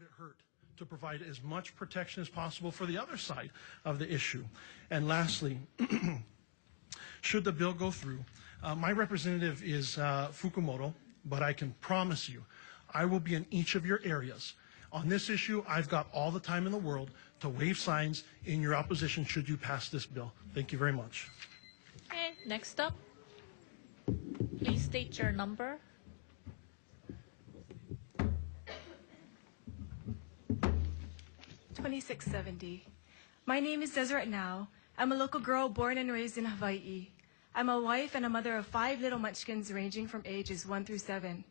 would it hurt to provide as much protection as possible for the other side of the issue? And lastly, should the bill go through, my representative is Fukumoto, but I can promise you I will be in each of your areas. On this issue, I've got all the time in the world to wave signs in your opposition should you pass this bill. Thank you very much. Okay, next up, please state your number. $26.70. My name is Deseret Now. I'm a local girl born and raised in Hawaii. I'm a wife and a mother of 5 little munchkins ranging from ages 1 through 7.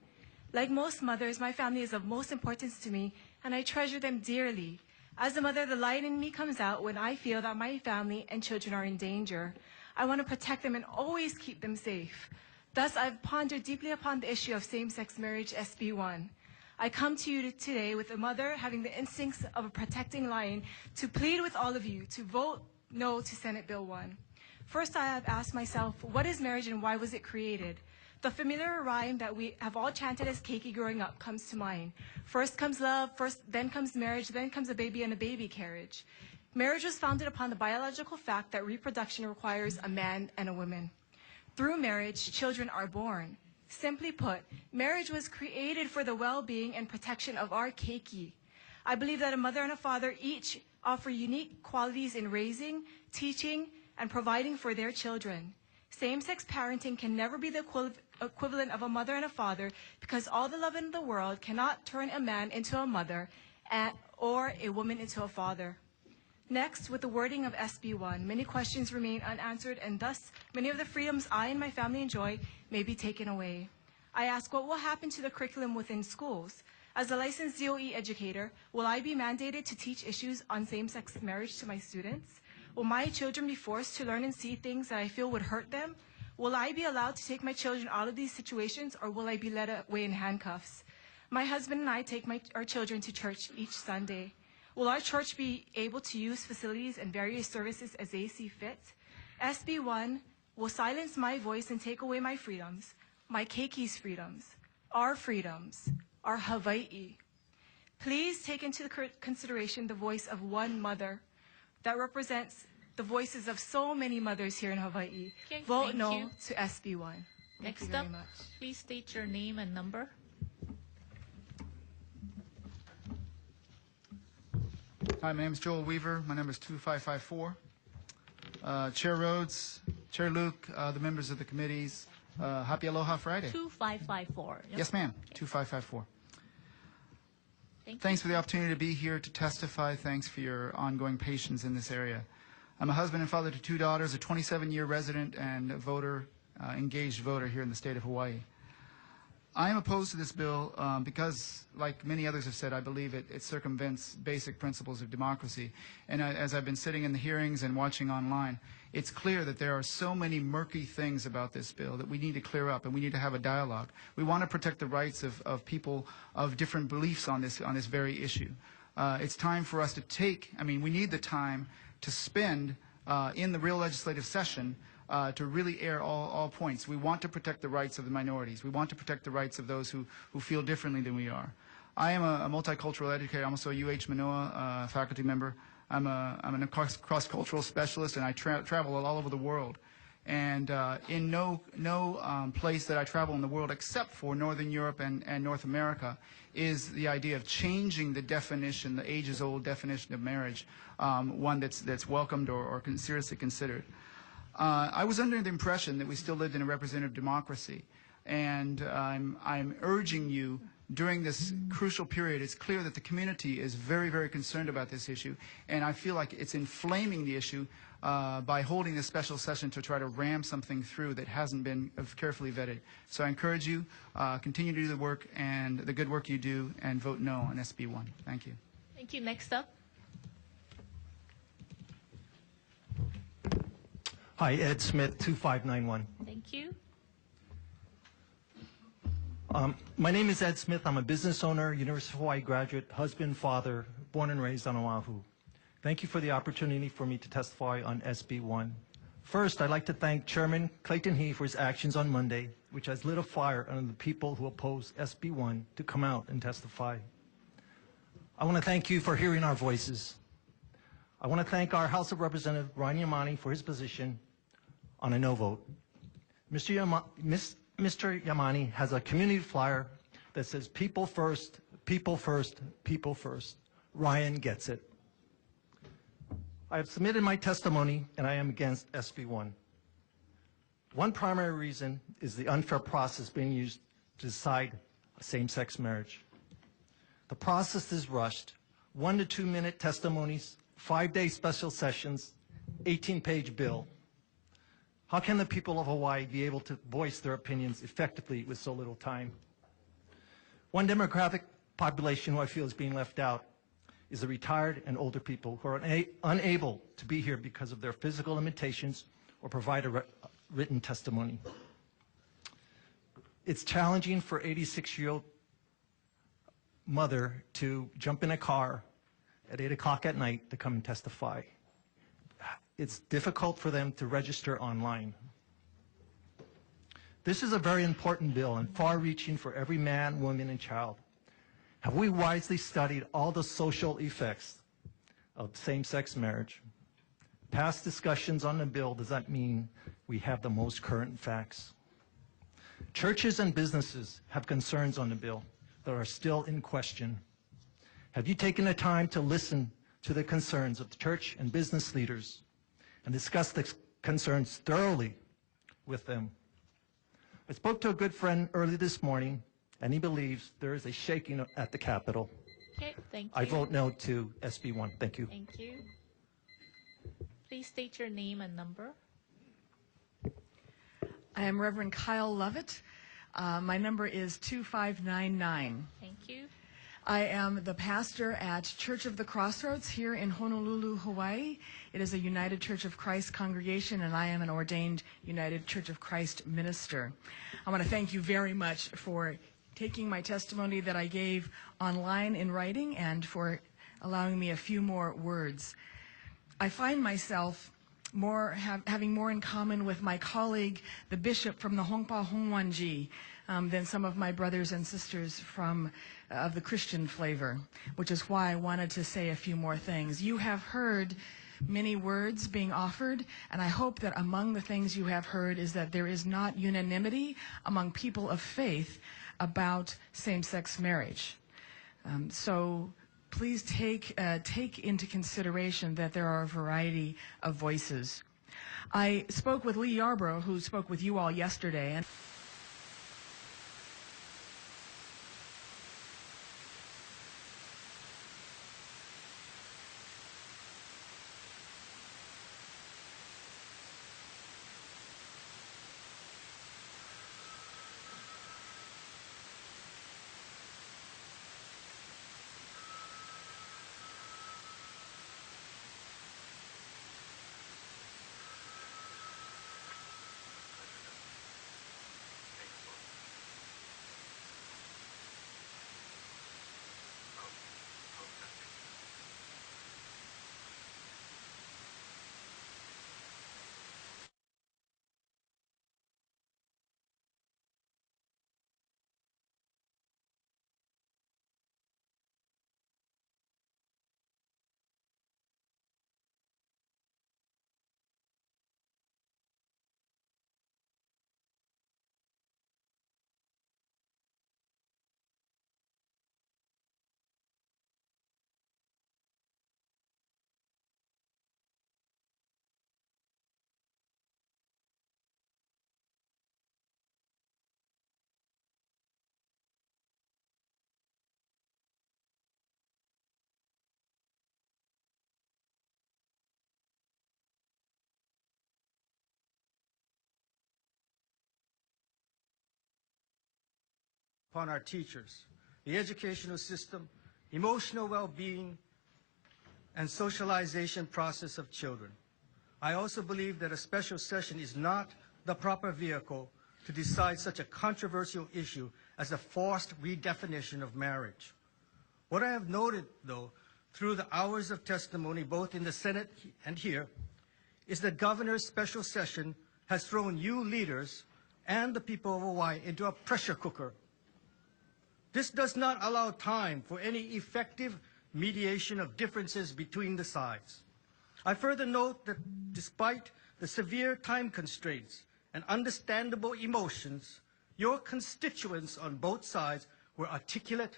Like most mothers, my family is of most importance to me, and I treasure them dearly. As a mother, the lion in me comes out when I feel that my family and children are in danger. I want to protect them and always keep them safe. Thus, I've pondered deeply upon the issue of same-sex marriage, SB1. I come to you today with a mother having the instincts of a protecting lion to plead with all of you to vote no to Senate Bill 1. First, I have asked myself, what is marriage and why was it created? The familiar rhyme that we have all chanted as keiki growing up comes to mind. First comes love, then comes marriage, then comes a baby and a baby carriage. Marriage was founded upon the biological fact that reproduction requires a man and a woman. Through marriage, children are born. Simply put, marriage was created for the well-being and protection of our keiki. I believe that a mother and a father each offer unique qualities in raising, teaching, and providing for their children. Same-sex parenting can never be the equivalent of a mother and a father because all the love in the world cannot turn a man into a mother or a woman into a father. Next, with the wording of SB1, many questions remain unanswered and thus many of the freedoms I and my family enjoy may be taken away. I ask what will happen to the curriculum within schools? As a licensed DOE educator, will I be mandated to teach issues on same-sex marriage to my students? Will my children be forced to learn and see things that I feel would hurt them? Will I be allowed to take my children out of these situations or will I be led away in handcuffs? My husband and I take our children to church each Sunday. Will our church be able to use facilities and various services as they see fit? SB1 will silence my voice and take away my freedoms, my keiki's freedoms, our Hawaii. Please take into consideration the voice of one mother that represents the voices of so many mothers here in Hawaii. Okay, Vote no to SB1. Next up, please state your name and number. Hi, my name is Joel Weaver. My number is 2554. Chair Rhodes, Chair Luke, the members of the committees, happy Aloha Friday. 2554. Yep. Yes, ma'am. Okay. 2554. Thanks for the opportunity to be here to testify. Thanks for your ongoing patience in this area. I'm a husband and father to 2 daughters, a 27-year resident and a voter, engaged voter here in the state of Hawaii. I am opposed to this bill because, like many others have said, I believe it circumvents basic principles of democracy. And as I've been sitting in the hearings and watching online, it's clear that there are so many murky things about this bill that we need to clear up and we need to have a dialogue. We want to protect the rights of people of different beliefs on this very issue. It's time for us to we need the time to spend in the real legislative session to really air all points. We want to protect the rights of the minorities. We want to protect the rights of those who feel differently than we are. I am a multicultural educator. I'm also a UH Manoa faculty member. I'm a cross-cultural specialist, and I travel all over the world. And in no place that I travel in the world except for Northern Europe and North America is the idea of changing the definition, the ages-old definition of marriage, one that's welcomed or seriously considered. I was under the impression that we still lived in a representative democracy, and I'm urging you during this crucial period. It's clear that the community is very, very concerned about this issue, and I feel like it's inflaming the issue by holding this special session to try to ram something through that hasn't been carefully vetted. So I encourage you, continue to do the work and the good work you do, and vote no on SB1. Thank you. Thank you. Next up. Hi, Ed Smith, 2591. Thank you. My name is Ed Smith. I'm a business owner, University of Hawaii graduate, husband, father, born and raised on Oahu. Thank you for the opportunity for me to testify on SB1. First, I'd like to thank Chairman Clayton He for his actions on Monday, which has lit a fire under the people who oppose SB1 to come out and testify. I want to thank you for hearing our voices. I want to thank our House of Representative Ryan Yamani for his position on a no vote. Mr. Yamani has a community flyer that says people first, people first, people first. Ryan gets it. I have submitted my testimony and I am against SB1. One primary reason is the unfair process being used to decide a same-sex marriage. The process is rushed. 1 to 2 minute testimonies, 5-day special sessions, 18-page bill. How can the people of Hawaii be able to voice their opinions effectively with so little time? One demographic population who I feel is being left out is the retired and older people who are unable to be here because of their physical limitations or provide a written testimony. It's challenging for 86-year-old mother to jump in a car at 8 o'clock at night to come and testify. It's difficult for them to register online. This is a very important bill and far-reaching for every man, woman, and child. Have we wisely studied all the social effects of same-sex marriage? Past discussions on the bill does not mean we have the most current facts. Churches and businesses have concerns on the bill that are still in question. Have you taken the time to listen to the concerns of the church and business leaders and discuss the concerns thoroughly with them? I spoke to a good friend early this morning, and he believes there is a shaking at the Capitol. Okay, thank you. I vote no to SB1. Thank you. Thank you. Please state your name and number. I am Reverend Kyle Lovett. My number is 2599. Thank you. I am the pastor at Church of the Crossroads here in Honolulu, Hawaii. It is a United Church of Christ congregation, and I am an ordained United Church of Christ minister. I want to thank you very much for taking my testimony that I gave online in writing and for allowing me a few more words. I find myself having more in common with my colleague, the bishop from the Hongpa Hongwanji, than some of my brothers and sisters from of the Christian flavor, which is why I wanted to say a few more things. You have heard many words being offered, and I hope that among the things you have heard is that there is not unanimity among people of faith about same-sex marriage. So please take into consideration that there are a variety of voices. I spoke with Lee Yarbrough, who spoke with you all yesterday, and upon our teachers, the educational system, emotional well-being, and socialization process of children. I also believe that a special session is not the proper vehicle to decide such a controversial issue as a forced redefinition of marriage. What I have noted, though, through the hours of testimony, both in the Senate and here, is the governor's special session has thrown you leaders and the people of Hawaii into a pressure cooker. This does not allow time for any effective mediation of differences between the sides. I further note that despite the severe time constraints and understandable emotions, your constituents on both sides were articulate,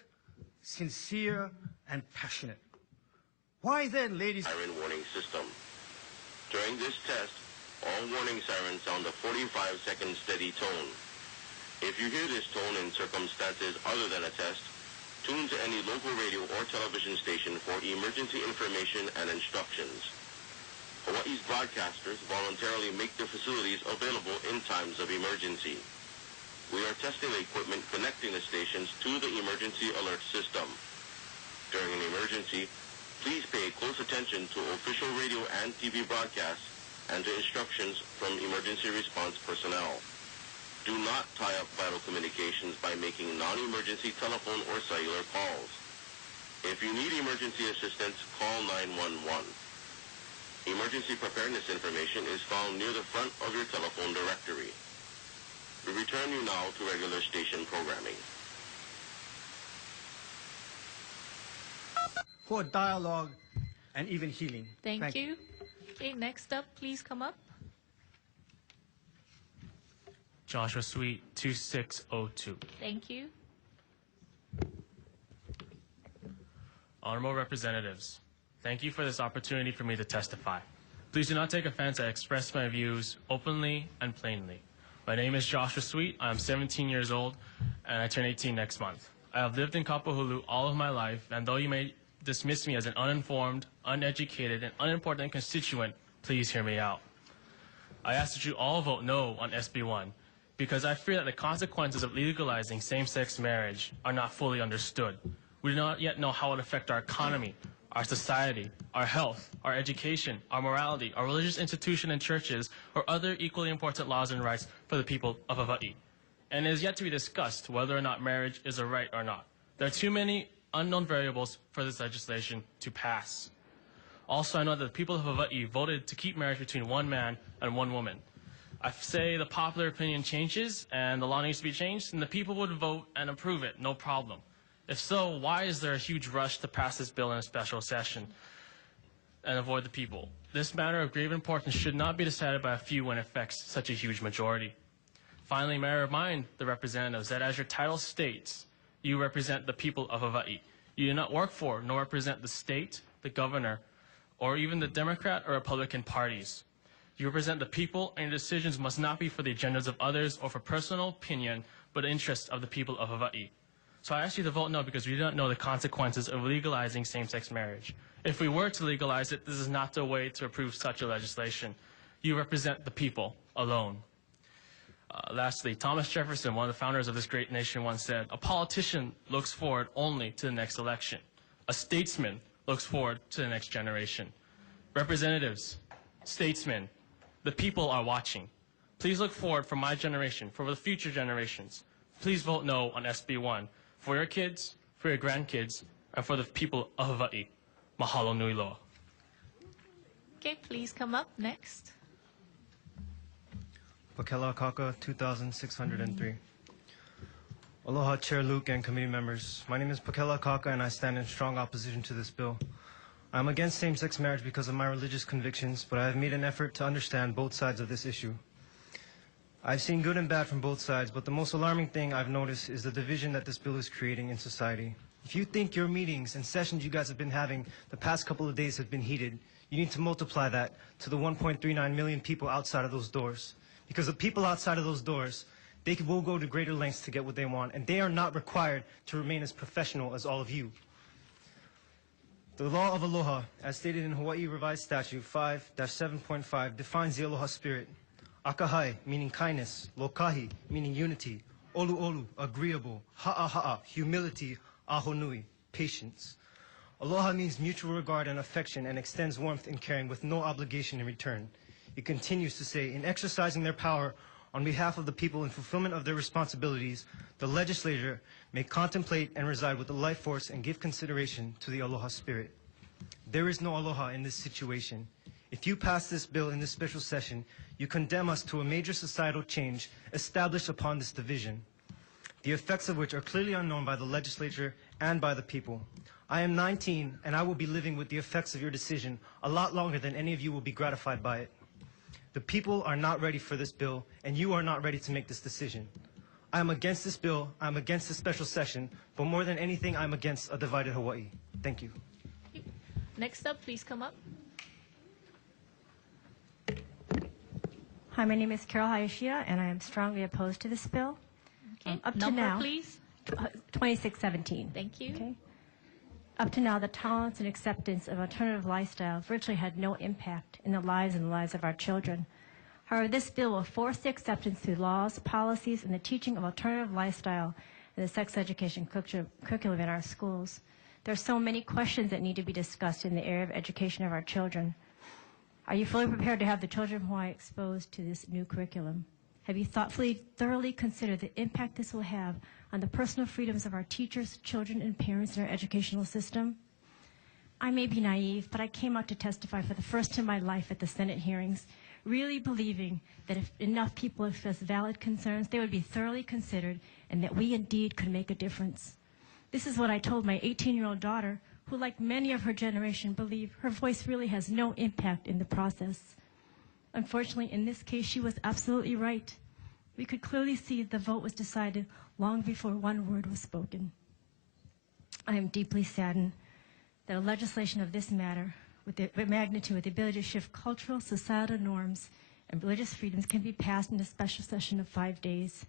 sincere, and passionate. Why then, ladies? Siren warning system. During this test, all warning sirens sound a 45-second steady tone. If you hear this tone in circumstances other than a test, tune to any local radio or television station for emergency information and instructions. Hawaii's broadcasters voluntarily make their facilities available in times of emergency. We are testing the equipment connecting the stations to the emergency alert system. During an emergency, please pay close attention to official radio and TV broadcasts and to instructions from emergency response personnel. Do not tie up vital communications by making non-emergency telephone or cellular calls. If you need emergency assistance, call 911. Emergency preparedness information is found near the front of your telephone directory. We return you now to regular station programming. For dialogue and even healing. Thank you. Okay, next up, please come up. Joshua Sweet, 2602. Thank you. Honorable Representatives, thank you for this opportunity for me to testify. Please do not take offense. I express my views openly and plainly. My name is Joshua Sweet. I am 17 years old, and I turn 18 next month. I have lived in Kapahulu all of my life, and though you may dismiss me as an uninformed, uneducated, and unimportant constituent, please hear me out. I ask that you all vote no on SB1 because I fear that the consequences of legalizing same-sex marriage are not fully understood. We do not yet know how it will affect our economy, our society, our health, our education, our morality, our religious institution and churches, or other equally important laws and rights for the people of Hawaii. And it is yet to be discussed whether or not marriage is a right or not. There are too many unknown variables for this legislation to pass. Also, I know that the people of Hawaii voted to keep marriage between one man and one woman. I say the popular opinion changes and the law needs to be changed, and the people would vote and approve it, no problem. If so, why is there a huge rush to pass this bill in a special session and avoid the people? This matter of grave importance should not be decided by a few when it affects such a huge majority. Finally, may I remind the representatives that as your title states, you represent the people of Hawaii. You do not work for nor represent the state, the governor, or even the Democrat or Republican parties. You represent the people, and your decisions must not be for the agendas of others or for personal opinion, but the interests of the people of Hawaii. So I ask you to vote no because we do not know the consequences of legalizing same-sex marriage. If we were to legalize it, this is not the way to approve such a legislation. You represent the people alone. Lastly, Thomas Jefferson, one of the founders of this great nation, once said, "A politician looks forward only to the next election. A statesman looks forward to the next generation." Representatives, statesmen, the people are watching. Please look forward for my generation, for the future generations. Please vote no on SB1 for your kids, for your grandkids, and for the people of Hawaii. Mahalo nui loa. Okay, please come up next. Pakela Kaka, 2603. Aloha, Chair Luke and committee members. My name is Pakela Kaka, and I stand in strong opposition to this bill. I am against same-sex marriage because of my religious convictions, but I have made an effort to understand both sides of this issue. I've seen good and bad from both sides, but the most alarming thing I've noticed is the division that this bill is creating in society. If you think your meetings and sessions you guys have been having the past couple of days have been heated, you need to multiply that to the 1.39 million people outside of those doors. Because the people outside of those doors, they will go to greater lengths to get what they want, and they are not required to remain as professional as all of you. The law of aloha, as stated in Hawaii Revised Statute 5-7.5, defines the aloha spirit. Akahai, meaning kindness. Lokahi, meaning unity. Olu olu, agreeable. Ha'a ha'a, humility. Ahonui, patience. Aloha means mutual regard and affection and extends warmth and caring with no obligation in return. It continues to say, in exercising their power on behalf of the people in fulfillment of their responsibilities, the legislature may contemplate and reside with the life force and give consideration to the aloha spirit. There is no aloha in this situation. If you pass this bill in this special session, you condemn us to a major societal change established upon this division, the effects of which are clearly unknown by the legislature and by the people. I am 19, and I will be living with the effects of your decision a lot longer than any of you will be gratified by it. The people are not ready for this bill, and you are not ready to make this decision. I am against this bill, I am against this special session, but more than anything, I'm against a divided Hawaii. Thank you. Next up, please come up. Hi, my name is Carol Hayashida, and I am strongly opposed to this bill. Okay. Up to Number, now, please. 2617. Thank you. Okay. Up to now, the tolerance and acceptance of alternative lifestyles virtually had no impact in the lives of our children. However, this bill will force the acceptance through laws, policies, and the teaching of alternative lifestyle and the sex education curriculum in our schools. There are so many questions that need to be discussed in the area of education of our children. Are you fully prepared to have the children of Hawaii exposed to this new curriculum? Have you thoroughly considered the impact this will have on the personal freedoms of our teachers, children, and parents in our educational system? I may be naive, but I came out to testify for the first time in my life at the Senate hearings, really believing that if enough people expressed valid concerns, they would be thoroughly considered and that we indeed could make a difference. This is what I told my 18-year-old daughter, who, like many of her generation, believe her voice really has no impact in the process. Unfortunately, in this case, she was absolutely right. We could clearly see the vote was decided long before one word was spoken. I am deeply saddened that a legislation of this matter, with the magnitude, with the ability to shift cultural, societal norms, and religious freedoms can be passed in a special session of 5 days,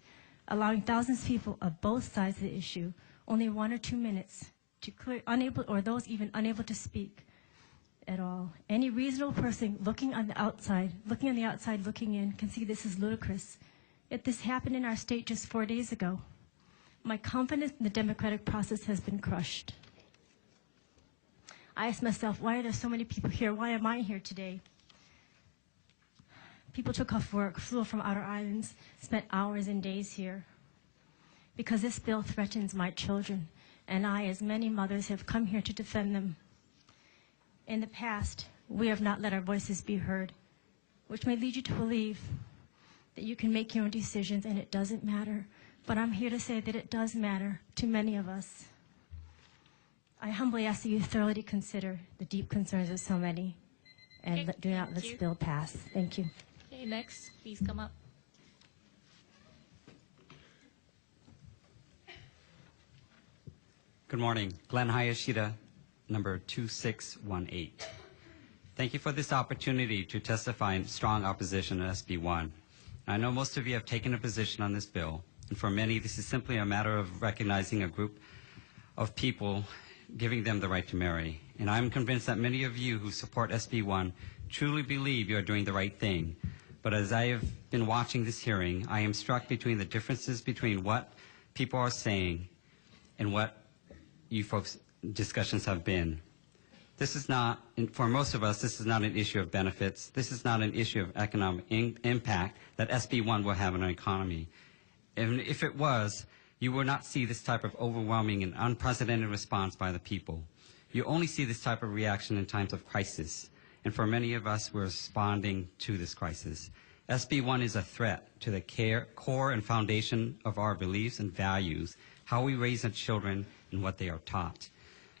allowing thousands of people of both sides of the issue only 1 or 2 minutes to clear, or those even unable to speak at all. Any reasonable person looking on the outside, looking in, can see this is ludicrous. Yet this happened in our state just 4 days ago. My confidence in the democratic process has been crushed. I asked myself, why are there so many people here? Why am I here today? People took off work, flew from outer islands, spent hours and days here. Because this bill threatens my children, and I, as many mothers, have come here to defend them. In the past, we have not let our voices be heard, which may lead you to believe that you can make your own decisions and it doesn't matter. But I'm here to say that it does matter to many of us. I humbly ask that you thoroughly consider the deep concerns of so many and do not let this bill pass. Thank you. Okay, next, please come up. Good morning. Glenn Hayashida, number 2618. Thank you for this opportunity to testify in strong opposition to SB1. I know most of you have taken a position on this bill, and for many this is simply a matter of recognizing a group of people, giving them the right to marry. And I'm convinced that many of you who support SB1 truly believe you are doing the right thing. But as I have been watching this hearing, I am struck between the differences between what people are saying and what you folks' discussions have been. This is not, for most of us, this is not an issue of benefits. This is not an issue of economic impact that SB1 will have on our economy. And if it was, you will not see this type of overwhelming and unprecedented response by the people. You only see this type of reaction in times of crisis. And for many of us, we're responding to this crisis. SB1 is a threat to the core and foundation of our beliefs and values, how we raise our children and what they are taught.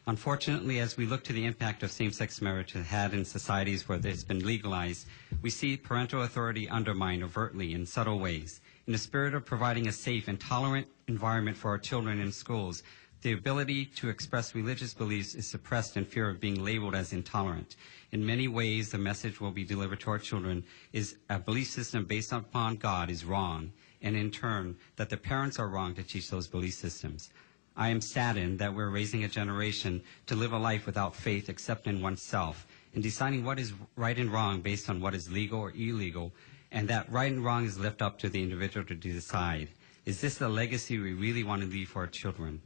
Unfortunately, as we look to the impact of same-sex marriage had in societies where it's been legalized, we see parental authority undermined overtly in subtle ways. In the spirit of providing a safe and tolerant environment for our children in schools, the ability to express religious beliefs is suppressed in fear of being labeled as intolerant. In many ways, the message will be delivered to our children is a belief system based upon God is wrong, and in turn, that the parents are wrong to teach those belief systems. I am saddened that we're raising a generation to live a life without faith except in oneself, and deciding what is right and wrong based on what is legal or illegal, and that right and wrong is left up to the individual to decide. Is this the legacy we really want to leave for our children?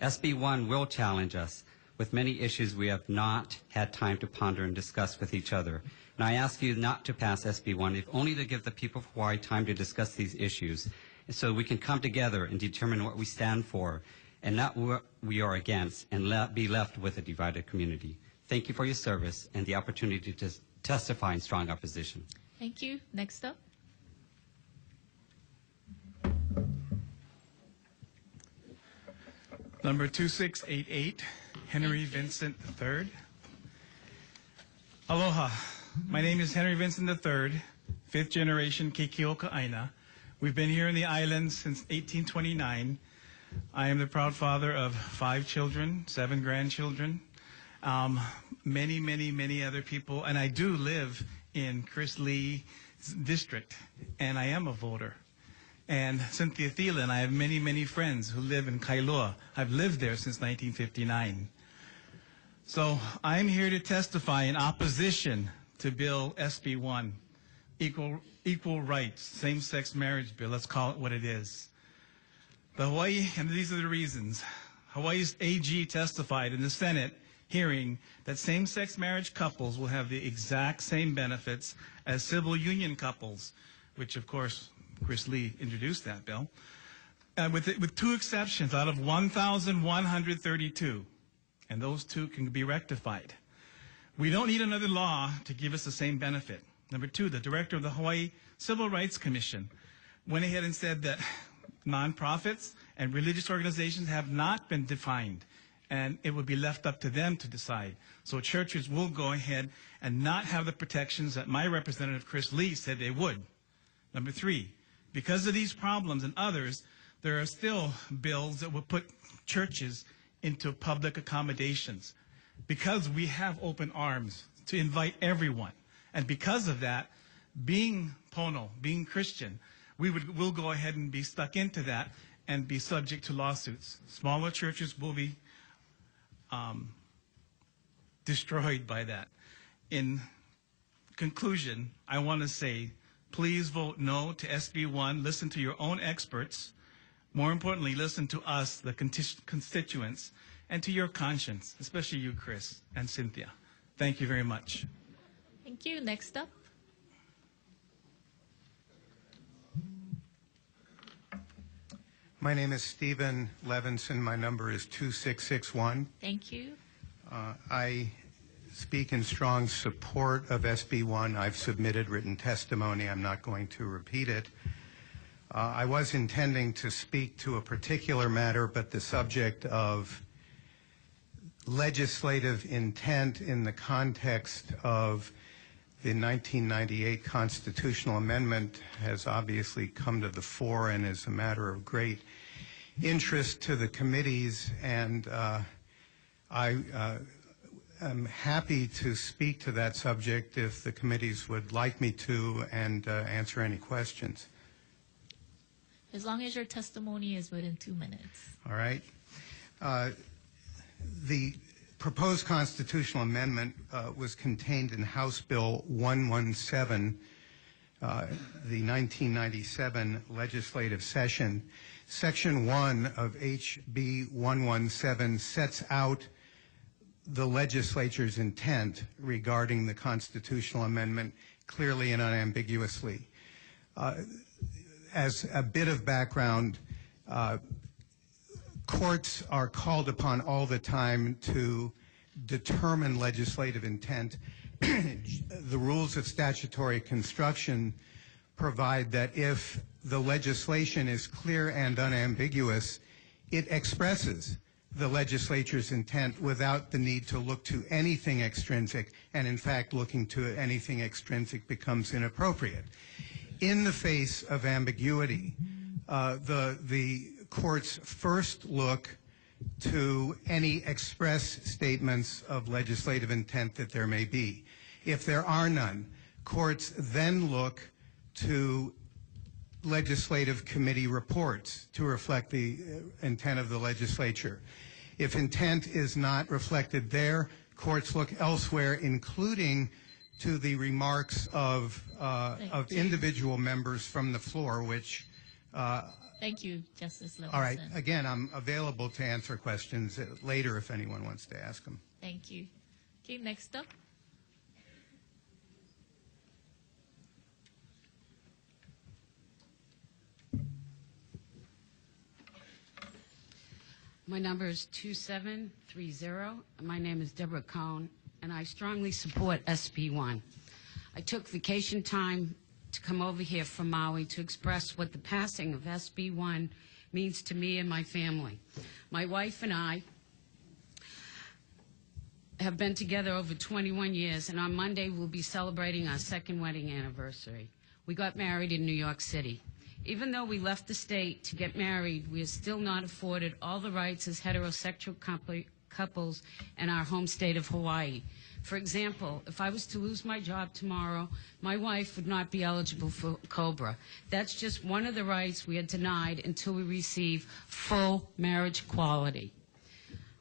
SB1 will challenge us with many issues we have not had time to ponder and discuss with each other. And I ask you not to pass SB1, if only to give the people of Hawaii time to discuss these issues, so we can come together and determine what we stand for, and not what we are against, and be left with a divided community. Thank you for your service and the opportunity to testify in strong opposition. Thank you. Next up. Number 2688, Henry Vincent III. Aloha. My name is Henry Vincent III, fifth generation Keikioka Aina. We've been here in the islands since 1829. I am the proud father of 5 children, 7 grandchildren, many other people, and I do live in Chris Lee's district, and I am a voter. And Cynthia Thielen, I have many friends who live in Kailua. I've lived there since 1959. So I'm here to testify in opposition to Bill SB1, equal rights, same-sex marriage bill. Let's call it what it is. The Hawaii, and these are the reasons. Hawaii's AG testified in the Senate hearing that same-sex marriage couples will have the exact same benefits as civil union couples, which of course Chris Lee introduced that bill, with 2 exceptions out of 1,132, and those 2 can be rectified. We don't need another law to give us the same benefit. Number 2, the director of the Hawaii Civil Rights Commission went ahead and said that nonprofits and religious organizations have not been defined, and it would be left up to them to decide. So churches will go ahead and not have the protections that my representative Chris Lee said they would. Number 3, because of these problems and others, there are still bills that will put churches into public accommodations, because we have open arms to invite everyone. And because of that, being Pono, being Christian, we'll go ahead and be stuck into that and be subject to lawsuits. Smaller churches will be destroyed by that. In conclusion, I want to say, please vote no to SB1. Listen to your own experts. More importantly, listen to us, the constituents, and to your conscience, especially you, Chris and Cynthia. Thank you very much. Thank you. Next up. My name is Stephen Levinson. My number is 2661. Thank you. I speak in strong support of SB1. I've submitted written testimony. I'm not going to repeat it. I was intending to speak to a particular matter, but the subject of legislative intent in the context of the 1998 constitutional amendment has obviously come to the fore and is a matter of great interest to the committees, and I am happy to speak to that subject if the committees would like me to, and answer any questions. As long as your testimony is within 2 minutes. All right. The proposed constitutional amendment was contained in House Bill 117, the 1997 legislative session. Section 1 of HB 117 sets out the legislature's intent regarding the constitutional amendment clearly and unambiguously. As a bit of background, courts are called upon all the time to determine legislative intent. The rules of statutory construction provide that if the legislation is clear and unambiguous, it expresses the legislature's intent without the need to look to anything extrinsic, and in fact looking to anything extrinsic becomes inappropriate. In the face of ambiguity, the courts first look to any express statements of legislative intent that there may be. If there are none, courts then look to legislative committee reports to reflect the intent of the legislature. If intent is not reflected there, courts look elsewhere, including to the remarks of individual members from the floor, which Thank you, Justice Levinson. all right. Again, I'm available to answer questions later if anyone wants to ask them. Thank you. Okay, next up. My number is 2730. My name is Deborah Cohn, and I strongly support SB1. I took vacation time to come over here from Maui to express what the passing of SB1 means to me and my family. My wife and I have been together over 21 years, and on Monday we'll be celebrating our second wedding anniversary. We got married in New York City. Even though we left the state to get married, we are still not afforded all the rights as heterosexual couples in our home state of Hawaii. For example, if I was to lose my job tomorrow, my wife would not be eligible for COBRA. That's just one of the rights we are denied until we receive full marriage equality.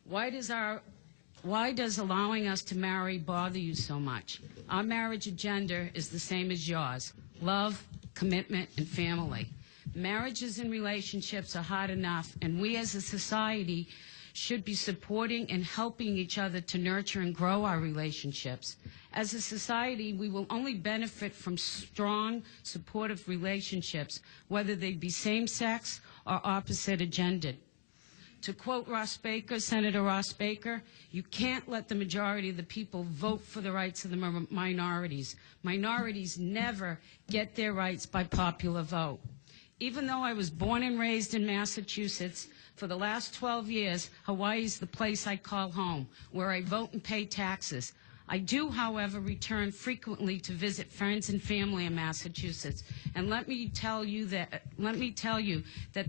Why does allowing us to marry bother you so much? Our marriage agenda is the same as yours: love, commitment, and family. Marriages and relationships are hard enough, and we as a society should be supporting and helping each other to nurture and grow our relationships. As a society, we will only benefit from strong, supportive relationships, whether they be same-sex or opposite-agendered. To quote Ross Baker, Senator Ross Baker, you can't let the majority of the people vote for the rights of the minorities. Minorities never get their rights by popular vote. Even though I was born and raised in Massachusetts, for the last 12 years, Hawaii is the place I call home, where I vote and pay taxes. I do, however, return frequently to visit friends and family in Massachusetts. And let me tell you that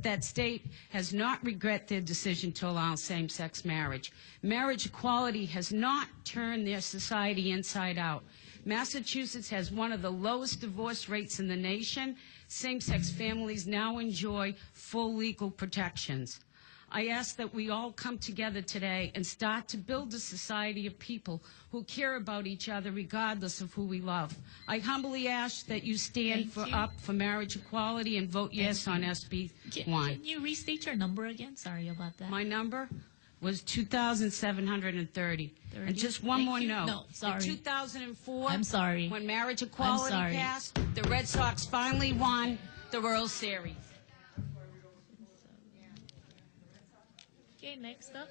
that state has not regret their decision to allow same-sex marriage. Marriage equality has not turned their society inside out. Massachusetts has one of the lowest divorce rates in the nation. Same-sex families now enjoy full legal protections. I ask that we all come together today and start to build a society of people who care about each other regardless of who we love. I humbly ask that you stand up for marriage equality and vote yes on SB1. Can you restate your number again? Sorry about that. My number was 2,730. And just one more note. No, sorry. In 2004, I'm sorry. when marriage equality passed, the Red Sox finally won the World Series. Okay, next up.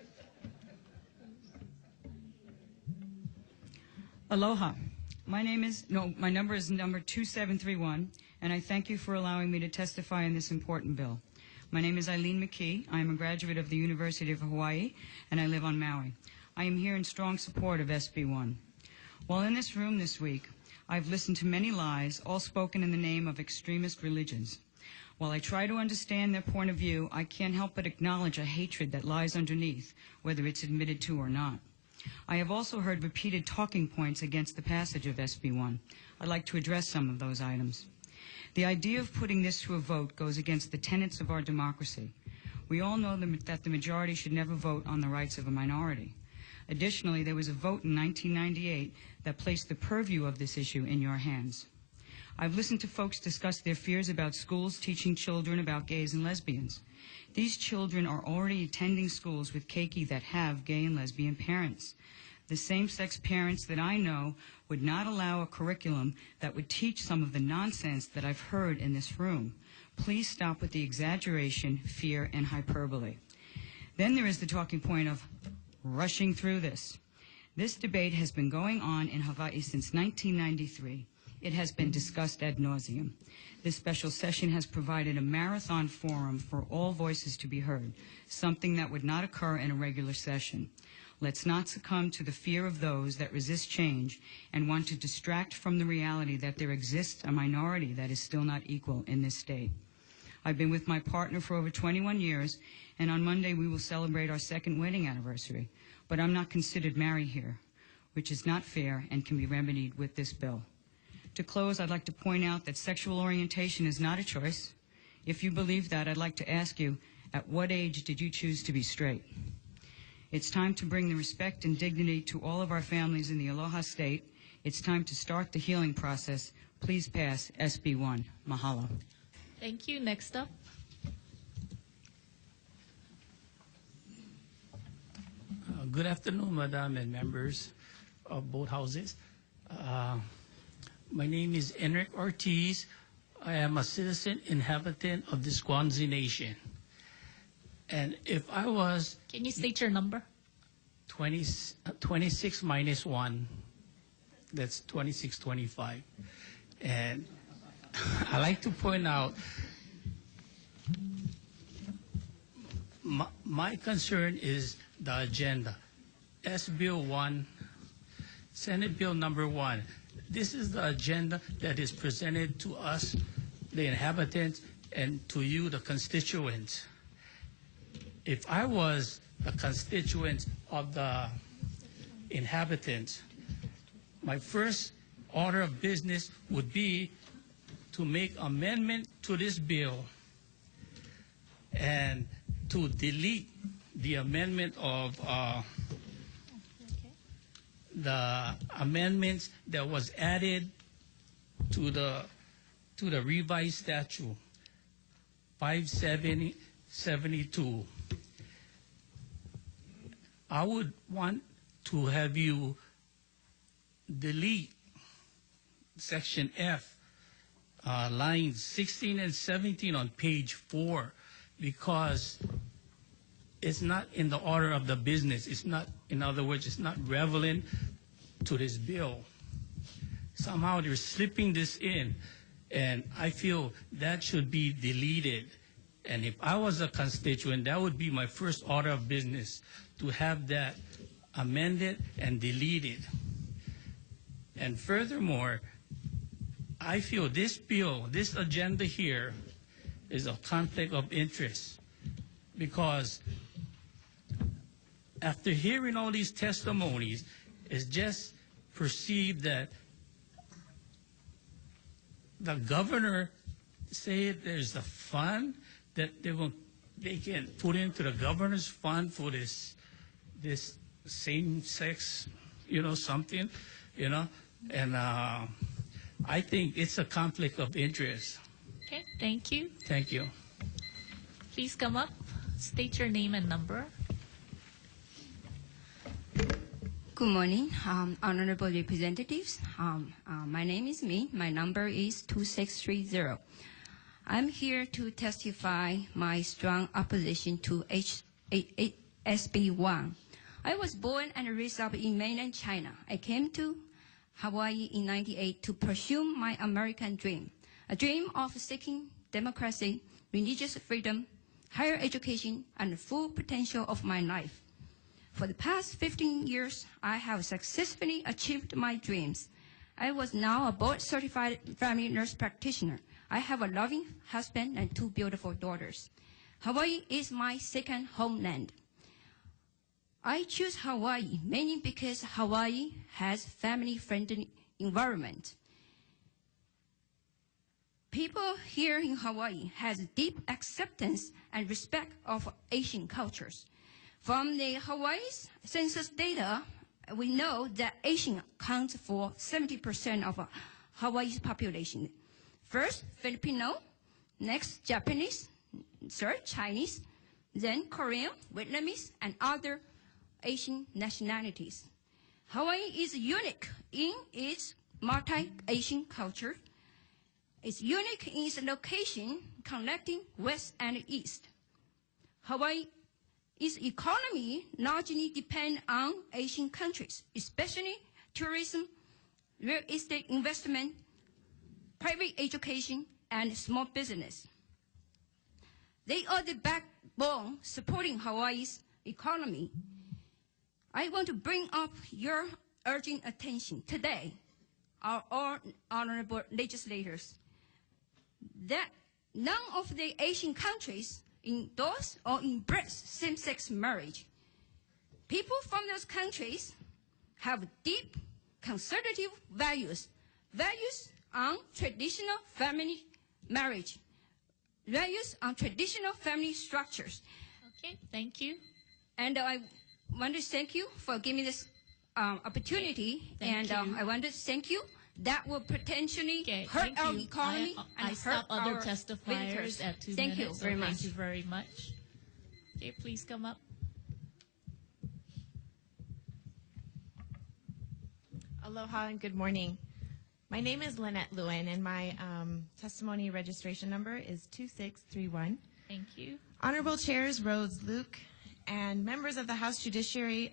Aloha. My number is number 2731, and I thank you for allowing me to testify on this important bill. My name is Eileen McKee. I am a graduate of the University of Hawaii, and I live on Maui. I am here in strong support of SB1. While in this room this week, I've listened to many lies, all spoken in the name of extremist religions. While I try to understand their point of view, I can't help but acknowledge a hatred that lies underneath, whether it's admitted to or not. I have also heard repeated talking points against the passage of SB1. I'd like to address some of those items. The idea of putting this to a vote goes against the tenets of our democracy. We all know that the majority should never vote on the rights of a minority. Additionally, there was a vote in 1998 that placed the purview of this issue in your hands. I've listened to folks discuss their fears about schools teaching children about gays and lesbians. These children are already attending schools with keiki that have gay and lesbian parents. The same-sex parents that I know would not allow a curriculum that would teach some of the nonsense that I've heard in this room. Please stop with the exaggeration, fear, and hyperbole. Then there is the talking point of rushing through this. This debate has been going on in Hawaii since 1993. It has been discussed ad nauseum. This special session has provided a marathon forum for all voices to be heard, something that would not occur in a regular session. Let's not succumb to the fear of those that resist change and want to distract from the reality that there exists a minority that is still not equal in this state. I've been with my partner for over 21 years, and on Monday we will celebrate our second wedding anniversary. But I'm not considered married here, which is not fair and can be remedied with this bill. To close, I'd like to point out that sexual orientation is not a choice. If you believe that, I'd like to ask you, at what age did you choose to be straight? It's time to bring the respect and dignity to all of our families in the Aloha State. It's time to start the healing process. Please pass SB1. Mahalo. Thank you. Next up. Good afternoon, Madam and members of both houses. My name is Enric Ortiz. I am a citizen inhabitant of the Squanzi Nation. And if I was... Can you state your number? 26 minus 1. That's 2625. And I like to point out, my concern is the agenda. SB1 Senate Bill number 1. This is the agenda that is presented to us, the inhabitants, and to you, the constituents. If I was a constituent of the inhabitants, my first order of business would be to make amendment to this bill and to delete the amendment of the amendments that was added to the revised statute 572. I would want to have you delete section F, lines 16 and 17 on page 4, because it's not in the order of the business. It's not, in other words, it's not relevant to this bill. Somehow they're slipping this in, and I feel that should be deleted. And if I was a constituent, that would be my first order of business, to have that amended and deleted. And furthermore, I feel this bill, this agenda here, is a conflict of interest, because after hearing all these testimonies, it's just perceived that the governor said there's a fund that they can put into the governor's fund for this same-sex, something, and I think it's a conflict of interest. Okay, thank you. Thank you. Please come up, state your name and number. Good morning, honorable representatives. My name is Min. My number is 2630. I'm here to testify my strong opposition to SB1. I was born and raised up in mainland China. I came to Hawaii in '98 to pursue my American dream, a dream of seeking democracy, religious freedom, higher education, and the full potential of my life. For the past 15 years, I have successfully achieved my dreams. I was now a board-certified family nurse practitioner. I have a loving husband and 2 beautiful daughters. Hawaii is my second homeland. I choose Hawaii mainly because Hawaii has family-friendly environment. People here in Hawaii has deep acceptance and respect of Asian cultures. From the Hawaii's census data, we know that Asian accounts for 70% of Hawaii's population. First, Filipino, next Japanese, third Chinese, then Korean, Vietnamese, and other Asian nationalities. Hawaii is unique in its multi-Asian culture. It's unique in its location connecting West and East. Hawaii's economy largely depends on Asian countries, especially tourism, real estate investment, private education, and small business. They are the backbone supporting Hawaii's economy. I want to bring up your urgent attention today, our honorable legislators, that none of the Asian countries endorse or embrace same-sex marriage. People from those countries have deep conservative values on traditional family marriage, values on traditional family structures. Okay, thank you. And I want to thank you for giving me this opportunity. Thank you. I want to thank you. That will potentially hurt our economy and I hurt stop other our testifiers visitors. at 2 Thank minutes. you very much. Thank you very much. Okay, please come up. Aloha and good morning. My name is Lynette Lewin, and my testimony registration number is 2631. Thank you. Honorable Chairs Rhodes, Luke, and members of the House Judiciary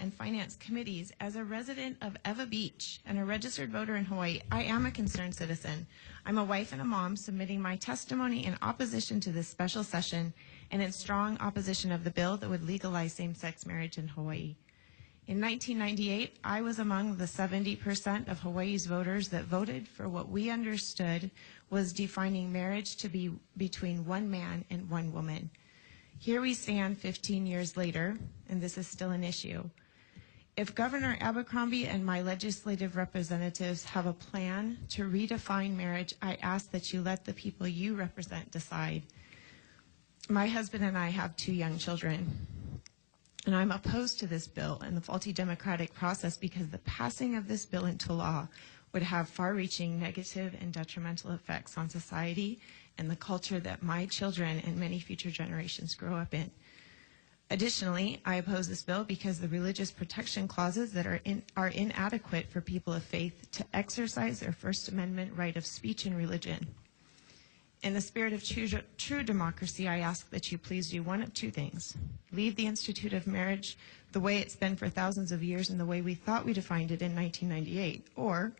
and Finance committees, as a resident of Ewa Beach and a registered voter in Hawaii, I am a concerned citizen. I'm a wife and a mom submitting my testimony in opposition to this special session and in strong opposition of the bill that would legalize same-sex marriage in Hawaii. In 1998, I was among the 70% of Hawaii's voters that voted for what we understood was defining marriage to be between one man and one woman. Here we stand 15 years later, and this is still an issue. If Governor Abercrombie and my legislative representatives have a plan to redefine marriage, I ask that you let the people you represent decide. My husband and I have 2 young children, and I'm opposed to this bill and the faulty democratic process because the passing of this bill into law would have far-reaching negative and detrimental effects on society and the culture that my children and many future generations grow up in. Additionally, I oppose this bill because the religious protection clauses that are inadequate for people of faith to exercise their First Amendment right of speech and religion. In the spirit of true democracy, I ask that you please do one of 2 things. Leave the institute of marriage the way it's been for thousands of years and the way we thought we defined it in 1998, or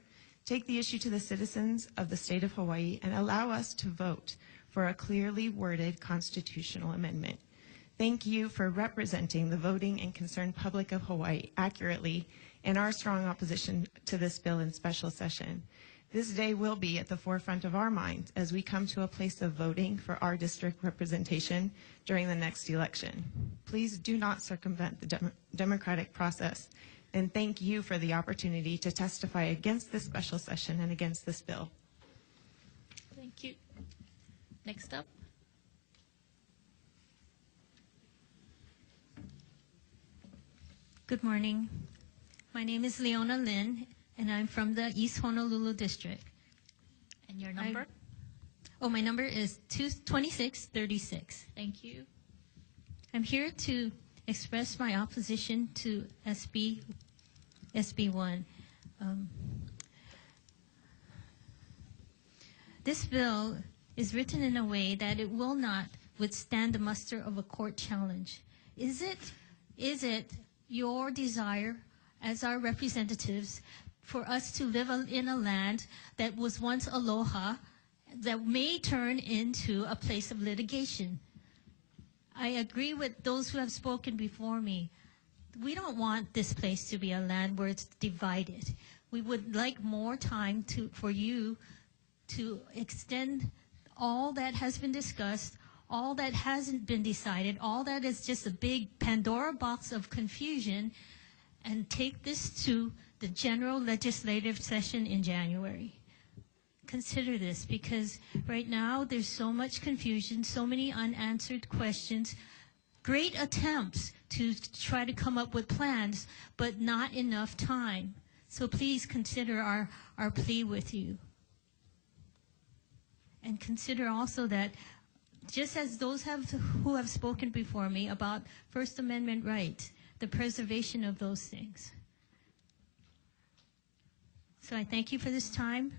take the issue to the citizens of the state of Hawaii and allow us to vote for a clearly worded constitutional amendment. Thank you for representing the voting and concerned public of Hawaii accurately in our strong opposition to this bill in special session. This day will be at the forefront of our minds as we come to a place of voting for our district representation during the next election. Please do not circumvent the democratic process, and thank you for the opportunity to testify against this special session and against this bill. Thank you. Next up. Good morning. My name is Leona Lin, and I'm from the East Honolulu District. And your number? My number is 2636. Thank you. I'm here to express my opposition to SB1. This bill is written in a way that it will not withstand the muster of a court challenge. Is it your desire as our representatives for us to live in a land that was once aloha that may turn into a place of litigation? I agree with those who have spoken before me. We don't want this place to be a land where it's divided. We would like more time for you to extend all that has been discussed, all that hasn't been decided, all that is just a big Pandora box of confusion, and take this to the general legislative session in January. Consider this, because right now there's so much confusion, so many unanswered questions, great attempts to try to come up with plans, but not enough time. So please consider our plea with you. And consider also that just as those who have spoken before me about First Amendment rights, the preservation of those things. So I thank you for this time,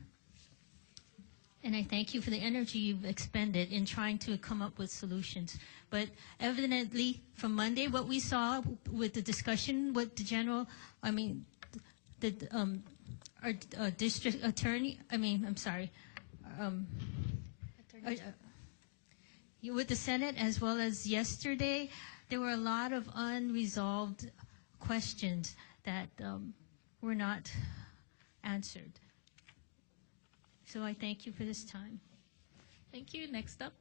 and I thank you for the energy you've expended in trying to come up with solutions. But evidently, from Monday, what we saw with the discussion with the general, our district attorney, with the Senate, as well as yesterday, there were a lot of unresolved questions that were not answered. So I thank you for this time. Thank you. Next up.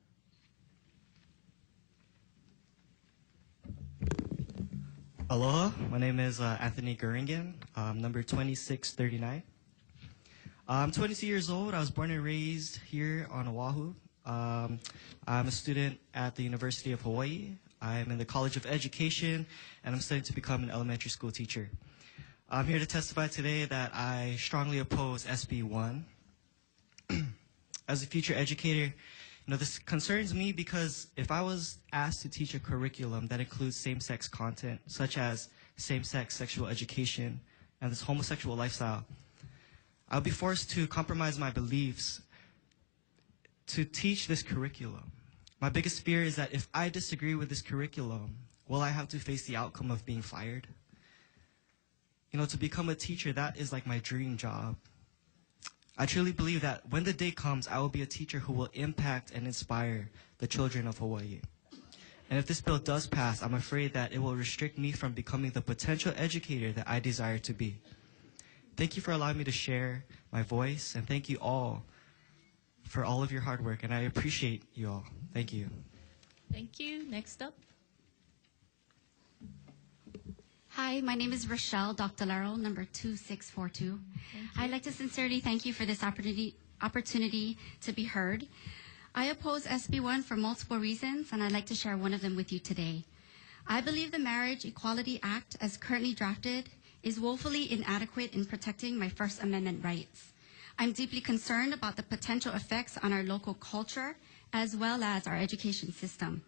Aloha, my name is Anthony Geringen, number 2639. I'm 22 years old. I was born and raised here on Oahu. I'm a student at the University of Hawaii. I'm in the College of Education, and I'm studying to become an elementary school teacher. I'm here to testify today that I strongly oppose SB1. As a future educator, this concerns me because if I was asked to teach a curriculum that includes same-sex content, such as same-sex sexual education and this homosexual lifestyle, I'll be forced to compromise my beliefs to teach this curriculum. My biggest fear is that if I disagree with this curriculum, will I have to face the outcome of being fired? To become a teacher, that is like my dream job. I truly believe that when the day comes, I will be a teacher who will impact and inspire the children of Hawaii. And if this bill does pass, I'm afraid that it will restrict me from becoming the potential educator that I desire to be. Thank you for allowing me to share my voice, and thank you all for all of your hard work, and I appreciate you all. Thank you. Thank you. Next up. Hi, my name is Rochelle Doctolaro, number 2642. I'd like to sincerely thank you for this opportunity to be heard. I oppose SB1 for multiple reasons, and I'd like to share one of them with you today. I believe the Marriage Equality Act, as currently drafted, is woefully inadequate in protecting my First Amendment rights. I'm deeply concerned about the potential effects on our local culture, as well as our education system.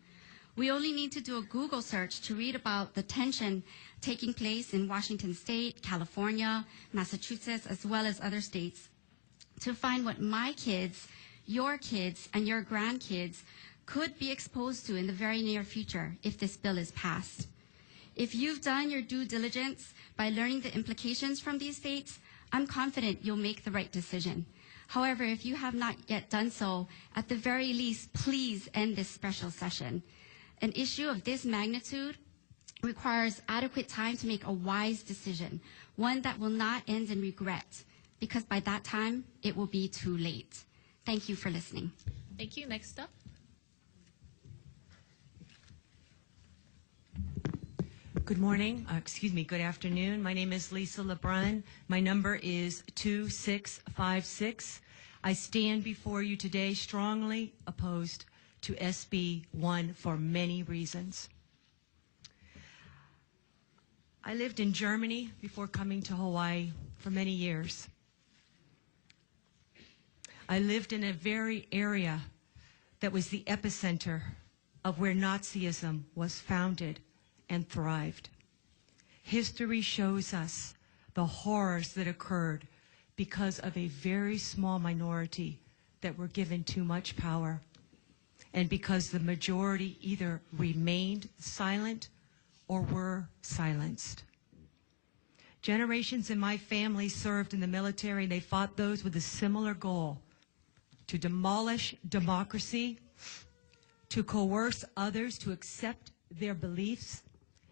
We only need to do a Google search to read about the tension taking place in Washington State, California, Massachusetts, as well as other states, to find what my kids, your kids, and your grandkids could be exposed to in the very near future if this bill is passed. If you've done your due diligence by learning the implications from these states, I'm confident you'll make the right decision. However, if you have not yet done so, at the very least, please end this special session. An issue of this magnitude requires adequate time to make a wise decision, one that will not end in regret, because by that time, it will be too late. Thank you for listening. Thank you. Next up. Good morning, good afternoon. My name is Lisa LeBrun. My number is 2656. I stand before you today strongly opposed to SB1 for many reasons. I lived in Germany before coming to Hawaii for many years. I lived in a very area that was the epicenter of where Nazism was founded and thrived. History shows us the horrors that occurred because of a very small minority that were given too much power, and because the majority either remained silent or were silenced. Generations in my family served in the military, and they fought those with a similar goal: to demolish democracy, to coerce others to accept their beliefs,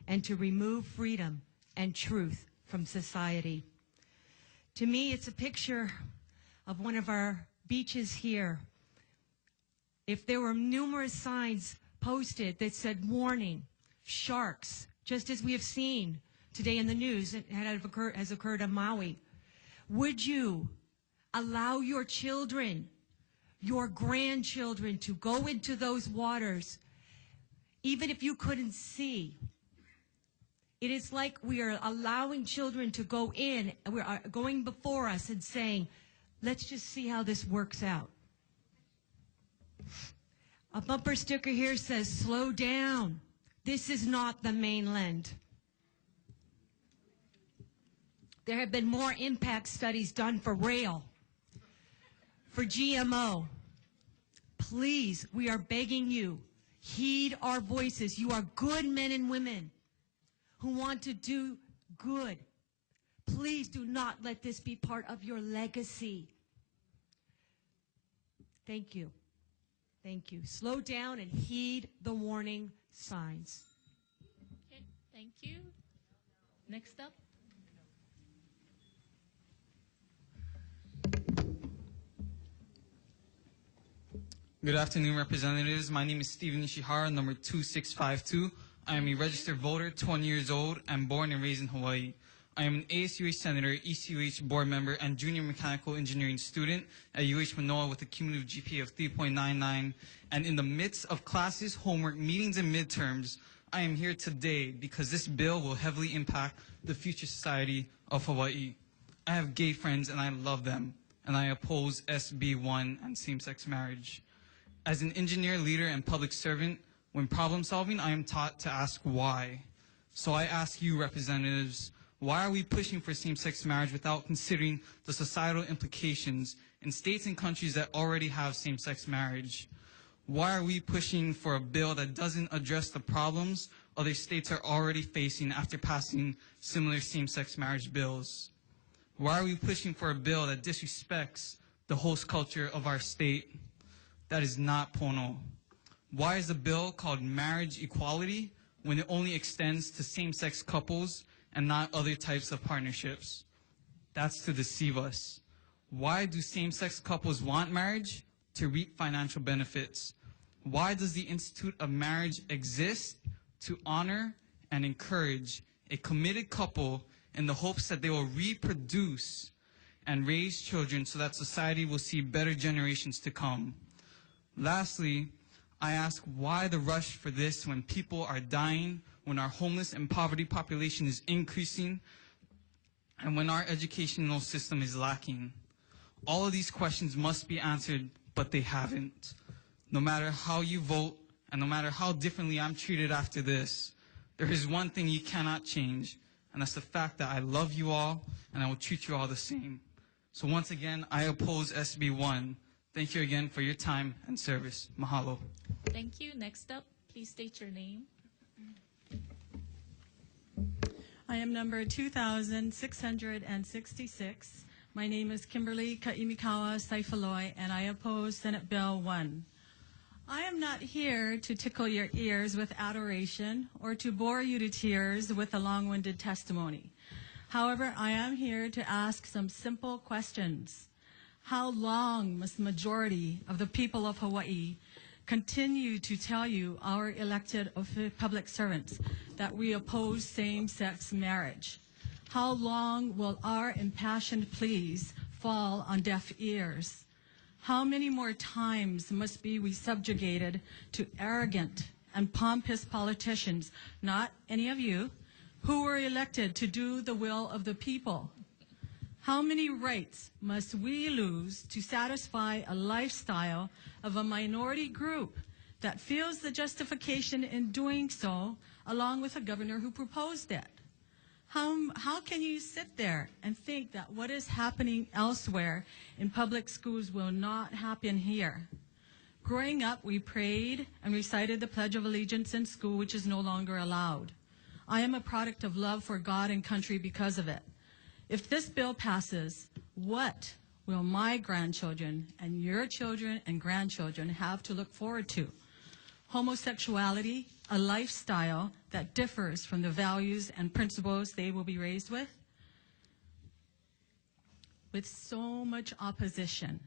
and to remove freedom and truth from society. To me, it's a picture of one of our beaches here. If there were numerous signs posted that said, warning, sharks, just as we have seen today in the news, it has occurred on Maui, would you allow your children, your grandchildren, to go into those waters, even if you couldn't see? It is like we are allowing children to go in, and we are going before us and saying, let's just see how this works out. A bumper sticker here says, slow down. This is not the mainland. There have been more impact studies done for rail, for GMO. Please, we are begging you, heed our voices. You are good men and women who want to do good. Please do not let this be part of your legacy. Thank you. Thank you. Slow down and heed the warning signs. Okay, thank you. Next up. Good afternoon, representatives. My name is Stephen Ishihara, number 2652. I am a registered voter, 20 years old, and born and raised in Hawaii. I am an ASUH senator, ECUH board member, and junior mechanical engineering student at UH Manoa with a cumulative GPA of 3.99. And in the midst of classes, homework, meetings, and midterms, I am here today because this bill will heavily impact the future society of Hawaii. I have gay friends and I love them, and I oppose SB1 and same-sex marriage. As an engineer, leader, and public servant, when problem solving, I am taught to ask why. So I ask you, representatives, why are we pushing for same-sex marriage without considering the societal implications in states and countries that already have same-sex marriage? Why are we pushing for a bill that doesn't address the problems other states are already facing after passing similar same-sex marriage bills? Why are we pushing for a bill that disrespects the host culture of our state? That is not pono. Why is a bill called marriage equality when it only extends to same-sex couples and not other types of partnerships? That's to deceive us. Why do same-sex couples want marriage? To reap financial benefits. Why does the Institute of Marriage exist? To honor and encourage a committed couple in the hopes that they will reproduce and raise children so that society will see better generations to come. Lastly, I ask why the rush for this when people are dying, when our homeless and poverty population is increasing, and when our educational system is lacking. All of these questions must be answered, but they haven't. No matter how you vote, and no matter how differently I'm treated after this, there is one thing you cannot change, and that's the fact that I love you all, and I will treat you all the same. So once again, I oppose SB1. Thank you again for your time and service. Mahalo. Thank you. Next up, please state your name. I am number 2666. My name is Kimberly Kaimikawa Saifaloy, and I oppose Senate Bill 1. I am not here to tickle your ears with adoration or to bore you to tears with a long-winded testimony. However, I am here to ask some simple questions. How long must the majority of the people of Hawaii continue to tell you, our elected public servants, that we oppose same-sex marriage? How long will our impassioned pleas fall on deaf ears? How many more times must we subjugated to arrogant and pompous politicians, not any of you, who were elected to do the will of the people? How many rights must we lose to satisfy a lifestyle of a minority group that feels the justification in doing so, along with a governor who proposed it? How can you sit there and think that what is happening elsewhere in public schools will not happen here? Growing up, we prayed and recited the Pledge of Allegiance in school, which is no longer allowed. I am a product of love for God and country because of it. If this bill passes, what will my grandchildren and your children and grandchildren have to look forward to? Homosexuality, a lifestyle that differs from the values and principles they will be raised with? With so much opposition,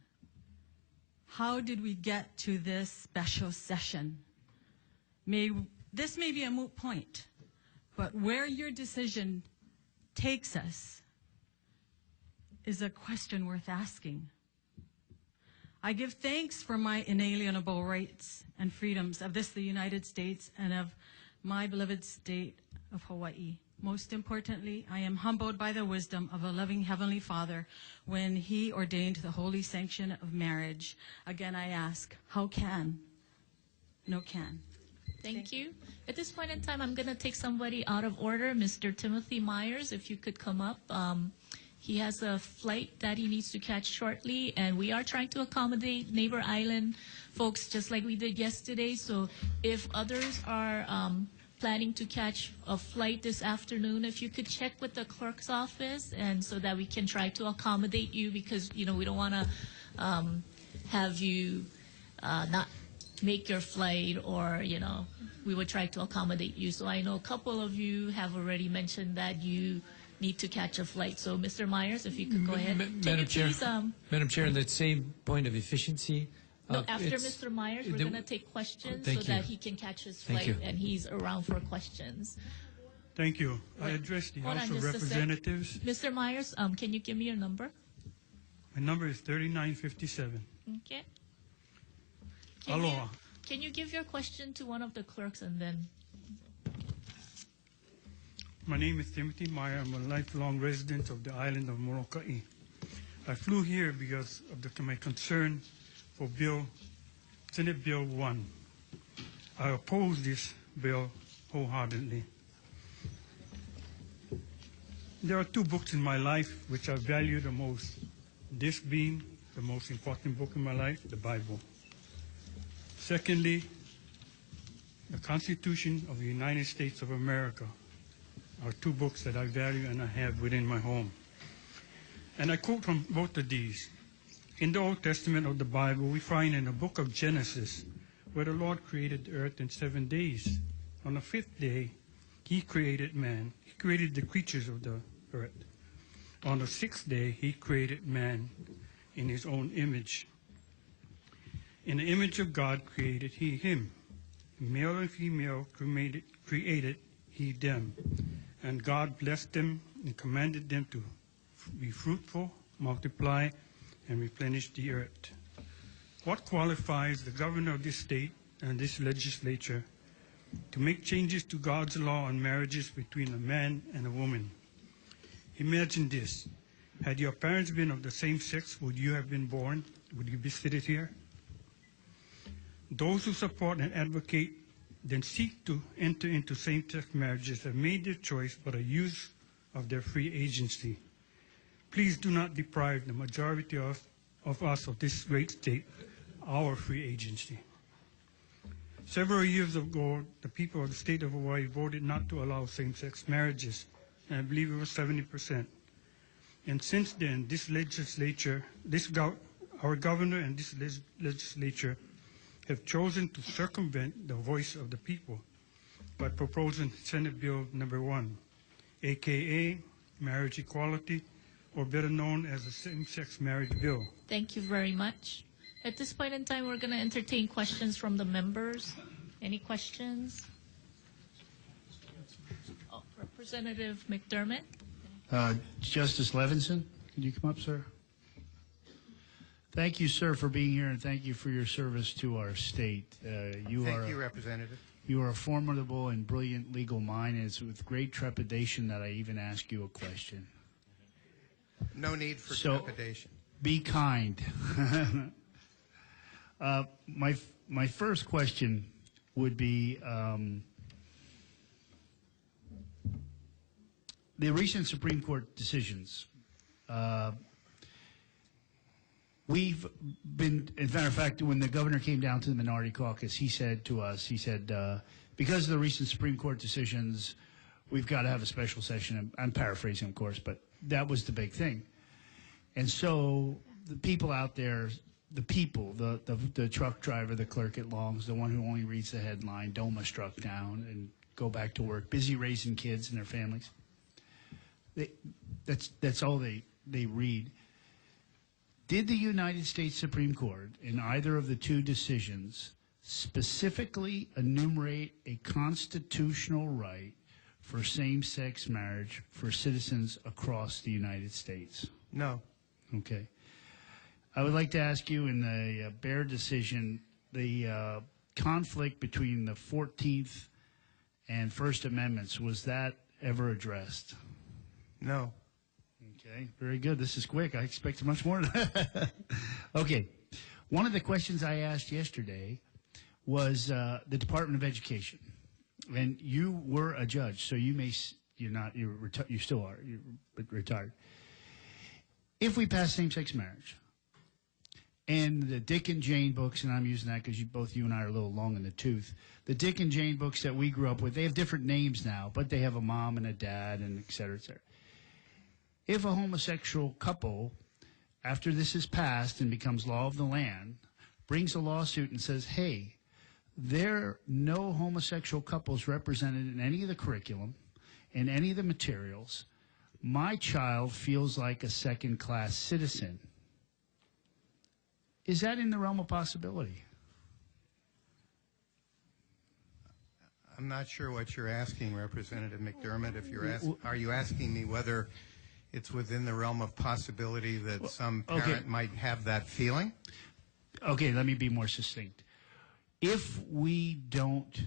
how did we get to this special session? This may be a moot point, but where your decision takes us is a question worth asking. I give thanks for my inalienable rights and freedoms of the United States and of my beloved state of Hawaii. Most importantly, I am humbled by the wisdom of a loving Heavenly Father when He ordained the holy sanction of marriage. Again, I ask, how can? No can. Thank you. At this point in time, I'm going to take somebody out of order. Mr. Timothy Myers, if you could come up. He has a flight that he needs to catch shortly, and we are trying to accommodate Neighbor Island folks just like we did yesterday. So if others are planning to catch a flight this afternoon, if you could check with the clerk's office, and so that we can try to accommodate you, because we don't want to have you not make your flight, or we would try to accommodate you. So I know a couple of you have already mentioned that you need to catch a flight. So Mr. Myers, if you could go ahead. Madam Chair, Madam Chair, on that same point of efficiency. No, after Mr. Myers, we're going to take questions so that he can catch his flight, and he's around for questions. Thank you. I address the House of Representatives. Mr. Myers, can you give me your number? My number is 3957. Okay. Aloha. Can you give your question to one of the clerks, and then? My name is Timothy Meyer. I'm a lifelong resident of the island of Molokai. I flew here because of my concern for Senate Bill 1. I oppose this bill wholeheartedly. There are two books in my life which I value the most, this being the most important book in my life, the Bible. Secondly, the Constitution of the United States of America are two books that I value and I have within my home. And I quote from both of these. In the Old Testament of the Bible, we find in the book of Genesis, where the Lord created the earth in 7 days. On the fifth day, he created man. He created the creatures of the earth. On the sixth day, he created man in his own image. In the image of God created he him. Male and female created he them. And God blessed them and commanded them to be fruitful, multiply, and replenish the earth. What qualifies the governor of this state and this legislature to make changes to God's law on marriages between a man and a woman? Imagine this. Had your parents been of the same sex, would you have been born? Would you be seated here? Those who support and advocate then seek to enter into same-sex marriages have made their choice but a use of their free agency. Please do not deprive the majority of us of this great state, our free agency. Several years ago, the people of the state of Hawaii voted not to allow same-sex marriages, and I believe it was 70%. And since then, this legislature, our governor and this legislature have chosen to circumvent the voice of the people by proposing Senate Bill number 1, aka marriage equality, or better known as the same-sex marriage bill. Thank you very much. At this point in time, we're going to entertain questions from the members. Any questions? Oh, Representative McDermott. Justice Levinson, could you come up, sir? Thank you, sir, for being here, and thank you for your service to our state. Thank you, Representative. You are a formidable and brilliant legal mind, and it's with great trepidation that I even ask you a question. No need for trepidation. Be kind. My first question would be the recent Supreme Court decisions. We've been, as a matter of fact, when the governor came down to the minority caucus, he said to us, because of the recent Supreme Court decisions, we've got to have a special session. I'm paraphrasing, of course, but that was the big thing. And so the people out there, the truck driver, the clerk at Long's, the one who only reads the headline, DOMA struck down, and go back to work, busy raising kids and their families. That's all they read. Did the United States Supreme Court, in either of the two decisions, specifically enumerate a constitutional right for same-sex marriage for citizens across the United States? No. Okay. I would like to ask you, in the Baird decision, the conflict between the 14th and First Amendments, was that ever addressed? No. Okay, very good. This is quick. I expected much more. Okay. One of the questions I asked yesterday was the Department of Education. And you were a judge, so you still are, you're retired. If we pass same-sex marriage, and the Dick and Jane books, and I'm using that because both you and I are a little long in the tooth, the Dick and Jane books that we grew up with, they have different names now, but they have a mom and a dad, and et cetera, et cetera. If a homosexual couple, after this is passed and becomes law of the land, brings a lawsuit and says, hey, there are no homosexual couples represented in any of the curriculum, in any of the materials, my child feels like a second-class citizen. Is that in the realm of possibility? I'm not sure what you're asking, Representative McDermott. If you're are you asking me whether it's within the realm of possibility that some parent might have that feeling? Okay, let me be more succinct. If we don't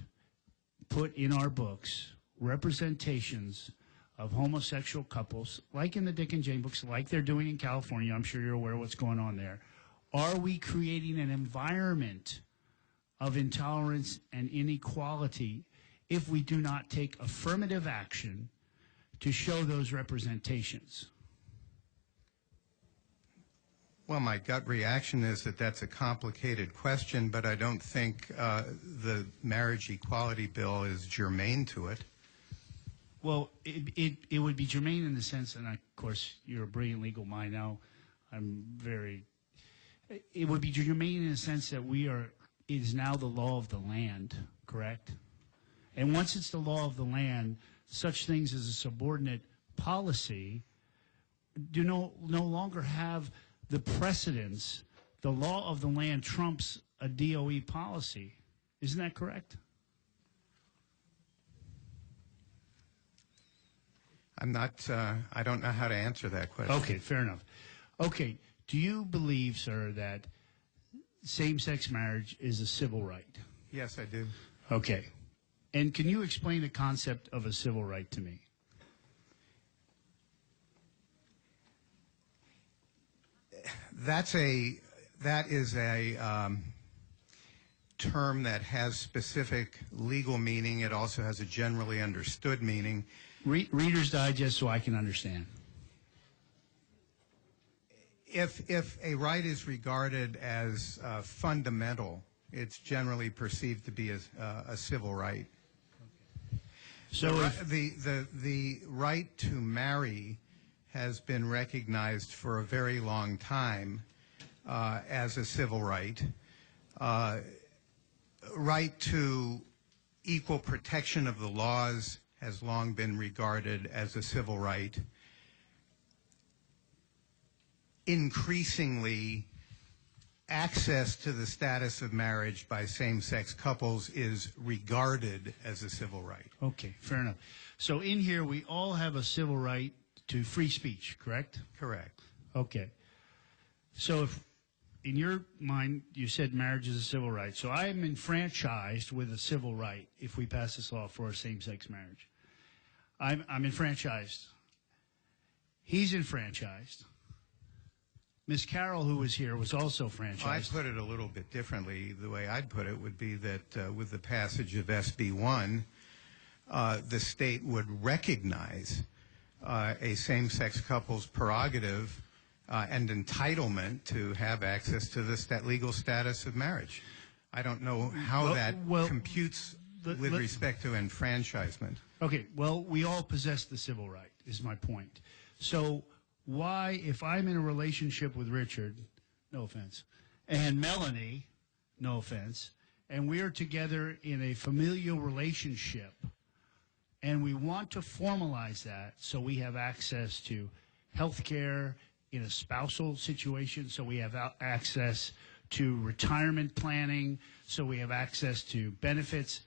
put in our books representations of homosexual couples, like in the Dick and Jane books, like they're doing in California, I'm sure you're aware of what's going on there, are we creating an environment of intolerance and inequality if we do not take affirmative action to show those representations? Well, my gut reaction is that that's a complicated question, but I don't think the marriage equality bill is germane to it. Well, it would be germane in the sense, and of course, you're a brilliant legal mind now. It would be germane in the sense that we are is now the law of the land, correct? And once it's the law of the land, such things as a subordinate policy do no longer have the precedence. The law of the land trumps a DOE policy. Isn't that correct? I'm not, I don't know how to answer that question. Okay, fair enough. Okay, do you believe, sir, that same-sex marriage is a civil right? Yes, I do. Okay. And can you explain the concept of a civil right to me? That is a term that has specific legal meaning. It also has a generally understood meaning. Reader's Digest so I can understand. If a right is regarded as fundamental, it's generally perceived to be a civil right. So the right to marry has been recognized for a very long time as a civil right. Right to equal protection of the laws has long been regarded as a civil right. Increasingly, access to the status of marriage by same-sex couples is regarded as a civil right. Okay, fair enough. So in here, we all have a civil right to free speech, correct? Correct. Okay. So if, in your mind, you said marriage is a civil right. So I am enfranchised with a civil right if we pass this law for a same-sex marriage. I'm enfranchised. He's enfranchised. Ms. Carroll, who was here, was also franchised. I'd put it a little bit differently. The way I'd put it would be that with the passage of SB1, the state would recognize a same-sex couple's prerogative and entitlement to have access to the legal status of marriage. I don't know how that computes with respect to enfranchisement. Okay, well, we all possess the civil right, is my point. So why, if I'm in a relationship with Richard, no offense, and Melanie, no offense, and we're together in a familial relationship, and we want to formalize that so we have access to health care in a spousal situation, so we have access to retirement planning, so we have access to benefits,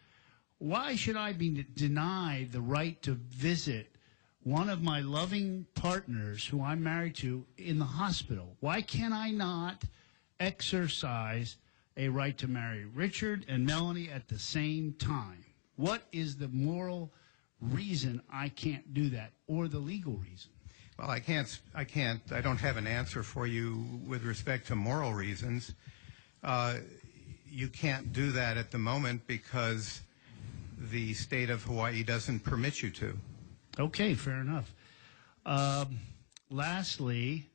why should I be denied the right to visit one of my loving partners who I'm married to in the hospital? Why can I not exercise a right to marry Richard and Melanie at the same time? What is the moral reason I can't do that, or the legal reason? Well, I don't have an answer for you with respect to moral reasons. You can't do that at the moment because the state of Hawaii doesn't permit you to. Okay, fair enough. Lastly,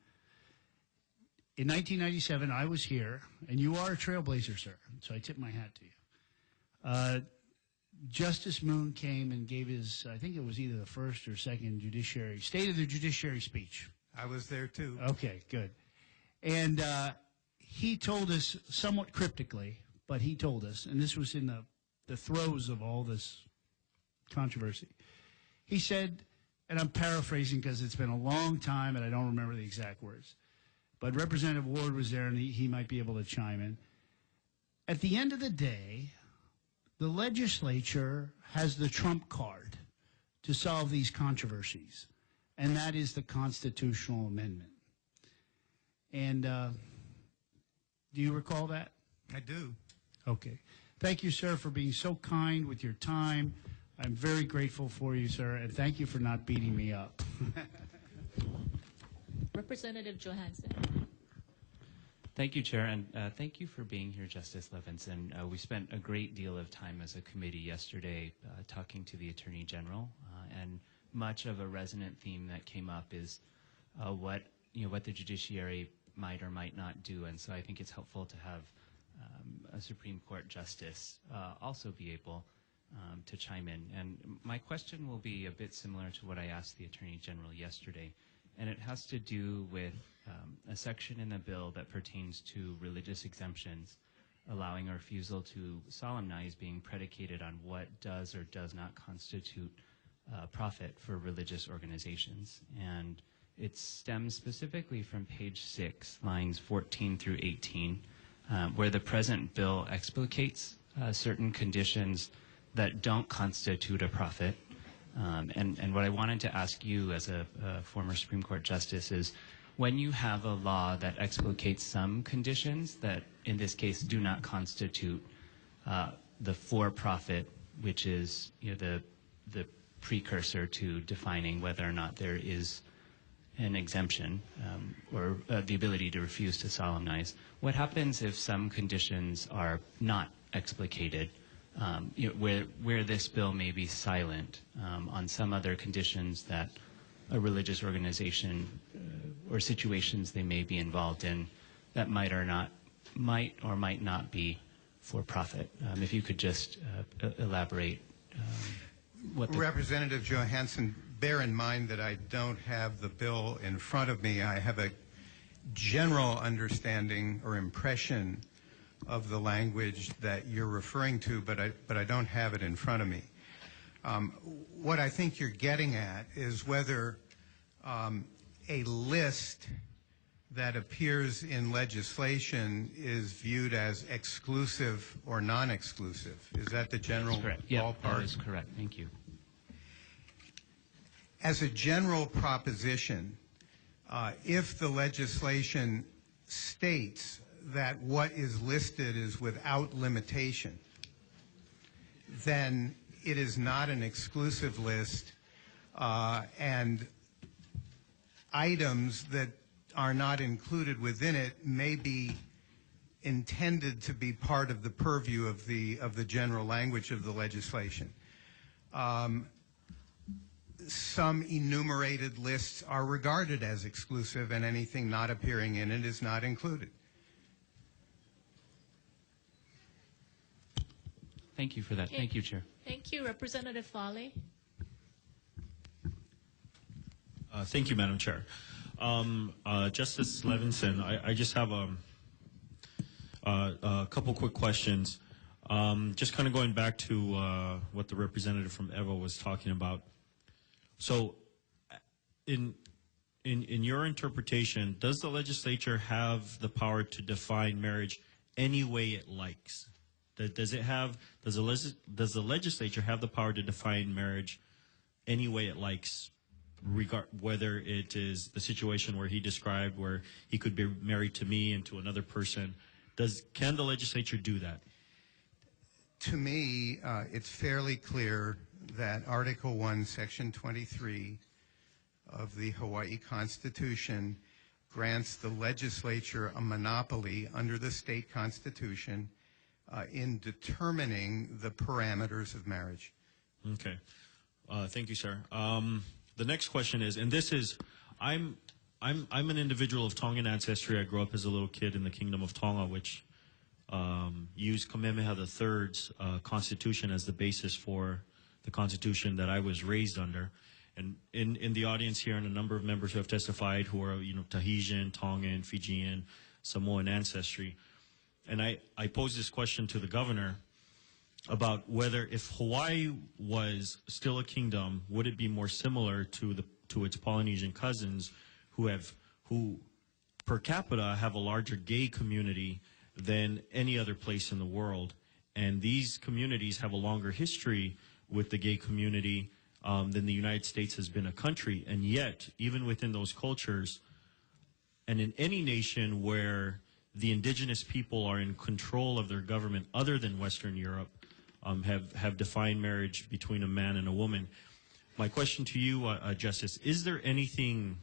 in 1997, I was here, and you are a trailblazer, sir, so I tip my hat to you. Justice Moon came and gave his, I think it was either the first or second State of the Judiciary speech. I was there, too. Okay, good. And he told us somewhat cryptically, but he told us, and this was in the throes of all this controversy. He said, and I'm paraphrasing because it's been a long time and I don't remember the exact words, but Representative Ward was there and he might be able to chime in. At the end of the day, the legislature has the trump card to solve these controversies, and that is the constitutional amendment. And do you recall that? I do. Okay. Thank you, sir, for being so kind with your time. I'm very grateful for you, sir, and thank you for not beating me up. Representative Johansson. Thank you, Chair, and thank you for being here, Justice Levinson. We spent a great deal of time as a committee yesterday talking to the Attorney General, and much of a resonant theme that came up is what the judiciary might or might not do, and so I think it's helpful to have a Supreme Court justice also be able to chime in. And my question will be a bit similar to what I asked the Attorney General yesterday, and it has to do with a section in the bill that pertains to religious exemptions allowing a refusal to solemnize being predicated on what does or does not constitute profit for religious organizations. And it stems specifically from page 6, lines 14 through 18, where the present bill explicates certain conditions that don't constitute a profit. And what I wanted to ask you as a former Supreme Court justice is, when you have a law that explicates some conditions that, in this case, do not constitute the for-profit, which is the precursor to defining whether or not there is an exemption or the ability to refuse to solemnize, what happens if some conditions are not explicated? Where this bill may be silent on some other conditions that a religious organization or situations they may be involved in that might or might not be for profit. If you could just elaborate what the... Representative Johansson, bear in mind that I don't have the bill in front of me. I have a general understanding or impression of the language that you're referring to, but I don't have it in front of me. What I think you're getting at is whether a list that appears in legislation is viewed as exclusive or non-exclusive. Is that the general ballpark? Yeah, that is correct. Thank you. As a general proposition, if the legislation states that what is listed is without limitation, then it is not an exclusive list, and items that are not included within it may be intended to be part of the purview of the general language of the legislation. Some enumerated lists are regarded as exclusive, and anything not appearing in it is not included. Thank you for that. Okay. Thank you, Chair. Thank you. Representative Fale. Thank you, Madam Chair. Justice Levinson, I just have a couple quick questions. Just kind of going back to what the representative from EVA was talking about. So, in your interpretation, does the legislature have the power to define marriage any way it likes? Does the legislature have the power to define marriage any way it likes, whether it is the situation where he described, where he could be married to me and to another person? Can the legislature do that? To me, it's fairly clear that Article 1, Section 23 of the Hawaii Constitution grants the legislature a monopoly under the state constitution in determining the parameters of marriage. Okay. Thank you, sir. The next question is, and this is, I'm an individual of Tongan ancestry. I grew up as a little kid in the Kingdom of Tonga, which used Kamehameha III's constitution as the basis for the constitution that I was raised under. And in the audience here, and a number of members who have testified who are, Tahitian, Tongan, Fijian, Samoan ancestry. And I posed this question to the governor about whether, if Hawaii was still a kingdom, would it be more similar to its Polynesian cousins who per capita have a larger gay community than any other place in the world, and these communities have a longer history with the gay community than the United States has been a country. And yet, even within those cultures, and in any nation where the indigenous people are in control of their government other than Western Europe, have defined marriage between a man and a woman. My question to you, Justice, is there anything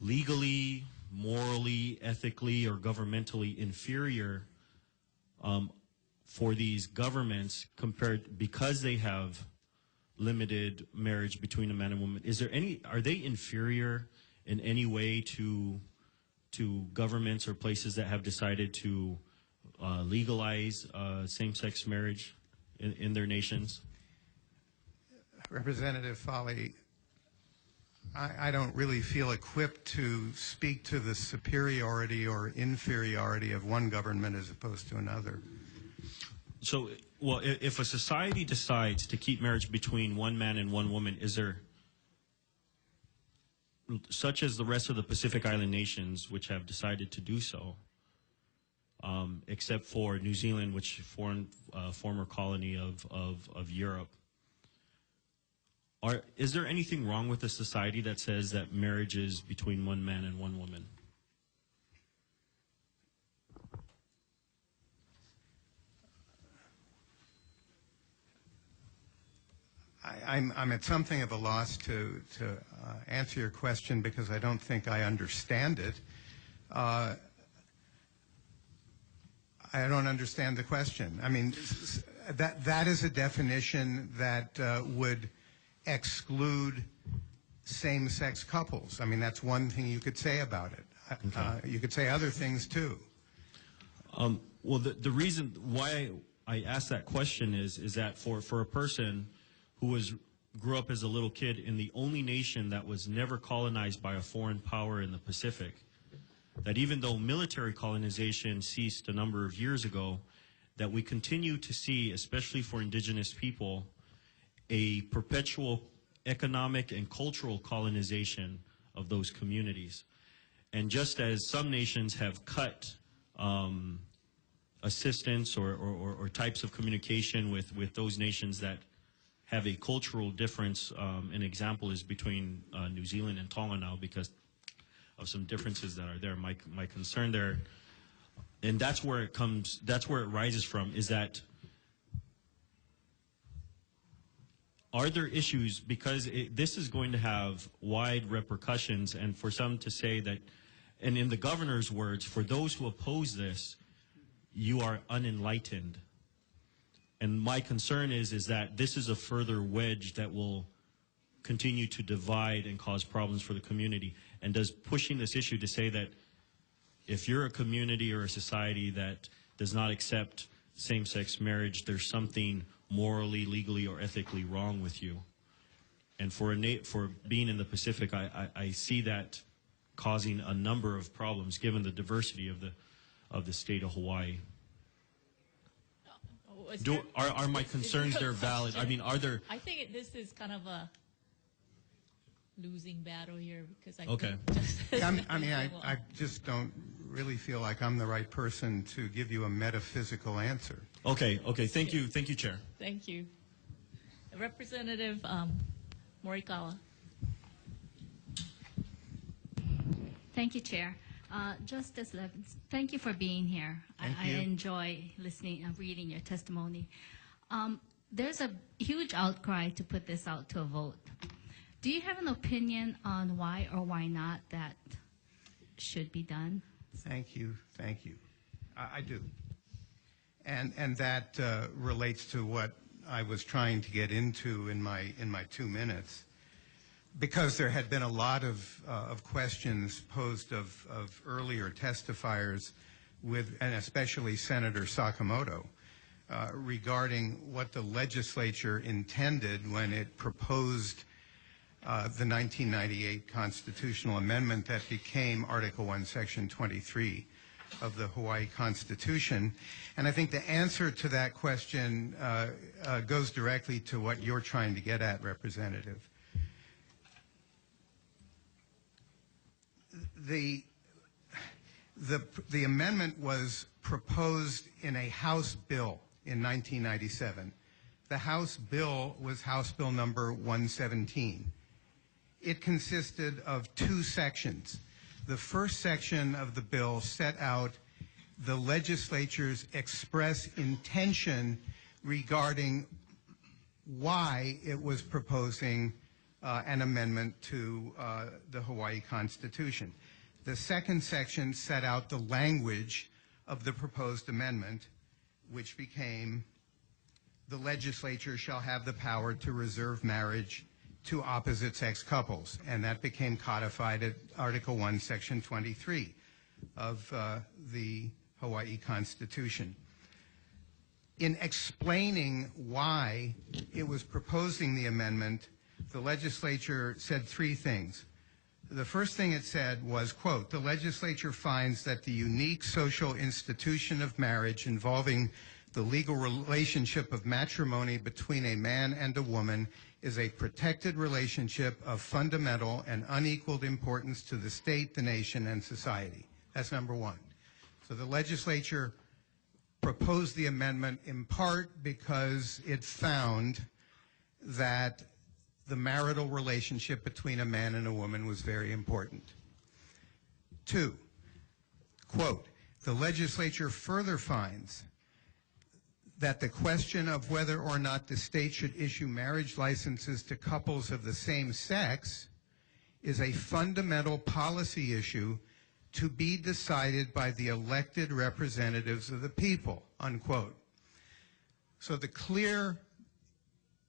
legally, morally, ethically, or governmentally inferior for these governments because they have limited marriage between a man and woman? Are they inferior in any way to governments or places that have decided to legalize same-sex marriage in their nations? Representative Fale, I don't really feel equipped to speak to the superiority or inferiority of one government as opposed to another. So, well, if a society decides to keep marriage between one man and one woman, is there, such as the rest of the Pacific Island nations, which have decided to do so, except for New Zealand, which is a former colony of Europe, is there anything wrong with a society that says that marriage is between one man and one woman? I'm at something of a loss to answer your question because I don't think I understand it. I don't understand the question. I mean, that is a definition that would exclude same-sex couples. I mean, that's one thing you could say about it. Okay. You could say other things, too. Well, the reason why I asked that question is that for a person who grew up as a little kid in the only nation that was never colonized by a foreign power in the Pacific, that even though military colonization ceased a number of years ago, that we continue to see, especially for indigenous people, a perpetual economic and cultural colonization of those communities. And just as some nations have cut assistance or types of communication with those nations that have a cultural difference, an example is between New Zealand and Tonga now because of some differences that are there. My concern there, and that's where it rises from, is that are there issues, because this is going to have wide repercussions, and for some to say that, and in the governor's words, for those who oppose this, you are unenlightened. And my concern is that this is a further wedge that will continue to divide and cause problems for the community. And does pushing this issue to say that if you're a community or a society that does not accept same-sex marriage, there's something morally, legally, or ethically wrong with you. And for being in the Pacific, I see that causing a number of problems given the diversity of the state of Hawaii. Are my concerns there valid? I mean, are there? I think this is kind of a losing battle here because I okay. I just don't really feel like I'm the right person to give you a metaphysical answer. Okay. Thank you, Chair. Thank you, Representative Morikawa. Thank you, Chair. Justice Levins, thank you for being here. I enjoy listening and reading your testimony. There's a huge outcry to put this out to a vote. Do you have an opinion on why or why not that should be done? Thank you. I do. And that relates to what I was trying to get into in my 2 minutes. Because there had been a lot of questions posed of earlier testifiers, and especially Senator Sakamoto, regarding what the legislature intended when it proposed the 1998 constitutional amendment that became Article 1, Section 23 of the Hawaii Constitution. And I think the answer to that question goes directly to what you're trying to get at, Representative. The amendment was proposed in a House bill in 1997. The House bill was House Bill number 117. It consisted of 2 sections. The first section of the bill set out the legislature's express intention regarding why it was proposing an amendment to the Hawaii Constitution. The second section set out the language of the proposed amendment, which became, the legislature shall have the power to reserve marriage to opposite-sex couples, and that became codified at Article 1, Section 23 of the Hawaii Constitution. In explaining why it was proposing the amendment, the legislature said 3 things. The first thing it said was, quote, "The legislature finds that the unique social institution of marriage involving the legal relationship of matrimony between a man and a woman is a protected relationship of fundamental and unequaled importance to the state, the nation, and society." That's number one. So the legislature proposed the amendment in part because it found that the marital relationship between a man and a woman was very important. Two, quote, "The legislature further finds that the question of whether or not the state should issue marriage licenses to couples of the same sex is a fundamental policy issue to be decided by the elected representatives of the people," unquote. So the clear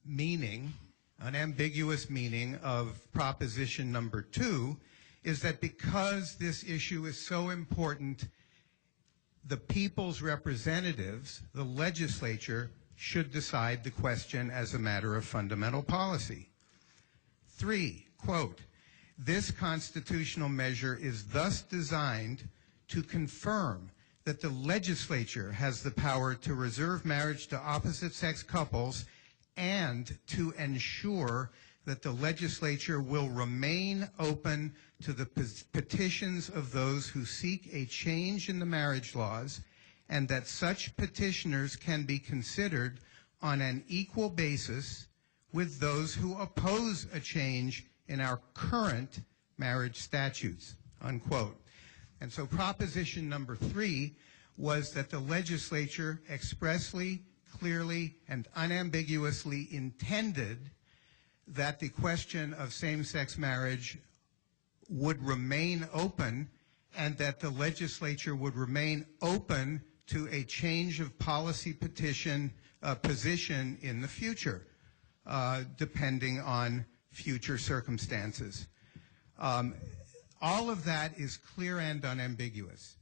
meaning, unambiguous meaning of proposition number 2 is that because this issue is so important, the people's representatives, the legislature, should decide the question as a matter of fundamental policy. 3, quote, "This constitutional measure is thus designed to confirm that the legislature has the power to reserve marriage to opposite-sex couples and to ensure that the legislature will remain open to the petitions of those who seek a change in the marriage laws, and that such petitioners can be considered on an equal basis with those who oppose a change in our current marriage statutes," unquote. And so proposition number 3 was that the legislature expressly, clearly, and unambiguously intended that the question of same-sex marriage would remain open, and that the legislature would remain open to a change of policy position in the future, depending on future circumstances. All of that is clear and unambiguous.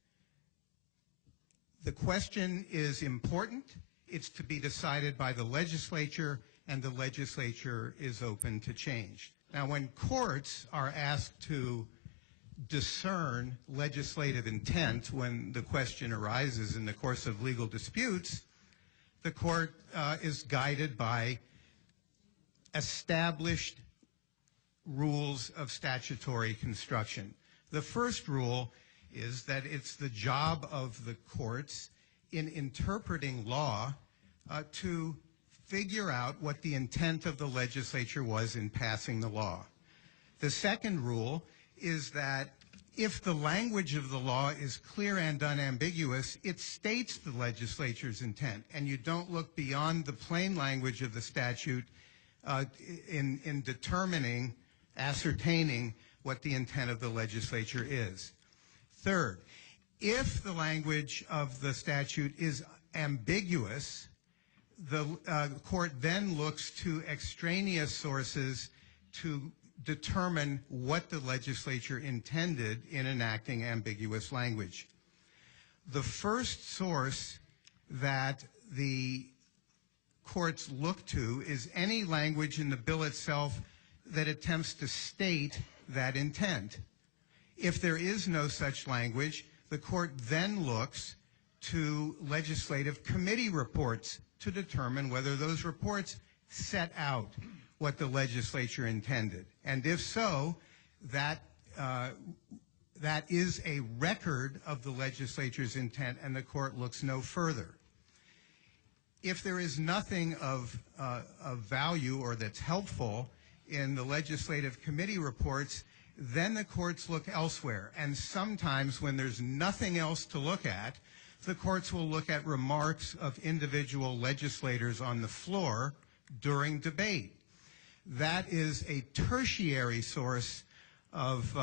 The question is important. It's to be decided by the legislature, and the legislature is open to change. Now, when courts are asked to discern legislative intent when the question arises in the course of legal disputes, the court is guided by established rules of statutory construction. The first rule is that it's the job of the courts in interpreting law to figure out what the intent of the legislature was in passing the law. The second rule is that if the language of the law is clear and unambiguous, it states the legislature's intent, and you don't look beyond the plain language of the statute in determining, ascertaining what the intent of the legislature is. Third, if the language of the statute is ambiguous, the court then looks to extraneous sources to determine what the legislature intended in enacting ambiguous language. The first source that the courts look to is any language in the bill itself that attempts to state that intent. If there is no such language, the court then looks to legislative committee reports to determine whether those reports set out what the legislature intended. And if so, that is a record of the legislature's intent, and the court looks no further. If there is nothing of value or that's helpful in the legislative committee reports, then the courts look elsewhere. And sometimes when there's nothing else to look at, the courts will look at remarks of individual legislators on the floor during debate. That is a tertiary source of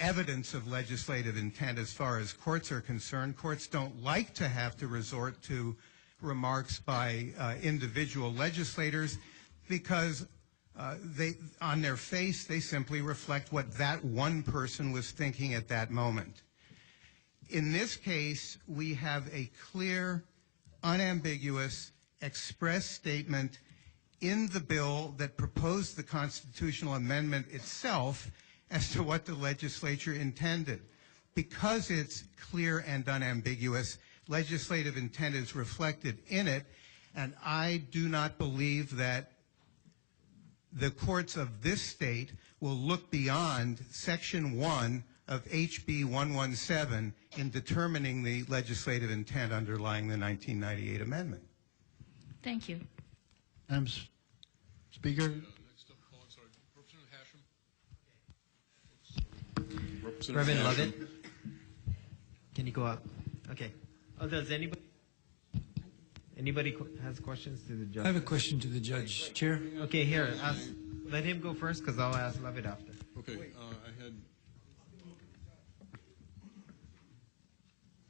evidence of legislative intent as far as courts are concerned. Courts don't like to have to resort to remarks by individual legislators because on their face, they simply reflect what that one person was thinking at that moment. In this case, we have a clear, unambiguous, express statement in the bill that proposed the constitutional amendment itself as to what the legislature intended. Because it's clear and unambiguous, legislative intent is reflected in it, and I do not believe that the courts of this state will look beyond Section 1 of HB 117 in determining the legislative intent underlying the 1998 amendment. Thank you. Madam Speaker. Next up, oh, I'm sorry, Representative Hashem. Reverend Lovett, Hashem. can you go up? Okay. Oh, does anybody has questions to the judge? I have a question to the judge, Chair. Okay, here, let him go first because I'll ask Lovett after. Okay, I had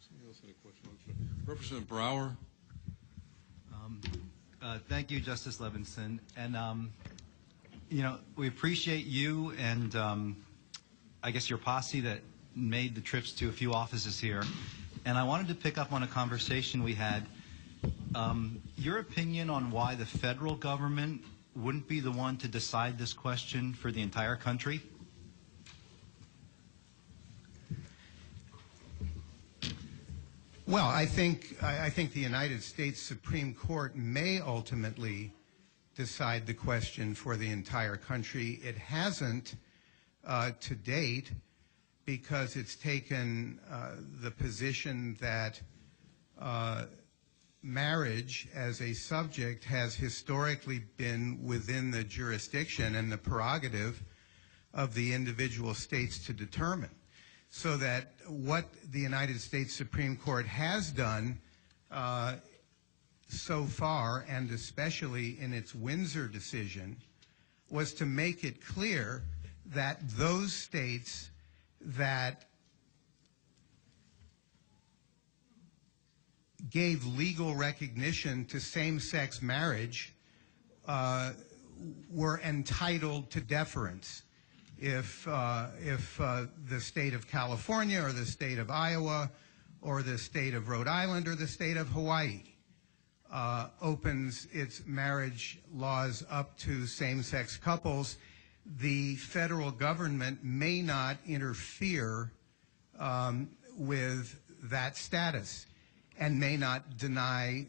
somebody else had a question. I'm sorry. Representative Brower. Thank you, Justice Levinson. And, you know, we appreciate you and I guess your posse that made the trips to a few offices here. And I wanted to pick up on a conversation we had. Your opinion on why the federal government wouldn't be the one to decide this question for the entire country? Well, I think the United States Supreme Court may ultimately decide the question for the entire country. It hasn't to date because it's taken the position that marriage as a subject has historically been within the jurisdiction and the prerogative of the individual states to determine. So that what the United States Supreme Court has done so far, and especially in its Windsor decision, was to make it clear that those states that gave legal recognition to same-sex marriage were entitled to deference. If the state of California or the state of Iowa or the state of Rhode Island or the state of Hawaii opens its marriage laws up to same-sex couples, the federal government may not interfere with that status and may not deny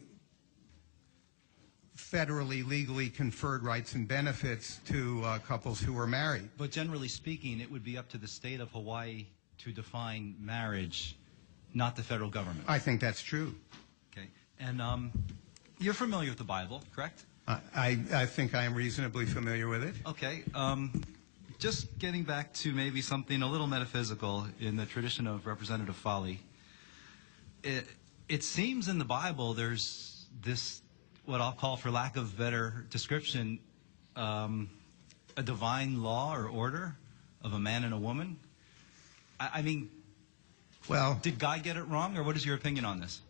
federally, legally conferred rights and benefits to couples who are married. But generally speaking, it would be up to the state of Hawaii to define marriage, not the federal government. I think that's true. Okay. And you're familiar with the Bible, correct? I think I am reasonably familiar with it. Okay. Just getting back to maybe something a little metaphysical in the tradition of Representative Foley, it seems in the Bible there's this, what I'll call, for lack of better description, a divine law or order of a man and a woman. I mean, well, did God get it wrong, or what is your opinion on this?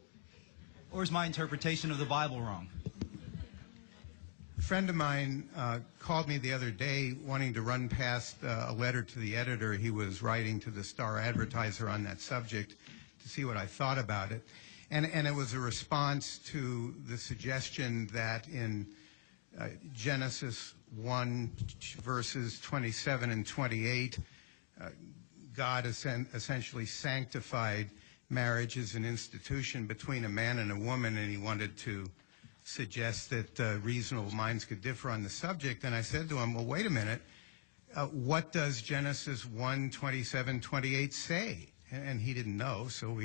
Or is my interpretation of the Bible wrong? A friend of mine called me the other day wanting to run past a letter to the editor he was writing to the Star Advertiser on that subject to see what I thought about it. And it was a response to the suggestion that in Genesis 1 verses 27 and 28, God essentially sanctified marriage as an institution between a man and a woman, and he wanted to suggest that reasonable minds could differ on the subject. And I said to him, well, wait a minute, what does Genesis 1, 27, 28 say? And he didn't know, so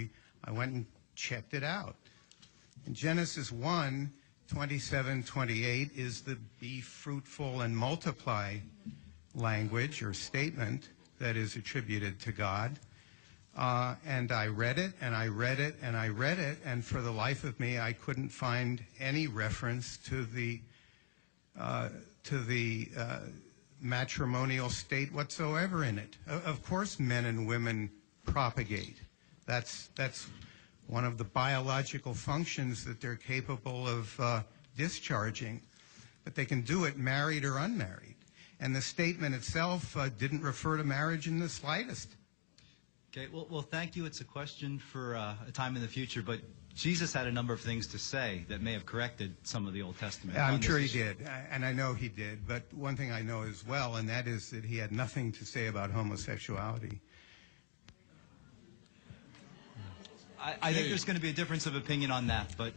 I went and checked it out. In Genesis 1, 27, 28 is the be fruitful and multiply language or statement that is attributed to God. And I read it, and I read it, and I read it, and for the life of me, I couldn't find any reference to the matrimonial state whatsoever in it. Of course, men and women propagate. That's one of the biological functions that they're capable of discharging, but they can do it married or unmarried. And the statement itself didn't refer to marriage in the slightest. Okay, well, thank you. It's a question for a time in the future, but Jesus had a number of things to say that may have corrected some of the Old Testament. I'm on this sure he issue. did, and I know he did. But one thing I know as well, and that is that he had nothing to say about homosexuality. I think there's going to be a difference of opinion on that, but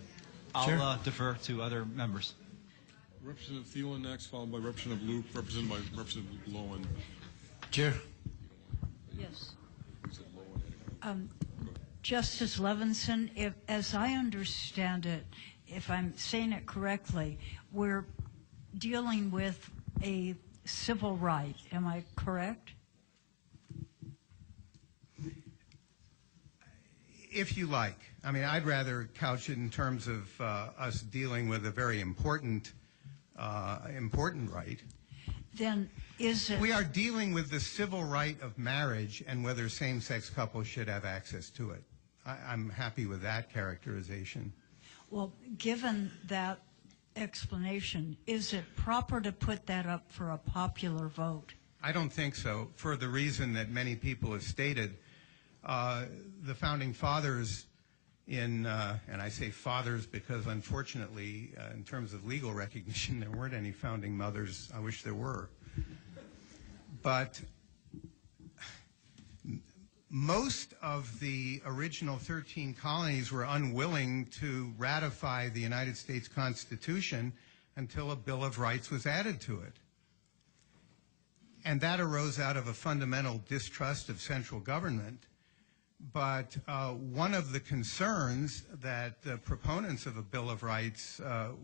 I'll defer to other members. Representative Thielen next, followed by Representative Luke, represented by Representative Lowen. Chair. Yes. Justice Levinson, as I understand it, if I'm saying it correctly, we're dealing with a civil right. Am I correct? If you like. I mean, I'd rather couch it in terms of us dealing with a very important right. Then is it... We are dealing with the civil right of marriage and whether same-sex couples should have access to it. I'm happy with that characterization. Well, given that explanation, is it proper to put that up for a popular vote? I don't think so, for the reason that many people have stated. The Founding Fathers and I say fathers because unfortunately, in terms of legal recognition, there weren't any founding mothers. I wish there were. But most of the original 13 colonies were unwilling to ratify the United States Constitution until a Bill of Rights was added to it. And that arose out of a fundamental distrust of central government. But one of the concerns that the proponents of a Bill of Rights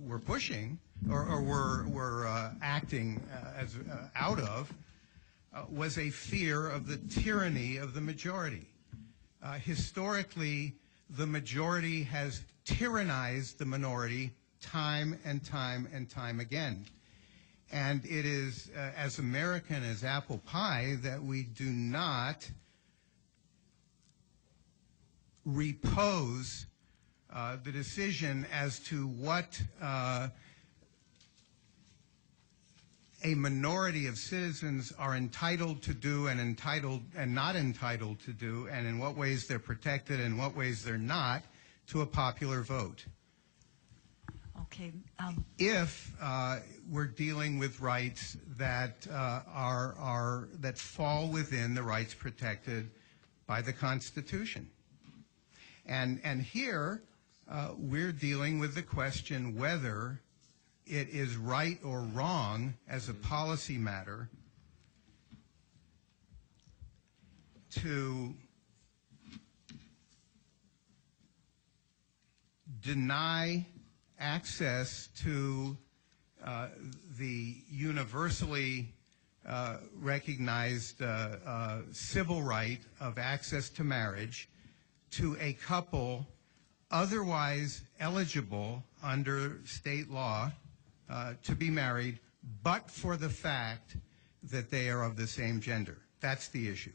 were pushing or were acting out of was a fear of the tyranny of the majority. Historically, the majority has tyrannized the minority time and time and time again. And it is as American as apple pie that we do not repose the decision as to what a minority of citizens are entitled to do and not entitled to do, and in what ways they're protected and what ways they're not, to a popular vote. Okay. If we're dealing with rights that that fall within the rights protected by the Constitution. And here, we're dealing with the question whether it is right or wrong as a policy matter to deny access to the universally recognized civil right of access to marriage to a couple otherwise eligible under state law to be married, but for the fact that they are of the same gender. That's the issue.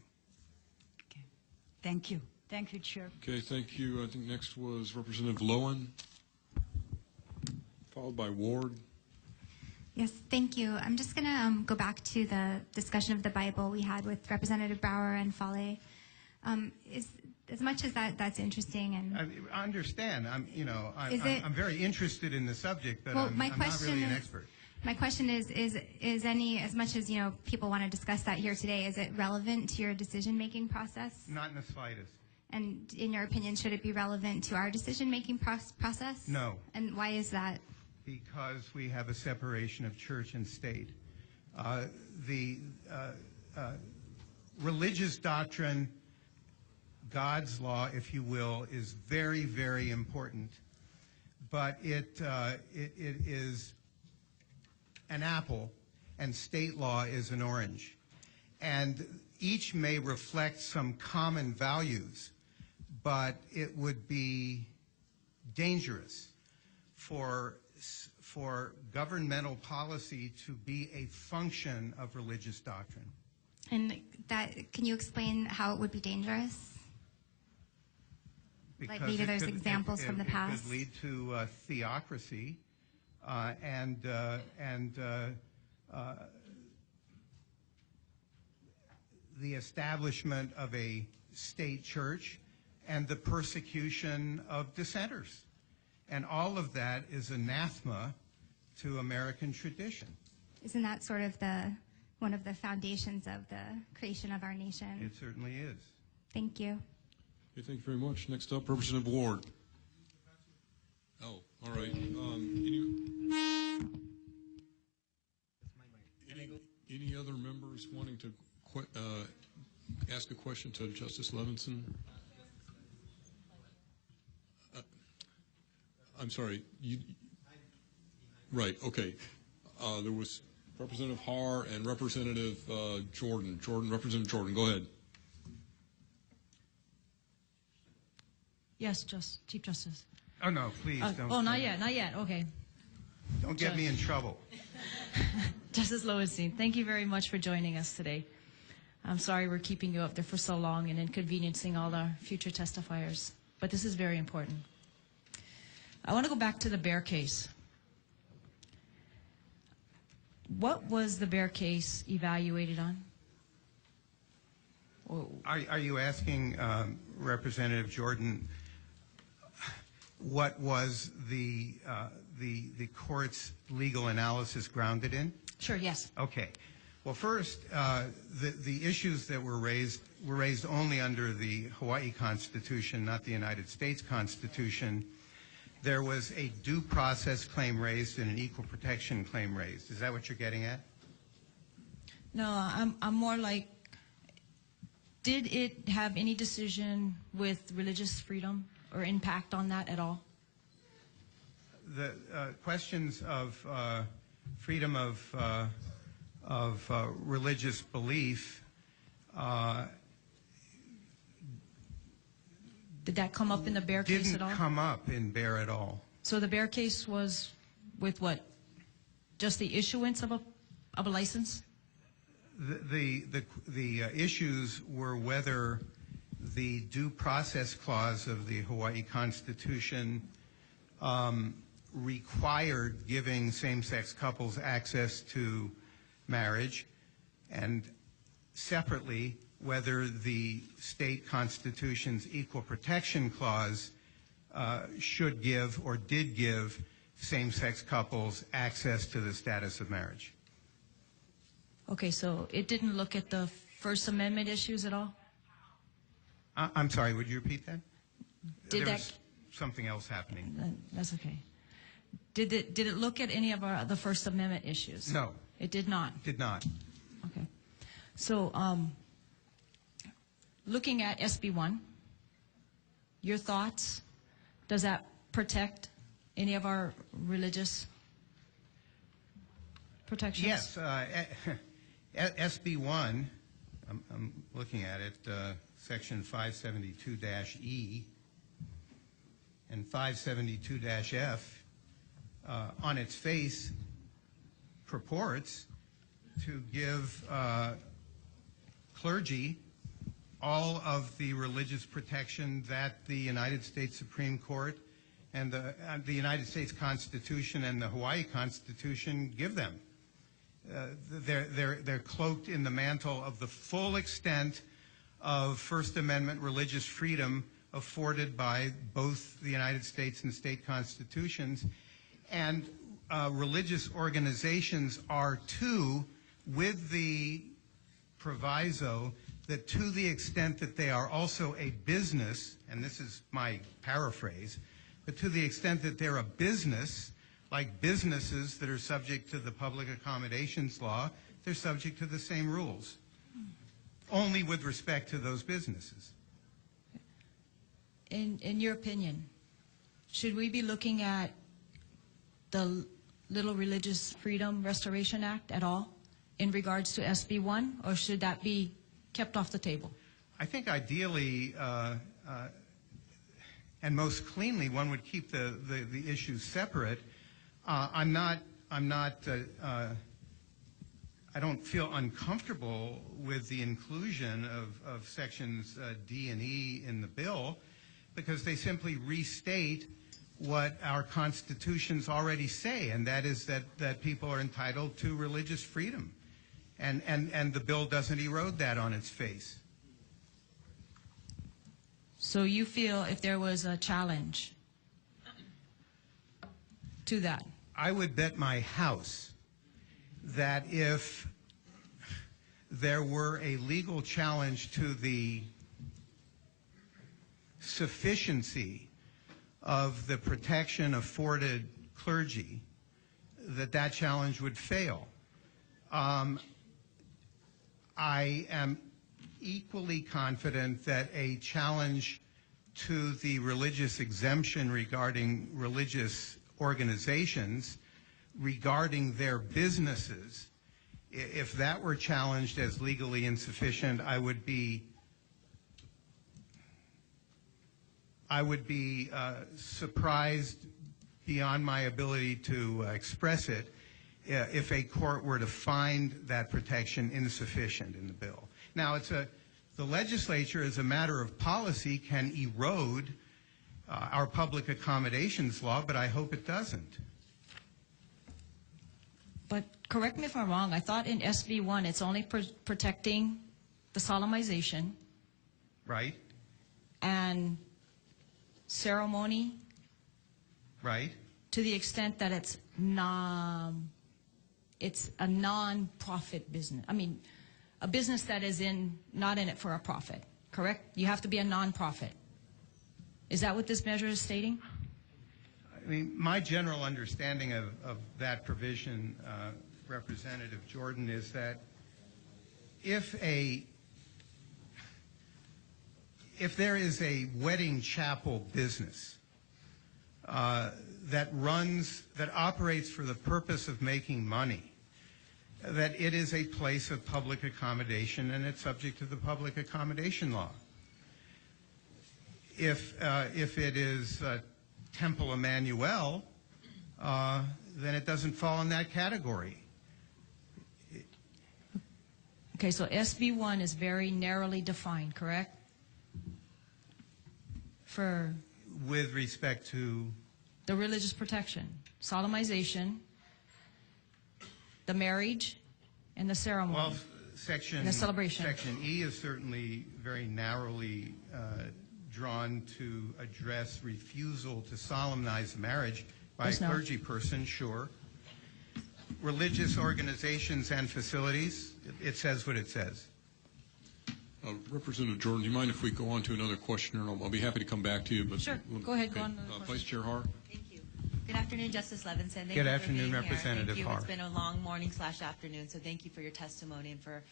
Okay. Thank you. Thank you, Chair. Okay, thank you. I think next was Representative Lowen, followed by Ward. Yes, thank you. I'm just going to go back to the discussion of the Bible we had with Representative Brower and Fale. As much as that's interesting, and I understand. I'm very interested in the subject, but well, I'm not really an expert. My question is any, as much as people want to discuss that here today, is it relevant to your decision-making process? Not in the slightest. And in your opinion, should it be relevant to our decision-making process? No. And why is that? Because we have a separation of church and state. The religious doctrine, God's law, if you will, is very, very important. But it is an apple, and state law is an orange. And each may reflect some common values, but it would be dangerous for governmental policy to be a function of religious doctrine. And can you explain how it would be dangerous? Because like maybe there's examples from the past. It could lead to theocracy and the establishment of a state church and the persecution of dissenters. And all of that is anathema to American tradition. Isn't that sort of one of the foundations of the creation of our nation? It certainly is. Thank you. Okay, thank you very much. Next up, Representative Ward. Oh, all right. Any other members wanting to ask a question to Justice Levinson? I'm sorry. Right. Okay. There was Representative Har and Representative Jordan. Representative Jordan, go ahead. Yes, Chief Justice. Oh, no, please don't. Oh, not yet, okay. Don't get me in trouble. Justice Lowenstein, thank you very much for joining us today. I'm sorry we're keeping you up there for so long and inconveniencing all our future testifiers, but this is very important. I want to go back to the Bear case. What was the Bear case evaluated on? Are you asking Representative Jordan what was the court's legal analysis grounded in? Sure, yes. Okay. Well, first, the issues that were raised only under the Hawaii Constitution, not the United States Constitution. There was a due process claim raised and an equal protection claim raised. Is that what you're getting at? No, I'm more like, did it have any decision with religious freedom or impact on that at all? The questions of freedom of religious belief. Did that come up in the Bear case at all? Didn't come up in Bear at all. So the Bear case was with what? Just the issuance of a license? The issues were whether the due process clause of the Hawaii Constitution required giving same-sex couples access to marriage, and separately whether the state constitution's equal protection clause should give or did give same-sex couples access to the status of marriage. Okay, so it didn't look at the First Amendment issues at all? I'm sorry, would you repeat that? Did there was something else happening. That's okay. Did it look at any of the First Amendment issues? No. It did not? Did not. Okay. So looking at SB1, your thoughts, does that protect any of our religious protections? Yes. SB1, I'm looking at it, Section 572-E and 572-F, on its face purports to give clergy all of the religious protection that the United States Supreme Court and the United States Constitution and the Hawaii Constitution give them. They're cloaked in the mantle of the full extent of First Amendment religious freedom afforded by both the United States and state constitutions. And religious organizations are too, with the proviso that to the extent that they are also a business, and this is my paraphrase, but to the extent that they're a business, like businesses that are subject to the public accommodations law, they're subject to the same rules, only with respect to those businesses. In your opinion, should we be looking at the Little Religious Freedom Restoration Act at all in regards to SB1, or should that be kept off the table? I think ideally and most cleanly one would keep the issues separate. I don't feel uncomfortable with the inclusion of sections D and E in the bill, because they simply restate what our constitutions already say, and that is that people are entitled to religious freedom. And the bill doesn't erode that on its face. So you feel if there was a challenge to that? I would bet my house that if there were a legal challenge to the sufficiency of the protection afforded clergy, that challenge would fail. I am equally confident that a challenge to the religious exemption regarding religious organizations, regarding their businesses, if that were challenged as legally insufficient, I would be surprised beyond my ability to express it if a court were to find that protection insufficient in the bill. Now, the legislature, as a matter of policy, can erode our public accommodations law, but I hope it doesn't. But correct me if I'm wrong, I thought in SB1 it's only protecting the solemnization. Right. And ceremony. Right. To the extent that it's a non-profit business. I mean, a business that is not in it for a profit, correct? You have to be a non-profit. Is that what this measure is stating? I mean, my general understanding of that provision, Representative Jordan, is that if there is a wedding chapel business that operates for the purpose of making money, that it is a place of public accommodation and it's subject to the public accommodation law. If it is Temple Emmanuel, then it doesn't fall in that category. Okay, so SB1 is very narrowly defined, correct? With respect to? The religious protection, solemnization, the marriage, and the ceremony. Well, and the celebration. Section E is certainly very narrowly drawn to address refusal to solemnize marriage by a clergy person, sure. Religious organizations and facilities, it says what it says. Representative Jordan, do you mind if we go on to another questioner? I'll be happy to come back to you. But sure. Go ahead. Go on. Vice Chair Har. Thank you. Good afternoon, Justice Levinson. Good afternoon, Representative Har. It's been a long morning/afternoon, so thank you for your testimony and for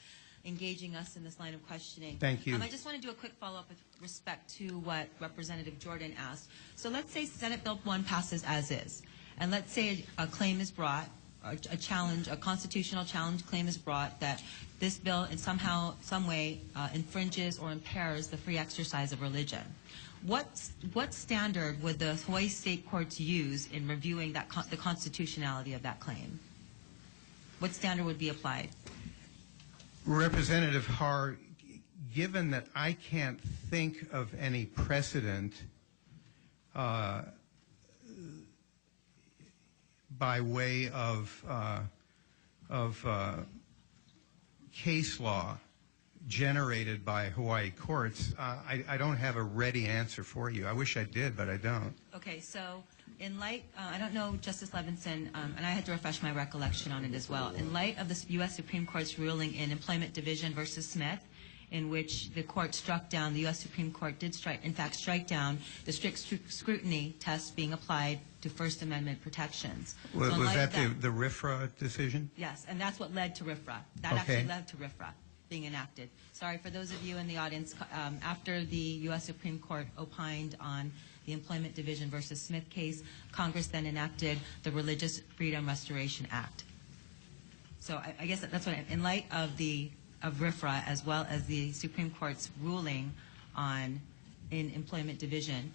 engaging us in this line of questioning. Thank you. I just want to do a quick follow-up with respect to what Representative Jordan asked. So let's say Senate Bill 1 passes as is, and let's say a claim is brought, a constitutional challenge claim is brought that this bill in some way infringes or impairs the free exercise of religion. What standard would the Hawaii State Courts use in reviewing the constitutionality of that claim? What standard would be applied? Representative Har, given that I can't think of any precedent by way of case law generated by Hawaii courts, I don't have a ready answer for you. I wish I did, but I don't. Okay, so in light, I don't know, Justice Levinson, and I had to refresh my recollection on it as well. In light of the U.S. Supreme Court's ruling in Employment Division versus Smith, in which the court struck down, the U.S. Supreme Court did strike down the strict scrutiny test being applied to First Amendment protections. Was that the RFRA decision? Yes, and that's what led to RFRA. That actually led to RFRA being enacted. Sorry, for those of you in the audience, after the U.S. Supreme Court opined on the Employment Division versus Smith case, Congress then enacted the Religious Freedom Restoration Act. So I guess that's what, in light of RFRA, as well as the Supreme Court's ruling in Employment Division,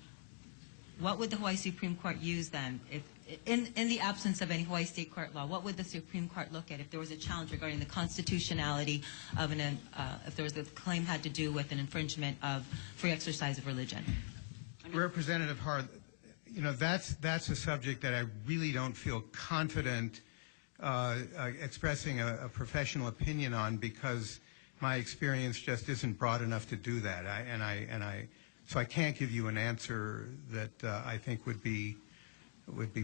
what would the Hawaii Supreme Court use then? If, in the absence of any Hawaii State Court law, what would the Supreme Court look at if there was a challenge regarding the constitutionality of if there was a claim had to do with an infringement of free exercise of religion? Representative Har, that's a subject that I really don't feel confident expressing a professional opinion on, because my experience just isn't broad enough to do that. So I can't give you an answer that I think would be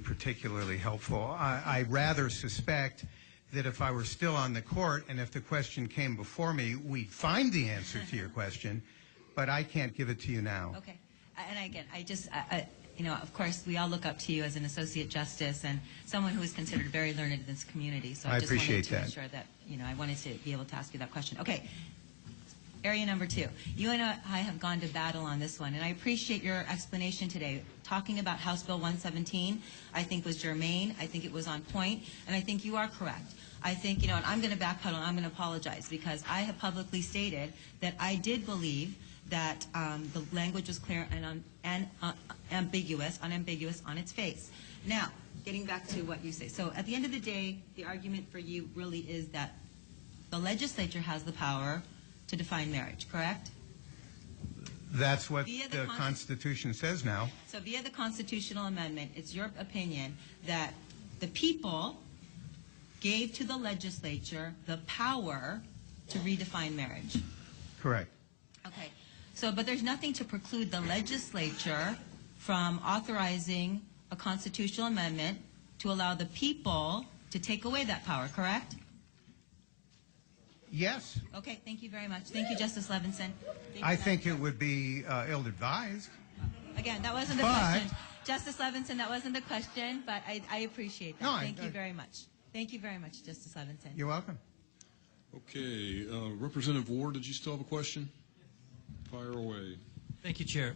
particularly helpful. I rather suspect that if I were still on the court and if the question came before me, we'd find the answer to your question, but I can't give it to you now. Okay. And again, you know, of course, we all look up to you as an associate justice and someone who is considered very learned in this community. So I just wanted to ensure that, you know, I wanted to be able to ask you that question. Okay. Area number 2. You and I have gone to battle on this one, and I appreciate your explanation today. Talking about House Bill 117, I think was germane. I think it was on point, and I think you are correct. I think, you know, and I'm going to backpedal and I'm going to apologize because I have publicly stated that I did believe that the language was clear and unambiguous on its face. Now, getting back to what you say. So at the end of the day, the argument for you really is that the legislature has the power to define marriage, correct? That's what the Constitution says now. So via the constitutional amendment, it's your opinion that the people gave to the legislature the power to redefine marriage. Correct. Okay. So, but there's nothing to preclude the legislature from authorizing a constitutional amendment to allow the people to take away that power, correct? Yes. Okay, thank you very much. Thank you, Justice Levinson. I think it would be ill-advised. Again, that wasn't the question. Justice Levinson, that wasn't the question, but I appreciate that. No, Thank you very much. Thank you very much, Justice Levinson. You're welcome. Okay, Representative Ward, did you still have a question? Fire away. Thank you, Chair.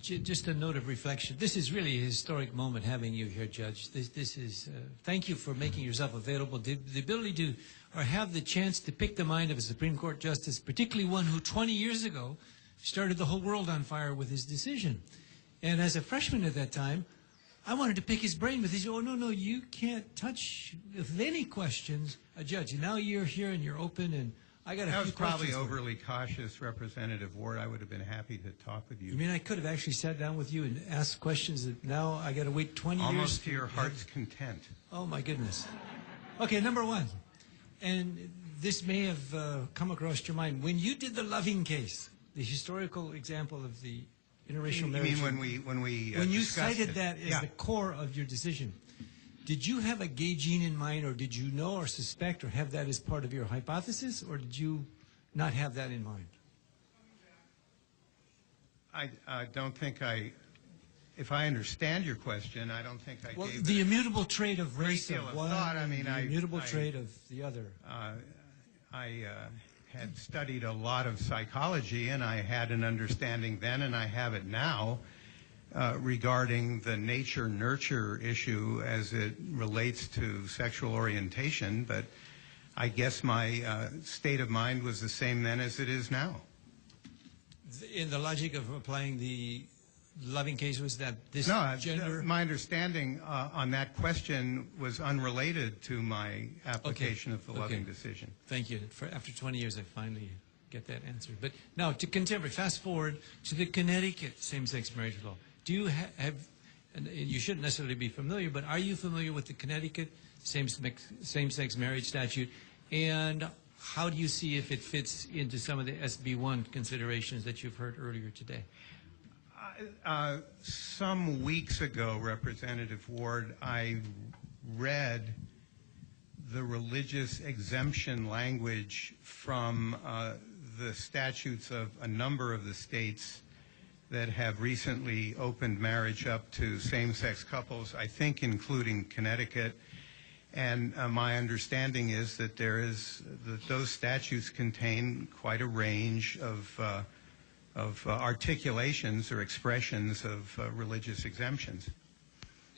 Just a note of reflection. This is really a historic moment having you here, Judge. This is, thank you for making yourself available. The ability to, or have the chance to pick the mind of a Supreme Court justice, particularly one who 20 years ago started the whole world on fire with his decision. And as a freshman at that time, I wanted to pick his brain with his, oh, no, you can't touch with any questions a judge. And now you're here and you're open, and I got a few questions. That was probably overly cautious, Representative Ward. I would have been happy to talk with you. You mean I could have actually sat down with you and asked questions that now I got to wait 20 years? Almost to your heart's content. Oh, my goodness. Okay, number 1. And this may have come across your mind. When you did the Loving case, the historical example of the interracial marriage. You mean when we when you discussed cited it? that as the core of your decision, did you have a gay gene in mind, or did you know or suspect or have that as part of your hypothesis, or did you not have that in mind? I don't think if I understand your question, I don't think I gave the immutable trait of race of one, the immutable trait of the other. I had studied a lot of psychology, and I had an understanding then, and I have it now, regarding the nature-nurture issue as it relates to sexual orientation, but I guess my state of mind was the same then as it is now. In the logic of applying the Loving case was that this gender... my understanding on that question was unrelated to my application of the Loving decision. Thank you. After 20 years, I finally get that answer. But now, to contemporary, fast forward to the Connecticut same-sex marriage law. Do you have, and you shouldn't necessarily be familiar, but are you familiar with the Connecticut same-sex marriage statute? And how do you see if it fits into some of the SB1 considerations that you've heard earlier today? Some weeks ago, Representative Ward, I read the religious exemption language from the statutes of a number of the states that have recently opened marriage up to same-sex couples, I think including Connecticut. And my understanding is that those statutes contain quite a range of articulations or expressions of religious exemptions.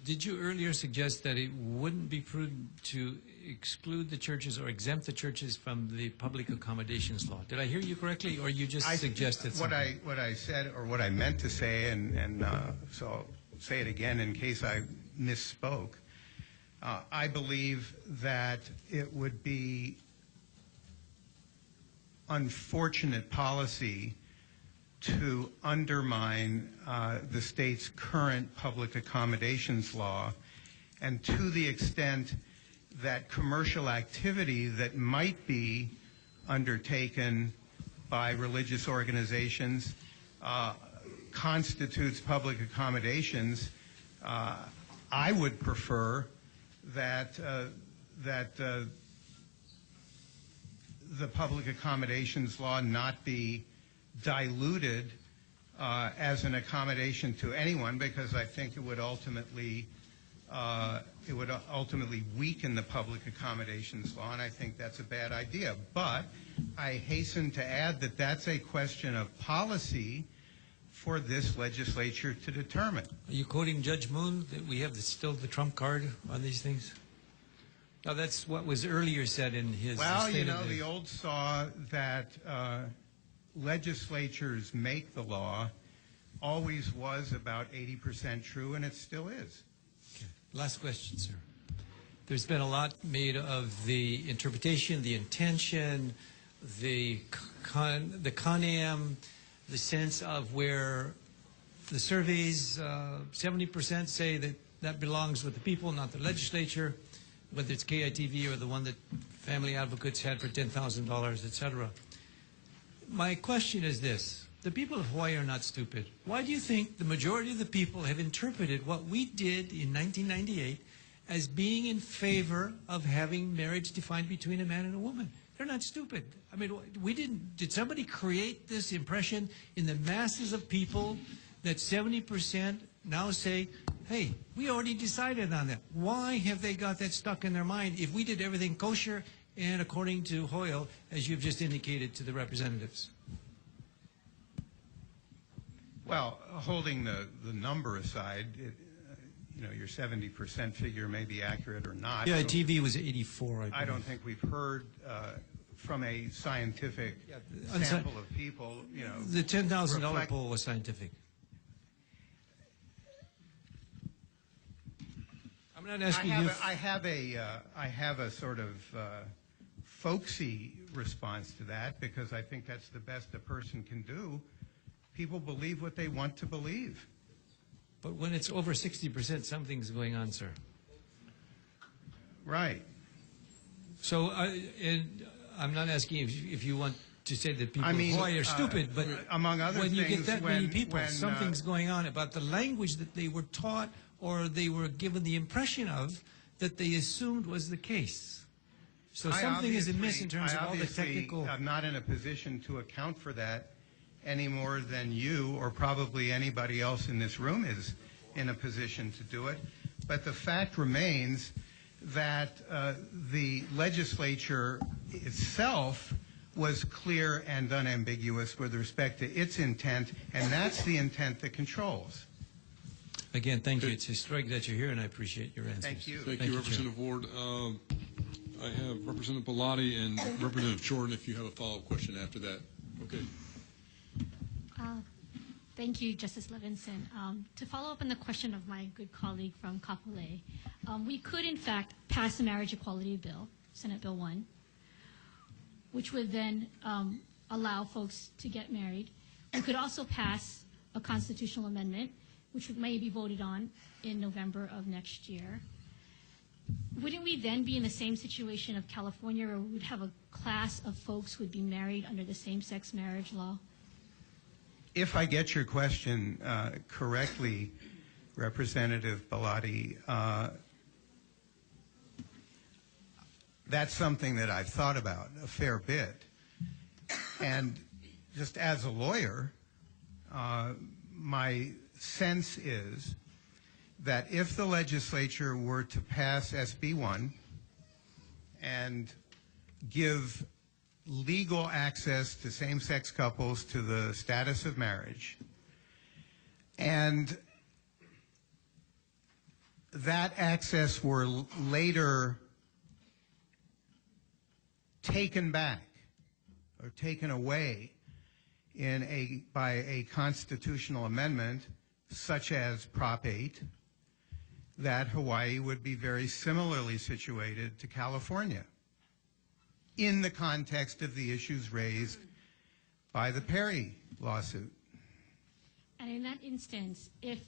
Did you earlier suggest that it wouldn't be prudent to exclude the churches or exempt the churches from the public accommodations law? Did I hear you correctly, or you just suggested something? What I said, or what I meant to say, and so I'll say it again in case I misspoke, I believe that it would be unfortunate policy to undermine the state's current public accommodations law, and to the extent that commercial activity that might be undertaken by religious organizations constitutes public accommodations, I would prefer that the public accommodations law not be diluted as an accommodation to anyone, because I think it would ultimately weaken the public accommodations law, and I think that's a bad idea. But I hasten to add that that's a question of policy for this legislature to determine. Are you quoting Judge Moon, that we have still the trump card on these things? No, that's what was earlier said in his Well, State you know, of the old saw that legislatures make the law always was about 80% true, and it still is. Okay. Last question, sir. There's been a lot made of the interpretation, the intention, the con-am, the sense of where the surveys, 70% say that that belongs with the people, not the legislature, whether it's KITV or the one that Family Advocates had for $10,000, et cetera. My question is this. The people of Hawaii are not stupid. Why do you think the majority of the people have interpreted what we did in 1998 as being in favor of having marriage defined between a man and a woman? They're not stupid. I mean, did somebody create this impression in the masses of people that 70% now say, hey, we already decided on that? Why have they got that stuck in their mind if we did everything kosher and according to Hoyle, as you've just indicated to the representatives? Well, holding the number aside, you know, your 70% figure may be accurate or not. Yeah, TV was 84, I don't think we've heard from a scientific sample of people, you know. The $10,000 poll was scientific. I'm not asking you. I have a sort of folksy response to that, because I think that's the best a person can do. People believe what they want to believe. But when it's over 60%, something's going on, sir. Right. So, and I'm not asking if you want to say that people in Hawaii are stupid, but among other when you things, get that many people, when, something's going on about the language that they were taught or they were given the impression of that they assumed was the case. So something is amiss in terms of all the technical. I'm not in a position to account for that any more than you or probably anybody else in this room is in a position to do it. But the fact remains that the legislature itself was clear and unambiguous with respect to its intent, and that's the intent that controls. Again, thank you. It's historic that you're here, and I appreciate your answers. Thank you. Thank you, Representative Ward. I have Representative Bellotti and Representative Jordan if you have a follow-up question after that. Okay. Thank you, Justice Levinson. To follow up on the question of my good colleague from Kapolei, we could, in fact, pass the Marriage Equality Bill, Senate Bill 1, which would then allow folks to get married. We could also pass a constitutional amendment, which may be voted on in November of next year. Wouldn't we then be in the same situation of California, where we would have a class of folks who would be married under the same-sex marriage law? If I get your question correctly, Representative Bellotti, that's something that I've thought about a fair bit. And just as a lawyer, my sense is that if the legislature were to pass SB1 and give legal access to same-sex couples to the status of marriage, and that access were later taken back or taken away by a constitutional amendment such as Prop 8, that Hawaii would be very similarly situated to California in the context of the issues raised by the Perry lawsuit. And in that instance, if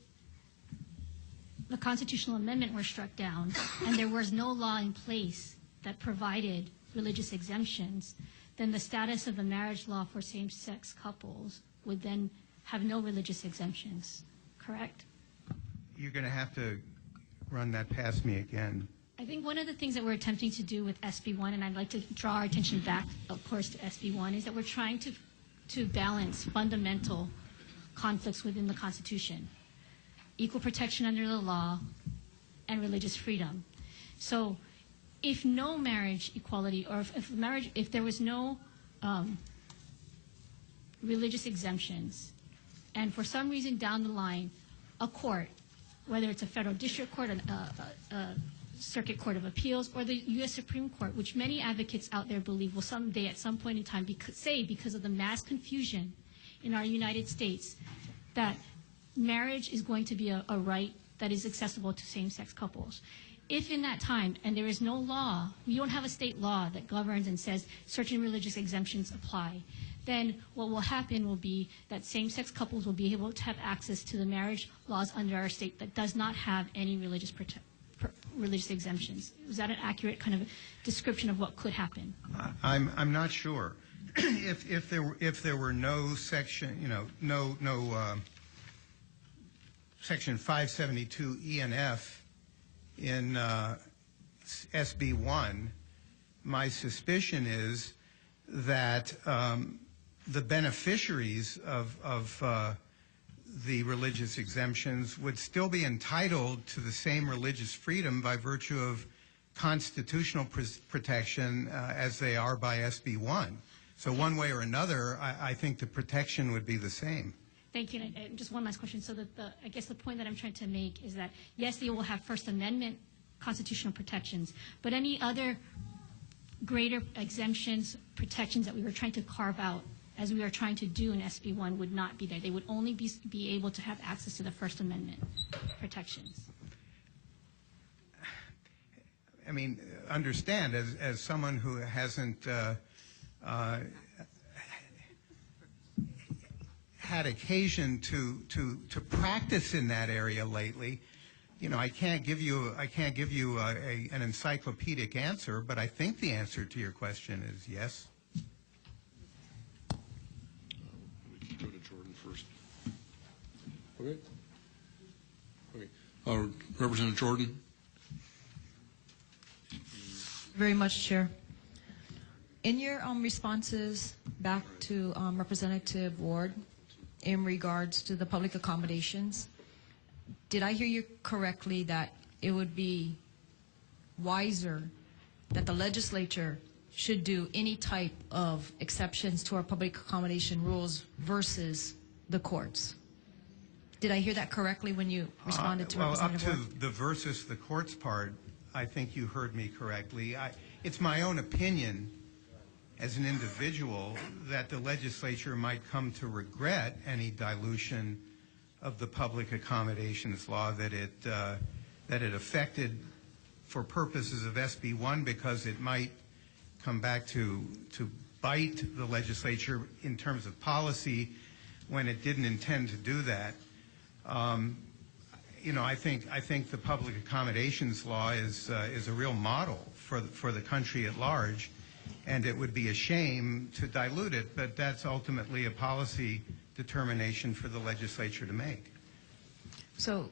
the constitutional amendment were struck down and there was no law in place that provided religious exemptions, then the status of the marriage law for same-sex couples would then have no religious exemptions, correct? You're going to have to run that past me again. I think one of the things that we're attempting to do with SB1, and I'd like to draw our attention back, of course, to SB1, is that we're trying to balance fundamental conflicts within the Constitution, equal protection under the law, and religious freedom. So if no marriage equality, or if there was no religious exemptions, and for some reason down the line, a court, whether it's a federal district court, a circuit court of appeals, or the U.S. Supreme Court, which many advocates out there believe will someday at some point in time because of the mass confusion in our United States, that marriage is going to be a right that is accessible to same-sex couples. If in that time, and there is no law, we don't have a state law that governs and says certain religious exemptions apply, then what will happen will be that same-sex couples will be able to have access to the marriage laws under our state that does not have any religious exemptions. Is that an accurate kind of description of what could happen? I'm not sure. If there were no section, no section 572 E and F in SB1, my suspicion is that the beneficiaries of the religious exemptions would still be entitled to the same religious freedom by virtue of constitutional protection as they are by SB1. So one way or another, I think the protection would be the same. Thank you. And just one last question. So that I guess the point that I'm trying to make is that, yes, they will have First Amendment constitutional protections, but any other greater exemptions, protections that we were trying to carve out as we are trying to do in SB1 would not be there. They would only be able to have access to the First Amendment protections. I mean, understand, as someone who hasn't had occasion to practice in that area lately, I can't give you an encyclopedic answer, but I think the answer to your question is yes. We can go to Jordan first. Okay. Representative Jordan. Very much, Chair. In your responses back to Representative Ward in regards to the public accommodations, did I hear you correctly that it would be wiser that the legislature should do any type of exceptions to our public accommodation rules versus the courts? Did I hear that correctly when you responded to Representative Ward? Up to the versus the courts part, I think you heard me correctly. It's my own opinion as an individual that the legislature might come to regret any dilution of the public accommodations law that it affected for purposes of SB1, because it might come back to bite the legislature in terms of policy when it didn't intend to do that. I think the public accommodations law is a real model for the country at large, and it would be a shame to dilute it, but that's ultimately a policy determination for the legislature to make. So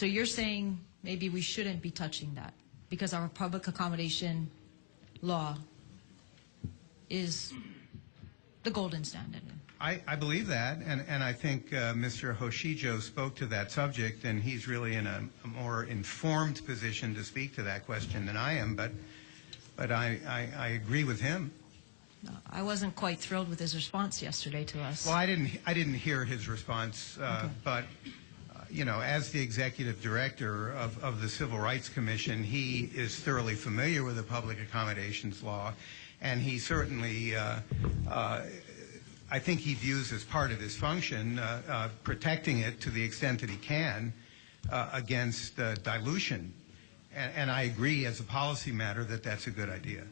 you're saying maybe we shouldn't be touching that because our public accommodation law is the golden standard. I believe that, and I think Mr. Hoshijo spoke to that subject, and he's really in a more informed position to speak to that question than I am, but I agree with him. No, I wasn't quite thrilled with his response yesterday to us. Well, I didn't hear his response, okay. But as the executive director of the Civil Rights Commission, he is thoroughly familiar with the public accommodations law, and he certainly, I think he views as part of his function protecting it to the extent that he can against dilution. And I agree as a policy matter that that's a good idea.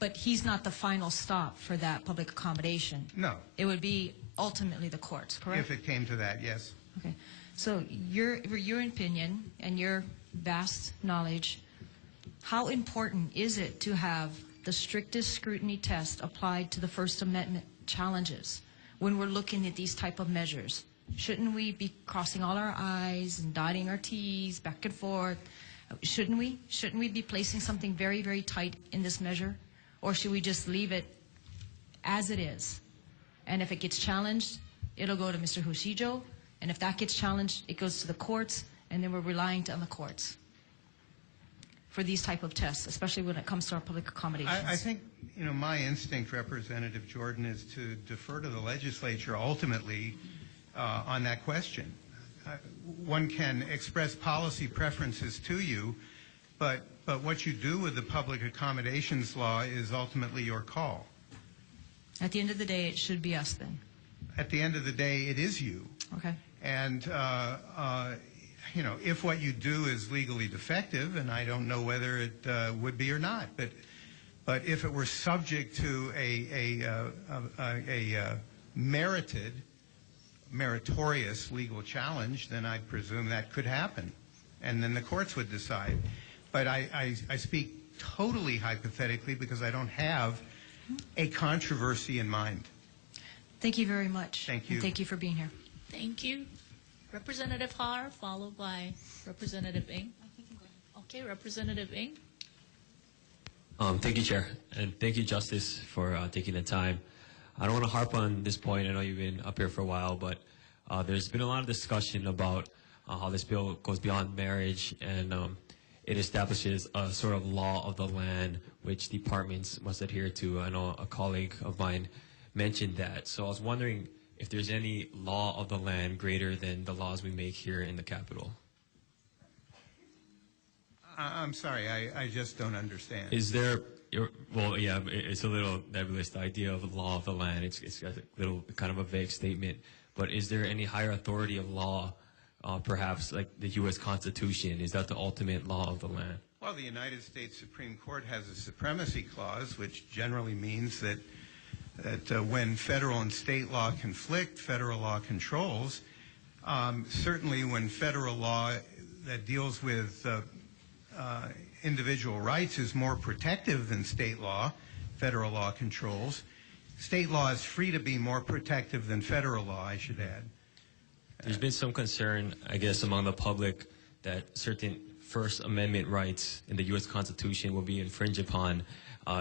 But he's not the final stop for that public accommodation. No. It would be ultimately the courts, correct? If it came to that, yes. Okay. So your opinion and your vast knowledge, how important is it to have the strictest scrutiny test applied to the First Amendment challenges when we're looking at these type of measures? Shouldn't we be crossing all our I's and dotting our T's back and forth? Shouldn't we? Shouldn't we be placing something very, very tight in this measure? Or should we just leave it as it is? And if it gets challenged, it'll go to Mr. Husijo. And if that gets challenged, it goes to the courts, and then we're relying on the courts for these type of tests, especially when it comes to our public accommodations. I think, my instinct, Representative Jordan, is to defer to the legislature ultimately on that question. One can express policy preferences to you, but what you do with the public accommodations law is ultimately your call. At the end of the day, it should be us then. At the end of the day, it is you. Okay. And, if what you do is legally defective, and I don't know whether it would be or not, but if it were subject to a meritorious legal challenge, then I presume that could happen, and then the courts would decide. But I speak totally hypothetically because I don't have a controversy in mind. Thank you very much. Thank you. And thank you for being here. Thank you. Representative Har, followed by Representative Ng. Okay, Representative Ng. Thank you, Chair, and thank you, Justice, for taking the time. I don't want to harp on this point. I know you've been up here for a while, but there's been a lot of discussion about how this bill goes beyond marriage, and it establishes a sort of law of the land which departments must adhere to. I know a colleague of mine mentioned that. So I was wondering if there's any law of the land greater than the laws we make here in the Capitol. I'm sorry, I just don't understand. Is there, well, yeah, it's a little nebulous, the idea of the law of the land. It's a little kind of a vague statement. But is there any higher authority of law, perhaps like the U.S. Constitution? Is that the ultimate law of the land? Well, the United States Supreme Court has a supremacy clause, which generally means that when federal and state law conflict, federal law controls. Certainly when federal law that deals with individual rights is more protective than state law, federal law controls. State law is free to be more protective than federal law, I should add. There's been some concern, I guess, among the public that certain First Amendment rights in the U.S. Constitution will be infringed upon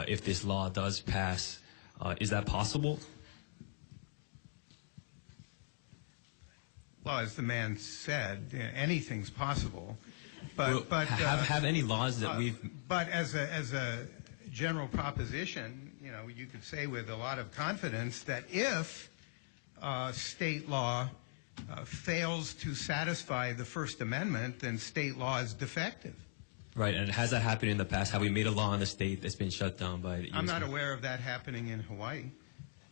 if this law does pass. Is that possible? Well, as the man said, anything's possible. But have any laws that we've... But as a general proposition, you could say with a lot of confidence that if state law fails to satisfy the First Amendment, then state law is defective. Right, and has that happened in the past? Have we made a law in the state that's been shut down by the U.S. I'm not aware of that happening in Hawaii.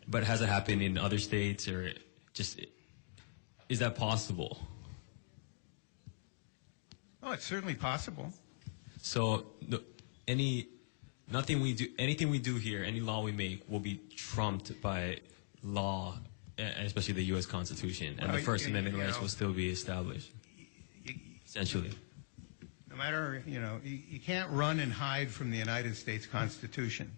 But has it happened in other states, or just, is that possible? Oh, it's certainly possible. So anything we do here, any law we make will be trumped by law, and especially the U.S. Constitution, and the First Amendment rights will still be established, essentially. No matter, you can't run and hide from the United States Constitution.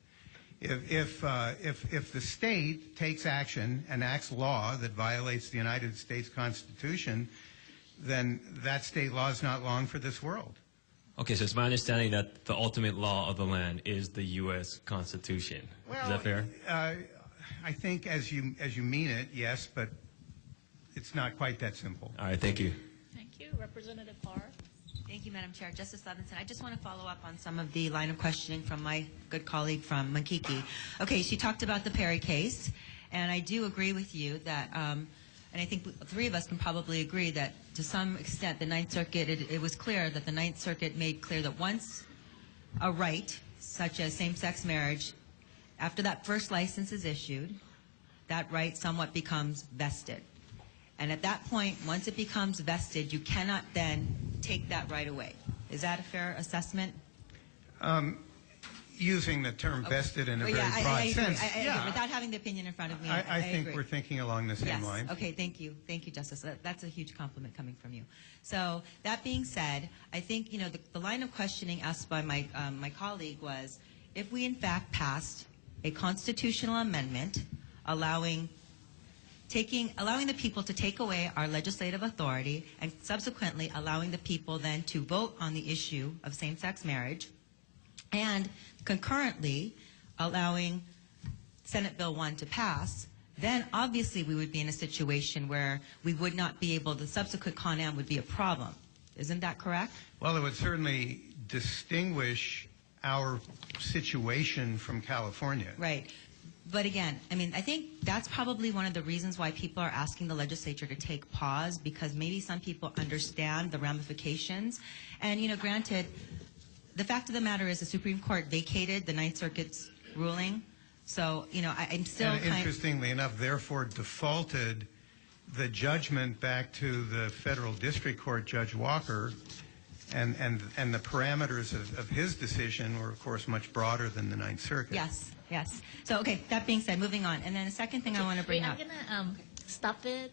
If the state takes action and acts law that violates the United States Constitution, then that state law is not long for this world. Okay, so it's my understanding that the ultimate law of the land is the U.S. Constitution. Well, is that fair? I think as you mean it, yes, but it's not quite that simple. All right, thank you. Thank you. Representative Har. Thank you, Madam Chair. Justice Levinson, I just want to follow up on some of the line of questioning from my good colleague from Makiki. Okay, she talked about the Perry case, and I do agree with you that, and I think the three of us can probably agree that to some extent the Ninth Circuit, it was clear that the Ninth Circuit made clear that once a right, such as same-sex marriage, after that first license is issued, that right somewhat becomes vested. And at that point, once it becomes vested, you cannot then take that right away. Is that a fair assessment? Using the term vested in a very broad sense. I agree. Without having the opinion in front of me, I think agree. we're thinking along the same line. Okay, thank you. Thank you, Justice. That's a huge compliment coming from you. So that being said, I think, the line of questioning asked by my colleague was, if we in fact passed a constitutional amendment allowing allowing the people to take away our legislative authority and subsequently allowing the people then to vote on the issue of same-sex marriage, and concurrently allowing Senate Bill 1 to pass, then obviously we would be in a situation where we would not be able, the subsequent Con Am would be a problem. Isn't that correct? Well, it would certainly distinguish our situation from California. Right. But again, I mean, I think that's probably one of the reasons why people are asking the legislature to take pause, because maybe some people understand the ramifications. And, you know, granted, the fact of the matter is the Supreme Court vacated the Ninth Circuit's ruling. So, you know, I'm still and interestingly enough, therefore defaulted the judgment back to the federal district court, Judge Walker, and the parameters of his decision were, of course, much broader than the Ninth Circuit. Yes, yes. So, okay, that being said, moving on. And then the second thing I want to bring up. I'm going to stop it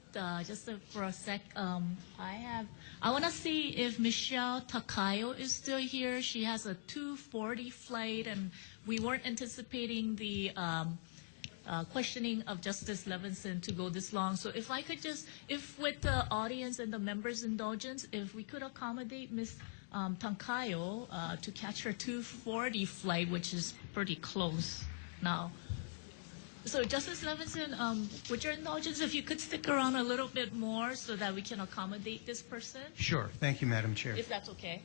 for a sec. I want to see if Michelle Takayo is still here. She has a 2:40 flight, and we weren't anticipating the questioning of Justice Levinson to go this long. So if I could just, if with the audience and the members' indulgence, if we could accommodate Ms. Takayo to catch her 2:40 flight, which is pretty close now. So Justice Levinson, with your indulgence, if you could stick around a little bit more so that we can accommodate this person. Sure. Thank you, Madam Chair. If that's okay.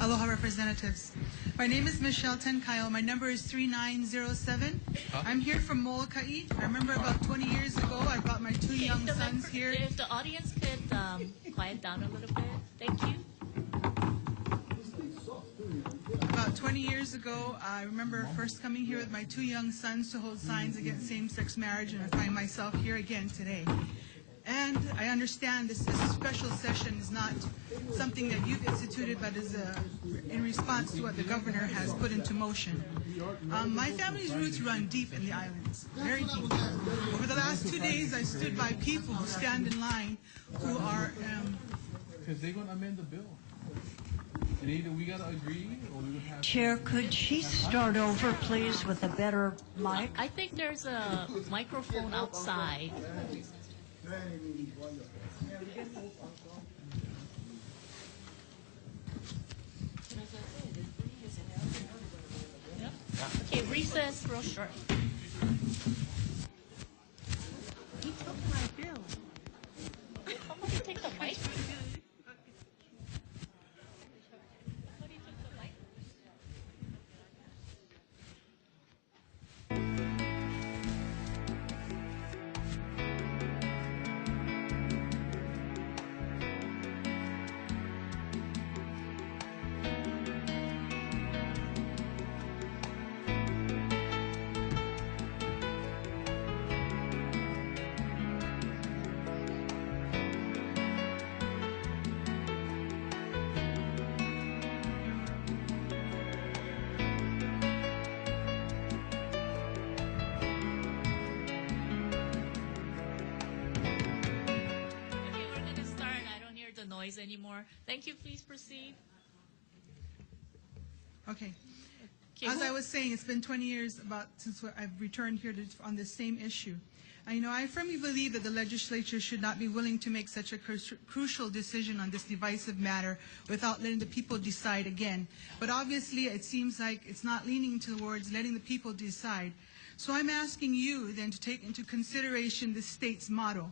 Aloha, Representatives. My name is Michelle Tenkayo. My number is 3907. I'm here from Molokai. I remember about 20 years ago, I brought my two young sons here. If the audience could quiet down a little bit. Thank you. About 20 years ago, I remember first coming here with my two young sons to hold signs against same-sex marriage, and I find myself here again today. And I understand this special session is not something that you've instituted, but is in response to what the governor has put into motion. My family's roots run deep in the islands, very deep. Over the last 2 days, I stood by people who stand in line who are... Because they're going to amend the bill. And either we got to agree or we would have... Chair, could she start over, please, with a better mic? I think there's a microphone outside. Okay, recess real short. He took my bill. How about you take the mic? Anymore. Thank you. Please proceed. Okay. As I was saying, it's been 20 years since I've returned here on this same issue. I firmly believe that the legislature should not be willing to make such a crucial decision on this divisive matter without letting the people decide again. But obviously, it seems like it's not leaning towards letting the people decide. So I'm asking you then to take into consideration the state's motto,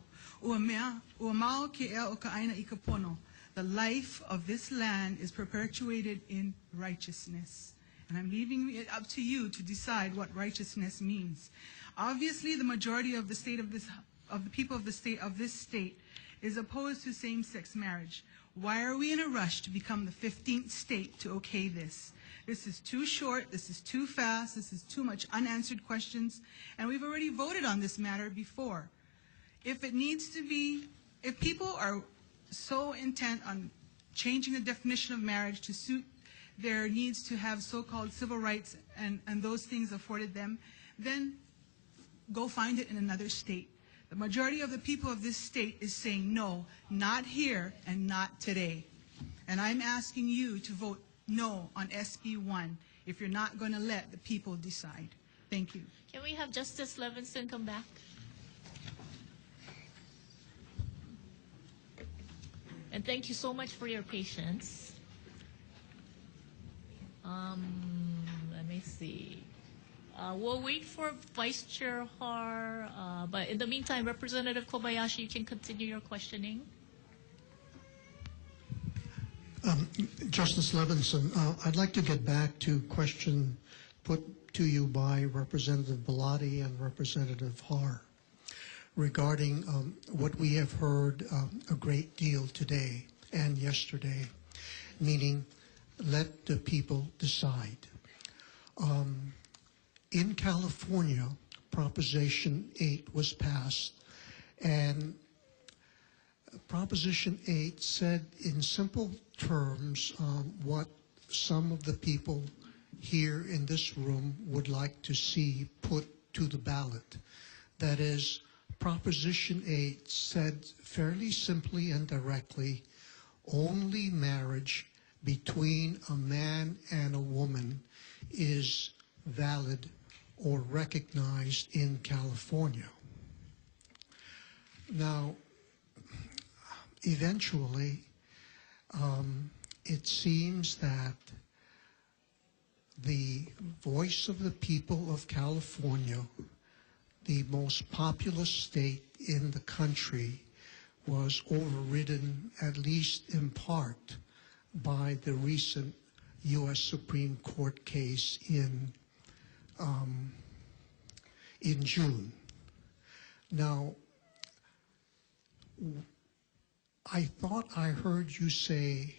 the life of this land is perpetuated in righteousness. And I'm leaving it up to you to decide what righteousness means. Obviously, the majority of the people of this state is opposed to same-sex marriage. Why are we in a rush to become the 15th state to okay this? This is too short, this is too fast, this is too much unanswered questions, and we've already voted on this matter before. If people are so intent on changing the definition of marriage to suit their needs to have so-called civil rights and those things afforded them, then go find it in another state. The majority of the people of this state is saying no, not here and not today. And I'm asking you to vote no on SB1. if you're not going to let the people decide. Thank you. Can we have Justice Levinson come back? And thank you so much for your patience. Let me see. We'll wait for Vice Chair Har, but in the meantime, Representative Kobayashi, you can continue your questioning. Justice Levinson, I'd like to get back to question put to you by Representative Bellotti and Representative Har regarding what we have heard a great deal today and yesterday, meaning let the people decide. In California, Proposition 8 was passed, and Proposition 8 said in simple terms what some of the people here in this room would like to see put to the ballot. That is, Proposition 8 said fairly simply and directly, only marriage between a man and a woman is valid or recognized in California. Now, eventually, it seems that the voice of the people of California, the most populous state in the country, was overridden, at least in part, by the recent U.S. Supreme Court case in June. Now, I thought I heard you say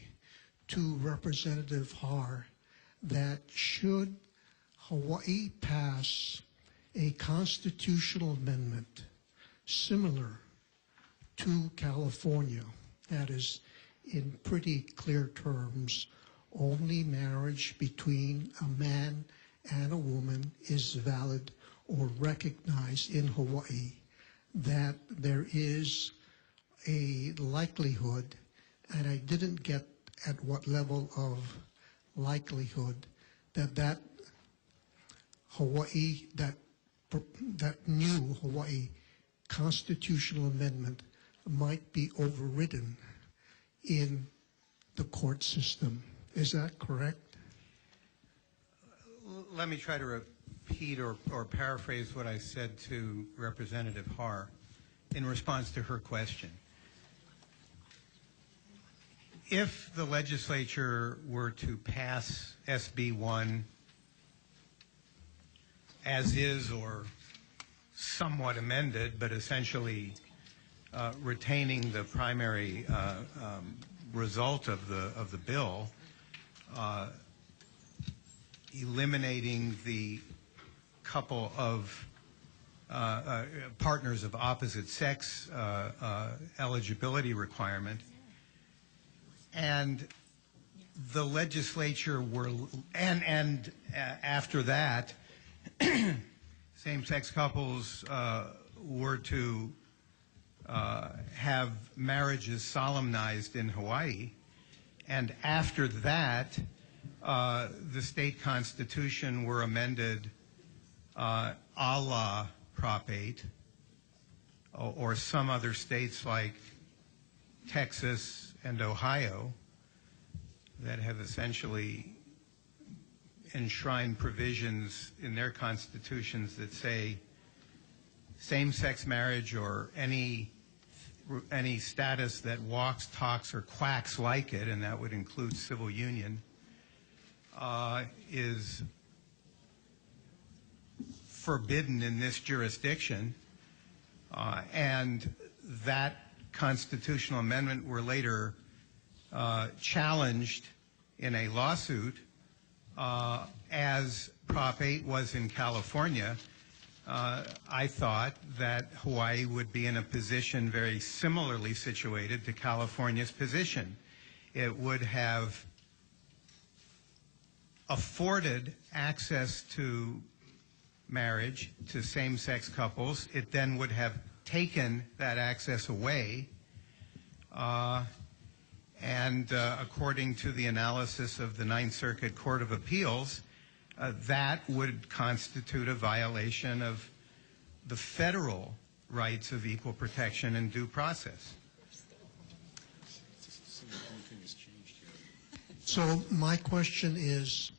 to Representative Har that should Hawaii pass a constitutional amendment similar to California, that is, in pretty clear terms, only marriage between a man and a woman is valid or recognized in Hawaii, that there is a likelihood, and I didn't get at what level of likelihood, that Hawaii, that new Hawaii constitutional amendment might be overridden in the court system. Is that correct? Let me try to repeat or paraphrase what I said to Representative Har in response to her question. If the legislature were to pass SB1 as is or somewhat amended, but essentially retaining the primary result of the bill, eliminating the couple of partners of opposite sex eligibility requirement, and the legislature were, and after that, same-sex couples were to have marriages solemnized in Hawaii, and after that, the state constitution were amended a la Prop 8, or some other states like Texas and Ohio that have essentially enshrined provisions in their constitutions that say same-sex marriage or any status that walks, talks, or quacks like it, and that would include civil union, is forbidden in this jurisdiction, and that constitutional amendment were later challenged in a lawsuit as Prop 8 was in California. I thought that Hawaii would be in a position very similarly situated to California's position. It would have afforded access to marriage to same-sex couples. It then would have taken that access away, and according to the analysis of the Ninth Circuit Court of Appeals, that would constitute a violation of the federal rights of equal protection and due process. So my question is,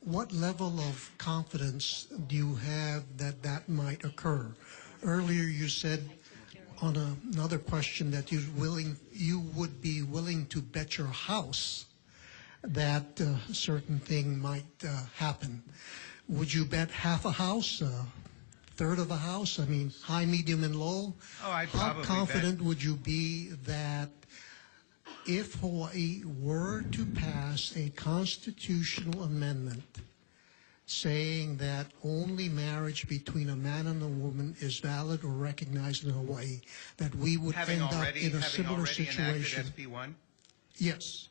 what level of confidence do you have that that might occur? Earlier you said on another question that you would be willing to bet your house that a certain thing might happen. Would you bet half a house, a third of a house? I mean, high, medium, and low? Oh, I'd How probably confident would you be that if Hawaii were to pass a constitutional amendment saying that only marriage between a man and a woman is valid or recognized in Hawaii, that we would end up in a similar situation? SB1? Yes.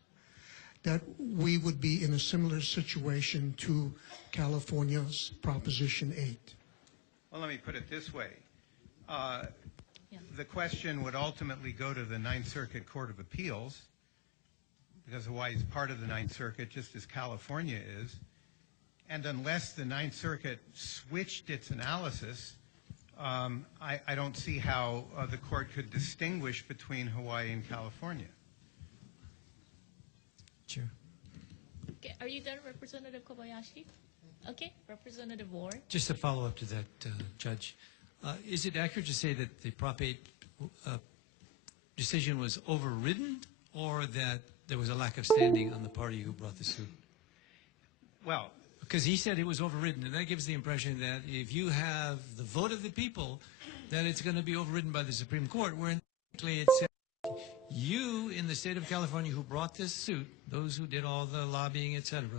That we would be in a similar situation to California's Proposition 8. Well, let me put it this way. The question would ultimately go to the Ninth Circuit Court of Appeals, because Hawaii is part of the Ninth Circuit, just as California is. And unless the Ninth Circuit switched its analysis, I don't see how the court could distinguish between Hawaii and California. Chair. Okay, are you done, Representative Kobayashi? Okay, Representative Ward. Just to follow up to that, Judge, is it accurate to say that the Prop 8 decision was overridden, or that there was a lack of standing on the party who brought the suit? Well, because he said it was overridden, and that gives the impression that if you have the vote of the people, that it's going to be overridden by the Supreme Court, where it said you in the state of California who brought this suit, those who did all the lobbying, etc.,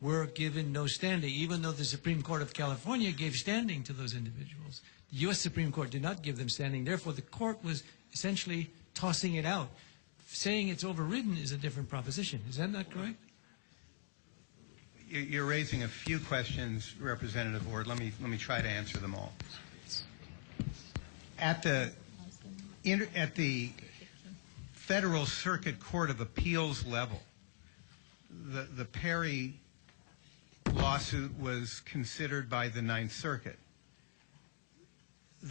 were given no standing, even though the Supreme Court of California gave standing to those individuals. The U.S. Supreme Court did not give them standing. Therefore, the court was essentially tossing it out. Saying it's overridden is a different proposition. Is that not correct? You're raising a few questions, Representative Ward. Let me try to answer them all. At the Federal Circuit Court of Appeals level, the Perry lawsuit was considered by the Ninth Circuit.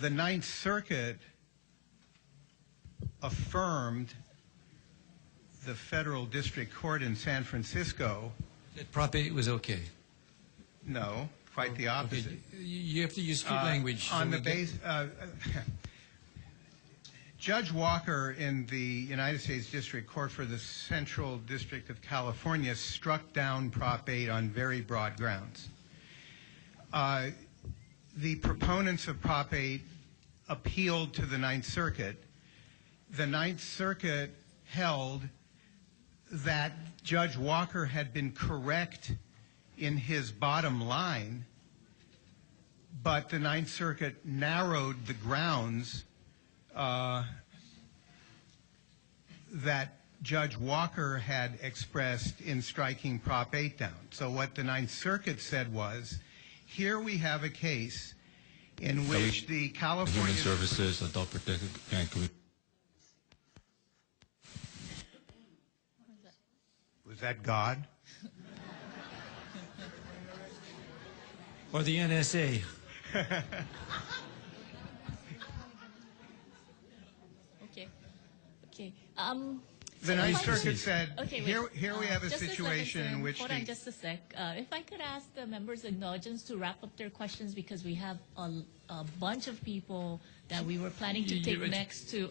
The Ninth Circuit affirmed the Federal District Court in San Francisco. That Prop 8 was okay? No, quite the opposite. Okay. You have to use street language. On the base, Judge Walker in the United States District Court for the Central District of California struck down Prop 8 on very broad grounds. The proponents of Prop 8 appealed to the Ninth Circuit. The Ninth Circuit held that Judge Walker had been correct in his bottom line, but the Ninth Circuit narrowed the grounds that Judge Walker had expressed in striking Prop 8 down. So what the Ninth Circuit said was, here we have a case in which the California Human Services, Adult Protected and Community. Was that God? Or the NSA? Okay. Okay. The Ninth Circuit said, okay, here we have a Justice situation in Levinson, which hold on just a sec. If I could ask the members' indulgence to wrap up their questions, because we have a bunch of people that we were planning to take next to,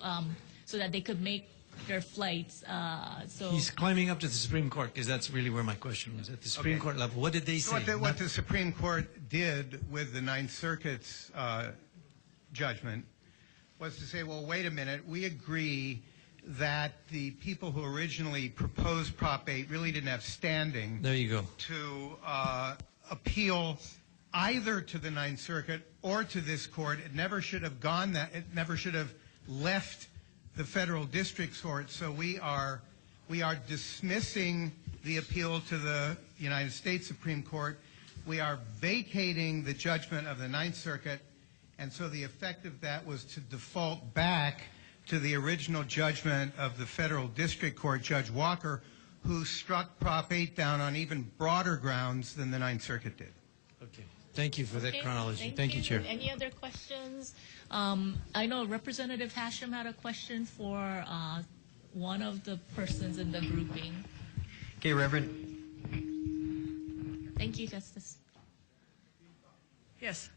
so that they could make their flights. So he's climbing up to the Supreme Court, because that's really where my question was. At the Supreme Court level, what did they say? What the Supreme Court did with the Ninth Circuit's judgment was to say, well, wait a minute, we agree that the people who originally proposed Prop 8 really didn't have standing there you go. To appeal either to the Ninth Circuit or to this court. It never should have gone that. It never should have left the Federal District Court. So we are dismissing the appeal to the United States Supreme Court. We are vacating the judgment of the Ninth Circuit. And so the effect of that was to default back to the original judgment of the Federal District Court, Judge Walker, who struck Prop 8 down on even broader grounds than the Ninth Circuit did. Okay. Thank you for that Okay, chronology. Thank you, Chair. Any other questions? I know Representative Hashem had a question for one of the persons in the grouping. Okay, Reverend. Thank you, Justice. Yes.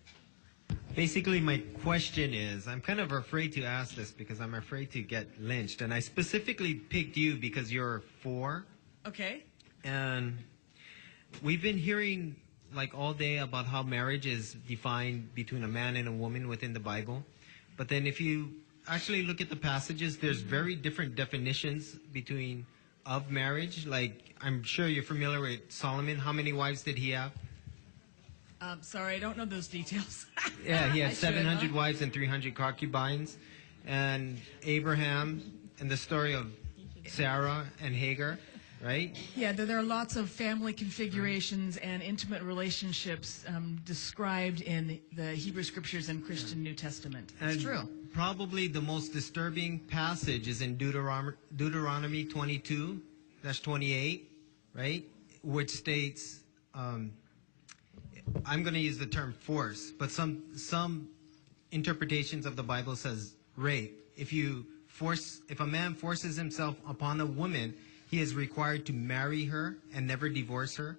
Basically, my question is, I'm kind of afraid to ask this because I'm afraid to get lynched. And I specifically picked you because you're 4. Okay. And we've been hearing like all day about how marriage is defined between a man and a woman within the Bible. But then if you actually look at the passages, there's very different definitions of marriage. Like, I'm sure you're familiar with Solomon. How many wives did he have? Sorry, I don't know those details. Yeah, he I had should, 700 wives and 300 concubines. And Abraham, and the story of Sarah and Hagar, right? Yeah, there are lots of family configurations and intimate relationships described in the Hebrew Scriptures and Christian New Testament. It's And true. Probably the most disturbing passage is in Deuteronomy 22-28, right? Which states, I'm going to use the term force, but some interpretations of the Bible says rape. If a man forces himself upon a woman, he is required to marry her and never divorce her.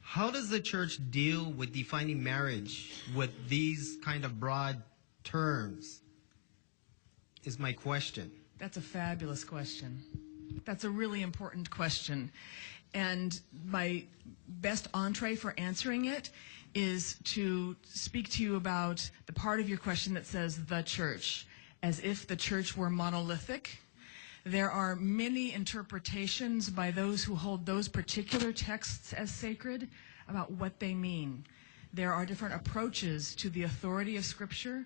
How does the church deal with defining marriage with these kind of broad terms? Is my question. That's a fabulous question. That's a really important question. And my best entree for answering it is to speak to you about the part of your question that says the church, as if the church were monolithic. There are many interpretations by those who hold those particular texts as sacred about what they mean. There are different approaches to the authority of Scripture,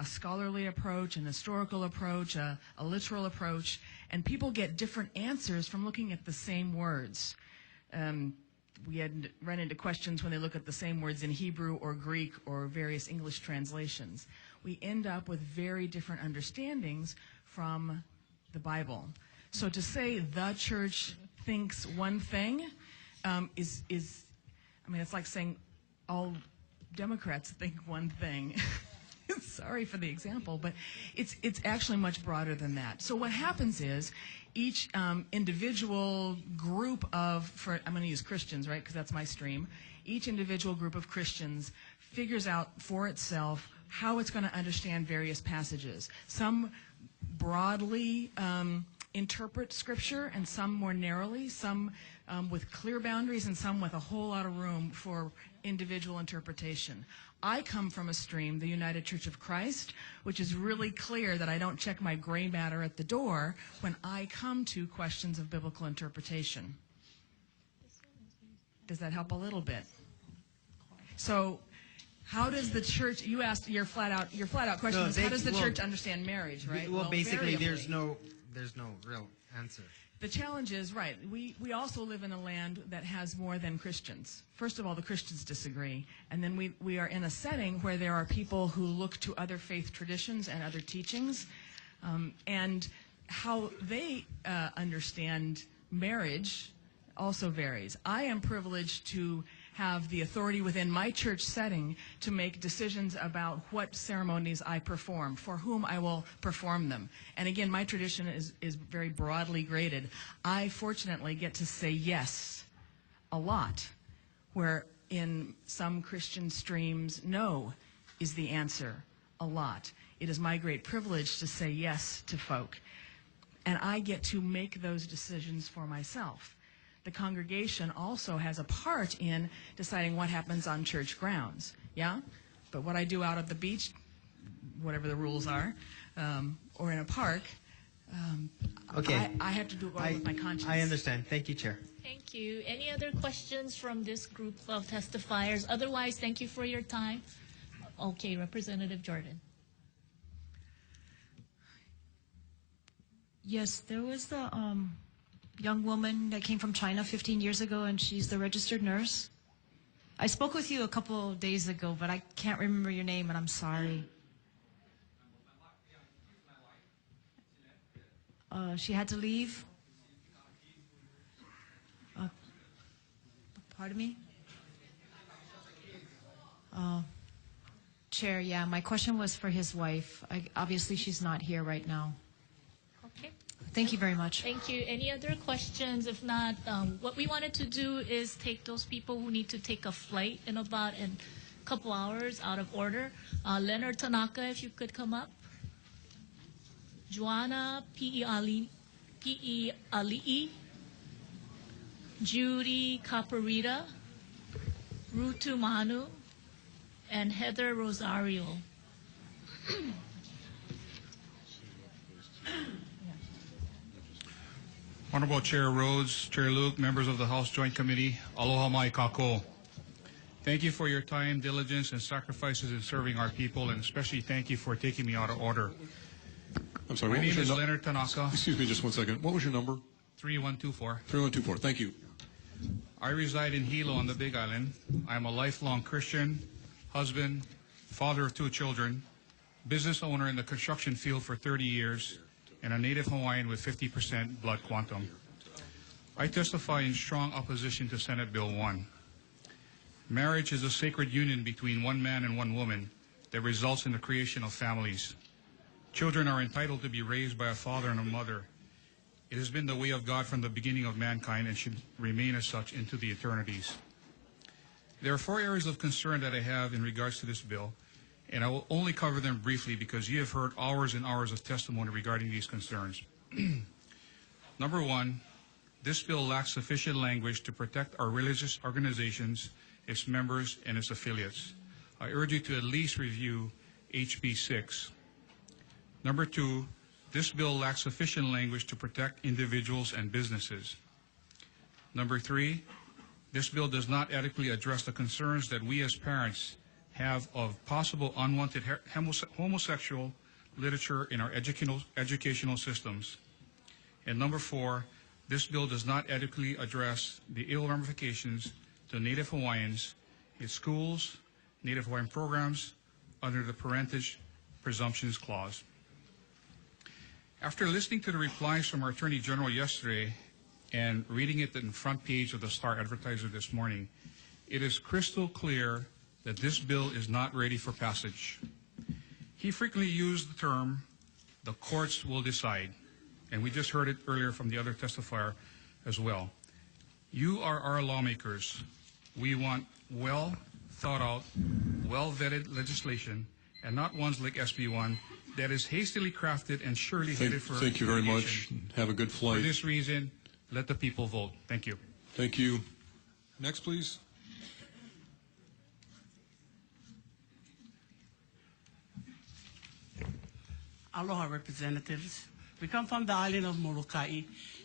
a scholarly approach, an historical approach, a literal approach, and people get different answers from looking at the same words. We had run into questions when they look at the same words in Hebrew or Greek or various English translations. We end up with very different understandings from the Bible. So to say the church thinks one thing it's like saying all Democrats think one thing. Sorry for the example, but it's actually much broader than that. So what happens is each individual group I'm going to use Christians, right, because that's my stream. Each individual group of Christians figures out for itself how it's going to understand various passages. Some broadly interpret Scripture, and some more narrowly, some with clear boundaries, and some with a whole lot of room for individual interpretation. I come from a stream, the United Church of Christ, which is really clear that I don't check my gray matter at the door when I come to questions of biblical interpretation. Does that help a little bit? So, how does the church? You asked your flat out question is how does the church understand marriage, right? Well, basically, variably. there's no real answer. The challenge is, right, we also live in a land that has more than Christians. First of all, the Christians disagree. And then we are in a setting where there are people who look to other faith traditions and other teachings. And how they understand marriage also varies. I am privileged to have the authority within my church setting to make decisions about what ceremonies I perform, for whom I will perform them. And again, my tradition is very broadly graded. I fortunately get to say yes a lot, where in some Christian streams, no is the answer a lot. It is my great privilege to say yes to folk. And I get to make those decisions for myself. The congregation also has a part in deciding what happens on church grounds, yeah? But what I do out at the beach, whatever the rules are, or in a park, Okay. I have to do it with my conscience. I understand. Thank you, Chair. Thank you. Any other questions from this group of testifiers? Otherwise, thank you for your time. Okay, Representative Jordan. Yes, there was the young woman that came from China 15 years ago, and she's the registered nurse. I spoke with you a couple of days ago, but I can't remember your name, and I'm sorry. She had to leave. Pardon me? Chair, yeah, my question was for his wife. Obviously, she's not here right now. Okay. Thank you very much. Thank you. Any other questions? If not, what we wanted to do is take those people who need to take a flight in about a couple hours out of order. Leonard Tanaka, if you could come up. Joanna P.E. Ali'i. Judy Caparita. Rutu Manu. And Heather Rosario. Honorable Chair Rhodes, Chair Luke, members of the House Joint Committee, aloha mai kako. Thank you for your time, diligence, and sacrifices in serving our people, and especially thank you for taking me out of order. I'm sorry, My what name was is your Leonard Tanaka. Excuse me just one second. What was your number? 3124. 3124. Thank you. I reside in Hilo on the Big Island. I am a lifelong Christian, husband, father of 2 children, business owner in the construction field for 30 years, and a native Hawaiian with 50% blood quantum. I testify in strong opposition to Senate Bill 1. Marriage is a sacred union between one man and one woman that results in the creation of families. Children are entitled to be raised by a father and a mother. It has been the way of God from the beginning of mankind and should remain as such into the eternities. There are 4 areas of concern that I have in regards to this bill, and I will only cover them briefly because you have heard hours and hours of testimony regarding these concerns. Number 1, this bill lacks sufficient language to protect our religious organizations, its members, and its affiliates. I urge you to at least review HB 6. Number 2, this bill lacks sufficient language to protect individuals and businesses. Number 3, this bill does not adequately address the concerns that we as parents have of possible unwanted homosexual literature in our educational systems. And number 4, this bill does not adequately address the ill ramifications to Native Hawaiians, its schools, Native Hawaiian programs under the Parentage Presumptions Clause. After listening to the replies from our Attorney General yesterday and reading it in the front page of the Star Advertiser this morning, it is crystal clear that this bill is not ready for passage. He frequently used the term, the courts will decide, and we just heard it earlier from the other testifier as well. You are our lawmakers. We want well thought out, well vetted legislation, and not ones like SB1 that is hastily crafted and surely headed for Thank you very much. Have a good flight. For this reason, let the people vote. Thank you. Thank you. Next, please. Aloha, representatives. We come from the island of Molokai,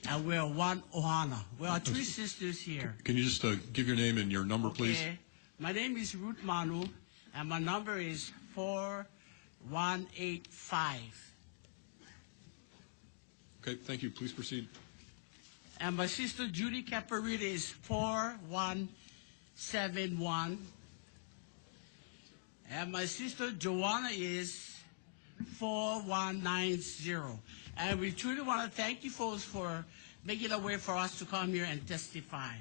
and we're one ohana. We are 3 sisters here. Can you just give your name and your number, please? Okay. My name is Ruth Manu, and my number is 4185. Okay, thank you. Please proceed. And my sister Judy Caparita is 4171. And my sister Joanna is 4190. And we truly want to thank you folks for making a way for us to come here and testify.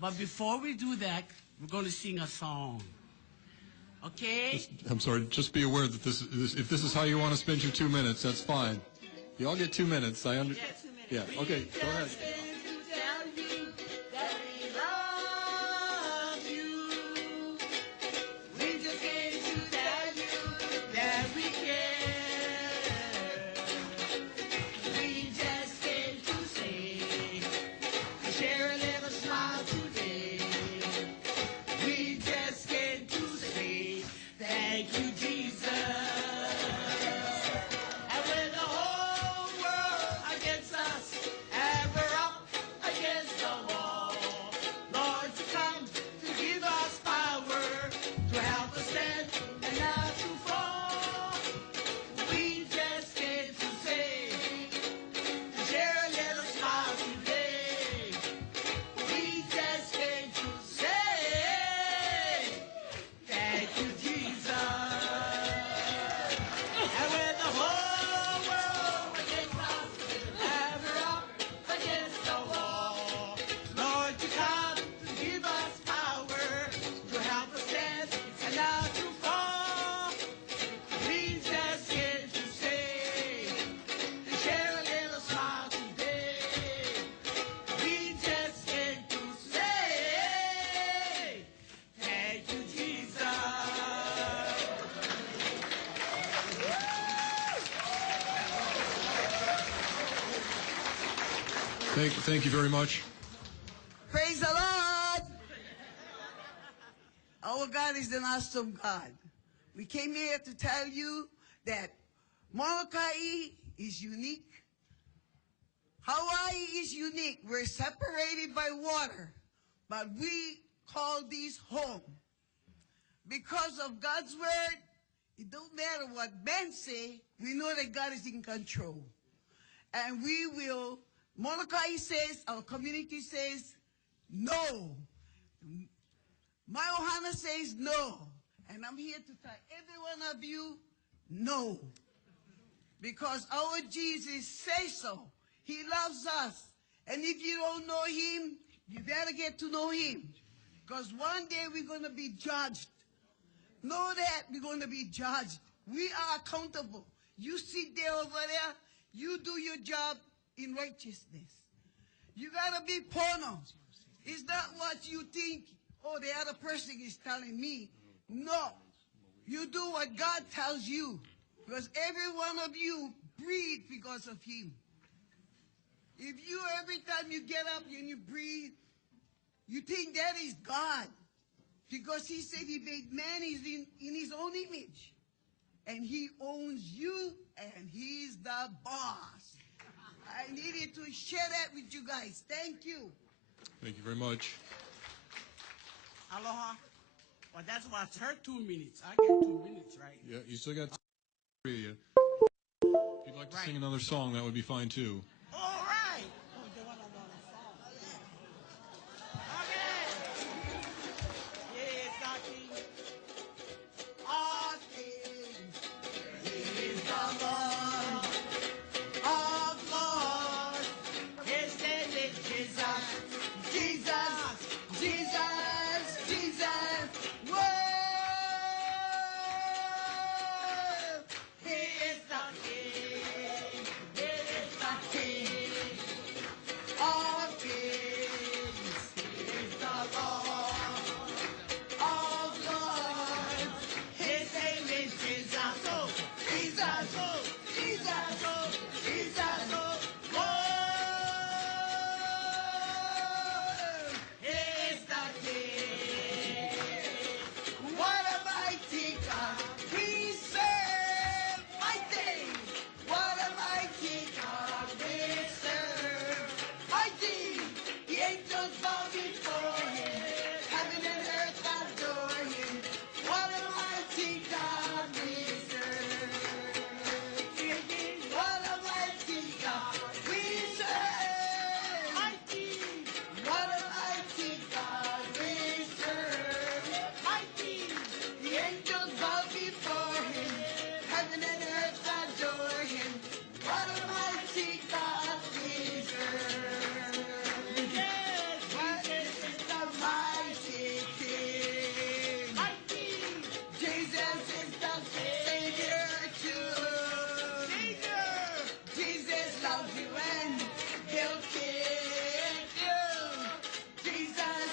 But before we do that, we're going to sing a song. Okay? I'm sorry, just be aware that if this is how you want to spend your 2 minutes, that's fine. You all get 2 minutes. I understand. Yeah, okay, go ahead. And when the whole world against us, and we're up Thank you very much. Praise the Lord. Our God is an awesome God. We came here to tell you that Molokai is unique. Hawaii is unique. We're separated by water, but we call these home. Because of God's word, it don't matter what men say, we know that God is in control. And we will, Molokai says, our community says, no. My Ohana says no. And I'm here to tell every one of you, no. Because our Jesus says so. He loves us. And if you don't know him, you better get to know him. Because one day we're going to be judged. Know that we're going to be judged. We are accountable. You sit there over there, you do your job in righteousness. You got to be porno. It's not what you think, oh, the other person is telling me. No. You do what God tells you. Because every one of you breathe because of him. If you, every time you get up and you breathe, you think that is God. Because he said he made man in his own image. And he owns you, and he's the boss. I needed to share that with you guys. Thank you. Thank you very much. Aloha. Well, that's what's her 2 minutes. I get 2 minutes, right? Yeah, you still got 3 of you. If you'd like to sing another song, that would be fine too. All right. Oh, they want another song. Okay. Yes, our King. Our King. He is the Lord of Lords. His name is Jesus. Jesus. Jesus. Jesus. Whoa. He is the King. He is the King of kings. He is the Lord of lords. His name is Jesus. Oh, Jesus. Oh, Jesus. Oh, Jesus. Oh, whoa. He is the King. What a mighty God we serve. Mighty. What a mighty God we serve. Mighty. The angels bow before him. Heaven and earth adore him. What a mighty God we serve. What a mighty God we serve. Mighty. What a mighty God we serve. Mighty. The angels bow before him. Heaven and earth adore him. What a mighty God we serve. Yes, Jesus is the mighty King. Mighty. Jesus is the Savior too. Savior. Jesus loves you and he'll keep you. Jesus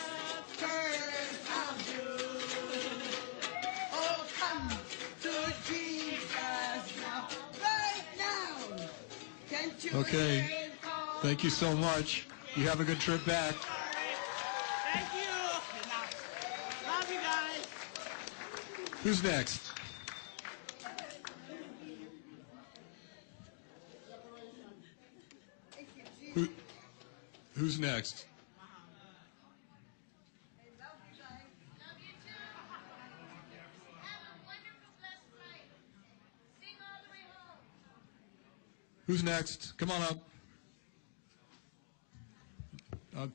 first loves you. Oh, come to Jesus now, right now. Can't you Okay. hear him call? Thank you so much. You have a good trip back. Thank you. Love you guys. Who's next? Who's next? Who's next? Come on up.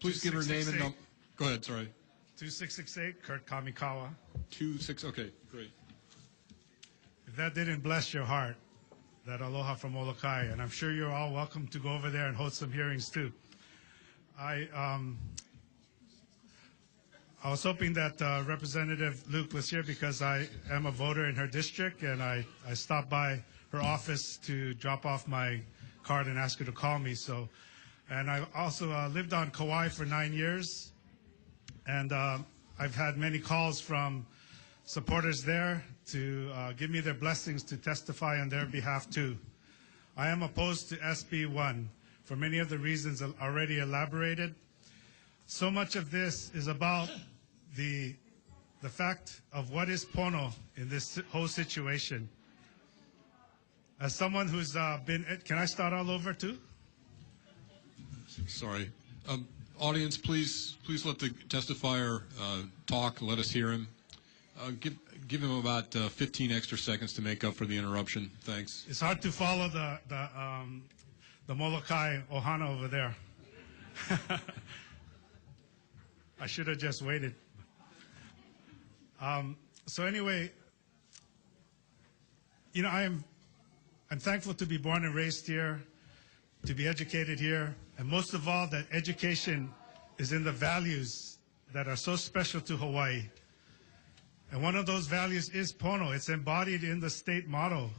Please give her name and number. Go ahead, sorry. 2668, Kurt Kamikawa. 26, okay, great. If that didn't bless your heart, that aloha from Molokai, and I'm sure you're all welcome to go over there and hold some hearings too. I was hoping that Representative Luke was here because I am a voter in her district, and I stopped by her office to drop off my card and ask her to call me. So, and I also lived on Kauai for 9 years, and I've had many calls from supporters there to give me their blessings to testify on their behalf too. I am opposed to SB1 for many of the reasons already elaborated. So much of this is about the fact of what is pono in this whole situation. As someone who's can I start all over too? Sorry. Audience, please let the testifier talk. Let us hear him. Give him about 15 extra seconds to make up for the interruption. Thanks. It's hard to follow the Molokai Ohana over there. I should have just waited. So anyway, you know, I'm thankful to be born and raised here, to be educated here, and most of all, that education is in the values that are so special to Hawaii. And one of those values is pono. It's embodied in the state motto.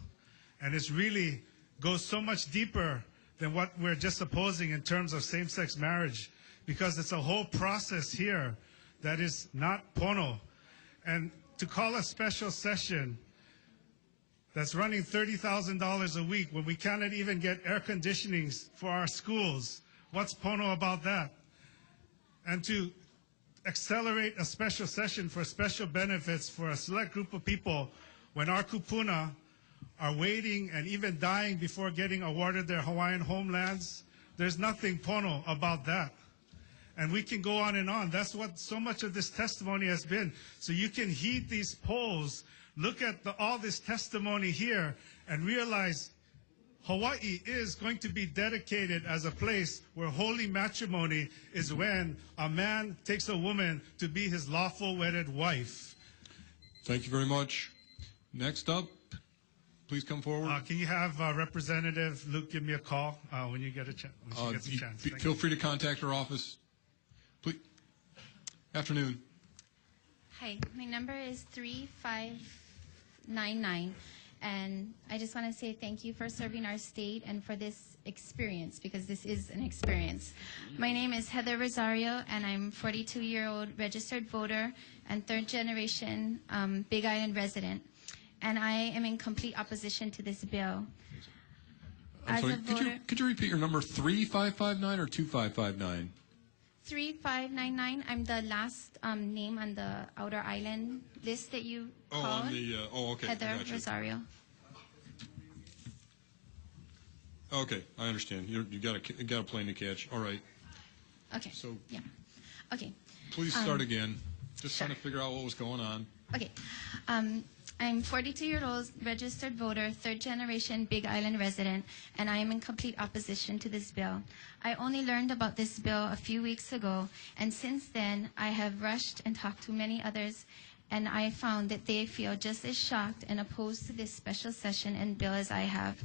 And it's really goes so much deeper than what we're just opposing in terms of same-sex marriage, because it's a whole process here that is not pono. And to call a special session that's running $30,000 a week when we cannot even get air conditioning for our schools, what's pono about that? And to accelerate a special session for special benefits for a select group of people when our kupuna are waiting and even dying before getting awarded their Hawaiian homelands, there's nothing pono about that. And we can go on and on. That's what so much of this testimony has been. So you can heed these polls, look at all this testimony here, and realize Hawaii is going to be dedicated as a place where holy matrimony is when a man takes a woman to be his lawful wedded wife. Thank you very much. Next up, please come forward. Can you have Representative Luke give me a call when you get a chance? When she gets a chance. Feel free to contact our office. Please. Afternoon. Hi, my number is 3599, and I just want to say thank you for serving our state and for this experience, because this is an experience. My name is Heather Rosario, and I'm 42-year-old registered voter and third-generation Big Island resident, and I am in complete opposition to this bill. I'm sorry, could you repeat your number, 3559 or 2559? 3599. I'm the last name on the Outer Island list that you called. Okay. Heather Gotcha. Rosario. Okay, I understand. You got a plane to catch. All right. Okay. So yeah. Okay. Please start again. Just trying to figure out what was going on. Okay. I'm 42-year-old registered voter, third-generation Big Island resident, and I am in complete opposition to this bill. I only learned about this bill a few weeks ago, and since then, I have rushed and talked to many others, and I found that they feel just as shocked and opposed to this special session and bill as I have.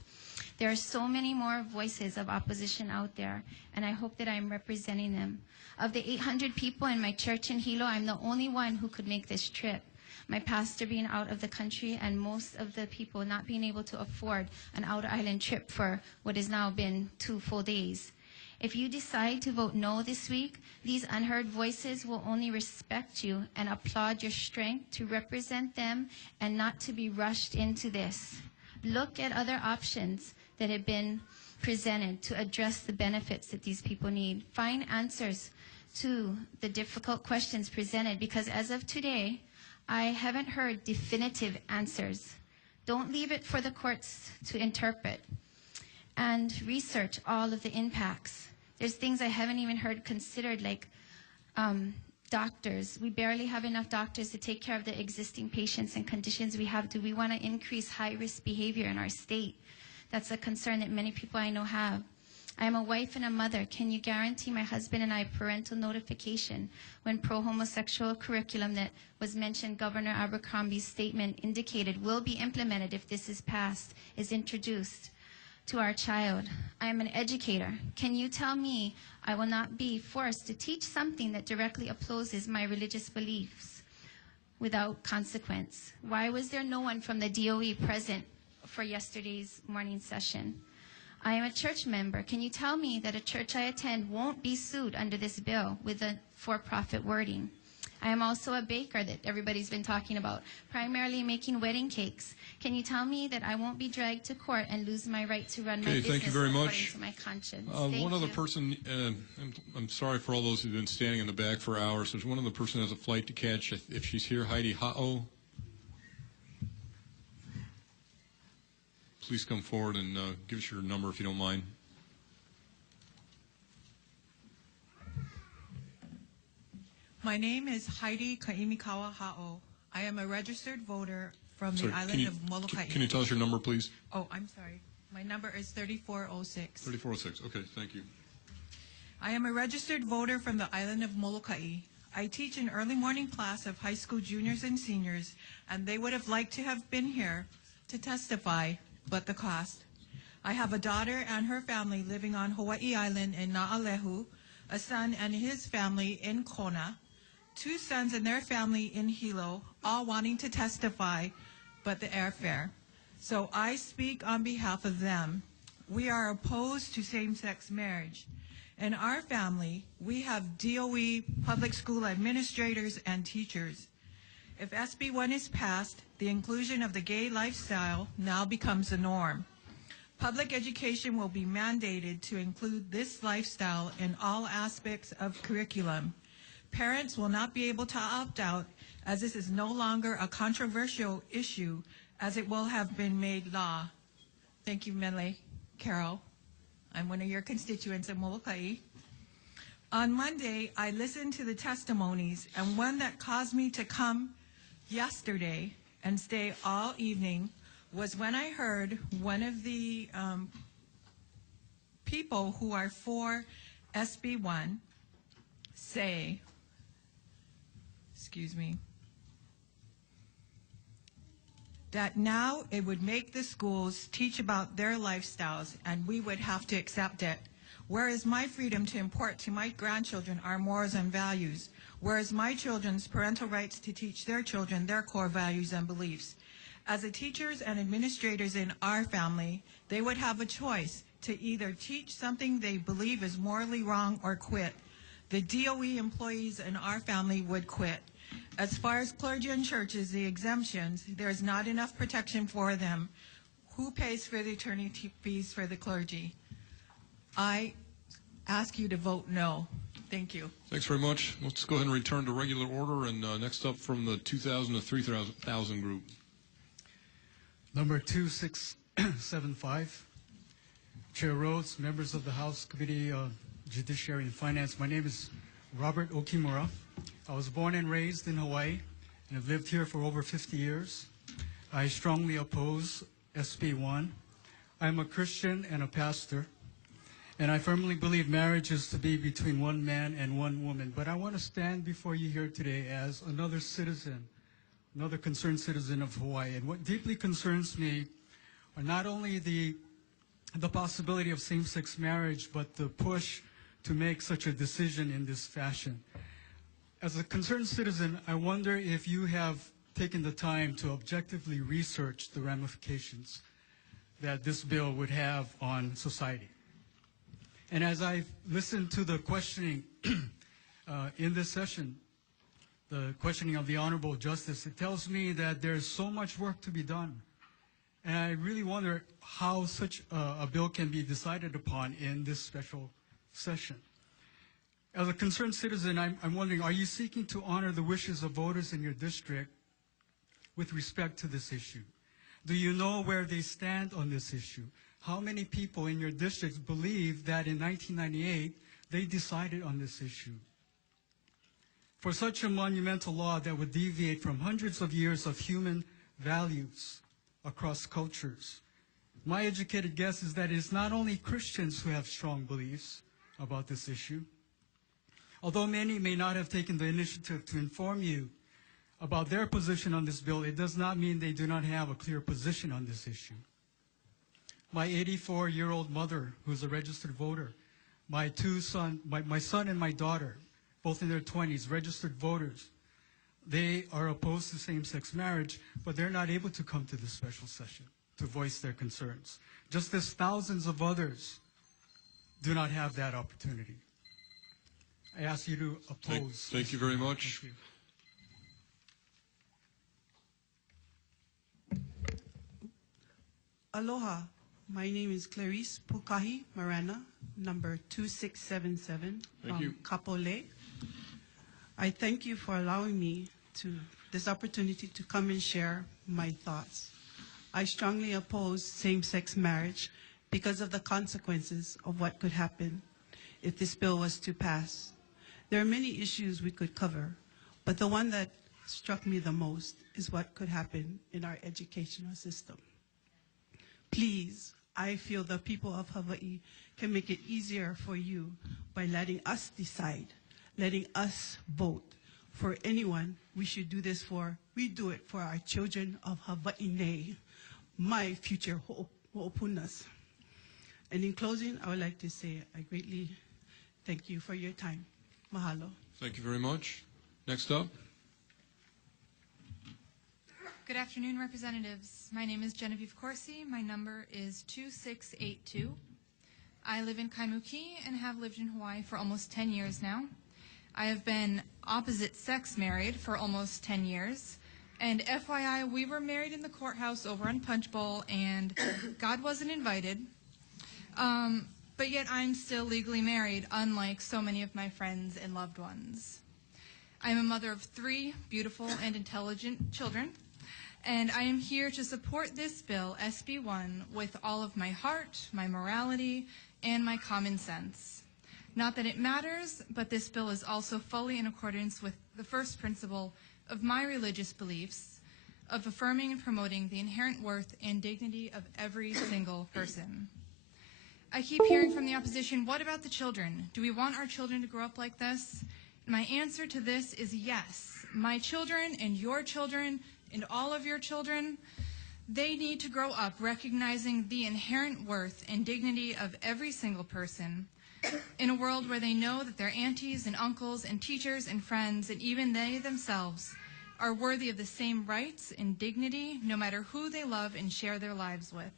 There are so many more voices of opposition out there, and I hope that I'm representing them. Of the 800 people in my church in Hilo, I'm the only one who could make this trip. My pastor being out of the country and most of the people not being able to afford an outer island trip for what has now been 2 full days. If you decide to vote no this week, these unheard voices will only respect you and applaud your strength to represent them and not to be rushed into this. Look at other options that have been presented to address the benefits that these people need. Find answers to the difficult questions presented, because as of today, I haven't heard definitive answers. Don't leave it for the courts to interpret. And research all of the impacts. There's things I haven't even heard considered, like doctors. We barely have enough doctors to take care of the existing patients and conditions we have. Do we want to increase high-risk behavior in our state? That's a concern that many people I know have. I am a wife and a mother. Can you guarantee my husband and I parental notification when pro-homosexual curriculum that was mentioned, Governor Abercrombie's statement indicated will be implemented if this is passed, is introduced to our child? I am an educator. Can you tell me I will not be forced to teach something that directly opposes my religious beliefs without consequence? Why was there no one from the DOE present for yesterday's morning session? I am a church member. Can you tell me that a church I attend won't be sued under this bill with a for-profit wording? I am also a baker that everybody's been talking about, primarily making wedding cakes. Can you tell me that I won't be dragged to court and lose my right to run my Okay, business thank you very according much. to my conscience? One other you. person, I'm sorry for all those who've been standing in the back for hours. There's one other person who has a flight to catch. If she's here, Heidi Ha'o. Please come forward and give us your number if you don't mind. My name is Heidi Kaimikawa Ha'o. I am a registered voter from Sorry, the island of Molokai. Can you tell us your number, please? Oh, I'm sorry. My number is 3406. 3406. Okay, thank you. I am a registered voter from the island of Molokai. I teach an early morning class of high school juniors and seniors, and they would have liked to have been here to testify, but the cost. I have a daughter and her family living on Hawaii Island in Na'alehu, a son and his family in Kona, 2 sons and their family in Hilo, all wanting to testify, but the airfare. So I speak on behalf of them. We are opposed to same-sex marriage. In our family, we have DOE public school administrators and teachers. If SB1 is passed, the inclusion of the gay lifestyle now becomes the norm. Public education will be mandated to include this lifestyle in all aspects of curriculum. Parents will not be able to opt out, as this is no longer a controversial issue, as it will have been made law. Thank you, Mele. Carol, I'm one of your constituents in Molokai. On Monday, I listened to the testimonies, and one that caused me to come yesterday and stay all evening was when I heard one of the people who are for SB1 say, that now it would make the schools teach about their lifestyles and we would have to accept it. Where is my freedom to import to my grandchildren our morals and values? Where is my children's parental rights to teach their children their core values and beliefs? As the teachers and administrators in our family, they would have a choice to either teach something they believe is morally wrong or quit. The DOE employees in our family would quit. As far as clergy and churches, the exemptions, there's not enough protection for them. Who pays for the attorney fees for the clergy? I ask you to vote no. Thank you. Thanks very much. Let's go ahead and return to regular order. And next up from the 2,000 to 3,000 group. Number 2675. Chair Rhodes, members of the House Committee on Judiciary and Finance. My name is Robert Okimura. I was born and raised in Hawaii and have lived here for over 50 years. I strongly oppose SB1. I'm a Christian and a pastor, and I firmly believe marriage is to be between one man and one woman. But I want to stand before you here today as another citizen, another concerned citizen of Hawaii. And what deeply concerns me are not only the possibility of same-sex marriage, but the push to make such a decision in this fashion. As a concerned citizen, I wonder if you have taken the time to objectively research the ramifications that this bill would have on society. And as I've listened to the questioning in this session, the questioning of the Honorable Justice, it tells me that there's so much work to be done. And I really wonder how such a bill can be decided upon in this special session. As a concerned citizen, I'm wondering, are you seeking to honor the wishes of voters in your district with respect to this issue? Do you know where they stand on this issue? How many people in your districts believe that in 1998 they decided on this issue? For such a monumental law that would deviate from hundreds of years of human values across cultures, my educated guess is that it's not only Christians who have strong beliefs about this issue. Although many may not have taken the initiative to inform you about their position on this bill, it does not mean they do not have a clear position on this issue. My 84-year-old mother, who's a registered voter, my son and my daughter, both in their 20s, registered voters, they are opposed to same-sex marriage, but they're not able to come to this special session to voice their concerns, just as thousands of others do not have that opportunity. I ask you to oppose. Thank you very much. Aloha. My name is Clarice Pukahi Marana, number 2677 Thank from you. Kapolei. I thank you for allowing me this opportunity to come and share my thoughts. I strongly oppose same-sex marriage because of the consequences of what could happen if this bill was to pass. There are many issues we could cover, but the one that struck me the most is what could happen in our educational system. Please, I feel the people of Hawaii can make it easier for you by letting us decide, letting us vote for anyone we should do this for. We do it for our children of Hawaii, my future ho'opunas. And in closing, I would like to say I greatly thank you for your time. Mahalo. Thank you very much. Next up. Good afternoon, representatives. My name is Genevieve Corsi. My number is 2682. I live in Kaimuki and have lived in Hawaii for almost 10 years now. I have been opposite sex married for almost 10 years. And FYI, we were married in the courthouse over on Punch Bowl, and God wasn't invited. But yet I'm still legally married, unlike so many of my friends and loved ones. I'm a mother of 3 beautiful and intelligent children, and I am here to support this bill, SB1, with all of my heart, my morality, and my common sense. Not that it matters, but this bill is also fully in accordance with the first principle of my religious beliefs of affirming and promoting the inherent worth and dignity of every single person. I keep hearing from the opposition, what about the children? Do we want our children to grow up like this? My answer to this is yes. My children and your children and all of your children, they need to grow up recognizing the inherent worth and dignity of every single person in a world where they know that their aunties and uncles and teachers and friends and even they themselves are worthy of the same rights and dignity no matter who they love and share their lives with.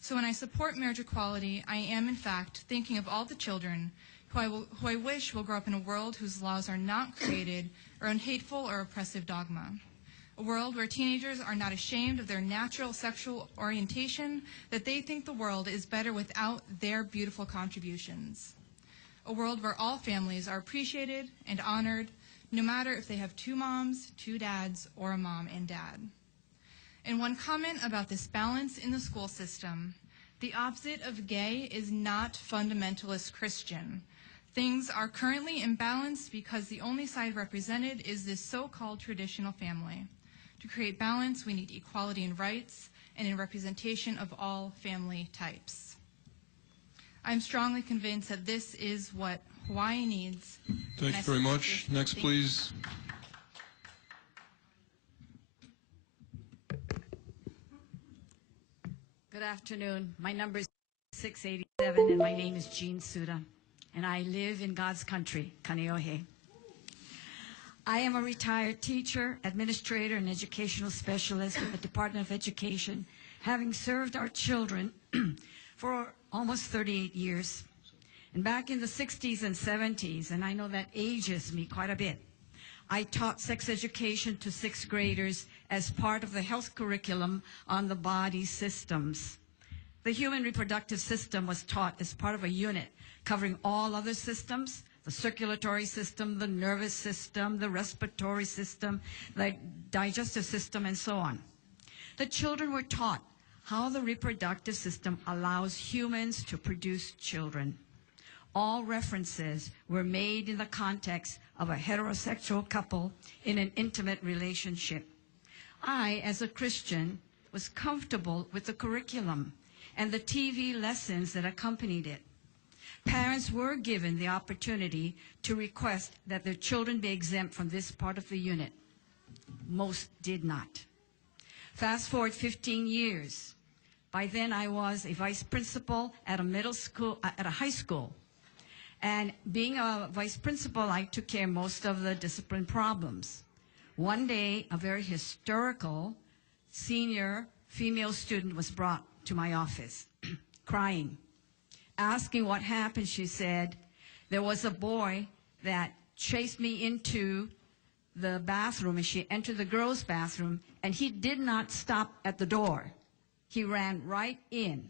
So when I support marriage equality, I am in fact thinking of all the children who I wish will grow up in a world whose laws are not created around hateful or oppressive dogma. A world where teenagers are not ashamed of their natural sexual orientation, that they think the world is better without their beautiful contributions. A world where all families are appreciated and honored, no matter if they have 2 moms, 2 dads, or a mom and dad. And one comment about this balance in the school system. The opposite of gay is not fundamentalist Christian. Things are currently imbalanced because the only side represented is this so-called traditional family. To create balance, we need equality in rights and in representation of all family types. I'm strongly convinced that this is what Hawaii needs. Thank you very much. Next, please. Good afternoon. My number is 687, and my name is Jean Suda, and I live in God's country, Kaneohe. I am a retired teacher, administrator, and educational specialist with the Department of Education, having served our children for almost 38 years. And back in the 60s and 70s, and I know that ages me quite a bit, I taught sex education to 6th graders as part of the health curriculum on the body systems. The human reproductive system was taught as part of a unit covering all other systems, the circulatory system, the nervous system, the respiratory system, the digestive system, and so on. The children were taught how the reproductive system allows humans to produce children. All references were made in the context of a heterosexual couple in an intimate relationship. I, as a Christian, was comfortable with the curriculum and the TV lessons that accompanied it. Parents were given the opportunity to request that their children be exempt from this part of the unit. Most did not. Fast forward 15 years. By then I was a vice principal at a high school. And being a vice principal, I took care of most of the discipline problems. One day, a very hysterical senior female student was brought to my office, crying. Asking what happened, she said, there was a boy that chased me into the bathroom, and she entered the girls' bathroom, and he did not stop at the door. He ran right in.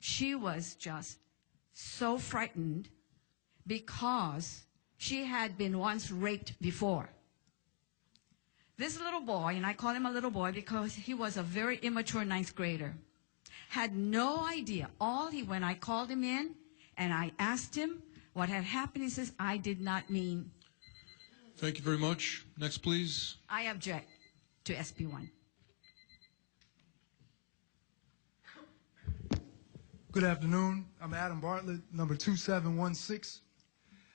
She was just so frightened because she had been once raped before. This little boy, and I call him a little boy because he was a very immature ninth grader, had no idea. When I called him in and I asked him what had happened, he says, I did not mean. Thank you very much. Next, please. I object to SB1. Good afternoon. I'm Adam Bartlett, number 2716.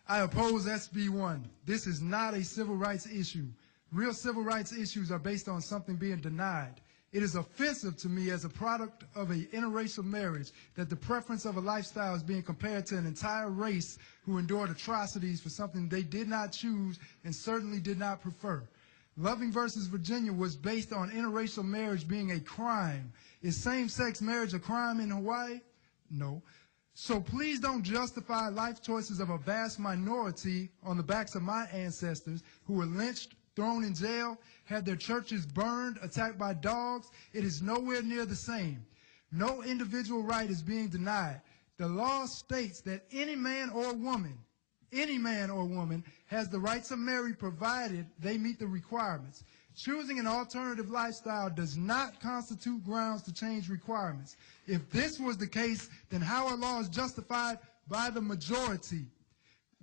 I oppose SB1. This is not a civil rights issue. Real civil rights issues are based on something being denied. It is offensive to me as a product of an interracial marriage that the preference of a lifestyle is being compared to an entire race who endured atrocities for something they did not choose and certainly did not prefer. Loving versus Virginia was based on interracial marriage being a crime. Is same-sex marriage a crime in Hawaii? No. So please don't justify life choices of a vast minority on the backs of my ancestors who were lynched, thrown in jail, had their churches burned, attacked by dogs. It is nowhere near the same. No individual right is being denied. The law states that any man or woman, has the right to marry provided they meet the requirements. Choosing an alternative lifestyle does not constitute grounds to change requirements. If this was the case, then how are laws justified by the majority?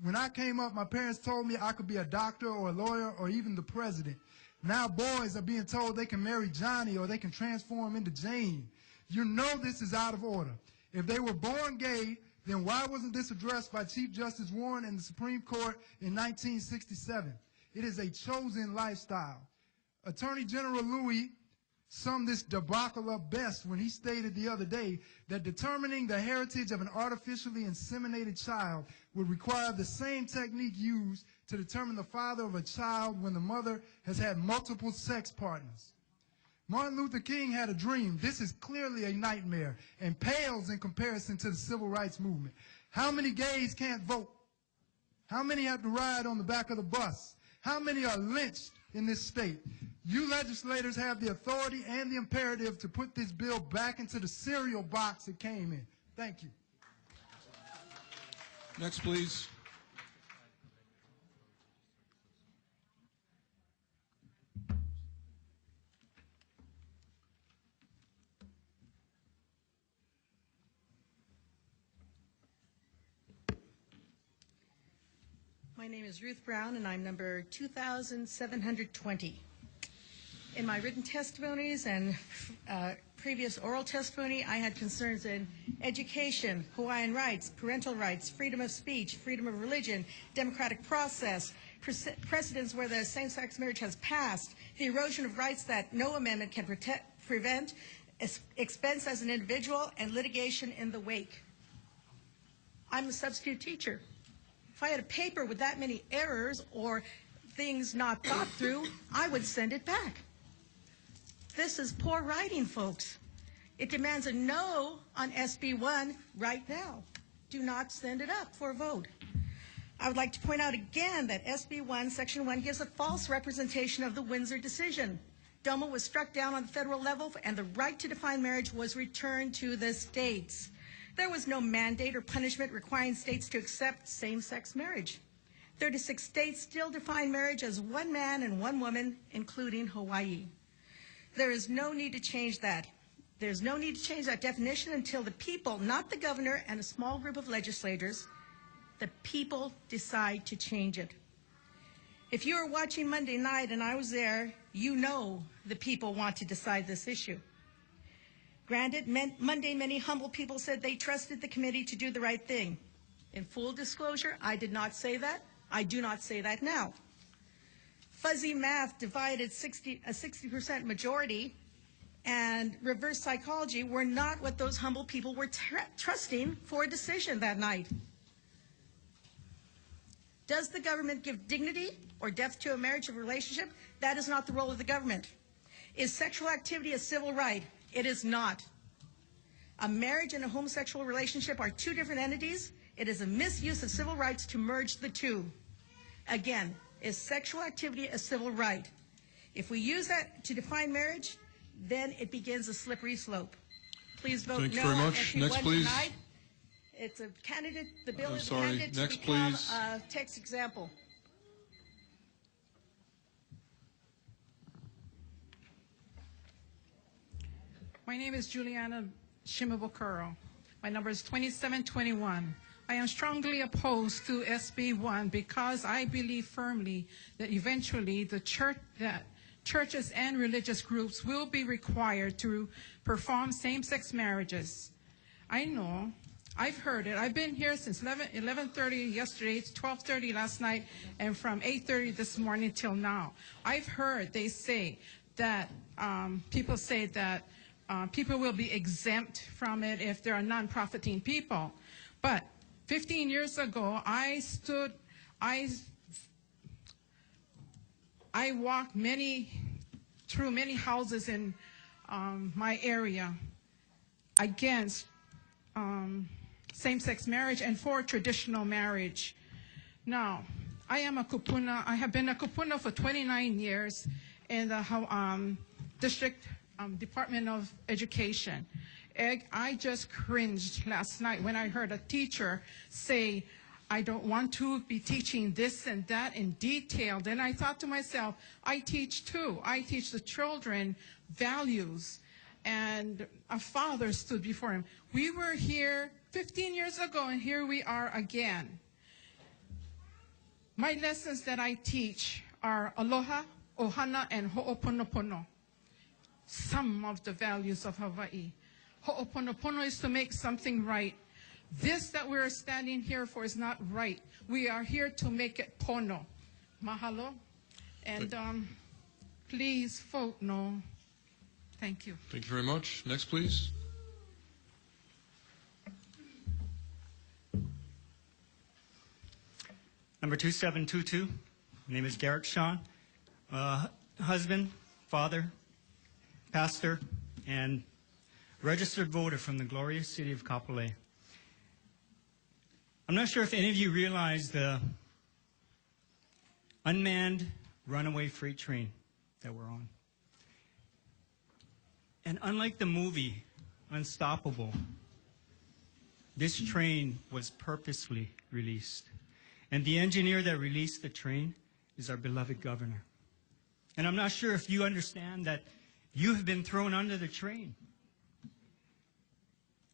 When I came up, my parents told me I could be a doctor or a lawyer or even the president. Now boys are being told they can marry Johnny or they can transform into Jane. You know this is out of order. If they were born gay, then why wasn't this addressed by Chief Justice Warren in the Supreme Court in 1967? It is a chosen lifestyle. Attorney General Louis summed this debacle up best when he stated the other day that determining the heritage of an artificially inseminated child would require the same technique used to determine the father of a child when the mother has had multiple sex partners. Martin Luther King had a dream. This is clearly a nightmare and pales in comparison to the civil rights movement. How many gays can't vote? How many have to ride on the back of the bus? How many are lynched in this state? You legislators have the authority and the imperative to put this bill back into the cereal box it came in. Thank you. Next, please. My name is Ruth Brown, and I'm number 2720. In my written testimonies and previous oral testimony, I had concerns in education, Hawaiian rights, parental rights, freedom of speech, freedom of religion, democratic process, precedents where the same-sex marriage has passed, the erosion of rights that no amendment can prevent, expense as an individual, and litigation in the wake. I'm a substitute teacher. If I had a paper with that many errors or things not thought through, I would send it back. This is poor writing, folks. It demands a no on SB1 right now. Do not send it up for a vote. I would like to point out again that SB1, Section 1, gives a false representation of the Windsor decision. DOMA was struck down on the federal level, and the right to define marriage was returned to the states. There was no mandate or punishment requiring states to accept same-sex marriage. 36 states still define marriage as one man and one woman, including Hawaii. There is no need to change that. There's no need to change that definition until the people, not the governor and a small group of legislators, the people decide to change it. If you were watching Monday night and I was there, you know the people want to decide this issue. Granted, Monday many humble people said they trusted the committee to do the right thing. In full disclosure, I did not say that. I do not say that now. Fuzzy math divided a 60% majority, and reverse psychology were not what those humble people were trusting for a decision that night. Does the government give dignity or depth to a marriage or relationship? That is not the role of the government. Is sexual activity a civil right? It is not. A marriage and a homosexual relationship are two different entities. It is a misuse of civil rights to merge the two. Again, is sexual activity a civil right? If we use that to define marriage, then it begins a slippery slope. Please vote Thank you no very on much. SB1 Next, please. tonight. It's a candidate, the bill I'm is sorry. candidate to Next, become please. a text example. My name is Juliana Shimabukuro. My number is 2721. I am strongly opposed to SB1 because I believe firmly that eventually churches and religious groups will be required to perform same-sex marriages. I know, I've heard it. I've been here since 11:30 yesterday, 12:30 last night, and from 8:30 this morning till now. I've heard they say that people say that people will be exempt from it if they are non-profiting people. But 15 years ago, I walked through many houses in my area against same-sex marriage and for traditional marriage. Now, I am a kupuna. I have been a kupuna for 29 years in the district Department of Education. I just cringed last night when I heard a teacher say, I don't want to be teaching this and that in detail. Then I thought to myself, I teach too. I teach the children values. And a father stood before him. We were here 15 years ago, and here we are again. My lessons that I teach are aloha, ohana, and ho'oponopono. Some of the values of Hawaii. Ho'oponopono is to make something right. This that we're standing here for is not right. We are here to make it pono. Mahalo. And please vote no. Thank you. Thank you very much. Next, please. Number 2722. My name is Garrett Sean. Husband, father, pastor, and registered voter from the glorious city of Kapolei. I'm not sure if any of you realize the unmanned runaway freight train that we're on. And unlike the movie Unstoppable, this train was purposefully released. And the engineer that released the train is our beloved governor. And I'm not sure if you understand that you have been thrown under the train.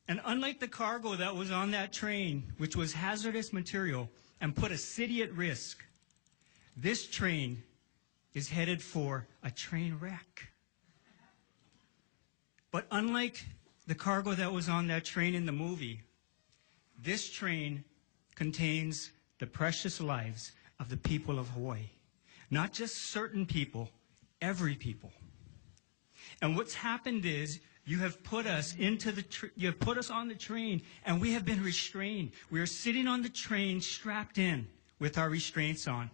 And unlike the cargo that was on that train, which was hazardous material and put a city at risk, this train is headed for a train wreck. But unlike the cargo that was on that train in the movie, this train contains the precious lives of the people of Hawaii. Not just certain people, every people. And what's happened is you have put us you have put us on the train, and we have been restrained. We are sitting on the train strapped in with our restraints on.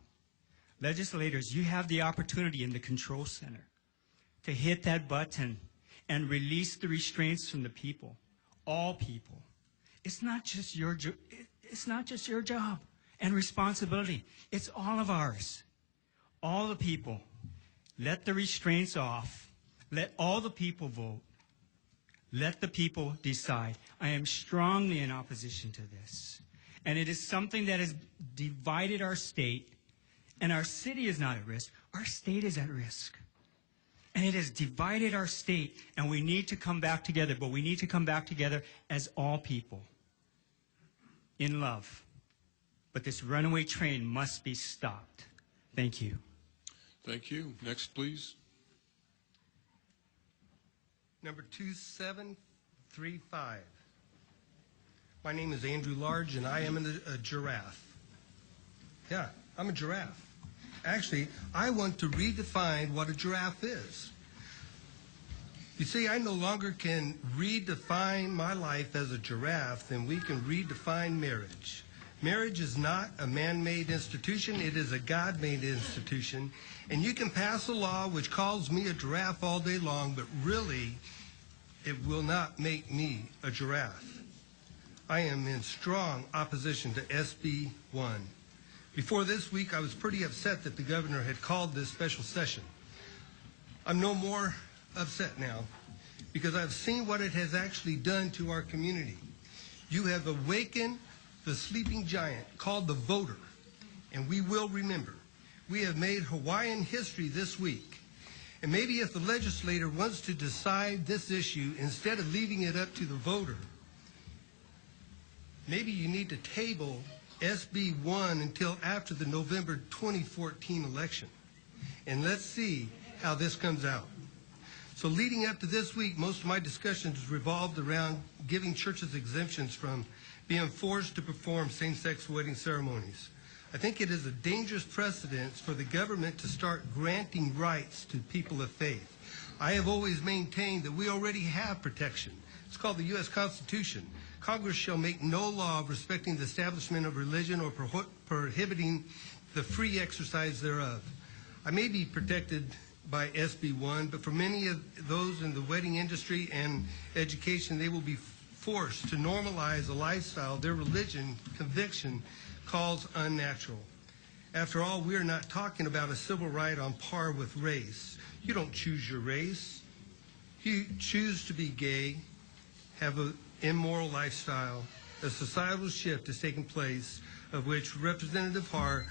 Legislators, you have the opportunity in the control center to hit that button and release the restraints from the people, all people. It's not just your job and responsibility. It's all of ours. All the people. Let the restraints off. Let all the people vote. Let the people decide. I am strongly in opposition to this. And it is something that has divided our state. And our city is not at risk. Our state is at risk. And it has divided our state. And we need to come back together. But we need to come back together as all people. In love. But this runaway train must be stopped. Thank you. Thank you. Next, please. Number 2735. My name is Andrew Large, and I am a giraffe. Yeah, I'm a giraffe. Actually, I want to redefine what a giraffe is. You see, I no longer can redefine my life as a giraffe than we can redefine marriage. Marriage is not a man-made institution. It is a God-made institution. And you can pass a law which calls me a giraffe all day long, but really, it will not make me a giraffe. I am in strong opposition to SB1. Before this week, I was pretty upset that the governor had called this special session. I'm no more upset now because I've seen what it has actually done to our community. You have awakened the sleeping giant called the voter, and we will remember. We have made Hawaiian history this week. And maybe if the legislator wants to decide this issue instead of leaving it up to the voter, maybe you need to table SB1 until after the November 2014 election. And let's see how this comes out. So leading up to this week, most of my discussions revolved around giving churches exemptions from being forced to perform same-sex wedding ceremonies. I think it is a dangerous precedent for the government to start granting rights to people of faith. I have always maintained that we already have protection. It's called the U.S. Constitution. Congress shall make no law respecting the establishment of religion or prohibiting the free exercise thereof. I may be protected by SB1, but for many of those in the wedding industry and education, they will be forced to normalize a lifestyle their religion conviction calls unnatural. After all, we are not talking about a civil right on par with race. You don't choose your race. You choose to be gay, have an immoral lifestyle. A societal shift is taking place, of which Representative Har.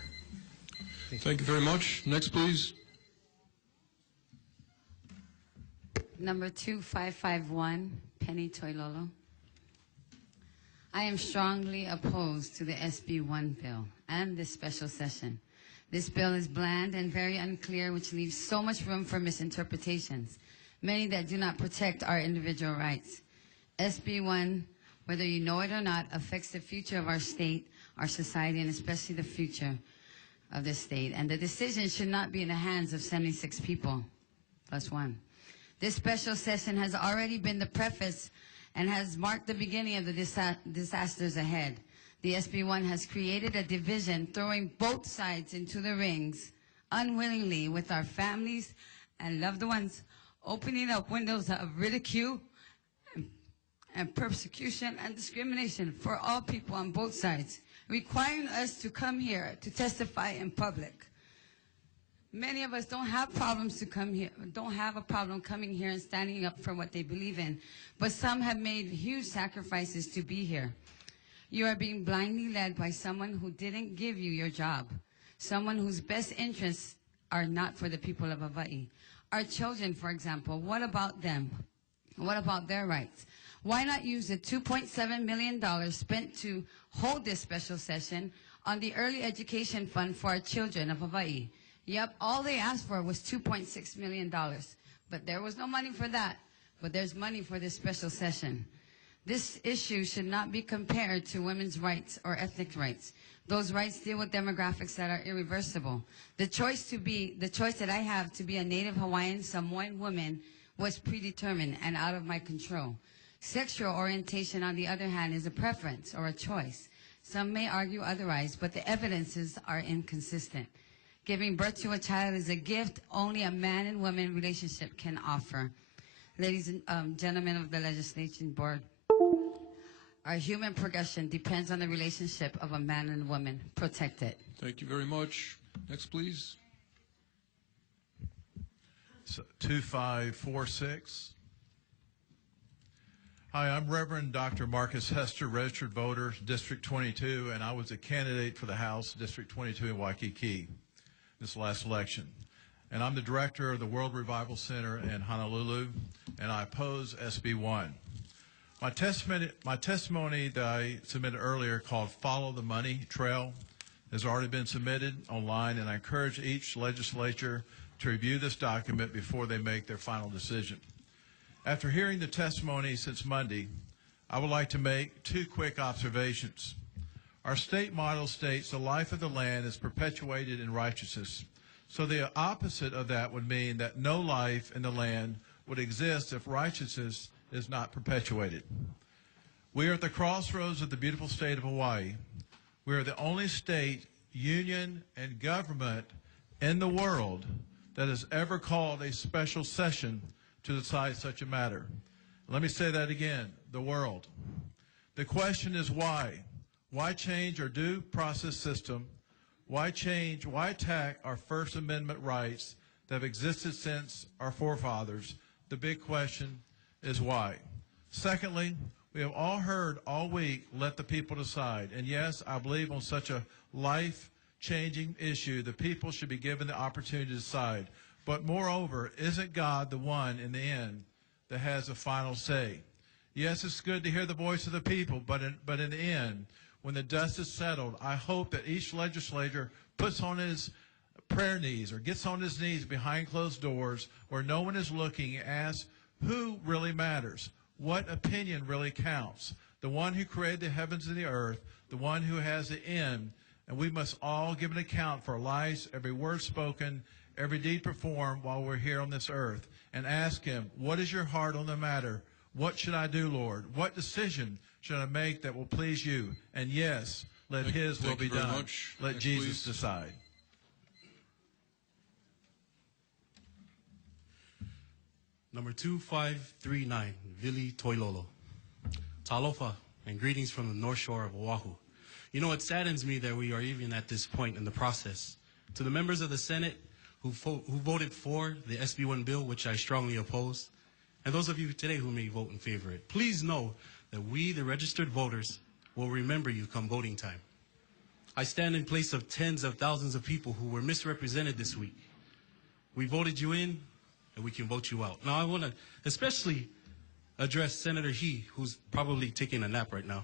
Thank you very much. Next, please. Number 2551, Penny Toilolo. I am strongly opposed to the SB1 bill and this special session. This bill is bland and very unclear, which leaves so much room for misinterpretations, many that do not protect our individual rights. SB1, whether you know it or not, affects the future of our state, our society, and especially the future of this state. And the decision should not be in the hands of 76 people, plus one. This special session has already been the preface and has marked the beginning of the disasters ahead. The SB1 has created a division, throwing both sides into the rings unwillingly with our families and loved ones, opening up windows of ridicule and persecution and discrimination for all people on both sides, requiring us to come here to testify in public. Many of us don't have problems to come here, don't have a problem coming here and standing up for what they believe in, but some have made huge sacrifices to be here. You are being blindly led by someone who didn't give you your job, someone whose best interests are not for the people of Hawaii. Our children, for example, what about them? What about their rights? Why not use the $2.7 million spent to hold this special session on the Early Education Fund for our children of Hawaii? Yep, all they asked for was $2.6 million. But there was no money for that. But there's money for this special session. This issue should not be compared to women's rights or ethnic rights. Those rights deal with demographics that are irreversible. The choice that I have to be a Native Hawaiian Samoan woman was predetermined and out of my control. Sexual orientation, on the other hand, is a preference or a choice. Some may argue otherwise, but the evidences are inconsistent. Giving birth to a child is a gift only a man and woman relationship can offer. Ladies and gentlemen of the Legislation Board, our human progression depends on the relationship of a man and woman. Protect it. Thank you very much. Next, please. So, 2546. Hi, I'm Reverend Dr. Marcus Hester, registered voter, District 22, and I was a candidate for the House, District 22 in Waikiki, this last election. And I'm the director of the World Revival Center in Honolulu, and I oppose SB1. My testimony that I submitted earlier, called Follow the Money Trail, has already been submitted online, and I encourage each legislature to review this document before they make their final decision. After hearing the testimony since Monday, I would like to make two quick observations. Our state model states the life of the land is perpetuated in righteousness. So the opposite of that would mean that no life in the land would exist if righteousness is not perpetuated. We are at the crossroads of the beautiful state of Hawaii. We are the only state, union, and government in the world that has ever called a special session to decide such a matter. Let me say that again, the world. The question is why? Why change our due process system? Why attack our First Amendment rights that have existed since our forefathers, The big question is why. Secondly, we have all heard all week, let the people decide. And yes, I believe on such a life-changing issue, the people should be given the opportunity to decide. But moreover, isn't God the one in the end that has the final say? Yes, it's good to hear the voice of the people, but in the end, when the dust is settled, I hope that each legislator puts on his prayer knees or gets on his knees behind closed doors where no one is looking and asks who really matters, what opinion really counts, the one who created the heavens and the earth, the one who has the end, and we must all give an account for our lives, every word spoken, every deed performed while we're here on this earth, and ask him, what is your heart on the matter? What should I do, Lord? What decision should I make that will please you? And yes, let his will be done. Let Next, Jesus please. decide. Number 2539, Vili Toilolo. Talofa, and greetings from the North Shore of Oahu. You know, it saddens me that we are even at this point in the process. To the members of the Senate who voted for the SB1 bill, which I strongly oppose, and those of you today who may vote in favor of it, please know that we, the registered voters, will remember you come voting time. I stand in place of tens of thousands of people who were misrepresented this week. We voted you in, and we can vote you out. Now, I want to especially address Senator He, who's probably taking a nap right now.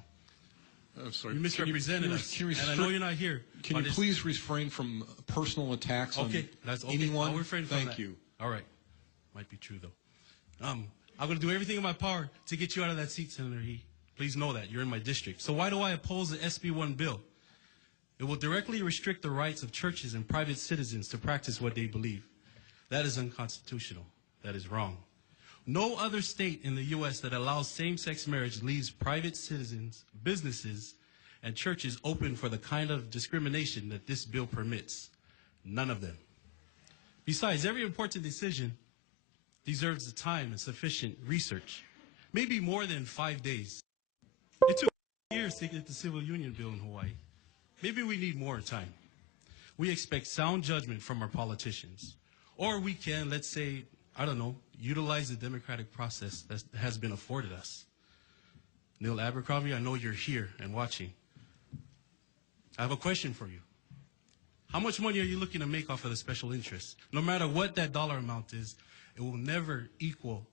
I'm sorry. You misrepresented us, and I know you're not here. Can you please refrain from personal attacks on that's okay. anyone? I'll refrain from Thank that. you. All right. Might be true, though. I'm going to do everything in my power to get you out of that seat, Senator He. Please know that. You're in my district. So why do I oppose the SB1 bill? It will directly restrict the rights of churches and private citizens to practice what they believe. That is unconstitutional. That is wrong. No other state in the U.S. that allows same-sex marriage leaves private citizens, businesses, and churches open for the kind of discrimination that this bill permits. None of them. Besides, every important decision deserves the time and sufficient research. Maybe more than 5 days. It took years to get the civil union bill in Hawaii. Maybe we need more time. We expect sound judgment from our politicians. Or we can, let's say, I don't know, utilize the democratic process that has been afforded us. Neil Abercrombie, I know you're here and watching. I have a question for you. How much money are you looking to make off of the special interest? No matter what that dollar amount is, it will never equal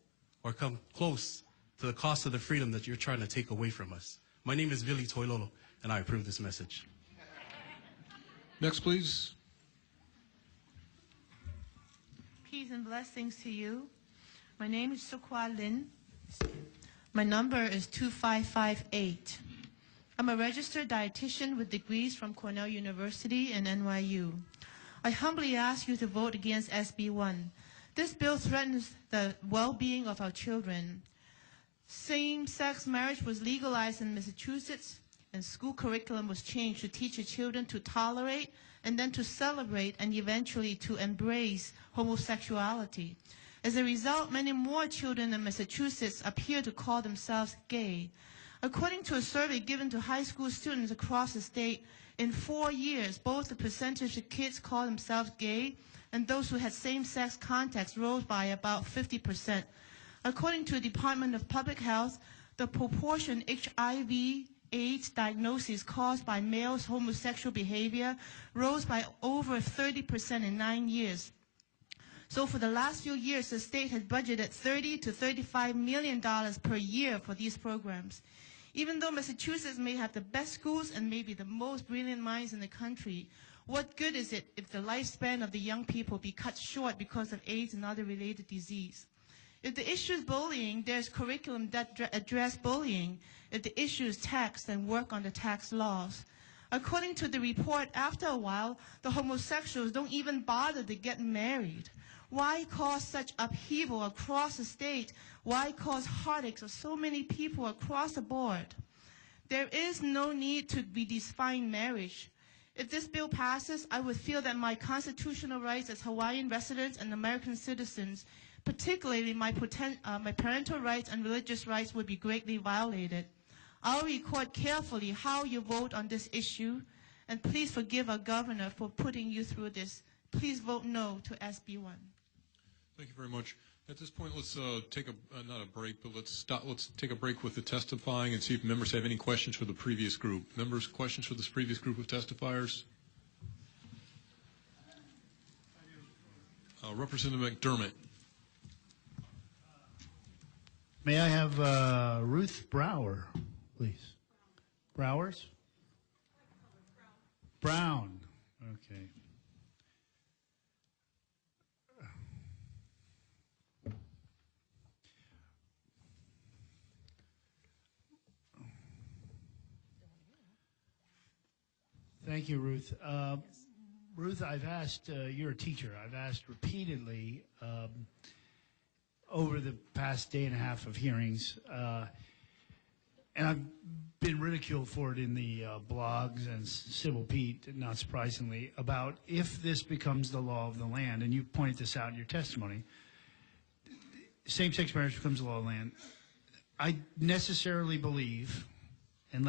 or come close to the cost of the freedom that you're trying to take away from us. My name is Vili Toilolo, and I approve this message. Next, please. Peace and blessings to you. My name is Sukwa Lin. My number is 2558. I'm a registered dietitian with degrees from Cornell University and NYU. I humbly ask you to vote against SB1. This bill threatens the well-being of our children. Same-sex marriage was legalized in Massachusetts, and school curriculum was changed to teach your children to tolerate and then to celebrate and eventually to embrace homosexuality. As a result, many more children in Massachusetts appear to call themselves gay. According to a survey given to high school students across the state, in 4 years, both the percentage of kids call themselves gay and those who had same-sex contacts rose by about 50%. According to the Department of Public Health, the proportion HIV/AIDS diagnoses caused by males' homosexual behavior rose by over 30% in 9 years. So for the last few years, the state has budgeted $30 to $35 million per year for these programs. Even though Massachusetts may have the best schools and maybe the most brilliant minds in the country, what good is it if the lifespan of the young people be cut short because of AIDS and other related disease? If the issue is bullying, there's curriculum that address bullying. If the issue is tax, then work on the tax laws. According to the report, after a while, the homosexuals don't even bother to get married. Why cause such upheaval across the state? Why cause heartaches of so many people across the board? There is no need to redefine marriage. If this bill passes, I would feel that my constitutional rights as Hawaiian residents and American citizens, particularly my parental rights and religious rights, would be greatly violated. I'll record carefully how you vote on this issue, and please forgive our governor for putting you through this. Please vote no to SB1. Thank you very much. At this point, let's take a not a break, but let's take a break with the testifying and see if members have any questions for the previous group. Members, questions for this previous group of testifiers? Representative McDermott. May I have Ruth Brower, please? Browers? Brown. Okay. Thank you, Ruth. Ruth, I've asked, you're a teacher, I've asked repeatedly over the past day and a half of hearings, and I've been ridiculed for it in the blogs and Civil Pete, not surprisingly, about if this becomes the law of the land, and you pointed this out in your testimony, same-sex marriage becomes the law of the land. I necessarily believe, and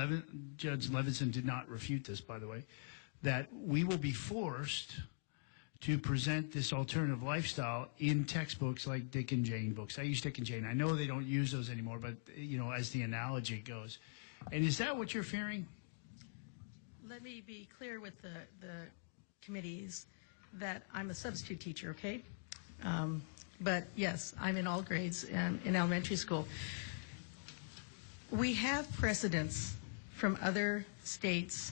Judge Levinson did not refute this, by the way, that we will be forced to present this alternative lifestyle in textbooks like Dick and Jane books. I use Dick and Jane. I know they don't use those anymore, but, you know, as the analogy goes. And is that what you're fearing? Let me be clear with the committees that I'm a substitute teacher, okay? But yes, I'm in all grades in elementary school. We have precedents from other states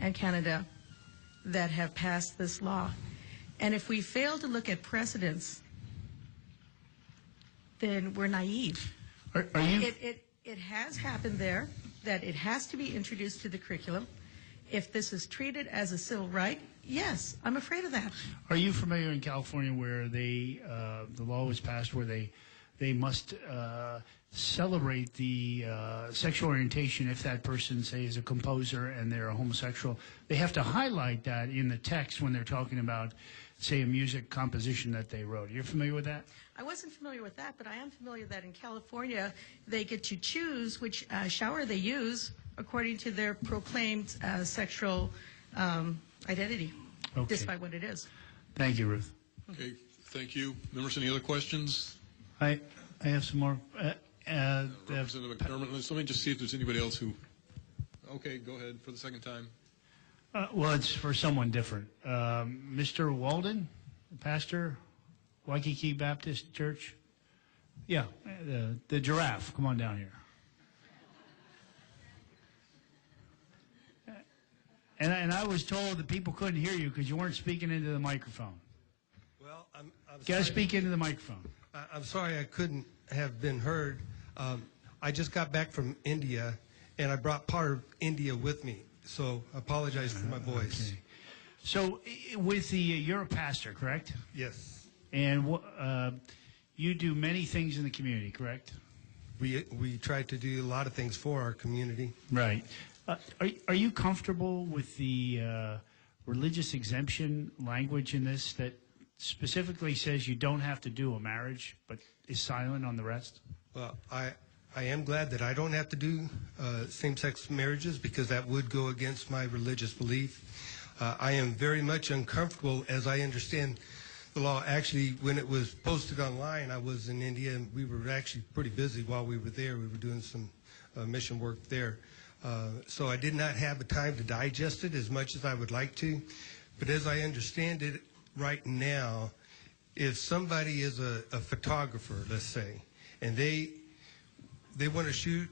and Canada that have passed this law. And if we fail to look at precedents, then we're naive. Are you? It has happened there, that it has to be introduced to the curriculum. If this is treated as a civil right, yes, I'm afraid of that. Are you familiar in California where the law was passed where they must celebrate the sexual orientation if that person, say, is a composer and they're a homosexual? They have to highlight that in the text when they're talking about, say, a music composition that they wrote. You're familiar with that? I wasn't familiar with that, but I am familiar that in California, they get to choose which shower they use according to their proclaimed sexual identity, despite what it is. Thank you, Ruth. Okay, thank you. Members, any other questions? I have some more. Representative McDermott, let me just see if there's anybody else who... Okay, go ahead for the second time. Well, it's for someone different. Mr. Walden, pastor, Waikiki Baptist Church. Yeah, the giraffe. Come on down here. And I was told that people couldn't hear you because you weren't speaking into the microphone. Well, I'm got to speak into the microphone. I'm sorry I couldn't have been heard. I just got back from India, and I brought part of India with me, so I apologize for my voice. Okay. So, with the you're a pastor, correct? Yes. And you do many things in the community, correct? We try to do a lot of things for our community. Right. Are you comfortable with the religious exemption language in this that specifically says you don't have to do a marriage but is silent on the rest? Well, I am glad that I don't have to do same-sex marriages because that would go against my religious belief. I am very much uncomfortable, as I understand the law. Actually, when it was posted online, I was in India, and we were actually pretty busy while we were there. We were doing some mission work there. So I did not have the time to digest it as much as I would like to. But as I understand it right now, if somebody is a photographer, let's say, and they want to shoot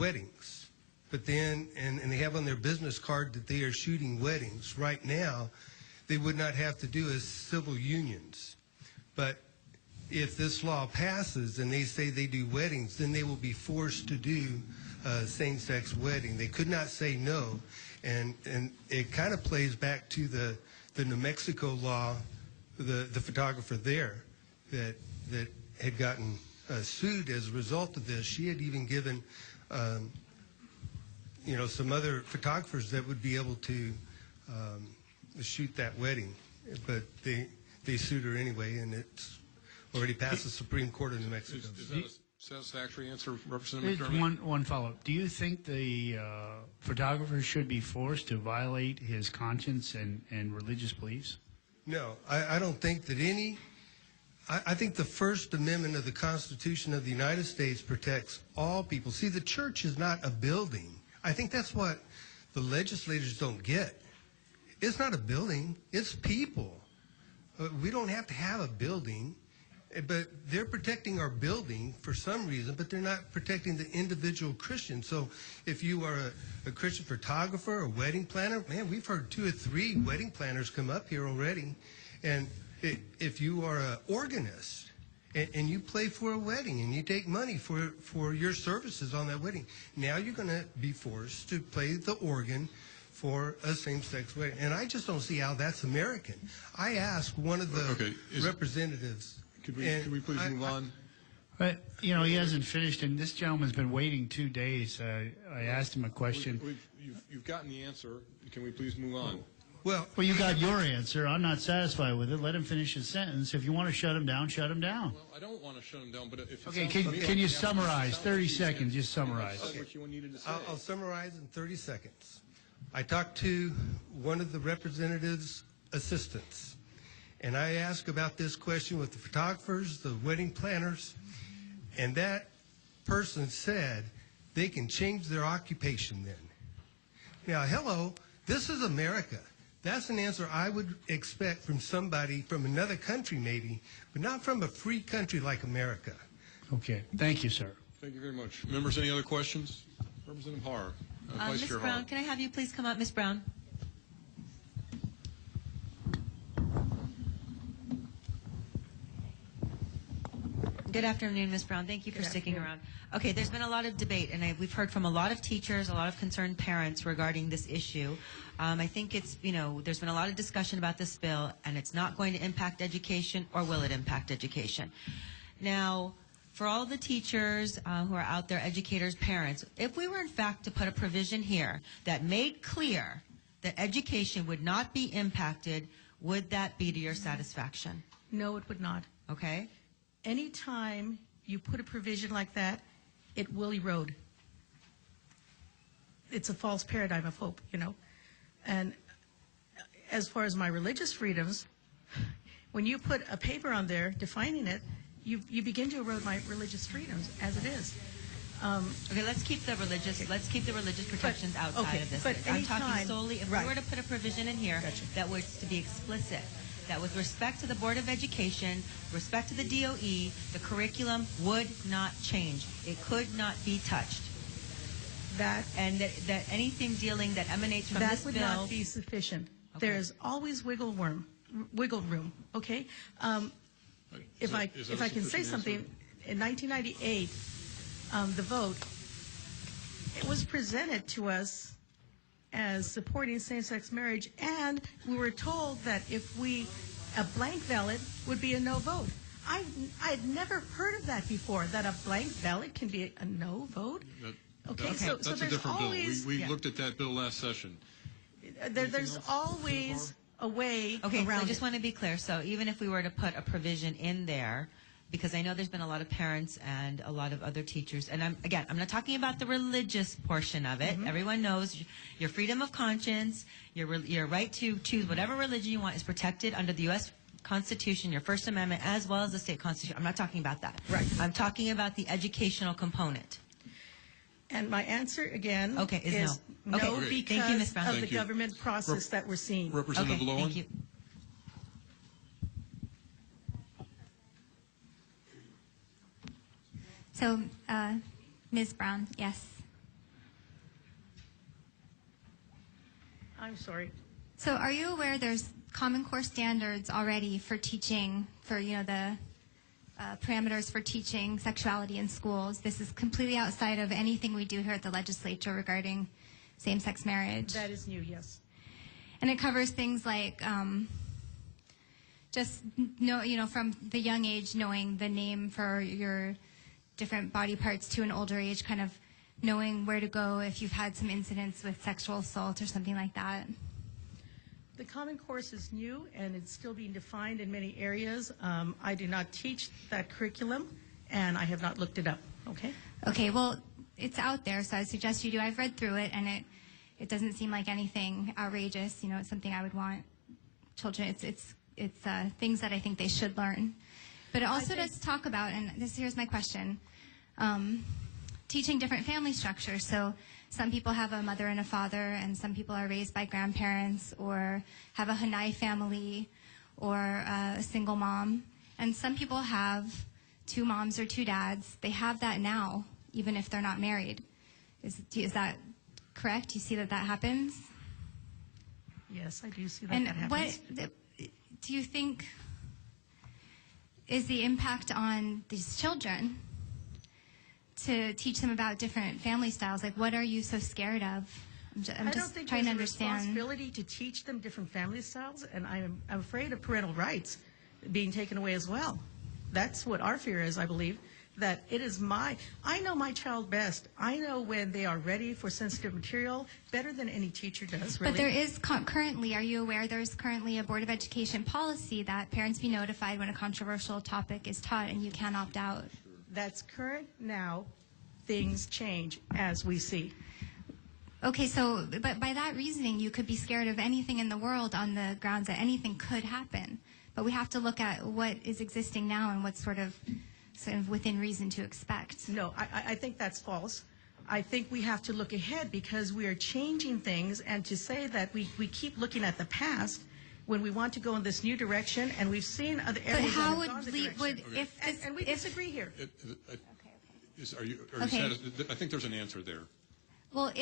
weddings, but then, and they have on their business card that they are shooting weddings, right now, they would not have to do as civil unions. But if this law passes and they say they do weddings, then they will be forced to do same-sex wedding. They could not say no, and it kind of plays back to the New Mexico law, the photographer there that had gotten sued as a result of this. She had even given some other photographers that would be able to shoot that wedding, but they sued her anyway, and it's already passed the Supreme Court of New Mexico. Is that a satisfactory answer, Representative McDermott? One follow-up. Do you think the photographer should be forced to violate his conscience and religious beliefs? No, I don't think that any I think the First Amendment of the Constitution of the United States protects all people. See, the church is not a building. I think that's what the legislators don't get. It's not a building, it's people. We don't have to have a building, but they're protecting our building for some reason, but they're not protecting the individual Christian. So if you are a Christian photographer, a wedding planner, man, we've heard 2 or 3 wedding planners come up here already. And if you are an organist and you play for a wedding and you take money for your services on that wedding, now you're going to be forced to play the organ for a same-sex wedding. And I just don't see how that's American. I asked one of the representatives. Could we please move on? But, you know, he hasn't finished, and this gentleman's been waiting 2 days. I asked him a question. You've gotten the answer. Can we please move on? Well, you got your answer. I'm not satisfied with it. Let him finish his sentence. If you want to shut him down, shut him down. Well, I don't want to shut him down, but if Okay, can you summarize? 30 seconds, just summarize. I'll summarize in 30 seconds. I talked to one of the representatives' assistants, and I asked about this question with the photographers, the wedding planners, and that person said they can change their occupation then. Now, hello, this is America. That's an answer I would expect from somebody from another country maybe, but not from a free country like America. Okay, thank you, sir. Thank you very much. Members, any other questions? Representative Har. Vice Ms. Chair Brown, Har. can I have you please come up? Ms. Brown. Good afternoon, Ms. Brown. Thank you for sticking around. Okay, there's been a lot of debate, and we've heard from a lot of teachers, a lot of concerned parents regarding this issue. I think it's, you know, there's been a lot of discussion about this bill, and it's not going to impact education, or will it impact education? Now, for all the teachers who are out there, educators, parents, if we were in fact to put a provision here that made clear that education would not be impacted, would that be to your satisfaction? No, it would not. Okay. Anytime you put a provision like that, it will erode. It's a false paradigm of hope, you know. And as far as my religious freedoms, when you put a paper on there defining it, you begin to erode my religious freedoms as it is. Okay, let's keep the religious protections outside of this. But I'm talking anytime- solely, if we were to put a provision in here that was to be explicit, that with respect to the Board of Education, respect to the DOE, the curriculum would not change. It could not be touched. And that anything dealing that emanates from this bill... That would not be sufficient. Okay. There's always wiggle room, okay? If I can say something, in 1998, the vote, it was presented to us as supporting same-sex marriage, and we were told that if a blank ballot would be a no vote. I had never heard of that before, that a blank ballot can be a no vote. That's so a there's different bill. always, We looked at that bill last session. There's always a way Okay, so I around just it. want to be clear. So even if we were to put a provision in there, because I know there's been a lot of parents and a lot of other teachers, and I'm not talking about the religious portion of it. Everyone knows your freedom of conscience, your right to choose whatever religion you want is protected under the U.S. Constitution, your First Amendment, as well as the state constitution. I'm not talking about that. Right. I'm talking about the educational component. And my answer again is no. No, Okay. because Thank you, Ms. Brown. of Thank the you. government process that we're seeing. Representative Lowen. Thank you. So, Ms. Brown, yes. I'm sorry. So are you aware there's Common Core standards already for teaching, for, you know, the parameters for teaching sexuality in schools? This is completely outside of anything we do here at the legislature regarding same-sex marriage. That is new, yes. And it covers things like just know, you know, from the young age, knowing the name for your different body parts to an older age, kind of knowing where to go if you've had some incidents with sexual assault or something like that. The Common Core is new, and it's still being defined in many areas. I do not teach that curriculum, and I have not looked it up, okay? Okay, well, it's out there, so I suggest you do. I've read through it, and it doesn't seem like anything outrageous. You know, it's something I would want children. It's things that I think they should learn. But it also does talk about, and here's my question, teaching different family structures. So some people have a mother and a father, and some people are raised by grandparents or have a Hanai family or a single mom. And some people have two moms or two dads. They have that now, even if they're not married. Is that correct? You see that happens? Yes, I do see that And that what happens. do you think is the impact on these children to teach them about different family styles? Like, what are you so scared of? I'm I just don't think trying to there's a understand. responsibility to teach them different family styles, and I'm afraid of parental rights being taken away as well. That's what our fear is, I believe, that it is I know my child best. I know when they are ready for sensitive material better than any teacher does, really. But there is currently, are you aware there's currently a Board of Education policy that parents be notified when a controversial topic is taught and you can opt out? That's current now. Things change as we see. Okay, so, but by that reasoning, you could be scared of anything in the world on the grounds that anything could happen. But we have to look at what is existing now and what's sort of within reason to expect. No, I think that's false. I think we have to look ahead because we are changing things, and to say that we keep looking at the past when we want to go in this new direction, and we've seen other areas But how that have gone the direction. And we disagree here. Okay. I think there's an answer there. Well,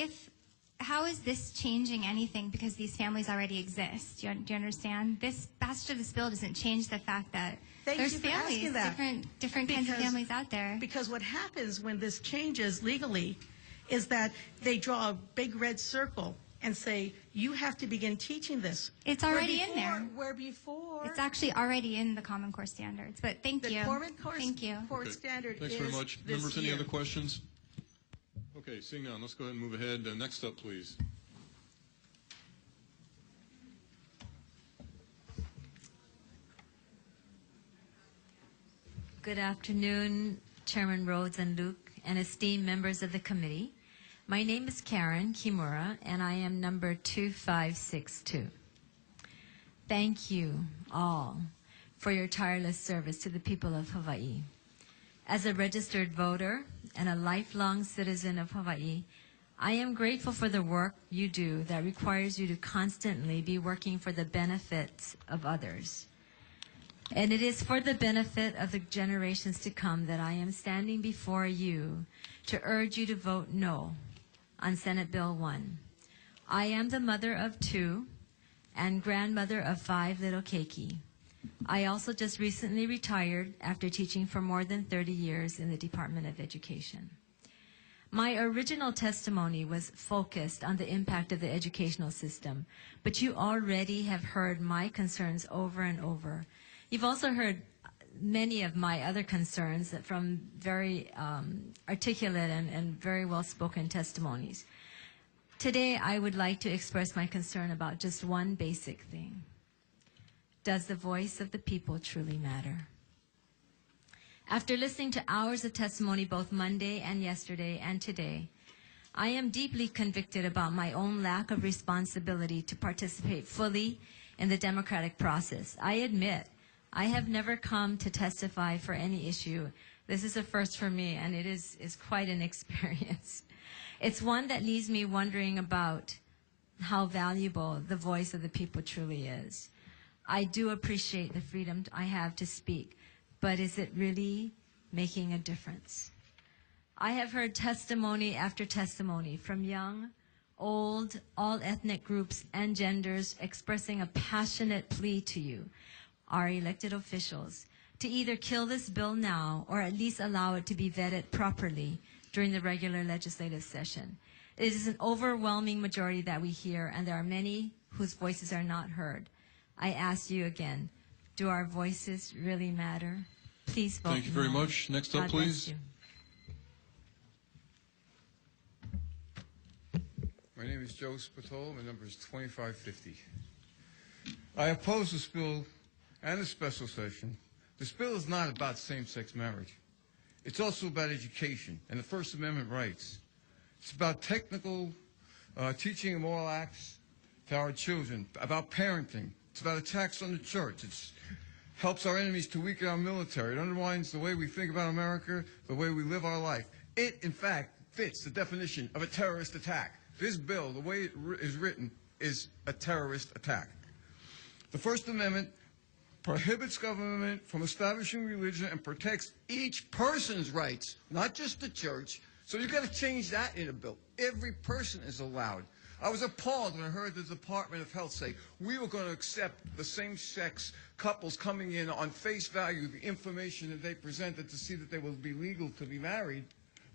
how is this changing anything because these families already exist? Do you understand? This passage of this bill doesn't change the fact that there's you for families, asking that. different kinds of families out there. Because what happens when this changes legally is that they draw a big red circle and say, you have to begin teaching this. It's already in there. Where before... It's actually already in the Common Core standards. But thank you. Thank you. Core standard Thanks is very much. this Members, any year. other questions? Okay, seeing none, let's go ahead and move ahead. Next up, please. Good afternoon, Chairman Rhodes and Luke, and esteemed members of the committee. My name is Karen Kimura, and I am number 2562. Thank you all for your tireless service to the people of Hawaii. As a registered voter and a lifelong citizen of Hawaii, I am grateful for the work you do that requires you to constantly be working for the benefits of others. And it is for the benefit of the generations to come that I am standing before you to urge you to vote no on Senate Bill 1. I am the mother of 2 and grandmother of 5 little keiki. I also just recently retired after teaching for more than 30 years in the Department of Education. My original testimony was focused on the impact of the educational system, but you already have heard my concerns over and over. You've also heard many of my other concerns from very articulate and very well-spoken testimonies. Today, I would like to express my concern about just one basic thing. Does the voice of the people truly matter? After listening to hours of testimony both Monday and yesterday and today, I am deeply convicted about my own lack of responsibility to participate fully in the democratic process. I admit I have never come to testify for any issue. This is a first for me, and it is quite an experience. It's one that leaves me wondering about how valuable the voice of the people truly is. I do appreciate the freedom I have to speak, but is it really making a difference? I have heard testimony after testimony from young, old, all ethnic groups and genders expressing a passionate plea to you, our elected officials, to either kill this bill now or at least allow it to be vetted properly during the regular legislative session. It is an overwhelming majority that we hear, and there are many whose voices are not heard. I ask you again, do our voices really matter? Please vote Thank you very no. much. Next up, God bless please. you. My name is Joe Spatola. My number is 2550. I oppose this bill and the special session. This bill is not about same-sex marriage. It's also about education and the First Amendment rights. It's about technical teaching and moral acts to our children, about parenting. It's about attacks on the church. It's helps our enemies to weaken our military. It undermines the way we think about America, the way we live our life. It, in fact, fits the definition of a terrorist attack. This bill, the way it is written, is a terrorist attack. The First Amendment prohibits government from establishing religion and protects each person's rights, not just the church. So you've got to change that in a bill. Every person is allowed. I was appalled when I heard the Department of Health say we were going to accept the same-sex couples coming in on face value, the information that they presented to see that they will be legal to be married.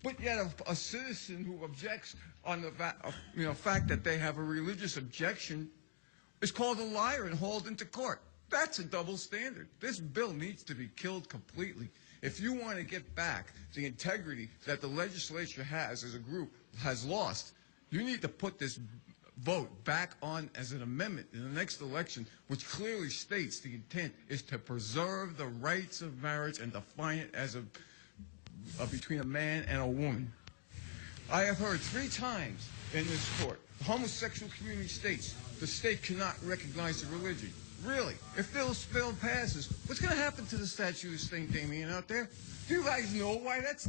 But yet a citizen who objects on the fact that they have a religious objection is called a liar and hauled into court. That's a double standard. This bill needs to be killed completely. If you want to get back the integrity that the legislature has as a group has lost, you need to put this vote back on as an amendment in the next election, which clearly states the intent is to preserve the rights of marriage and define it as between a man and a woman. I have heard 3 times in this court, the homosexual community states the state cannot recognize the religion. Really? If this bill passes, what's going to happen to the statue of St. Damien out there? Do you guys know why that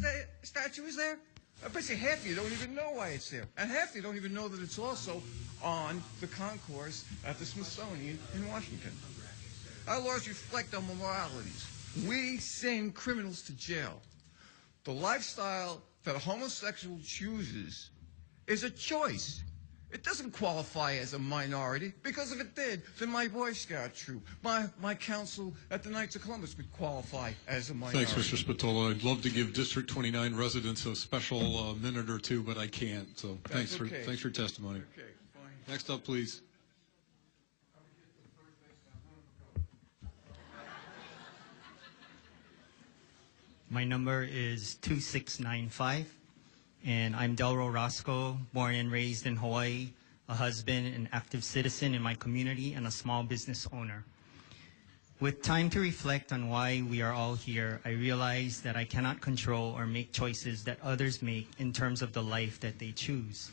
statue is there? I bet you half of you don't even know why it's there. And half of you don't even know that it's also on the concourse at the Smithsonian in Washington. Our laws reflect our moralities. We send criminals to jail. The lifestyle that a homosexual chooses is a choice. It doesn't qualify as a minority, because if it did, then my Boy Scout troop, my council at the Knights of Columbus would qualify as a minority. Thanks, Mr. Spatola. I'd love to give District 29 residents a special minute or two, but I can't. So thanks for your testimony. Okay, fine. Next up, please. My number is 2695, and I'm Delro Roscoe, born and raised in Hawaii, a husband, an active citizen in my community, and a small business owner. With time to reflect on why we are all here, I realize that I cannot control or make choices that others make in terms of the life that they choose.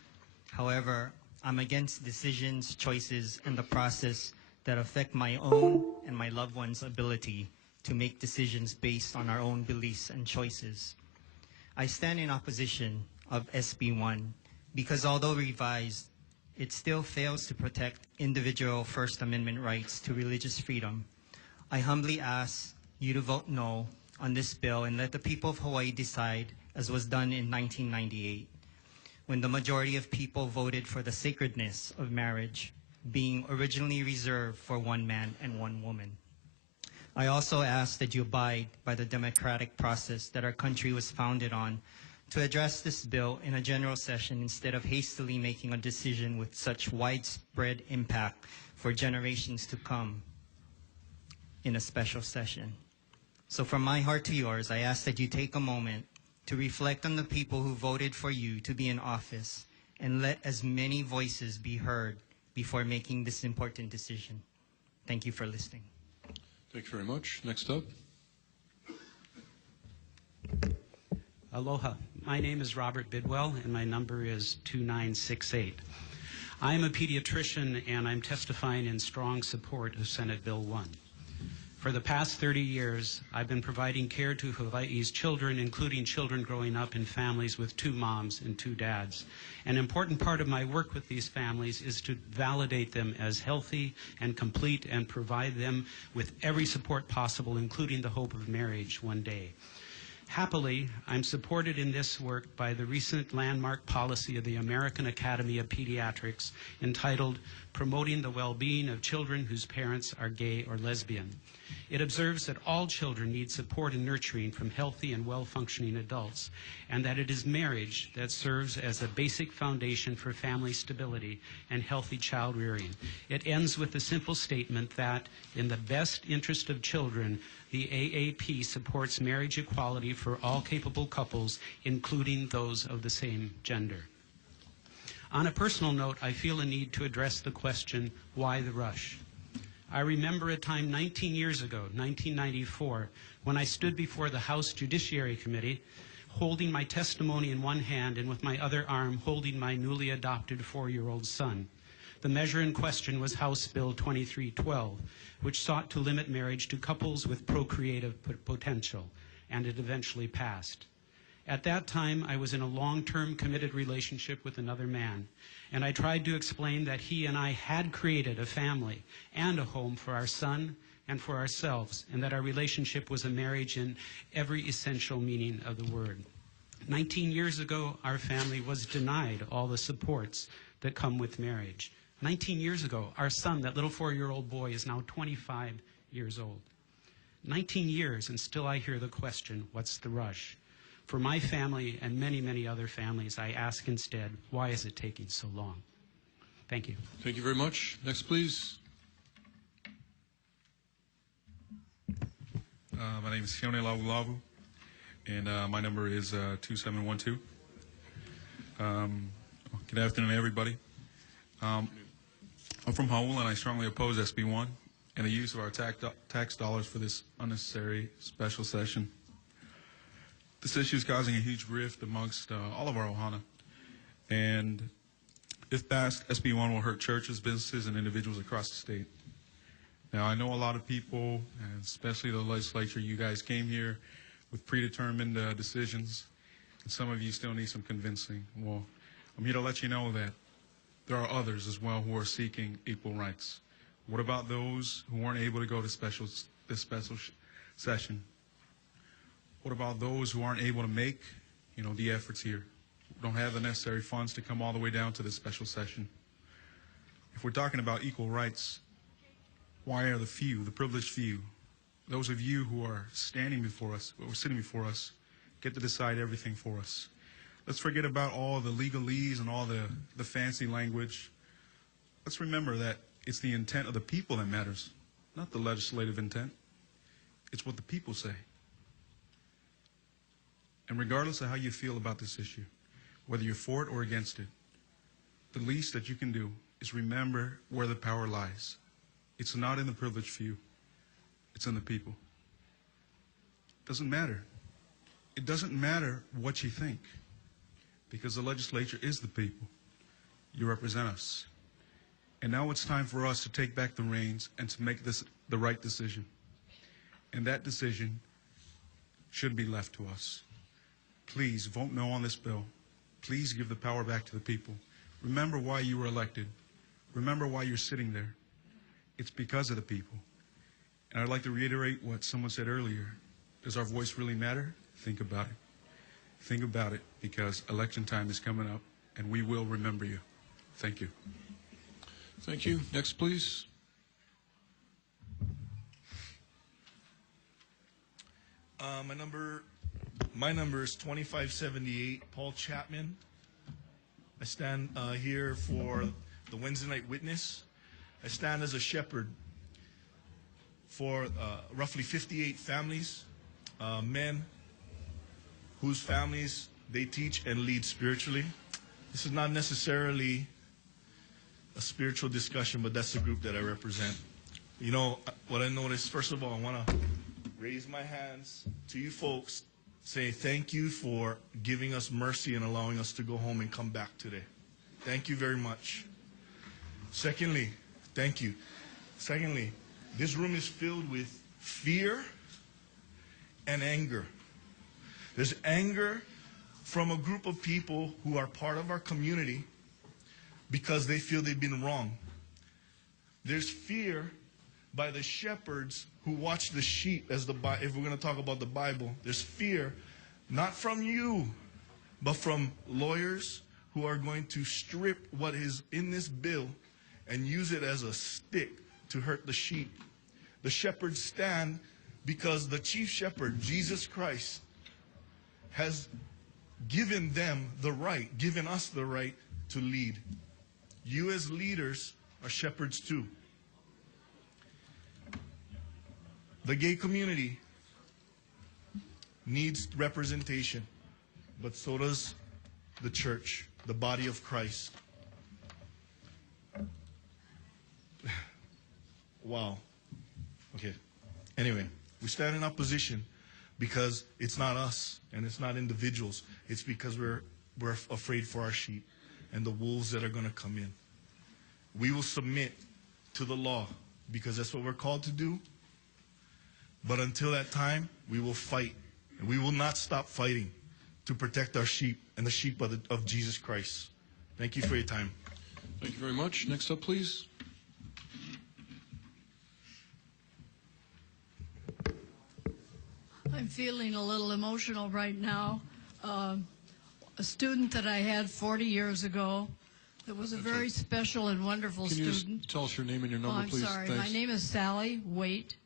However, I'm against decisions, choices, and the process that affect my own and my loved ones' ability to make decisions based on our own beliefs and choices. I stand in opposition of SB1 because although revised, it still fails to protect individual First Amendment rights to religious freedom. I humbly ask you to vote no on this bill and let the people of Hawaii decide, as was done in 1998, when the majority of people voted for the sacredness of marriage being originally reserved for one man and one woman. I also ask that you abide by the democratic process that our country was founded on to address this bill in a general session instead of hastily making a decision with such widespread impact for generations to come in a special session. So from my heart to yours, I ask that you take a moment to reflect on the people who voted for you to be in office and let as many voices be heard before making this important decision. Thank you for listening. Thank you very much. Next up. Aloha. My name is Robert Bidwell, and my number is 2968. I am a pediatrician, and I'm testifying in strong support of Senate Bill 1. For the past 30 years, I've been providing care to Hawaii's children, including children growing up in families with 2 moms and 2 dads. An important part of my work with these families is to validate them as healthy and complete and provide them with every support possible, including the hope of marriage one day. Happily, I'm supported in this work by the recent landmark policy of the American Academy of Pediatrics entitled Promoting the Well-Being of Children Whose Parents Are Gay or Lesbian. It observes that all children need support and nurturing from healthy and well-functioning adults, and that it is marriage that serves as a basic foundation for family stability and healthy child rearing. It ends with the simple statement that, in the best interest of children, the AAP supports marriage equality for all capable couples, including those of the same gender. On a personal note, I feel a need to address the question, why the rush? I remember a time 19 years ago, 1994, when I stood before the House Judiciary Committee, holding my testimony in one hand and with my other arm holding my newly adopted 4-year-old son. The measure in question was House Bill 2312, which sought to limit marriage to couples with procreative potential, and it eventually passed. At that time, I was in a long-term committed relationship with another man, and I tried to explain that he and I had created a family and a home for our son and for ourselves, and that our relationship was a marriage in every essential meaning of the word. 19 years ago, our family was denied all the supports that come with marriage. 19 years ago, our son, that little 4-year-old boy, is now 25 years old. 19 years, and still I hear the question, what's the rush? For my family and many, many other families, I ask instead, why is it taking so long? Thank you. Thank you very much. Next, please. My name is Sione Lavu, and my number is 2712. Good afternoon, everybody. I'm from Howell, and I strongly oppose SB1 and the use of our tax dollars for this unnecessary special session. This issue is causing a huge rift amongst all of our Ohana, and if passed, SB1 will hurt churches, businesses, and individuals across the state. Now, I know a lot of people, and especially the legislature, you guys came here with predetermined decisions, and some of you still need some convincing. Well, I'm here to let you know that there are others as well who are seeking equal rights. What about those who weren't able to go to this special session? What about those who aren't able to make, the efforts here, who don't have the necessary funds to come all the way down to this special session? If we're talking about equal rights, why are the few, the privileged few, those of you who are standing before us, or sitting before us, get to decide everything for us? Let's forget about all the legalese and all the fancy language. Let's remember that it's the intent of the people that matters, not the legislative intent. It's what the people say. And regardless of how you feel about this issue, whether you're for it or against it, the least that you can do is remember where the power lies. It's not in the privileged few. It's in the people. It doesn't matter. It doesn't matter what you think, because the legislature is the people. You represent us. And now it's time for us to take back the reins and to make this the right decision. And that decision should be left to us. Please vote no on this bill. Please give the power back to the people. Remember why you were elected. Remember why you're sitting there. It's because of the people. And I'd like to reiterate what someone said earlier. Does our voice really matter? Think about it. Think about it, because election time is coming up, and we will remember you. Thank you. Thank you. Next, please. My number is 2578, Paul Chapman. I stand here for the Wednesday night witness. I stand as a shepherd for roughly 58 families, men whose families they teach and lead spiritually. This is not necessarily a spiritual discussion, but that's the group that I represent. What I noticed, first of all, I want to raise my hands to you folks, say thank you for giving us mercy and allowing us to go home and come back today. Thank you very much. Secondly, thank you. Secondly, this room is filled with fear and anger. There's anger from a group of people who are part of our community because they feel they've been wrong. There's fear by the shepherds who watch the sheep, if we're going to talk about the Bible. There's fear, not from you, but from lawyers who are going to strip what is in this bill and use it as a stick to hurt the sheep. The shepherds stand because the chief shepherd, Jesus Christ, has given them the right, given us the right to lead. You as leaders are shepherds too. The gay community needs representation, but so does the church, the body of Christ. Wow. Okay. Anyway, we stand in opposition because it's not us and it's not individuals. It's because we're afraid for our sheep and the wolves that are going to come in. we will submit to the law because that's what we're called to do. But until that time, we will fight, and we will not stop fighting to protect our sheep and the sheep of Jesus Christ. Thank you for your time. Thank you very much. Next up, please. I'm feeling a little emotional right now. A student that I had 40 years ago that was a very special and wonderful Can you student. just tell us your name and your number, please? I'm sorry. Thanks. My name is Sally Waite.